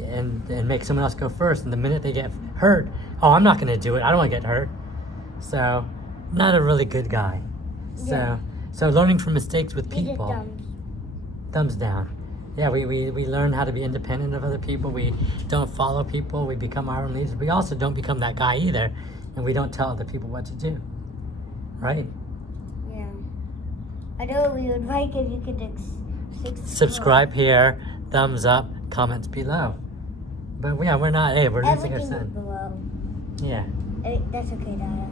and make someone else go first. And the minute they get hurt, oh, I'm not going to do it. I don't want to get hurt. So, not a really good guy. Yeah. So learning from mistakes with He's a people. dumb. Thumbs down. Yeah, we learn how to be independent of other people. We don't follow people. We become our own leaders. We also don't become that guy either. And we don't tell other people what to do. Right? Yeah. I know we would like if you could Subscribe here. Thumbs up. Comments below. But yeah, we're not. Hey, we're losing our Everything is son. below. Yeah. That's okay, Dada.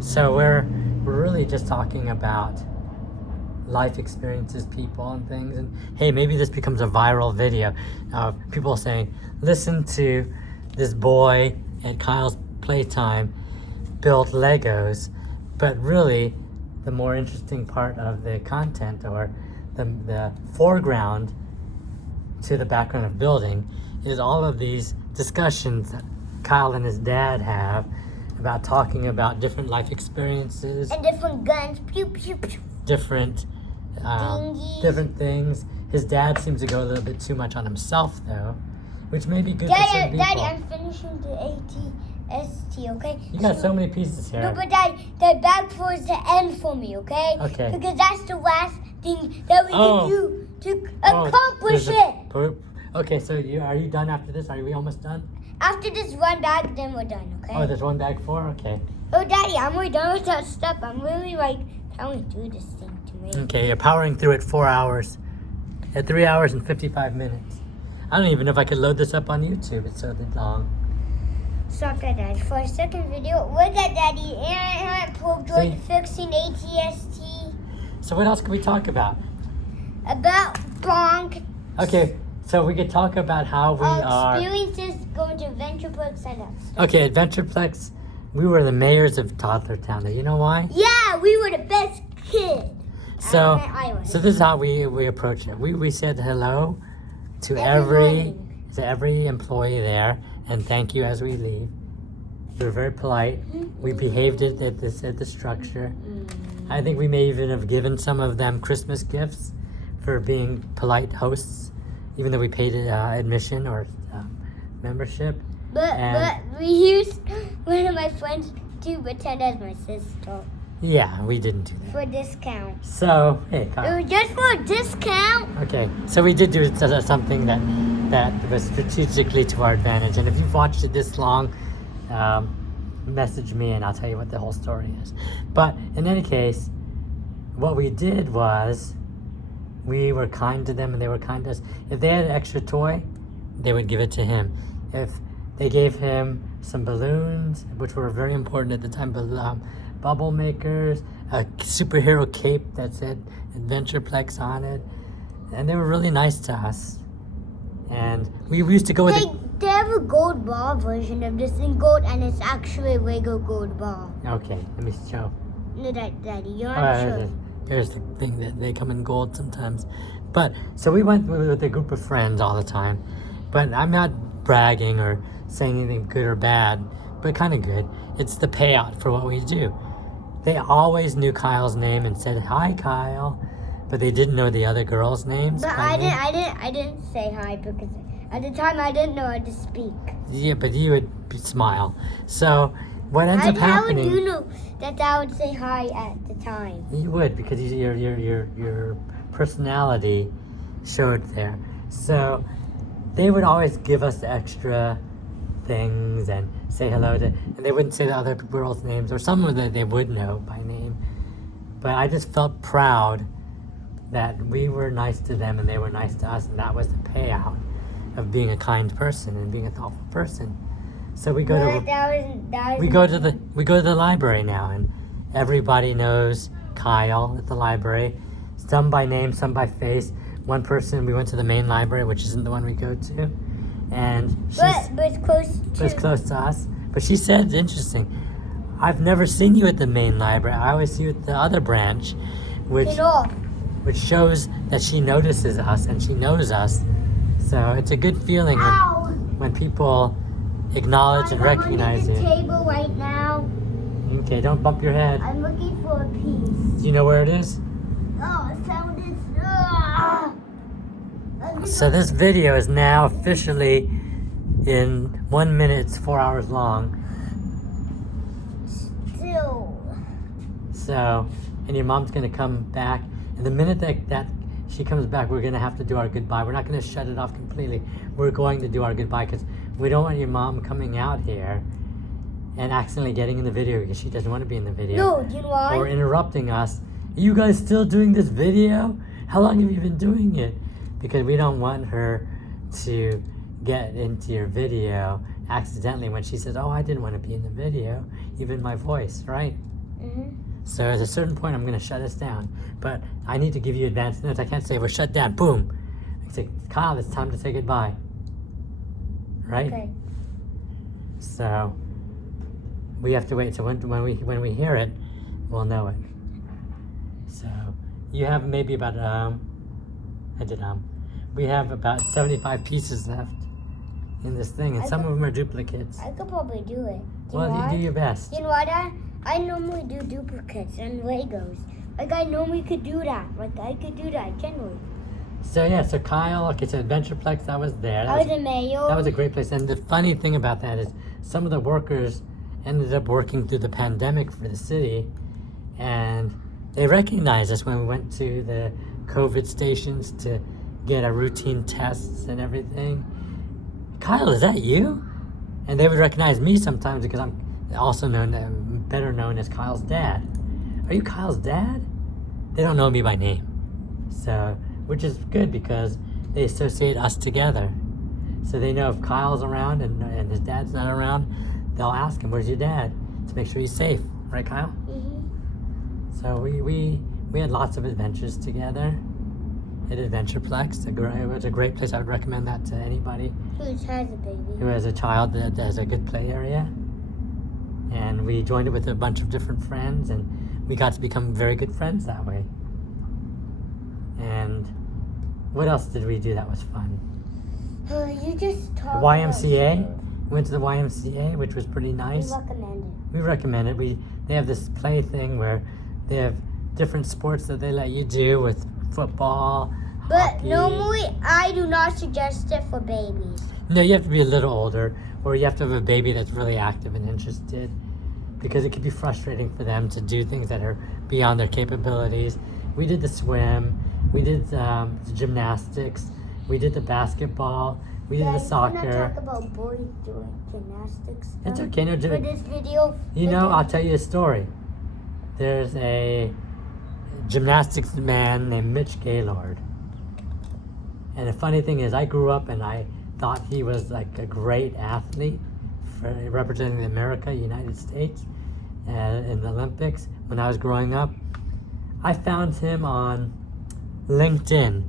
So we're really just talking about life experiences, people, and things. And hey, maybe this becomes a viral video of people saying, "Listen to this boy at Kyle's Playtime build Legos," but really, the more interesting part of the content or the foreground to the background of building is all of these discussions that Kyle and his dad have about talking about different life experiences And different guns. Pew, pew, pew. different Dinghies. different things. His dad seems to go a little bit too much on himself, though, which may be good for some people. Daddy, I'm finishing the ATST, okay? You got so many pieces here. No, but Daddy, the back towards the end for me, okay? Okay. Because that's the last thing that we can do to accomplish there's a it. poop. Okay, so are you done after this? Are we almost done? After this one bag, then we're done, okay? Oh, there's one bag for? Okay. Oh, Daddy, I'm really done with that stuff. I'm really powering through this thing to me. Okay, you're powering through it 4 hours. At 3 hours and 55 minutes. I don't even know if I could load this up on YouTube. It's so long. Stop that, Daddy. For a second video, look at Daddy. And Pope George See? fixing ATST. So what else can we talk about? About bonk. Okay, so we could talk about how we are... Experiences going to Ventureplex and that stuff. Okay, Adventureplex, we were the mayors of Toddler Town. Do you know why? Yeah, we were the best kid. So, I was. so this is how we approach it. We said hello to Every every employee there, and thank you as we leave. We were very polite. We behaved it at the structure. I think we may even have given some of them Christmas gifts for being polite hosts, even though we paid admission or membership. But we used one of my friends to pretend as my sister Yeah, we didn't do that. for discount. So, hey, Kyle. It was just for a discount. Okay, so we did do something that was strategically to our advantage. And if you've watched it this long, message me and I'll tell you what the whole story is. But in any case, what we did was we were kind to them and they were kind to us. If they had an extra toy, they would give it to him. If they gave him some balloons, which were very important at the time, bubble makers, a superhero cape that said Adventureplex on it, and they were really nice to us. And we used to go with They have a gold ball version of this in gold, and it's actually a Lego gold ball. Okay, let me show. No, Daddy, you don't have to show. Here's the thing that they come in gold sometimes. But so we went with a group of friends all the time. But I'm not bragging or saying anything good or bad, but kind of good. It's the payout for what we do. They always knew Kyle's name and said, "Hi, Kyle," but they didn't know the other girls' names. But by name. I didn't say hi because at the time I didn't know how to speak. Yeah, but you would smile. So what ends up How would happening? you know that I would say hi at the time? You would, because your personality showed there. So they would always give us extra things and say hello to, and they wouldn't say the other girls' names, or some of them they would know by name. But I just felt proud that we were nice to them and they were nice to us, and that was the payout of being a kind person and being a thoughtful person. So we go we go to the library now, and everybody knows Kyle at the library. Some by name, some by face. One person, we went to the main library, which isn't the one we go to, and but it's close to us. But she said, interesting, I've never seen you at the main library. I always see you at the other branch, which shows that she notices us and she knows us. So it's a good feeling when people acknowledge and recognize you. I'm on the table right now. Okay, don't bump your head. I'm looking for a piece. Do you know where it is? Oh, I found it. So this video is now officially in 1 minute, it's 4 hours long. Still. So, and your mom's gonna come back, and the minute that she comes back, we're gonna have to do our goodbye. We're not gonna shut it off completely. We're going to do our goodbye because we don't want your mom coming out here and accidentally getting in the video because she doesn't want to be in the video. No, do you know why? Or interrupting us. Are you guys still doing this video? How long have you been doing it? Because we don't want her to get into your video accidentally when she says, oh, I didn't want to be in the video, even my voice, right? Mm-hmm. So at a certain point, I'm going to shut us down. But I need to give you advance notes. I can't say we're shut down. Boom. I say, Kyle, it's time to say goodbye. Right? Okay. So we have to wait. So when we hear it, we'll know it. So you have maybe about we have about 75 pieces left in this thing, and some of them are duplicates. I could probably do it. Well, you do your best. You know what? I normally do duplicates and Legos. Like I normally could do that. Like I could do that generally. So yeah, so Kyle, okay, so Adventureplex, that was there. I was in Mayo. That was a great place. And the funny thing about that is some of the workers ended up working through the pandemic for the city, and they recognized us when we went to the COVID stations to get our routine tests and everything. Kyle, is that you? And they would recognize me sometimes because I'm also better known as Kyle's dad. Are you Kyle's dad? They don't know me by name. So, which is good because they associate us together. So they know if Kyle's around and his dad's not around, they'll ask him, where's your dad? To make sure he's safe. Right, Kyle? Mm-hmm. So we had lots of adventures together at Adventureplex. It was a great place. I would recommend that to anybody Who has a baby? who has a child that has a good play area. And we joined it with a bunch of different friends, and we got to become very good friends that way. And what else did we do that was fun? You just The talked YMCA. We went to the YMCA, which was pretty nice. We recommend it. We recommend it. They have this play thing where they have different sports that they let you do with football, But hockey. normally I do not suggest it for babies. No, you have to be a little older, or you have to have a baby that's really active and interested, because it can be frustrating for them to do things that are beyond their capabilities. We did the swim, we did the gymnastics, we did the basketball, we did the soccer. Can I talk about boys doing gymnastics? It's okay, no, For this video. you know, I'll tell you a story. There's a gymnastics man named Mitch Gaylord. And the funny thing is, I grew up and I thought he was like a great athlete for representing America, United States, in the Olympics when I was growing up. I found him on LinkedIn,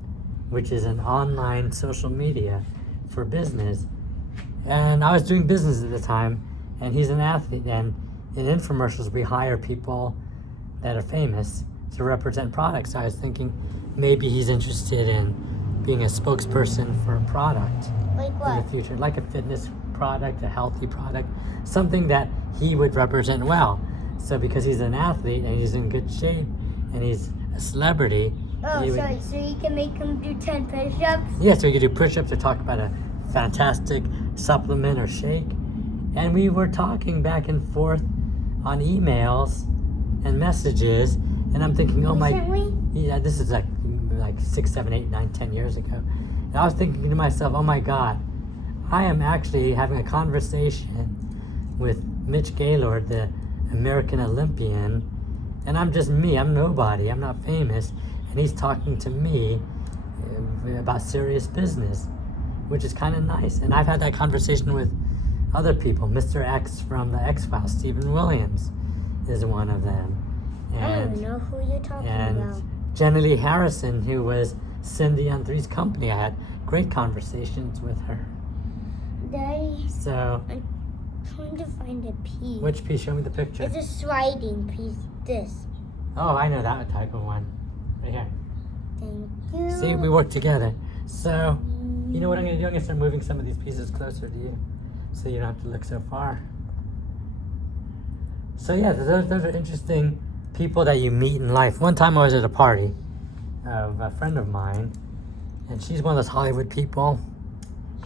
which is an online social media for business. And I was doing business at the time, and he's an athlete. And in infomercials, we hire people that are famous to represent products. So I was thinking maybe he's interested in being a spokesperson for a product Like in what? the future, like a fitness product, a healthy product, something that he would represent well. So because he's an athlete and he's in good shape and he's a celebrity, Oh, he would, so you can make him do 10 push-ups? yeah, so we could do push-ups or talk about a fantastic supplement or shake. And we were talking back and forth on emails and messages, and I'm thinking, oh my, Recently? yeah, this is like 6, 7, 8, 9, 10 years ago. And I was thinking to myself, oh my God, I am actually having a conversation with Mitch Gaylord, the American Olympian, and I'm just me, I'm nobody, I'm not famous, and he's talking to me about serious business, which is kind of nice. And I've had that conversation with other people. Mr. X from the X-Files, Stephen Williams, is one of them. I don't even know who you're talking And about. Jenny Lee Harrison, who was Cindy on Three's Company, I had great conversations with her. So, I'm trying to find a piece. which piece? Show me the picture. It's a sliding piece. This. Oh, I know that type of one. Right here. Thank you. See, we work together. So, you know what I'm going to do? I'm going to start moving some of these pieces closer to you so you don't have to look so far. So yeah, those are interesting people that you meet in life. One time I was at a party of a friend of mine, And she's one of those Hollywood people.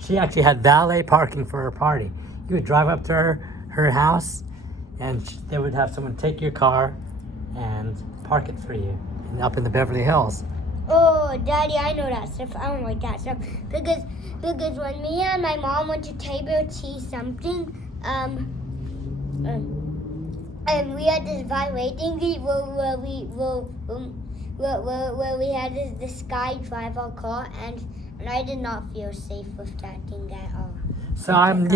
She actually had valet parking for her party. You would drive up to her house, and they would have someone take your car and park it for you up in the Beverly Hills. Oh, Daddy, I know that stuff. I don't like that stuff because when me and my mom went to Table Tea something, and we had this valet thingy where we had this guy drive our car, and I did not feel safe with that thing at all. So I'm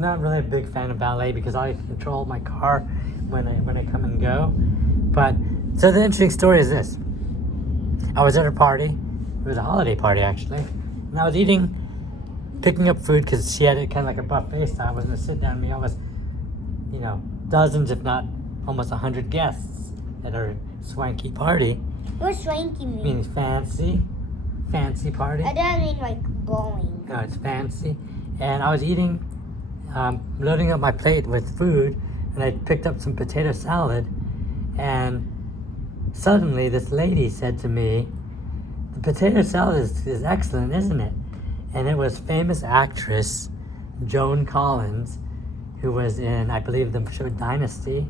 not really a big fan of valet because I control my car when I come and go. But so the interesting story is this: I was at a party. It was a holiday party actually, and I was picking up food because she had it kind of like a buffet style. I was gonna sit down meal. I was, dozens, if not almost 100 guests at our swanky party. What's swanky mean? It means fancy party. I don't mean like bowling. No, it's fancy. And I was eating, loading up my plate with food, and I picked up some potato salad, and suddenly this lady said to me, "The potato salad is excellent, isn't it?" And it was famous actress Joan Collins, who was in, I believe, the show Dynasty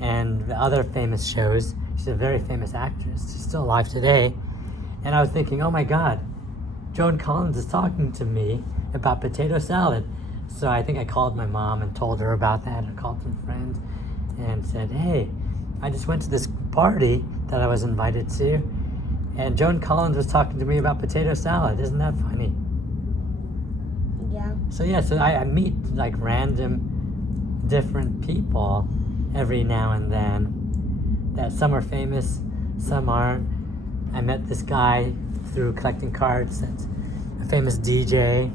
and the other famous shows. She's a very famous actress. She's still alive today. And I was thinking, oh my God, Joan Collins is talking to me about potato salad. So I think I called my mom and told her about that. I called some friends and said, hey, I just went to this party that I was invited to, and Joan Collins was talking to me about potato salad. Isn't that funny? Yeah. So I meet like random different people every now and then. That some are famous, some aren't. I met this guy through collecting cards that's a famous DJ.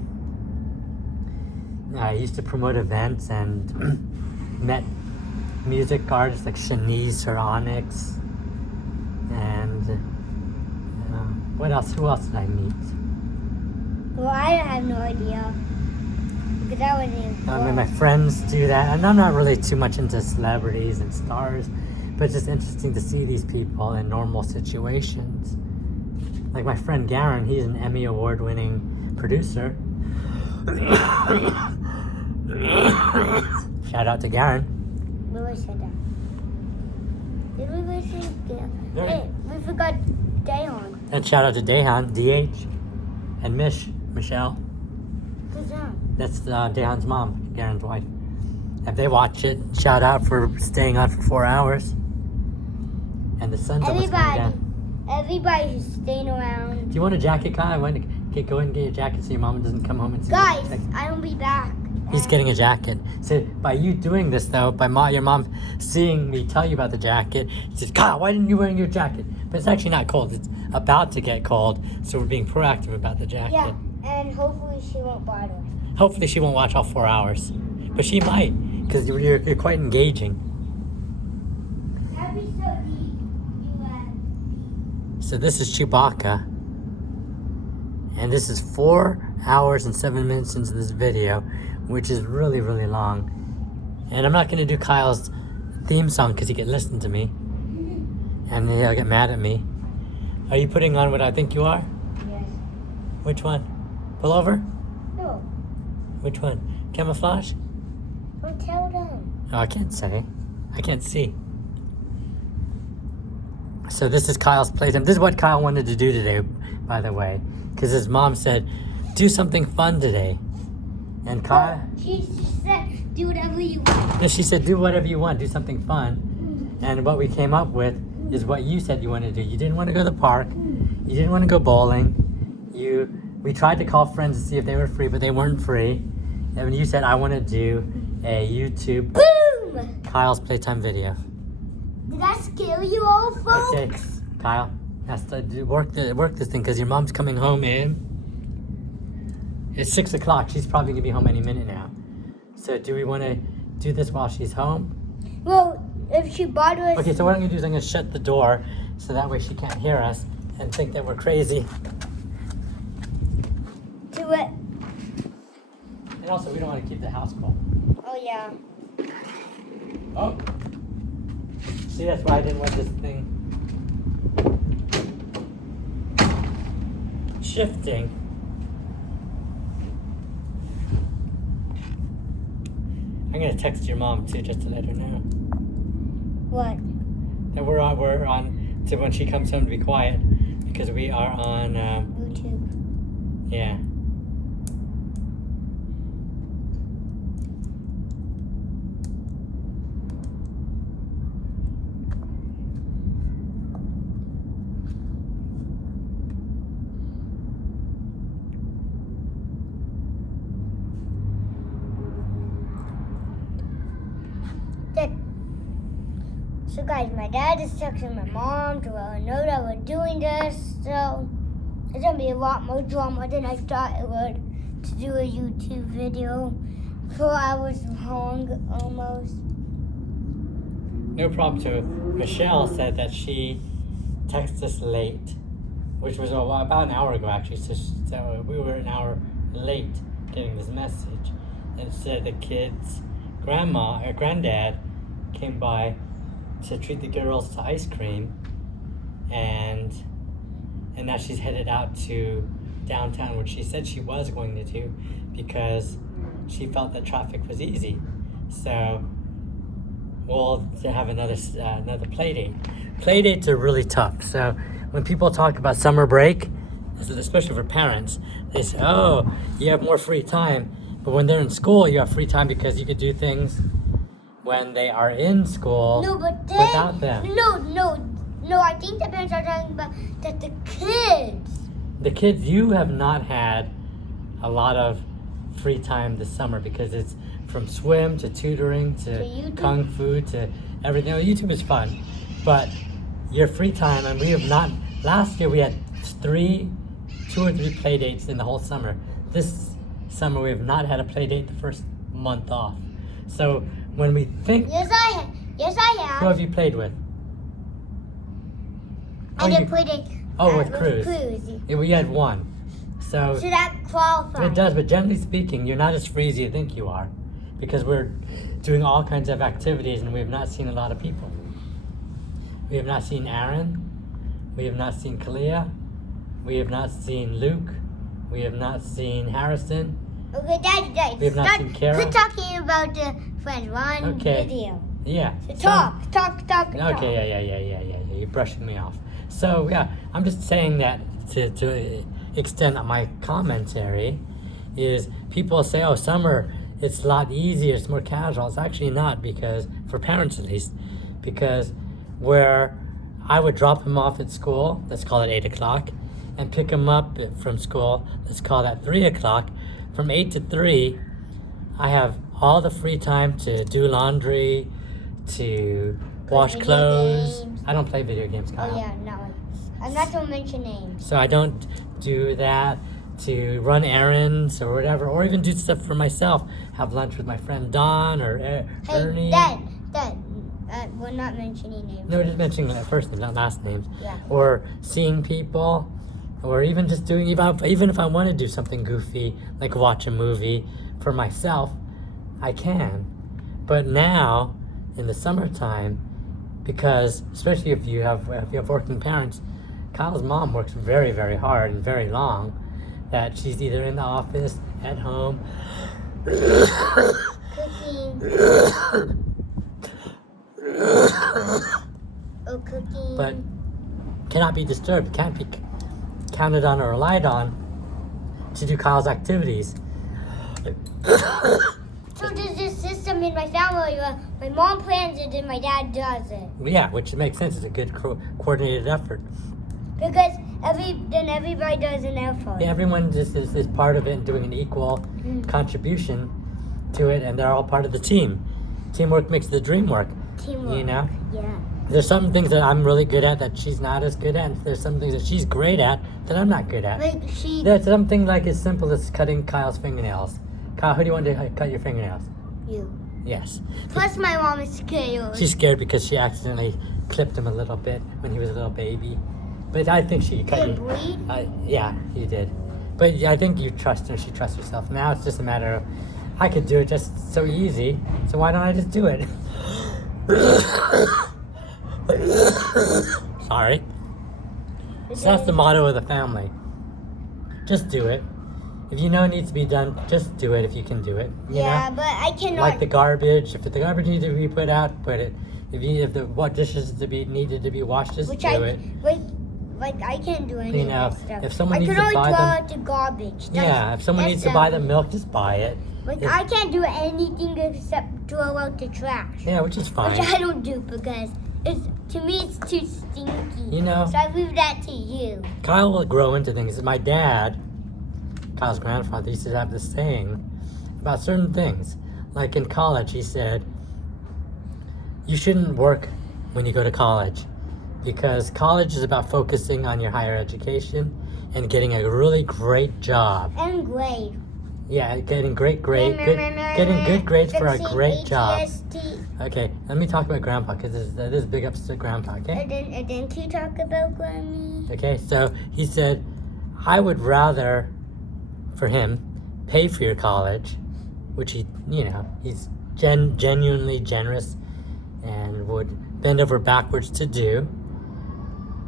I used to promote events and met music artists like Shanice or Onyx. And what else? Who else did I meet? Well, I have no idea. Because I wasn't I mean, my friends do that. And I'm not really too much into celebrities and stars, but it's just interesting to see these people in normal situations. Like my friend Garen, he's an Emmy Award-winning producer. Shout out to Garen. We always said that. Did we really say Garen? Yeah. Hey, we forgot Dayon. And shout out to Dahan, DH, and Michelle. Who's that? That's Dahan's mom, Garen's wife. If they watch it, shout out for staying on for 4 hours. And the sun's almost going down. Everybody who's staying around. Do you want a jacket, Kai? I want to go ahead and get your jacket so your mom doesn't come home and see Guys, you. I will be back. He's getting a jacket. So by you doing this though, by your mom seeing me tell you about the jacket, she says, Kyle, why didn't you wear your jacket? But it's actually not cold. It's about to get cold, so we're being proactive about the jacket. Yeah, and hopefully she won't bother. Hopefully she won't watch all 4 hours. But she might, because you're quite engaging. So this is Chewbacca. And this is 4 hours and 7 minutes into this video, which is really, really long. And I'm not going to do Kyle's theme song because he can listen to me. And then he'll get mad at me. Are you putting on what I think you are? Yes. Which one? Pullover? No. Which one? Camouflage? Don't tell them. Oh, I can't say. I can't see. So this is Kyle's playtime. This is what Kyle wanted to do today, by the way. Because his mom said, do something fun today. And Kyle... She said, do whatever you want. Yeah, she said, do whatever you want. Do something fun. And what we came up with is what you said you wanted to do. You didn't want to go to the park. You didn't want to go bowling. We tried to call friends to see if they were free, but they weren't free. And when you said, I want to do a YouTube... Boom! Kyle's playtime video. Did that scare you all, folks? Okay, Kyle, has to work this thing because your mom's coming home in. It's 6 o'clock. She's probably gonna be home any minute now. So do we want to do this while she's home? Well, if she bothers... Okay, so what I'm gonna do is I'm gonna shut the door so that way she can't hear us and think that we're crazy. Do it. And also, we don't want to keep the house cold. Oh, yeah. Oh. See, that's why I didn't want this thing. Shh. shifting. I'm gonna text your mom too, just to let her know What? that we're on to when she comes home to be quiet, because we are on YouTube. yeah. So guys, my dad is texting my mom to let her know that we're doing this. So it's gonna be a lot more drama than I thought it would to do a YouTube video. 4 hours long almost. No problem. So Michelle said that she texted us late, which was about an hour ago actually. So we were an hour late getting this message, and said the kids' grandma or granddad came by to treat the girls to ice cream, and now she's headed out to downtown, which she said she was going to do because she felt that traffic was easy. So we'll have another play date. Play dates are really tough. So when people talk about summer break, especially for parents, they say, "Oh, you have more free time." But when they're in school, you have free time because you could do things when they are in school without them. No, I think the parents are talking about that the kids. You have not had a lot of free time this summer because it's from swim to tutoring to kung fu to everything. Well, YouTube is fun, but your free time, and we have not, last year we had 2 or 3 play dates in the whole summer. This summer we have not had a play date the first month off. So when we think... Yes, I have. Who have you played with? I did play date with Cruz. Yeah, we had 1. So that qualifies. It does, but generally speaking, you're not as free as you think you are, because we're doing all kinds of activities and we have not seen a lot of people. We have not seen Aaron. We have not seen Kalia. We have not seen Luke. We have not seen Harrison. Okay, Daddy. We have not seen Kara. Quit talking about the friends. We're on video. Yeah. So talk. Okay, yeah. You're brushing me off. So, yeah, I'm just saying that to extend my commentary is people say, oh, summer, it's a lot easier, it's more casual. It's actually not, because, for parents at least, because where I would drop them off at school, let's call it 8 o'clock, and pick them up from school, let's call that 3 o'clock, from 8 to 3, I have all the free time to do laundry, to wash clothes. Games. I don't play video games, Kyle. Oh, yeah, no. I'm not going to mention names. So I don't do that, to run errands or whatever, or even do stuff for myself. Have lunch with my friend Don or Ernie. Dad, we're not mentioning names. No, we're just mentioning first names, not last names. Yeah. Or seeing people, or even just doing, even if I want to do something goofy, like watch a movie for myself, I can. But now, in the summertime, because especially if you have working parents, Kyle's mom works very, very hard and very long, that she's either in the office, at home, Cooking. Cooking. but cannot be disturbed, can't be counted on or relied on to do Kyle's activities. So there's this system in my family where my mom plans it and my dad does it. Yeah, which makes sense. It's a good coordinated effort. Because everybody does an effort. Yeah, everyone just is part of it and doing an equal contribution to it, and they're all part of the team. Teamwork makes the dream work. Teamwork. You know? Yeah. There's some things that I'm really good at that she's not as good at, and there's some things that she's great at that I'm not good at. There's something like as simple as cutting Kyle's fingernails. Kyle, who do you want to cut your fingernails? You. Yes. Plus my mom is scared. She's scared because she accidentally clipped him a little bit when he was a little baby. But I think she cut you. Did it bleed? Yeah, you did. But I think you trust her. She trusts herself. Now it's just a matter of, I could do it just so easy. So why don't I just do it? Sorry. So that's the motto of the family. just do it. If you know it needs to be done, just do it if you can do it. You Yeah, know? but I cannot. Like the garbage. If the garbage needs to be put out, put it. If the what dishes needed to be washed, just do it. Like I can't do any You know, of that stuff. if someone I needs can to only buy throw them, out the garbage. yeah. If someone needs to buy the milk, just buy it. Like I can't do anything except throw out the trash. Yeah, which is fine. Which I don't do because to me it's too stinky. You know. So I leave that to you. Kyle will grow into things. My dad, Kyle's grandfather, used to have this saying about certain things. Like in college, he said, you shouldn't work when you go to college because college is about focusing on your higher education and getting a really great job. And grade. Yeah, getting great grade, getting good grades for a great job. Okay, let me talk about Grandpa because there's big ups to Grandpa, okay? And then can you talk about Grammy? Okay, so he said, I would rather, for him, pay for your college, which he's genuinely generous and would bend over backwards to do,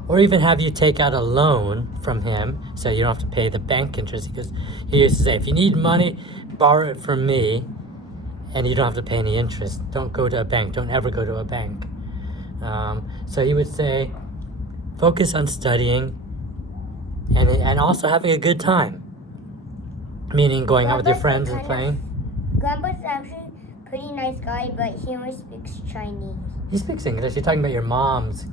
or even have you take out a loan from him so you don't have to pay the bank interest. Because he used to say, if you need money, borrow it from me, and you don't have to pay any interest. Don't go to a bank. Don't ever go to a bank. So he would say, focus on studying and also having a good time. Meaning going out with your friends and playing. Grandpa's actually a pretty nice guy, but he only speaks Chinese. He speaks English. You're talking about your mom's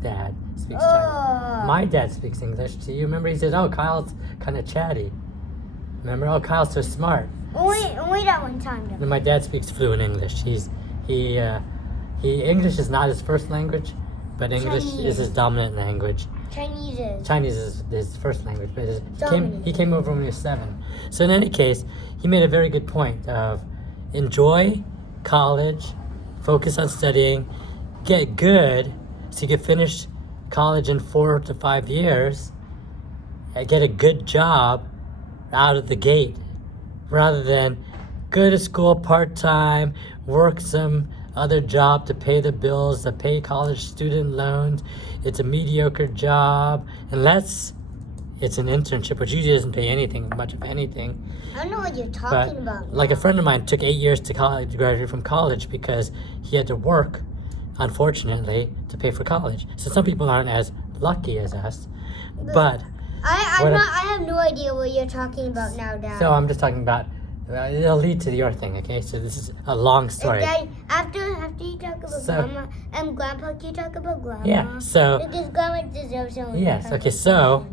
dad speaks Chinese. My dad speaks English to you. Remember, he said, oh, Kyle's kind of chatty. Remember, oh, Kyle's so smart. Only that one time, though. My dad speaks fluent English. English is not his first language, but English is his dominant language. Chinese is his first language, but he came over when he was 7. So in any case, he made a very good point of enjoy college, focus on studying, get good, so you can finish college in 4 to 5 years, and get a good job out of the gate, rather than go to school part-time, work some other job to pay the bills, to pay college student loans. It's a mediocre job, unless it's an internship, which usually doesn't pay anything, much of anything. I don't know what you're talking about. Like a friend of mine took 8 years to graduate from college because he had to work, unfortunately, to pay for college. So some people aren't as lucky as us, but I have no idea what you're talking about now, Dad. So I'm just talking about. It'll lead to your thing, okay? So this is a long story. Dad, after you talk about Grandma and Grandpa, can you talk about Grandma? Yeah. So. Because Grandma deserves so much. Yes. Okay. So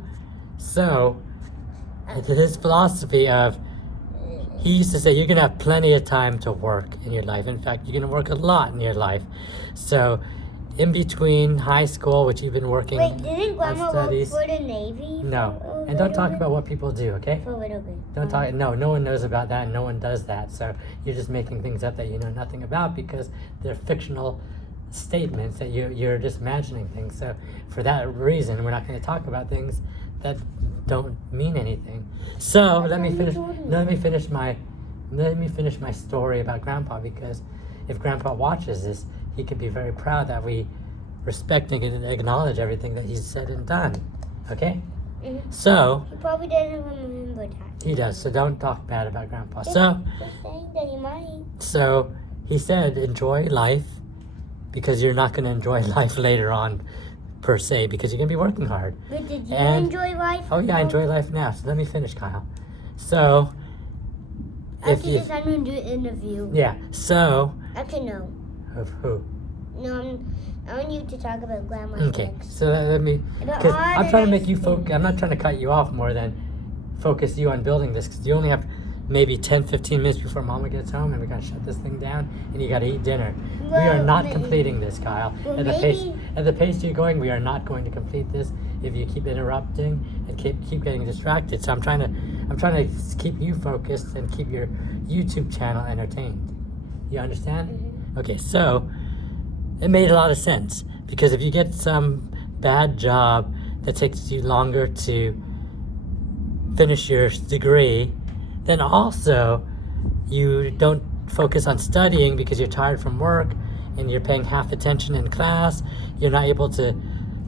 his philosophy of, he used to say, you're gonna have plenty of time to work in your life. In fact, you're gonna work a lot in your life. So, in between high school, which you've been working Wait, didn't Grandma work studies. for the Navy? No, and don't talk about what people do, okay? For a little bit. Don't talk. No one knows about that, and no one does that. So you're just making things up that you know nothing about because they're fictional statements that you're just imagining things. So for that reason, we're not going to talk about things that don't mean anything. So let me finish my story about Grandpa, because if Grandpa watches this, he could be very proud that we respect and acknowledge everything that he's said and done. Okay? Mm-hmm. So He probably doesn't remember that. he does. So don't talk bad about Grandpa. Just saying that he might. So he said, enjoy life, because you're not going to enjoy life later on, per se, because you're going to be working hard. But did you enjoy life? Oh yeah, I enjoy life now. So let me finish, Kyle. So After this, I'm going to do an interview. Yeah. So. Actually, no. Of who? No, I want you to talk about Grandma. Okay. Next. So let me. Because I'm trying to make you focus. I'm not trying to cut you off more than focus you on building this, because you only have maybe 10-15 minutes before Mama gets home, and we gotta shut this thing down, and you gotta eat dinner. Well, we are not completing this, Kyle. Well, At the pace you're going, we are not going to complete this if you keep interrupting and keep getting distracted. So I'm trying to keep you focused and keep your YouTube channel entertained. You understand? Mm-hmm. Okay, so it made a lot of sense, because if you get some bad job that takes you longer to finish your degree, then also you don't focus on studying because you're tired from work and you're paying half attention in class. You're not able to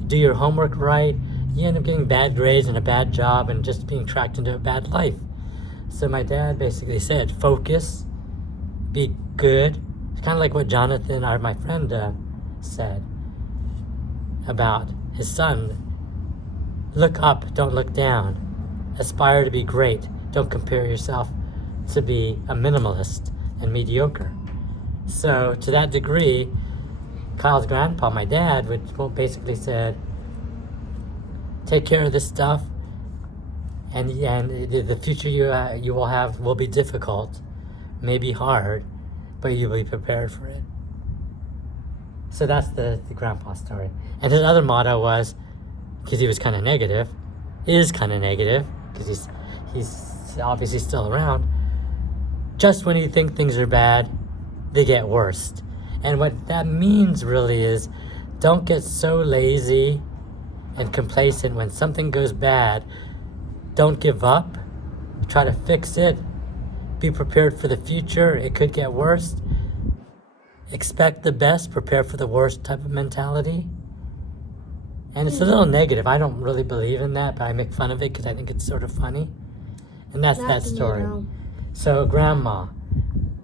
do your homework right. you end up getting bad grades and a bad job and just being tracked into a bad life. So my dad basically said, focus, be good. It's kind of like what Jonathan, my friend, said about his son. Look up, don't look down. Aspire to be great. Don't compare yourself to be a minimalist and mediocre. So to that degree, Kyle's grandpa, my dad, would basically said, take care of this stuff, and the future you will have will be difficult, maybe hard, but you'll be prepared for it. So that's the grandpa story. And his other motto was, because he was kind of negative, is kind of negative, because he's obviously still around, just when you think things are bad, they get worse. And what that means really is, don't get so lazy and complacent when something goes bad. Don't give up. Try to fix it. Be prepared for the future. It could get worse. Expect the best. Prepare for the worst type of mentality. And it's a little negative. I don't really believe in that, but I make fun of it because I think it's sort of funny. And that's that story. So, Grandma.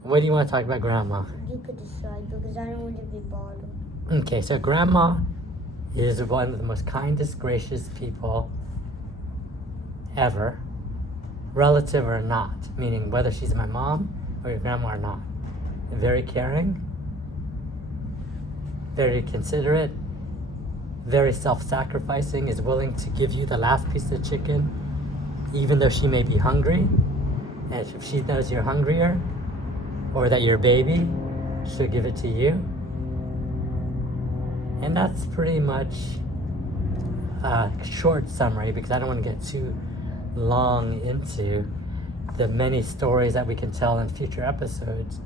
What do you want to talk about, Grandma? You could decide, because I don't want to be bothered. Okay, so Grandma is one of the most kindest, gracious people ever, relative or not, meaning whether she's my mom or your grandma or not. Very caring, very considerate, very self-sacrificing, is willing to give you the last piece of chicken, even though she may be hungry. And if she knows you're hungrier, or that you're a baby, she'll give it to you. And that's pretty much a short summary, because I don't want to get too long into the many stories that we can tell in future episodes.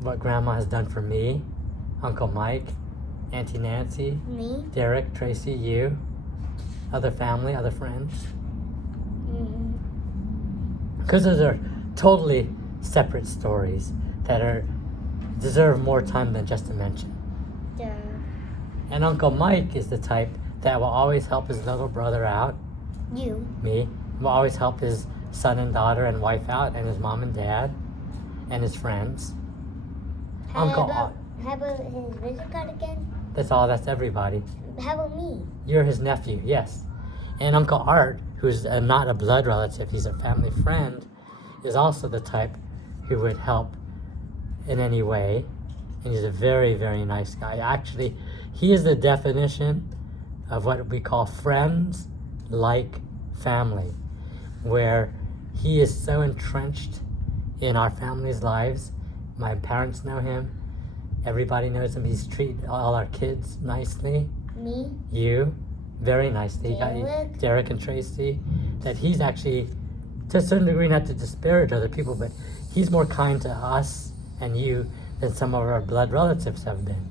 What Grandma has done for me, Uncle Mike, Auntie Nancy, Me? Derek, Tracy, you, other family, other friends. Because those are totally separate stories that deserve more time than just a mention. Yeah. And Uncle Mike is the type that will always help his little brother out. You? Me. Will always help his son and daughter and wife out, and his mom and dad, and his friends. How about his visit card again? That's everybody. How about me? You're his nephew, yes. And Uncle Art, who's not a blood relative, he's a family friend, is also the type who would help in any way. And he's a very, very nice guy. Actually, he is the definition of what we call friends like family, where he is so entrenched in our family's lives. My parents know him. Everybody knows him. He's treated all our kids nicely. Me? You, very nicely. Derek? Derek and Tracy. That he's actually, to a certain degree, not to disparage other people, but he's more kind to us and you than some of our blood relatives have been.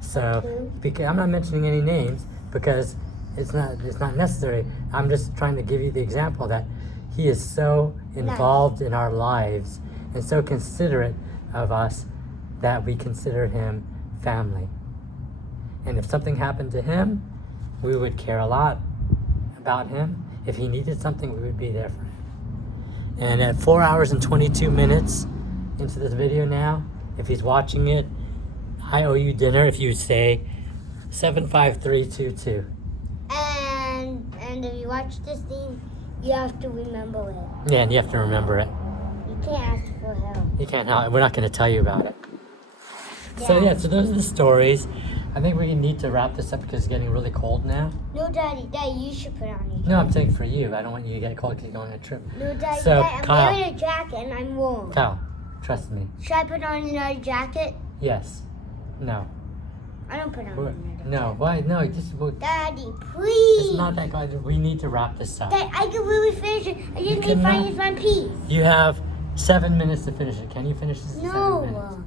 So, because I'm not mentioning any names because it's not necessary. I'm just trying to give you the example that he is so involved in our lives and so considerate of us that we consider him family. And if something happened to him, we would care a lot about him. If he needed something, we would be there for him. And at 4 hours and 22 minutes into this video now, if he's watching it, I owe you dinner if you say 75322. And if you watch this thing, you have to remember it. Yeah, and you have to remember it. You can't ask for help. You can't help. We're not going to tell you about it. Yeah. So those are the stories. I think we need to wrap this up because it's getting really cold now. No, Daddy, you should put on your jacket. No, I'm saying for you. I don't want you to get cold because you're going on a trip. No, Daddy, So, I'm Kyle. wearing a jacket and I'm warm. Kyle, trust me. Should I put on another jacket? Yes. No. I don't put on another jacket. No. Why? No. Just. Daddy, please. It's not that good. We need to wrap this up. Dad, I can really finish it. I just need to cannot. find one piece. You have 7 minutes to finish it. Can you finish this in 7 minutes? No.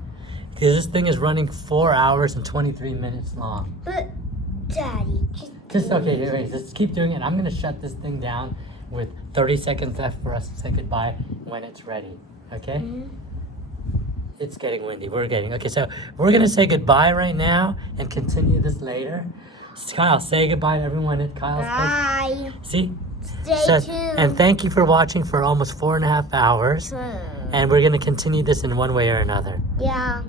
Because this thing is running 4 hours and 23 minutes long. But, Daddy, Just okay, wait, just keep doing it. I'm going to shut this thing down with 30 seconds left for us to say goodbye when it's ready. Okay? Mhm. It's getting windy. Okay, so we're going to say goodbye right now and continue this later. Kyle, say goodbye to everyone at Kyle's place. Bye. See? Stay tuned. And thank you for watching for almost 4.5 hours. And we're going to continue this in one way or another. Yeah.